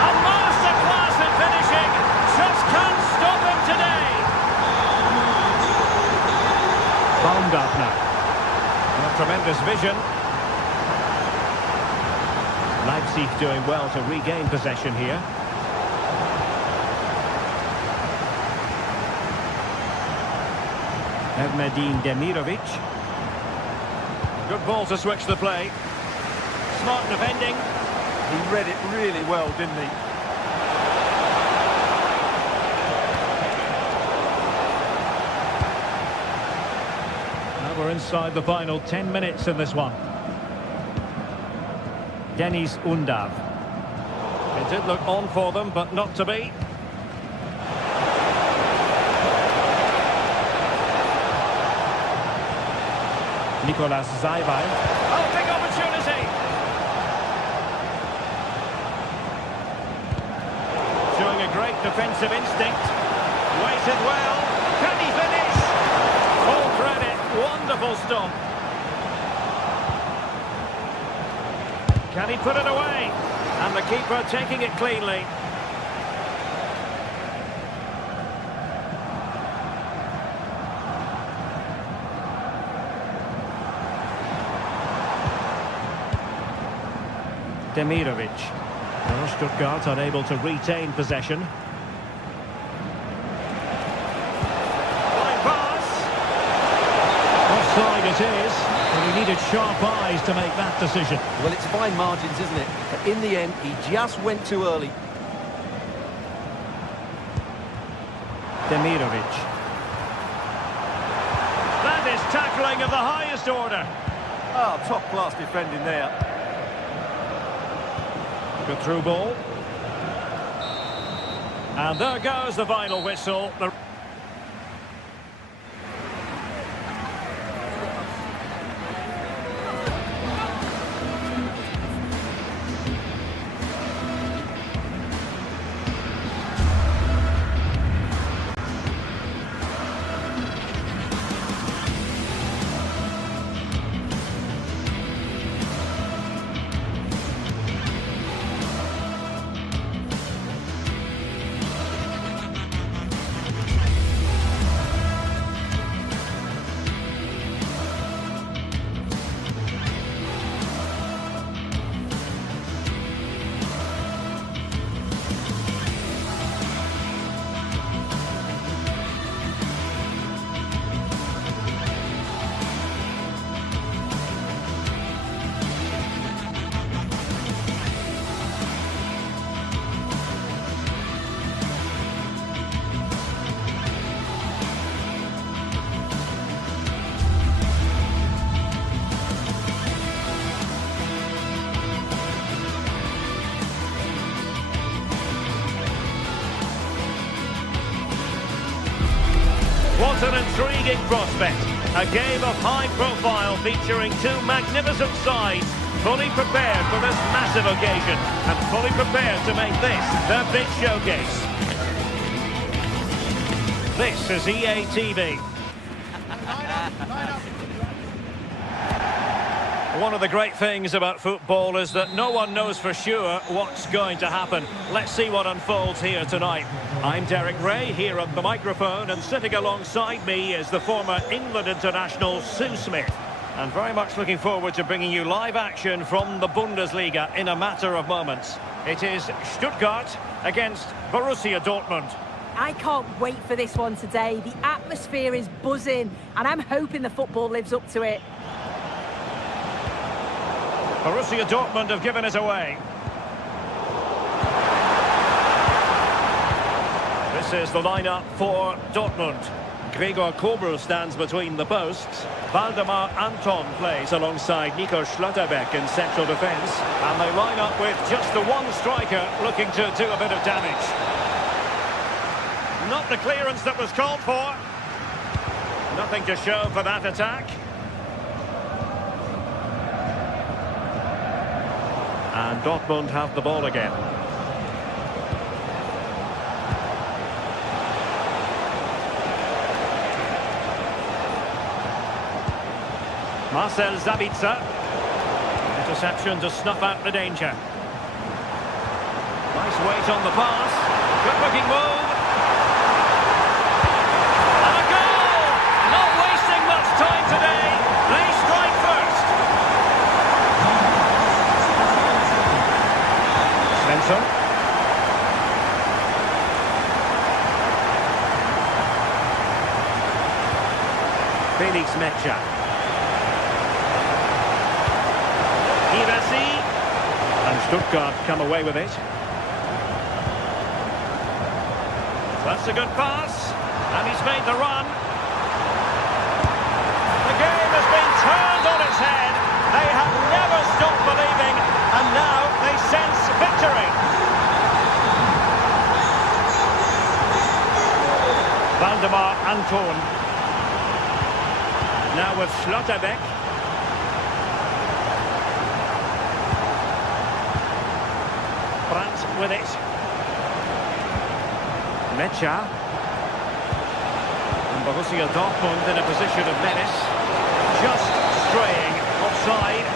A masterclass in finishing. Just can't stop him today. Baumgartner. Well, tremendous vision. Leipzig doing well to regain possession here. Erdmedin Demirovic. Good ball to switch the play. Smart defending. He read it really well, didn't he? Now we're inside the final 10 minutes in this one. Dennis Undav. It did look on for them, but not to be. Nicolas Zaivout. Oh, big opportunity! Showing a great defensive instinct. Waited well. Can he finish? Full credit. Wonderful stop. Can he put it away? And the keeper taking it cleanly. Demirovic. Well, Stuttgart unable to retain possession. Flying pass. Offside it is, but he needed sharp eyes to make that decision. Well, it's fine margins, isn't it? But in the end, he just went too early. Demirovic. That is tackling of the highest order. Oh, top-class defending there. Good through ball. And there goes the final whistle. What an intriguing prospect. A game of high profile featuring two magnificent sides, fully prepared for this massive occasion and fully prepared to make this their big showcase. This is EA TV. One of the great things about football is that no one knows for sure what's going to happen. Let's see what unfolds here tonight. I'm Derek Ray, here on the microphone, and sitting alongside me is the former England international Sue Smith. And very much looking forward to bringing you live action from the Bundesliga in a matter of moments. It is Stuttgart against Borussia Dortmund. I can't wait for this one today. The atmosphere is buzzing, and I'm hoping the football lives up to it. Borussia Dortmund have given it away. This is the lineup for Dortmund. Gregor Kobel stands between the posts. Waldemar Anton plays alongside Nico Schlotterbeck in central defence. And they line up with just the one striker looking to do a bit of damage. Not the clearance that was called for. Nothing to show for that attack. And Dortmund have the ball again. Marcel Sabitzer. Interception to snuff out the danger. Nice weight on the pass. Good looking move. And a goal! Not wasting much time today. They strike first. Svensson. Felix Metscher. And Stuttgart come away with it. That's a good pass. And he's made the run. The game has been turned on its head. They have never stopped believing. And now they sense victory. Waldemar Anton. Now with Schlotterbeck. Brandt with it. Metscher. And Borussia Dortmund in a position of menace. Just straying offside.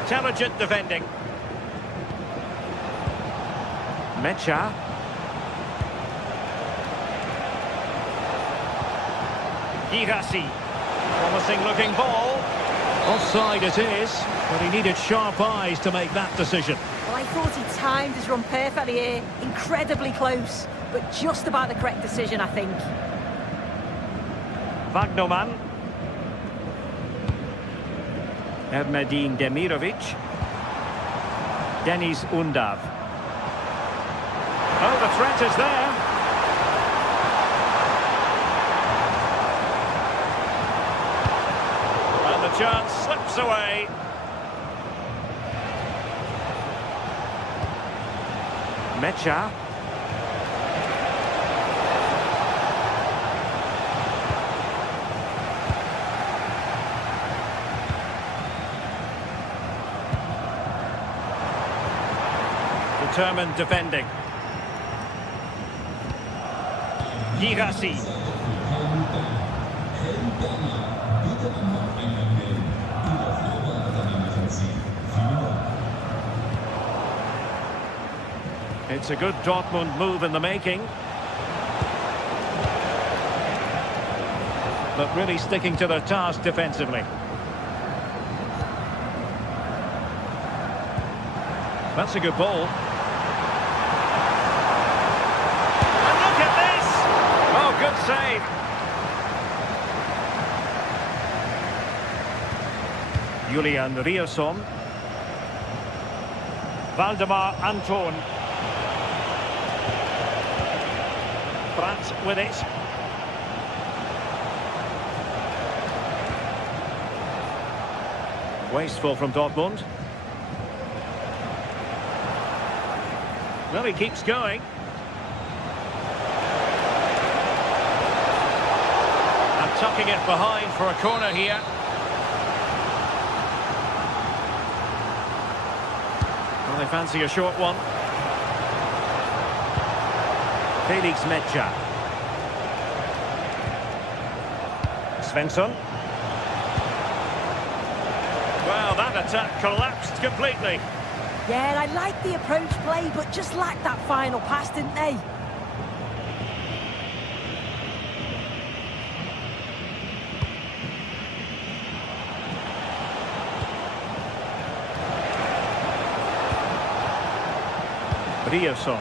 Intelligent defending. Metscher. Girassi. Promising looking ball. Offside it is, but he needed sharp eyes to make that decision. Well, I thought he timed his run perfectly here. Incredibly close, but just about the correct decision, I think. Wagnerman. Ermedin Demirovic. Deniz Undav. Oh, the threat is there. And the chance slips away. Metscher. Determined defending. Girassi. It's a good Dortmund move in the making. But really sticking to their task defensively. That's a good ball. And look at this! Oh, good save. Julian Rierson. Waldemar Anton. Brandt with it. Wasteful from Dortmund. Well, he keeps going. And tucking it behind for a corner here. Well, they fancy a short one. Felix Mecha. Svensson. Well, that attack collapsed completely. Yeah, I like the approach play, but just lacked that final pass, didn't they? Riosson.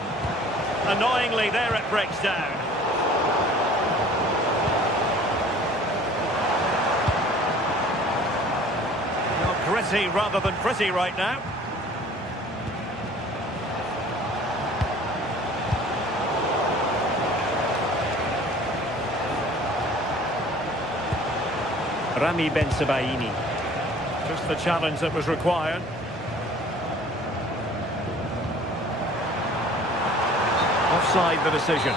Annoyingly, there it breaks down. Well, gritty rather than pretty right now. Rami Bensebaini. Just the challenge that was required. Offside the decision.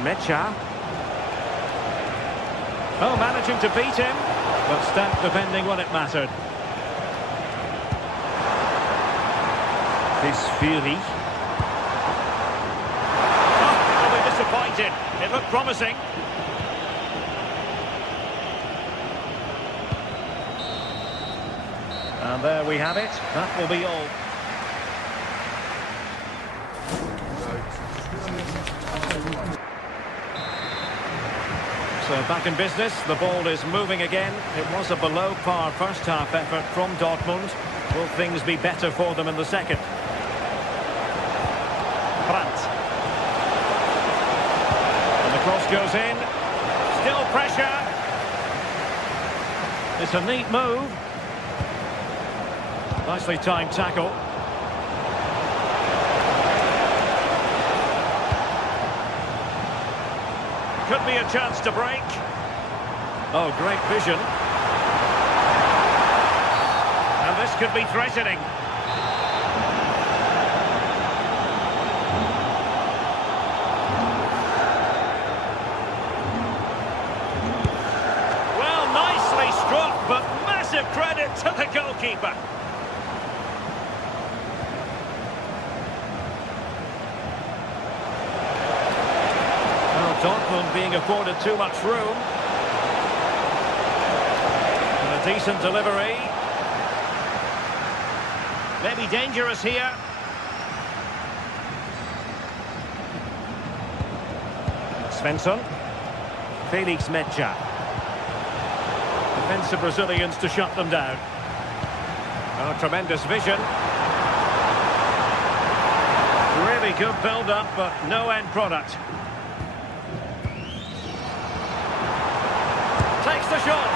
Mecha. Oh, managing to beat him, but stamped defending when it mattered. This Fury. Disappointed. It looked promising. And there we have it. That will be all. So back in business. The ball is moving again. It was a below par first half effort from Dortmund. Will things be better for them in the second? Brandt. Cross goes in. Still pressure. It's a neat move. Nicely timed tackle. Could be a chance to break. Oh, great vision. And this could be threatening. But massive credit to the goalkeeper. Well, Dortmund being afforded too much room. And a decent delivery. Maybe dangerous here. Svensson. Felix Mecha. Defensive Brazilians to shut them down. Oh, tremendous vision. Really good build-up, but no end product. Takes the shot.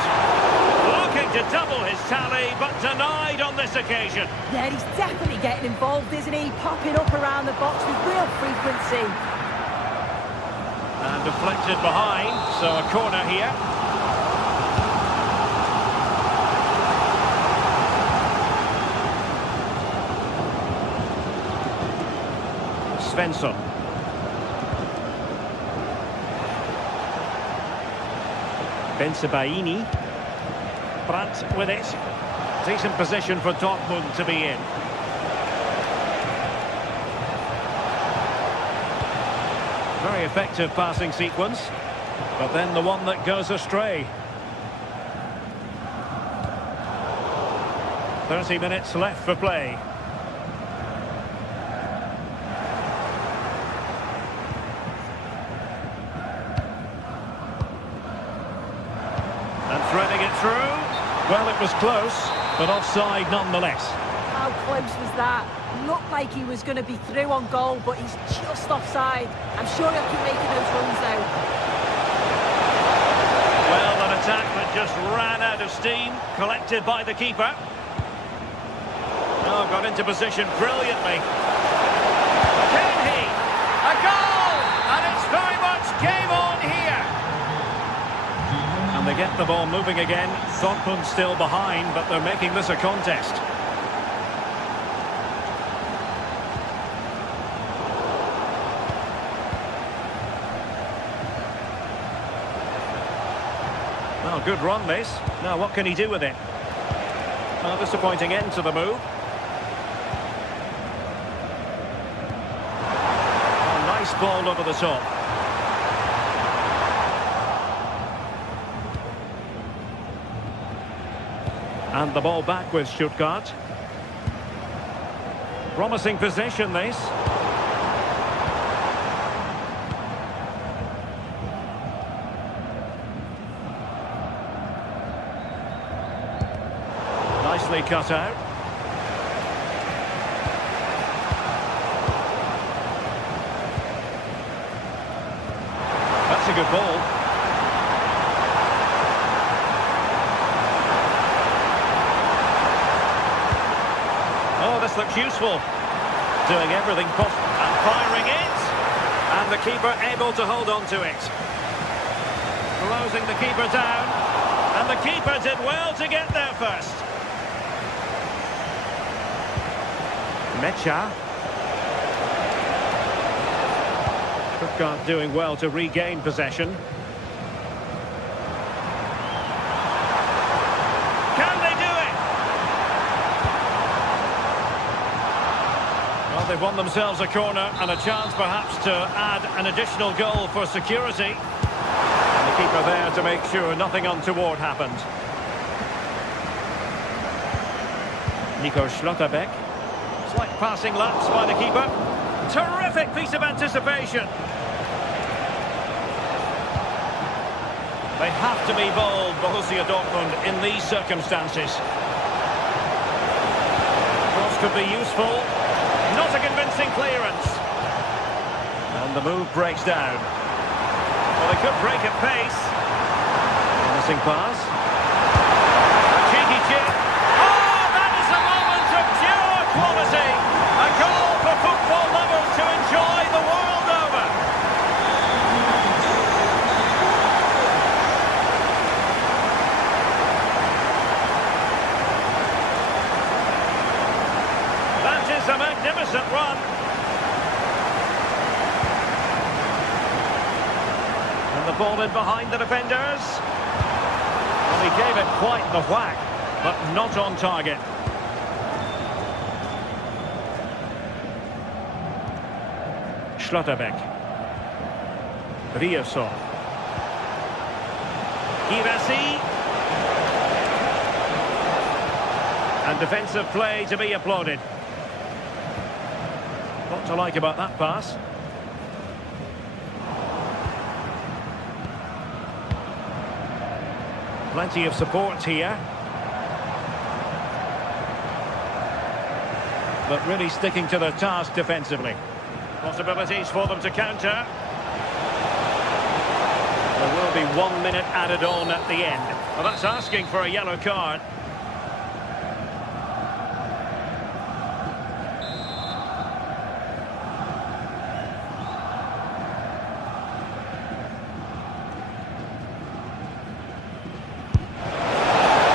Looking to double his tally, but denied on this occasion. Yeah, he's definitely getting involved, isn't he? Popping up around the box with real frequency. And deflected behind, so a corner here. Svensson. Bensebaini. Brandt with it. Decent position for Dortmund to be in. Very effective passing sequence, but then the one that goes astray. 30 minutes left for play. Threading it through. Well, it was close, but offside nonetheless. How close was that? Looked like he was going to be through on goal, but he's just offside. I'm sure he'll keep making those runs though. Well, an attack that just ran out of steam, collected by the keeper. Oh, got into position brilliantly. Can he? A goal! And it's very much game on here. The And they get the ball moving again. Dortmund still behind, but they're making this a contest. Well, good run this. Now what can he do with it? Well, disappointing end to the move. Oh, nice ball over the top. And the ball back with Stuttgart. Promising possession this. Nicely cut out. That's a good ball. Oh, this looks useful. Doing everything possible and firing it. And the keeper able to hold on to it. Closing the keeper down. And the keeper did well to get there first. Mecha. Stuttgart doing well to regain possession. Can they do it? Well, they've won themselves a corner and a chance perhaps to add an additional goal for security. And the keeper there to make sure nothing untoward happened. Nico Schlotterbeck. Slight passing lapse by the keeper. Terrific piece of anticipation. They have to be bold, Borussia Dortmund, in these circumstances. Cross could be useful. Not a convincing clearance. And the move breaks down. Well, they could break at pace. Missing pass. Cheeky chip. Oh, that is a moment of pure quality. A goal for football lovers to enjoy the world over. That is a magnificent run. And the ball in behind the defenders. Well, he gave it quite the whack, but not on target. Schlotterbeck. Riosson. Girassi. And defensive play to be applauded. What to like about that pass? Plenty of support here. But really sticking to their task defensively. Possibilities for them to counter. There will be 1 minute added on at the end. Well, that's asking for a yellow card.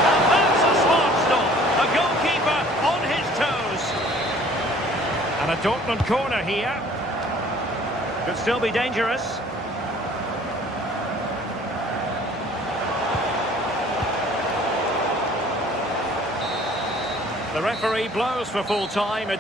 And that's a smart stop. A goalkeeper on his toes. And a Dortmund corner here. Could still be dangerous. The referee blows for full time.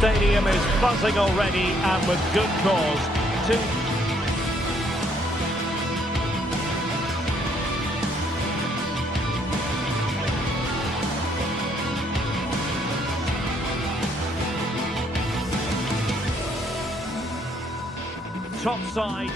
stadium is buzzing already, and with good cause. Top side.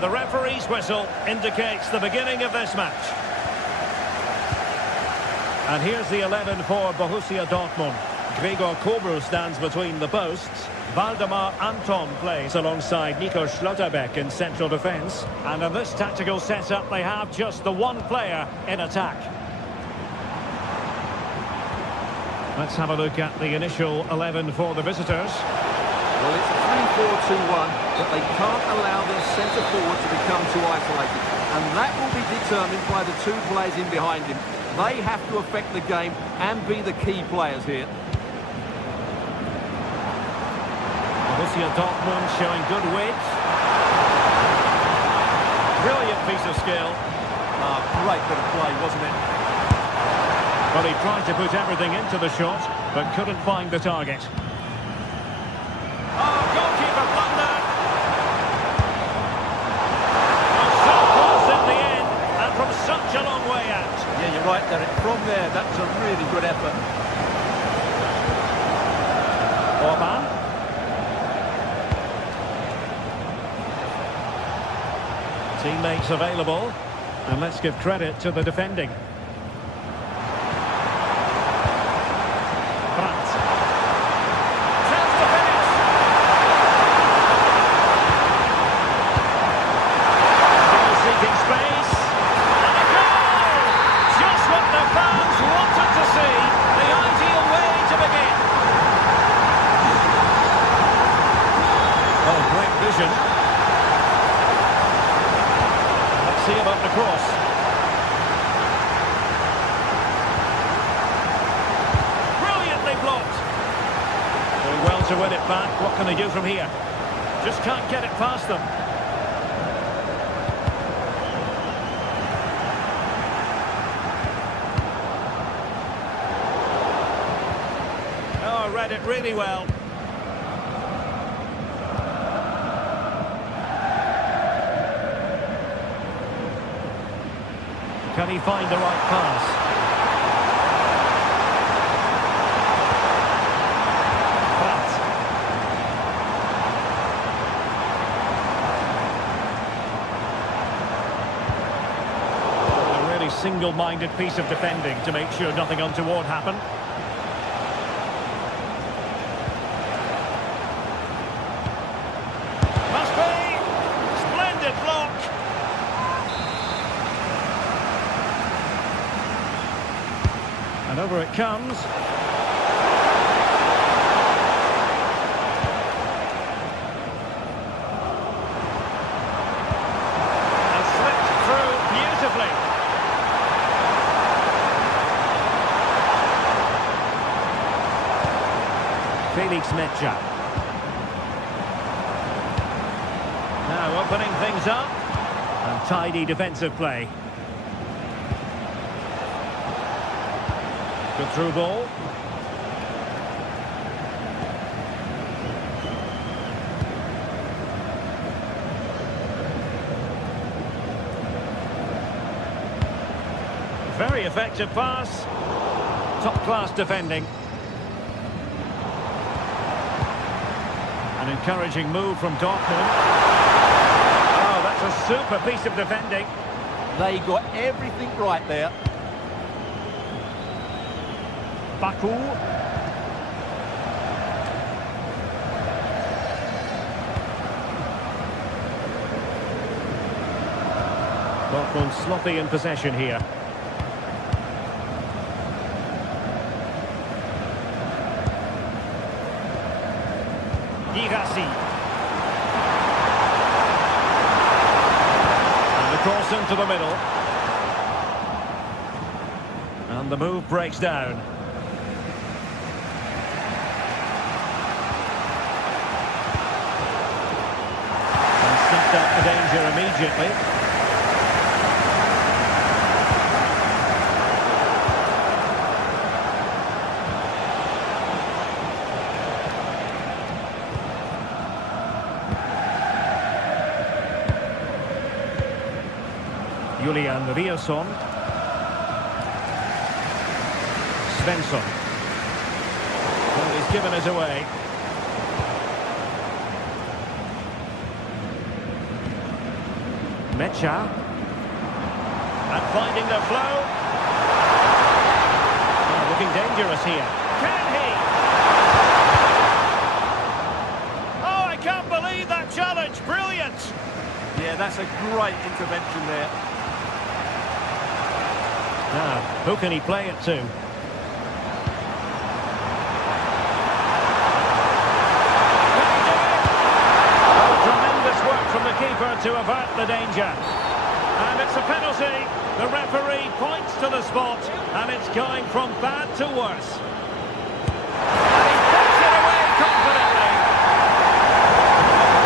The referee's whistle indicates the beginning of this match. And here's the 11 for Borussia Dortmund. Gregor Kobel stands between the posts. Waldemar Anton plays alongside Nico Schlotterbeck in central defence. And in this tactical setup, they have just the one player in attack. Let's have a look at the initial 11 for the visitors. Well, it's a 3-4-2-1, but they can't allow their centre-forward to become too isolated. And that will be determined by the two players in behind him. They have to affect the game and be the key players here. Borussia Dortmund showing good width. Brilliant piece of skill. Great bit of play, wasn't it? Well, he tried to put everything into the shot, but couldn't find the target. Oh, goalkeeper blunder! A shot was in the end, and from such a long way out. Yeah, you're right, Derek. From there, that was a really good effort. Orban. Teammates available, and let's give credit to the defending. Let's see about the cross. Brilliantly blocked. Doing well to win it back. What can they do from here? Just can't get it past them. Oh, read it really well. Can he find the right pass? A really single-minded piece of defending to make sure nothing untoward happened. Must be! Splendid block! And over it comes. And slipped through beautifully. Felix Mecha. Now opening things up. And tidy defensive play. Good through ball. Very effective pass. Top-class defending. An encouraging move from Dortmund. Oh, that's a super piece of defending. They got everything right there. Baku. Dortmund sloppy in possession here. Girassi. And the cross into the middle. And the move breaks down. And snuffed out the danger immediately. Julian Riasson. Svensson. Well, he's given it away. Mecha. And finding the flow. Oh, looking dangerous here. Can he? Oh, I can't believe that challenge. Brilliant. Yeah, that's a great intervention there. Now, who can he play it to? Oh, tremendous work from the keeper to avert the danger. And it's a penalty. The referee points to the spot, and it's going from bad to worse. And he puts it away confidently.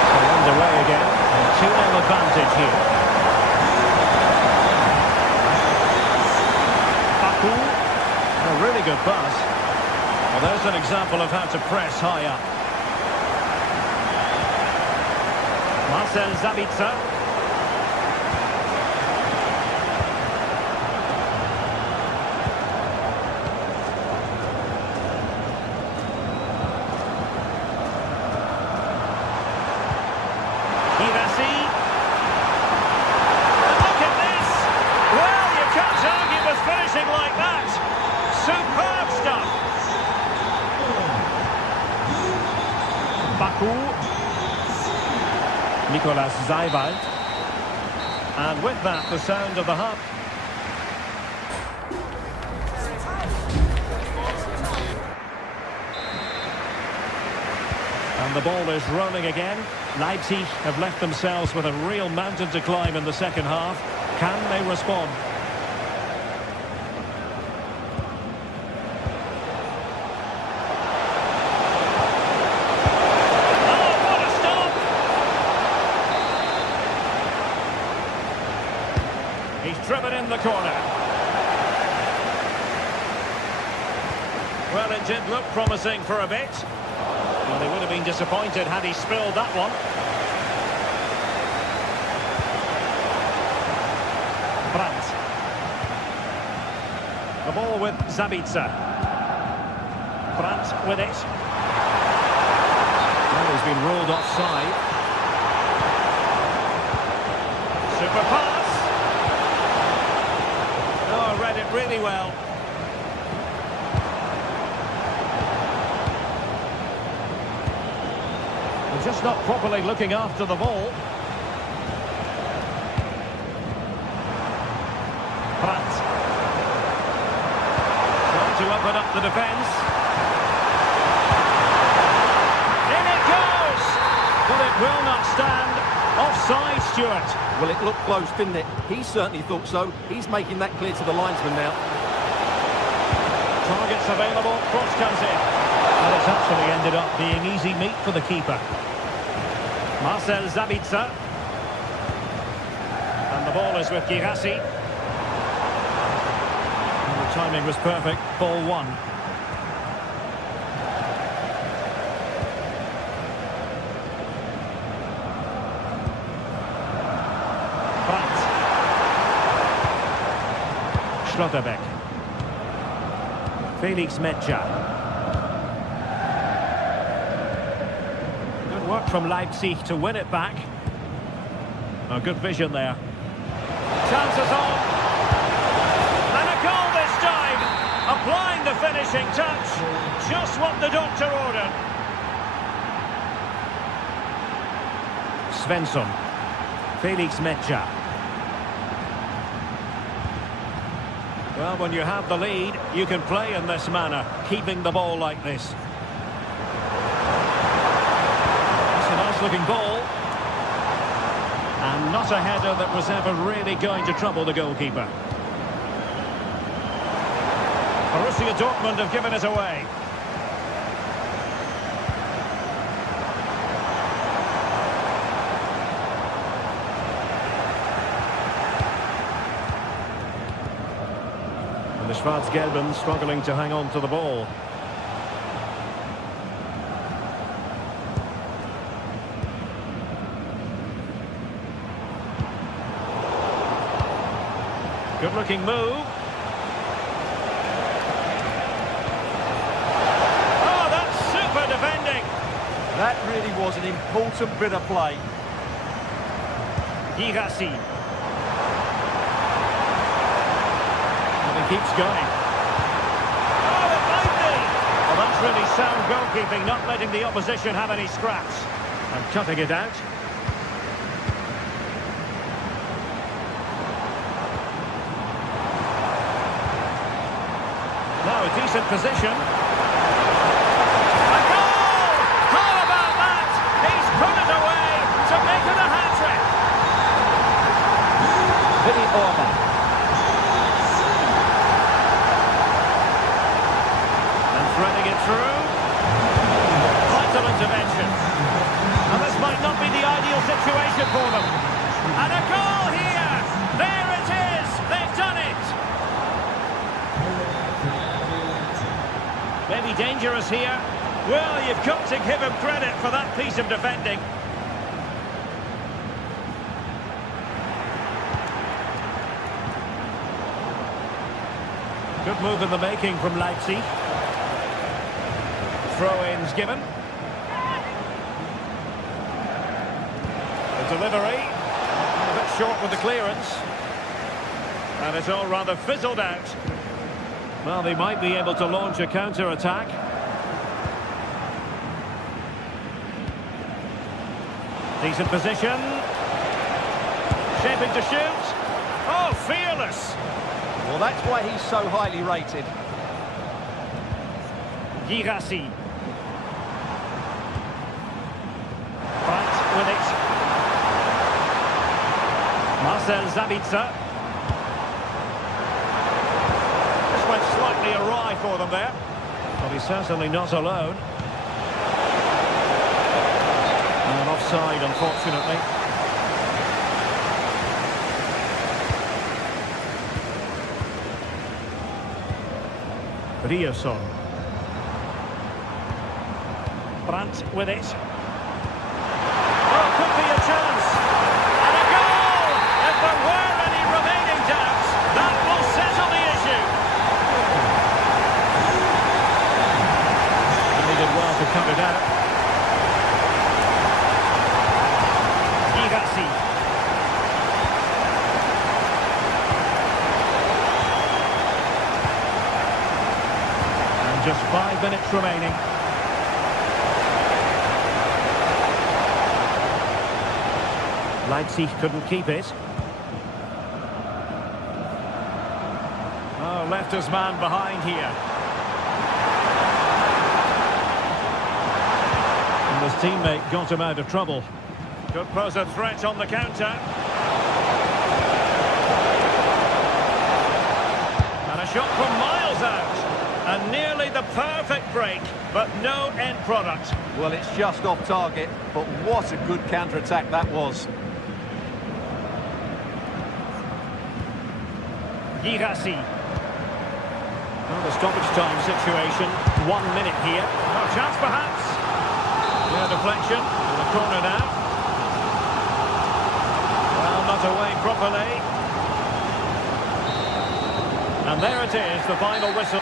So underway again, and 2-0 advantage here. A really good pass. Well, there's an example of how to press high up. Marcel Sabitzer. Girassi. And look at this. Well, you can't argue with finishing like that. Superb stuff. Baku. Nicolas Zaiwald. And with that, the sound of the harp. And the ball is rolling again. Leipzig have left themselves with a real mountain to climb in the second half. Can they respond? He's driven in the corner. Well, it did look promising for a bit. Well, they would have been disappointed had he spilled that one. Brandt. The ball with Sabitzer. Brandt with it. Well, he's been ruled offside. Super pass. Oh, read it really well. They're just not properly looking after the ball. Brandt. Trying to open up the defence. In it goes! But it will not stand. Offside, Stuart. Well, it looked close, didn't it? He certainly thought so. He's making that clear to the linesman now. Targets available, cross comes in. Well, it's actually ended up being easy meat for the keeper. Marcel Sabitzer. And the ball is with Girassi. And the timing was perfect, ball one. Schlotterbeck. Felix Metscher. Good work from Leipzig to win it back. Oh, good vision there. Chances on. And a goal this time. Applying the finishing touch. Just what the doctor ordered. Svensson. Felix Metscher. Well, when you have the lead, you can play in this manner, keeping the ball like this. It's a nice-looking ball. And not a header that was ever really going to trouble the goalkeeper. Borussia Dortmund have given it away. And the Schwarz-Gelben struggling to hang on to the ball. Good-looking move. Oh, that's super defending. That really was an important bit of play. Girassi. And he keeps going. Oh, it might be. Well, that's really sound goalkeeping, not letting the opposition have any scraps. And cutting it out. Now a decent position. A goal! How about that? He's put it away to make it a hat-trick. Vinny Orban. And threading it through. Vital intervention. And this might not be the ideal situation for them. And a goal here! There it is! They've done it! Maybe dangerous here. Well, you've got to give him credit for that piece of defending. Good move in the making from Leipzig. Throw-ins given. The delivery. A bit short with the clearance. And it's all rather fizzled out. Well, they might be able to launch a counter-attack. Decent position. Shaping to shoot. Oh, fearless. Well, that's why he's so highly rated. Girassi. Brandt with it. Marcel Sabitzer. Went slightly awry for them there. But he's certainly not alone. And offside, unfortunately. Riosson. Brandt with it. Oh, could be a chance. And a goal! If there were any remaining doubts, that will settle the issue. Did well to cut it out. Girassi. And just 5 minutes remaining. Leipzig couldn't keep it. Oh, left his man behind here. His teammate got him out of trouble. Could pose a threat on the counter. And a shot from miles out. And nearly the perfect break, but no end product. Well, it's just off target, but what a good counter-attack that was. Girassi. Well, the stoppage time situation. 1 minute here. No chance perhaps. Yeah, deflection. In the corner now. Well, not away properly. And there it is, the final whistle.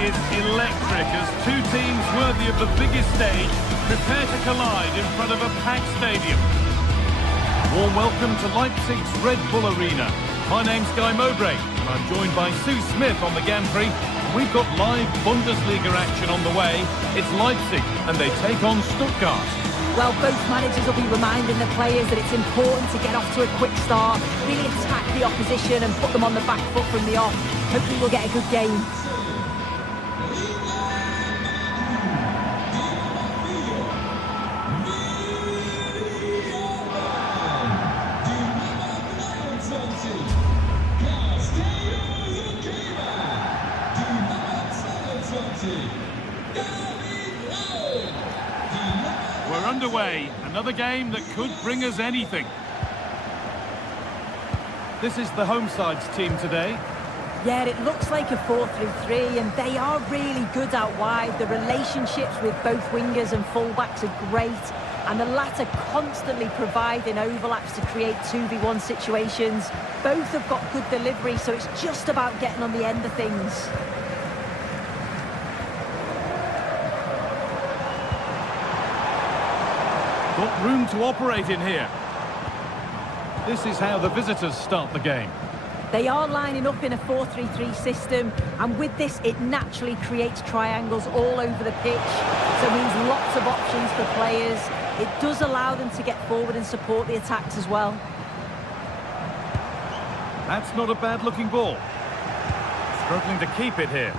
is electric as two teams worthy of the biggest stage prepare to collide in front of a packed stadium. Warm welcome to Leipzig's Red Bull Arena. My name's Guy Mowbray and I'm joined by Sue Smith on the gantry. We've got live Bundesliga action on the way. It's Leipzig and they take on Stuttgart. Well, both managers will be reminding the players that it's important to get off to a quick start, really attack the opposition and put them on the back foot from the off. Hopefully we'll get a good game. We're underway. Another game that could bring us anything. This is the home side's team today. Yeah, it looks like a 4-3-3 and they are really good out wide. The relationships with both wingers and fullbacks are great and the latter constantly providing overlaps to create 2v1 situations. Both have got good delivery, so it's just about getting on the end of things. Got room to operate in here. This is how the visitors start the game. They are lining up in a 4-3-3 system, and with this, it naturally creates triangles all over the pitch, so it means lots of options for players. It does allow them to get forward and support the attacks as well. That's not a bad-looking ball. Struggling to keep it here.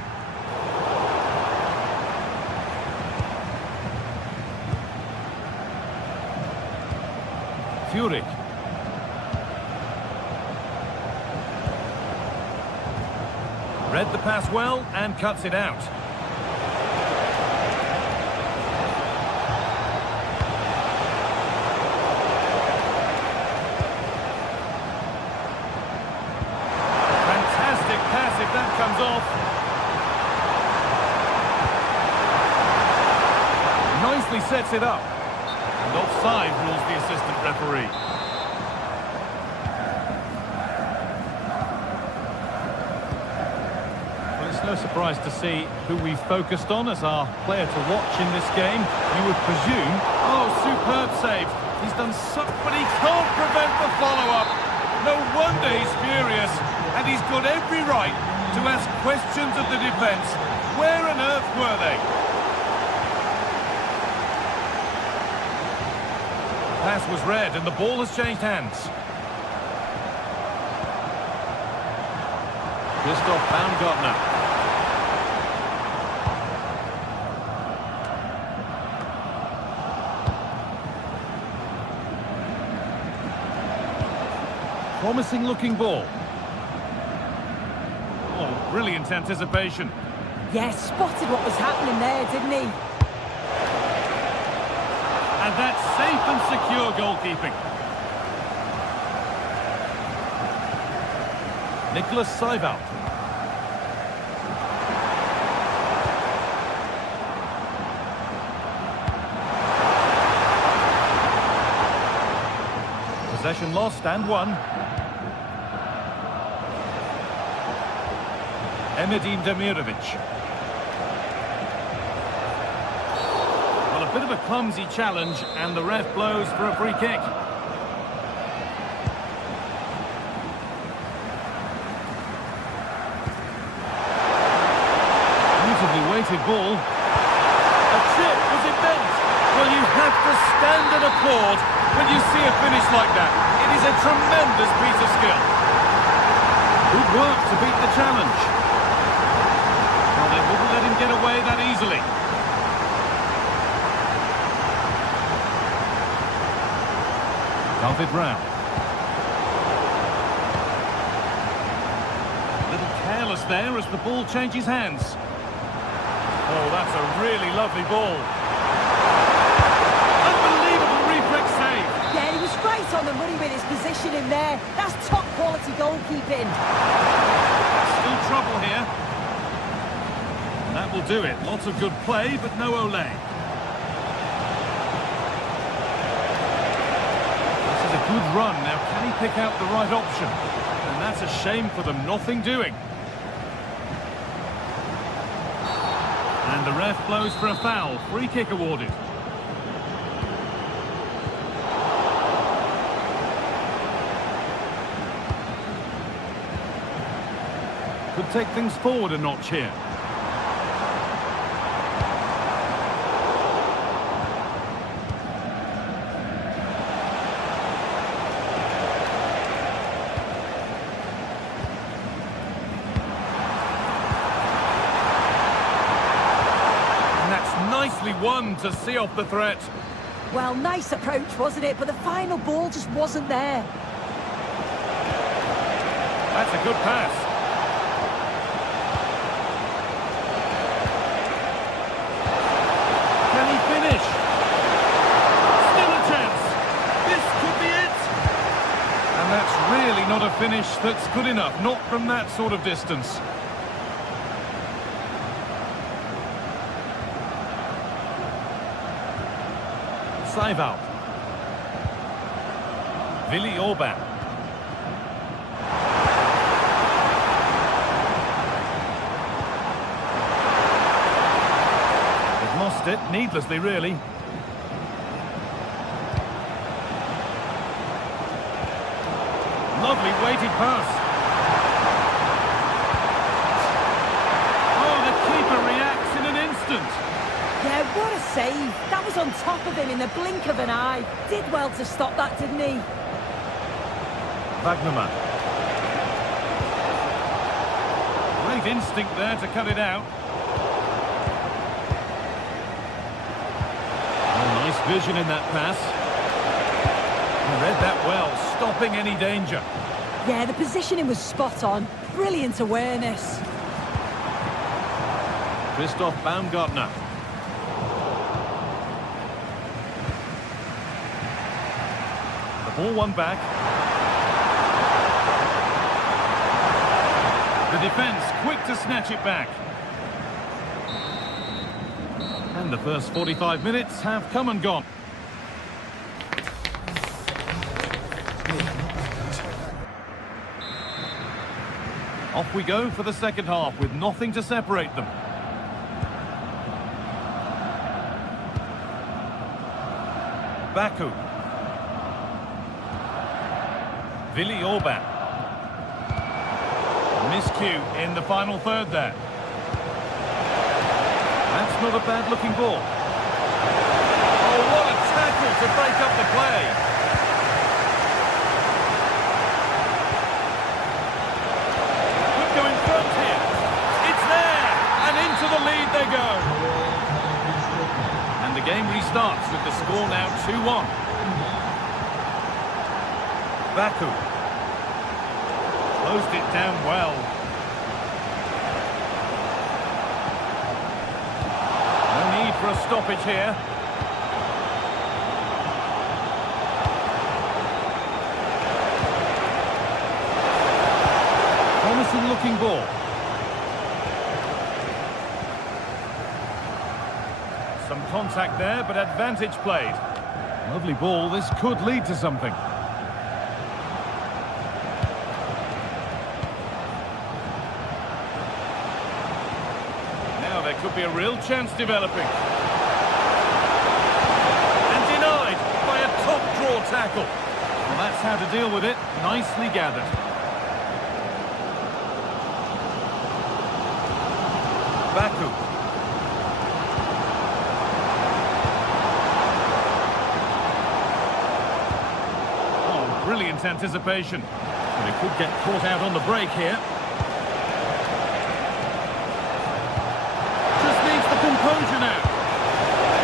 Furyk. Read the pass well and cuts it out. Fantastic pass if that comes off. Nicely sets it up. And offside rules the assistant referee. No surprise to see who we focused on as our player to watch in this game. You would presume... Oh, superb save. He's done so... But he can't prevent the follow-up. No wonder he's furious. And he's got every right to ask questions of the defence. Where on earth were they? Pass was read and the ball has changed hands. Christoph Baumgartner. Promising looking ball. Oh, brilliant anticipation. Yeah, spotted what was happening there, didn't he? And that's safe and secure goalkeeping. Nicholas Seiwald. Possession lost and won. Emedin Demirovic. Well, a bit of a clumsy challenge, and the ref blows for a free kick. Beautifully weighted ball. A chip, was it meant? Well, you have to stand and applaud when you see a finish like that. It is a tremendous piece of skill. Good work to beat the challenge. They wouldn't let him get away that easily. David Brown. A little careless there as the ball changes hands. Oh, that's a really lovely ball. Unbelievable reflex save. Yeah, he was right on the money with his positioning there. That's top quality goalkeeping. Still trouble here. That will do it. Lots of good play, but no Ole. This is a good run. Now, can he pick out the right option? And that's a shame for them. Nothing doing. And the ref blows for a foul. Free kick awarded. Could take things forward a notch here. Nicely won to see off the threat. Well, nice approach, wasn't it? But the final ball just wasn't there. That's a good pass. Can he finish? Still a chance. This could be it. And that's really not a finish that's good enough. Not from that sort of distance. Saival. Willi Orban. They've lost it, needlessly really. Lovely weighted pass. Oh, the keeper reacts in an instant. Yeah, what a save. That was on top of him in the blink of an eye. Did well to stop that, didn't he? Wagnerman. Great instinct there to cut it out. Oh, nice vision in that pass. He read that well, stopping any danger. Yeah, the positioning was spot on. Brilliant awareness. Christoph Baumgartner. The ball won back. The defence quick to snatch it back. And the first 45 minutes have come and gone. Off we go for the second half with nothing to separate them. Baku. Willi Orban. Miscue in the final third there. That's not a bad looking ball. Oh, what a tackle to break up the play. Could go in front here. It's there, and into the lead they go. And the game restarts with the score now 2-1. Baku. Closed it down well. No need for a stoppage here. Promising looking ball. Some contact there, but advantage played. Lovely ball, this could lead to something. Now there could be a real chance developing. And denied by a top draw tackle. Well, that's how to deal with it. Nicely gathered. Baku. Oh, brilliant anticipation. But it could get caught out on the break here. Just needs the composure now.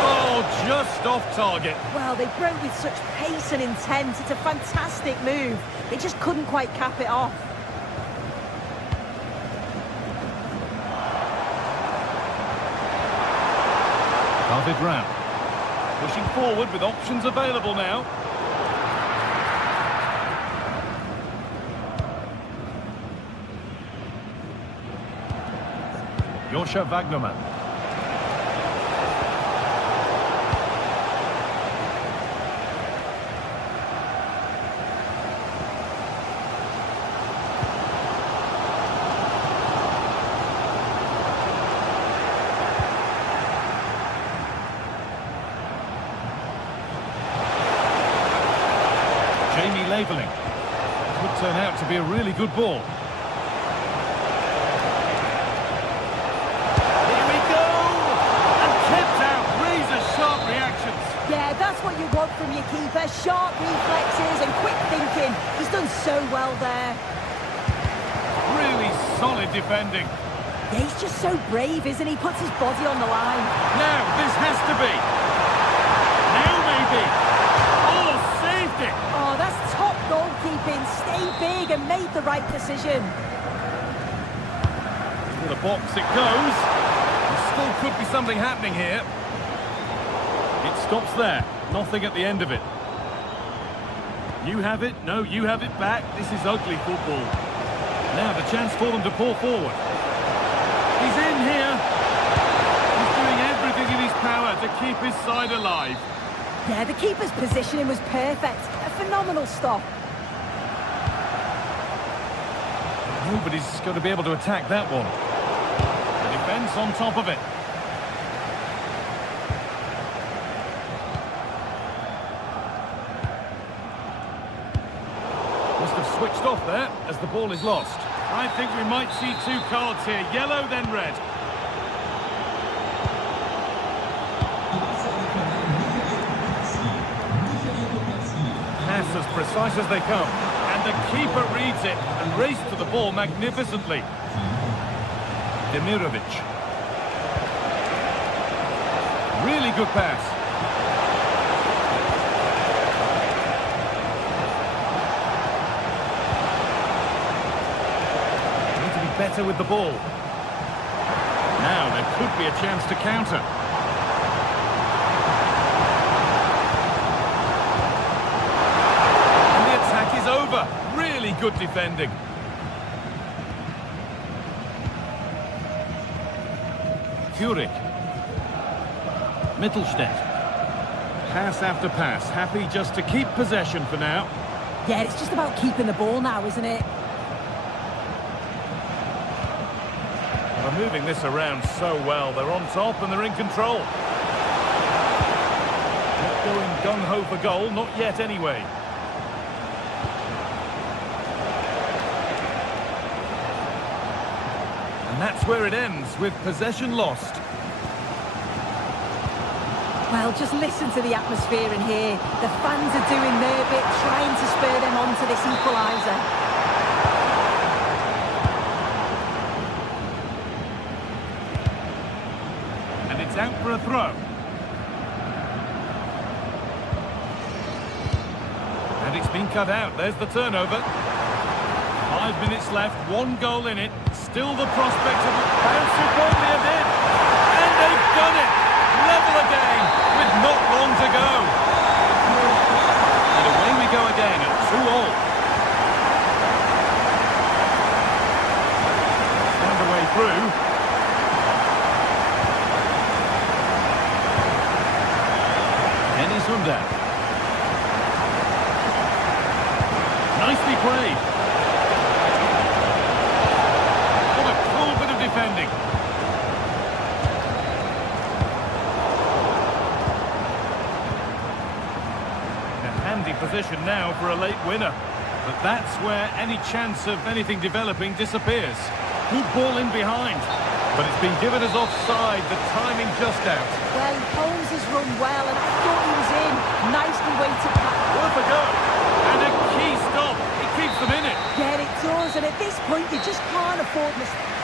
Oh, just off target. Well, they broke with such pace and intent. It's a fantastic move. They just couldn't quite cap it off. David Ram. Pushing forward with options available now. Joscha Wagnerman. levelling. Could turn out to be a really good ball. Here we go! And kept out. Razor-sharp reactions. Yeah, that's what you want from your keeper. Sharp reflexes and quick thinking. He's done so well there. Really solid defending. Yeah, he's just so brave, isn't he? Puts his body on the line. Now, this has to be. Now, maybe. Oh, saved it. Oh, that's top goalkeeping. Stay big and made the right decision. To the box it goes. There still could be something happening here. It stops there. Nothing at the end of it. You have it. No, you have it back. This is ugly football. Now the chance for them to pour forward. He's in here. He's doing everything in his power to keep his side alive. Yeah, the keeper's positioning was perfect. A phenomenal stop. Nobody's going to be able to attack that one. The defence on top of it. Must have switched off there as the ball is lost. I think we might see 2 cards here. Yellow, then red. Pass as precise as they come. And the keeper reads it and raced to the ball magnificently. Demirovic. Really good pass. Better with the ball. Now there could be a chance to counter. And the attack is over. Really good defending. Furyk. Mittelstädt. Pass after pass. Happy just to keep possession for now. Yeah, it's just about keeping the ball now, isn't it? They're moving this around so well. They're on top and they're in control. Not going gung-ho for goal, not yet anyway. And that's where it ends, with possession lost. Well, just listen to the atmosphere in here. The fans are doing their bit, trying to spur them on to this equaliser. Out for a throw. And it's been cut out. There's the turnover. 5 minutes left, 1 goal in it. Still the prospect of bounced superbly and in. And they've done it! Level again, with not long to go. And away we go again at 2-all. Found a way through. Sunday. Nicely played. What a cool bit of defending. A handy position now for a late winner. But that's where any chance of anything developing disappears. Good ball in behind. But it's been given as offside, the timing just out. Well, Holmes has run well, and I thought he was in. Nicely weighted back. Worth a go. And a key stop. It keeps them in it. Yeah, it does, and at this point, you just can't afford mistakes.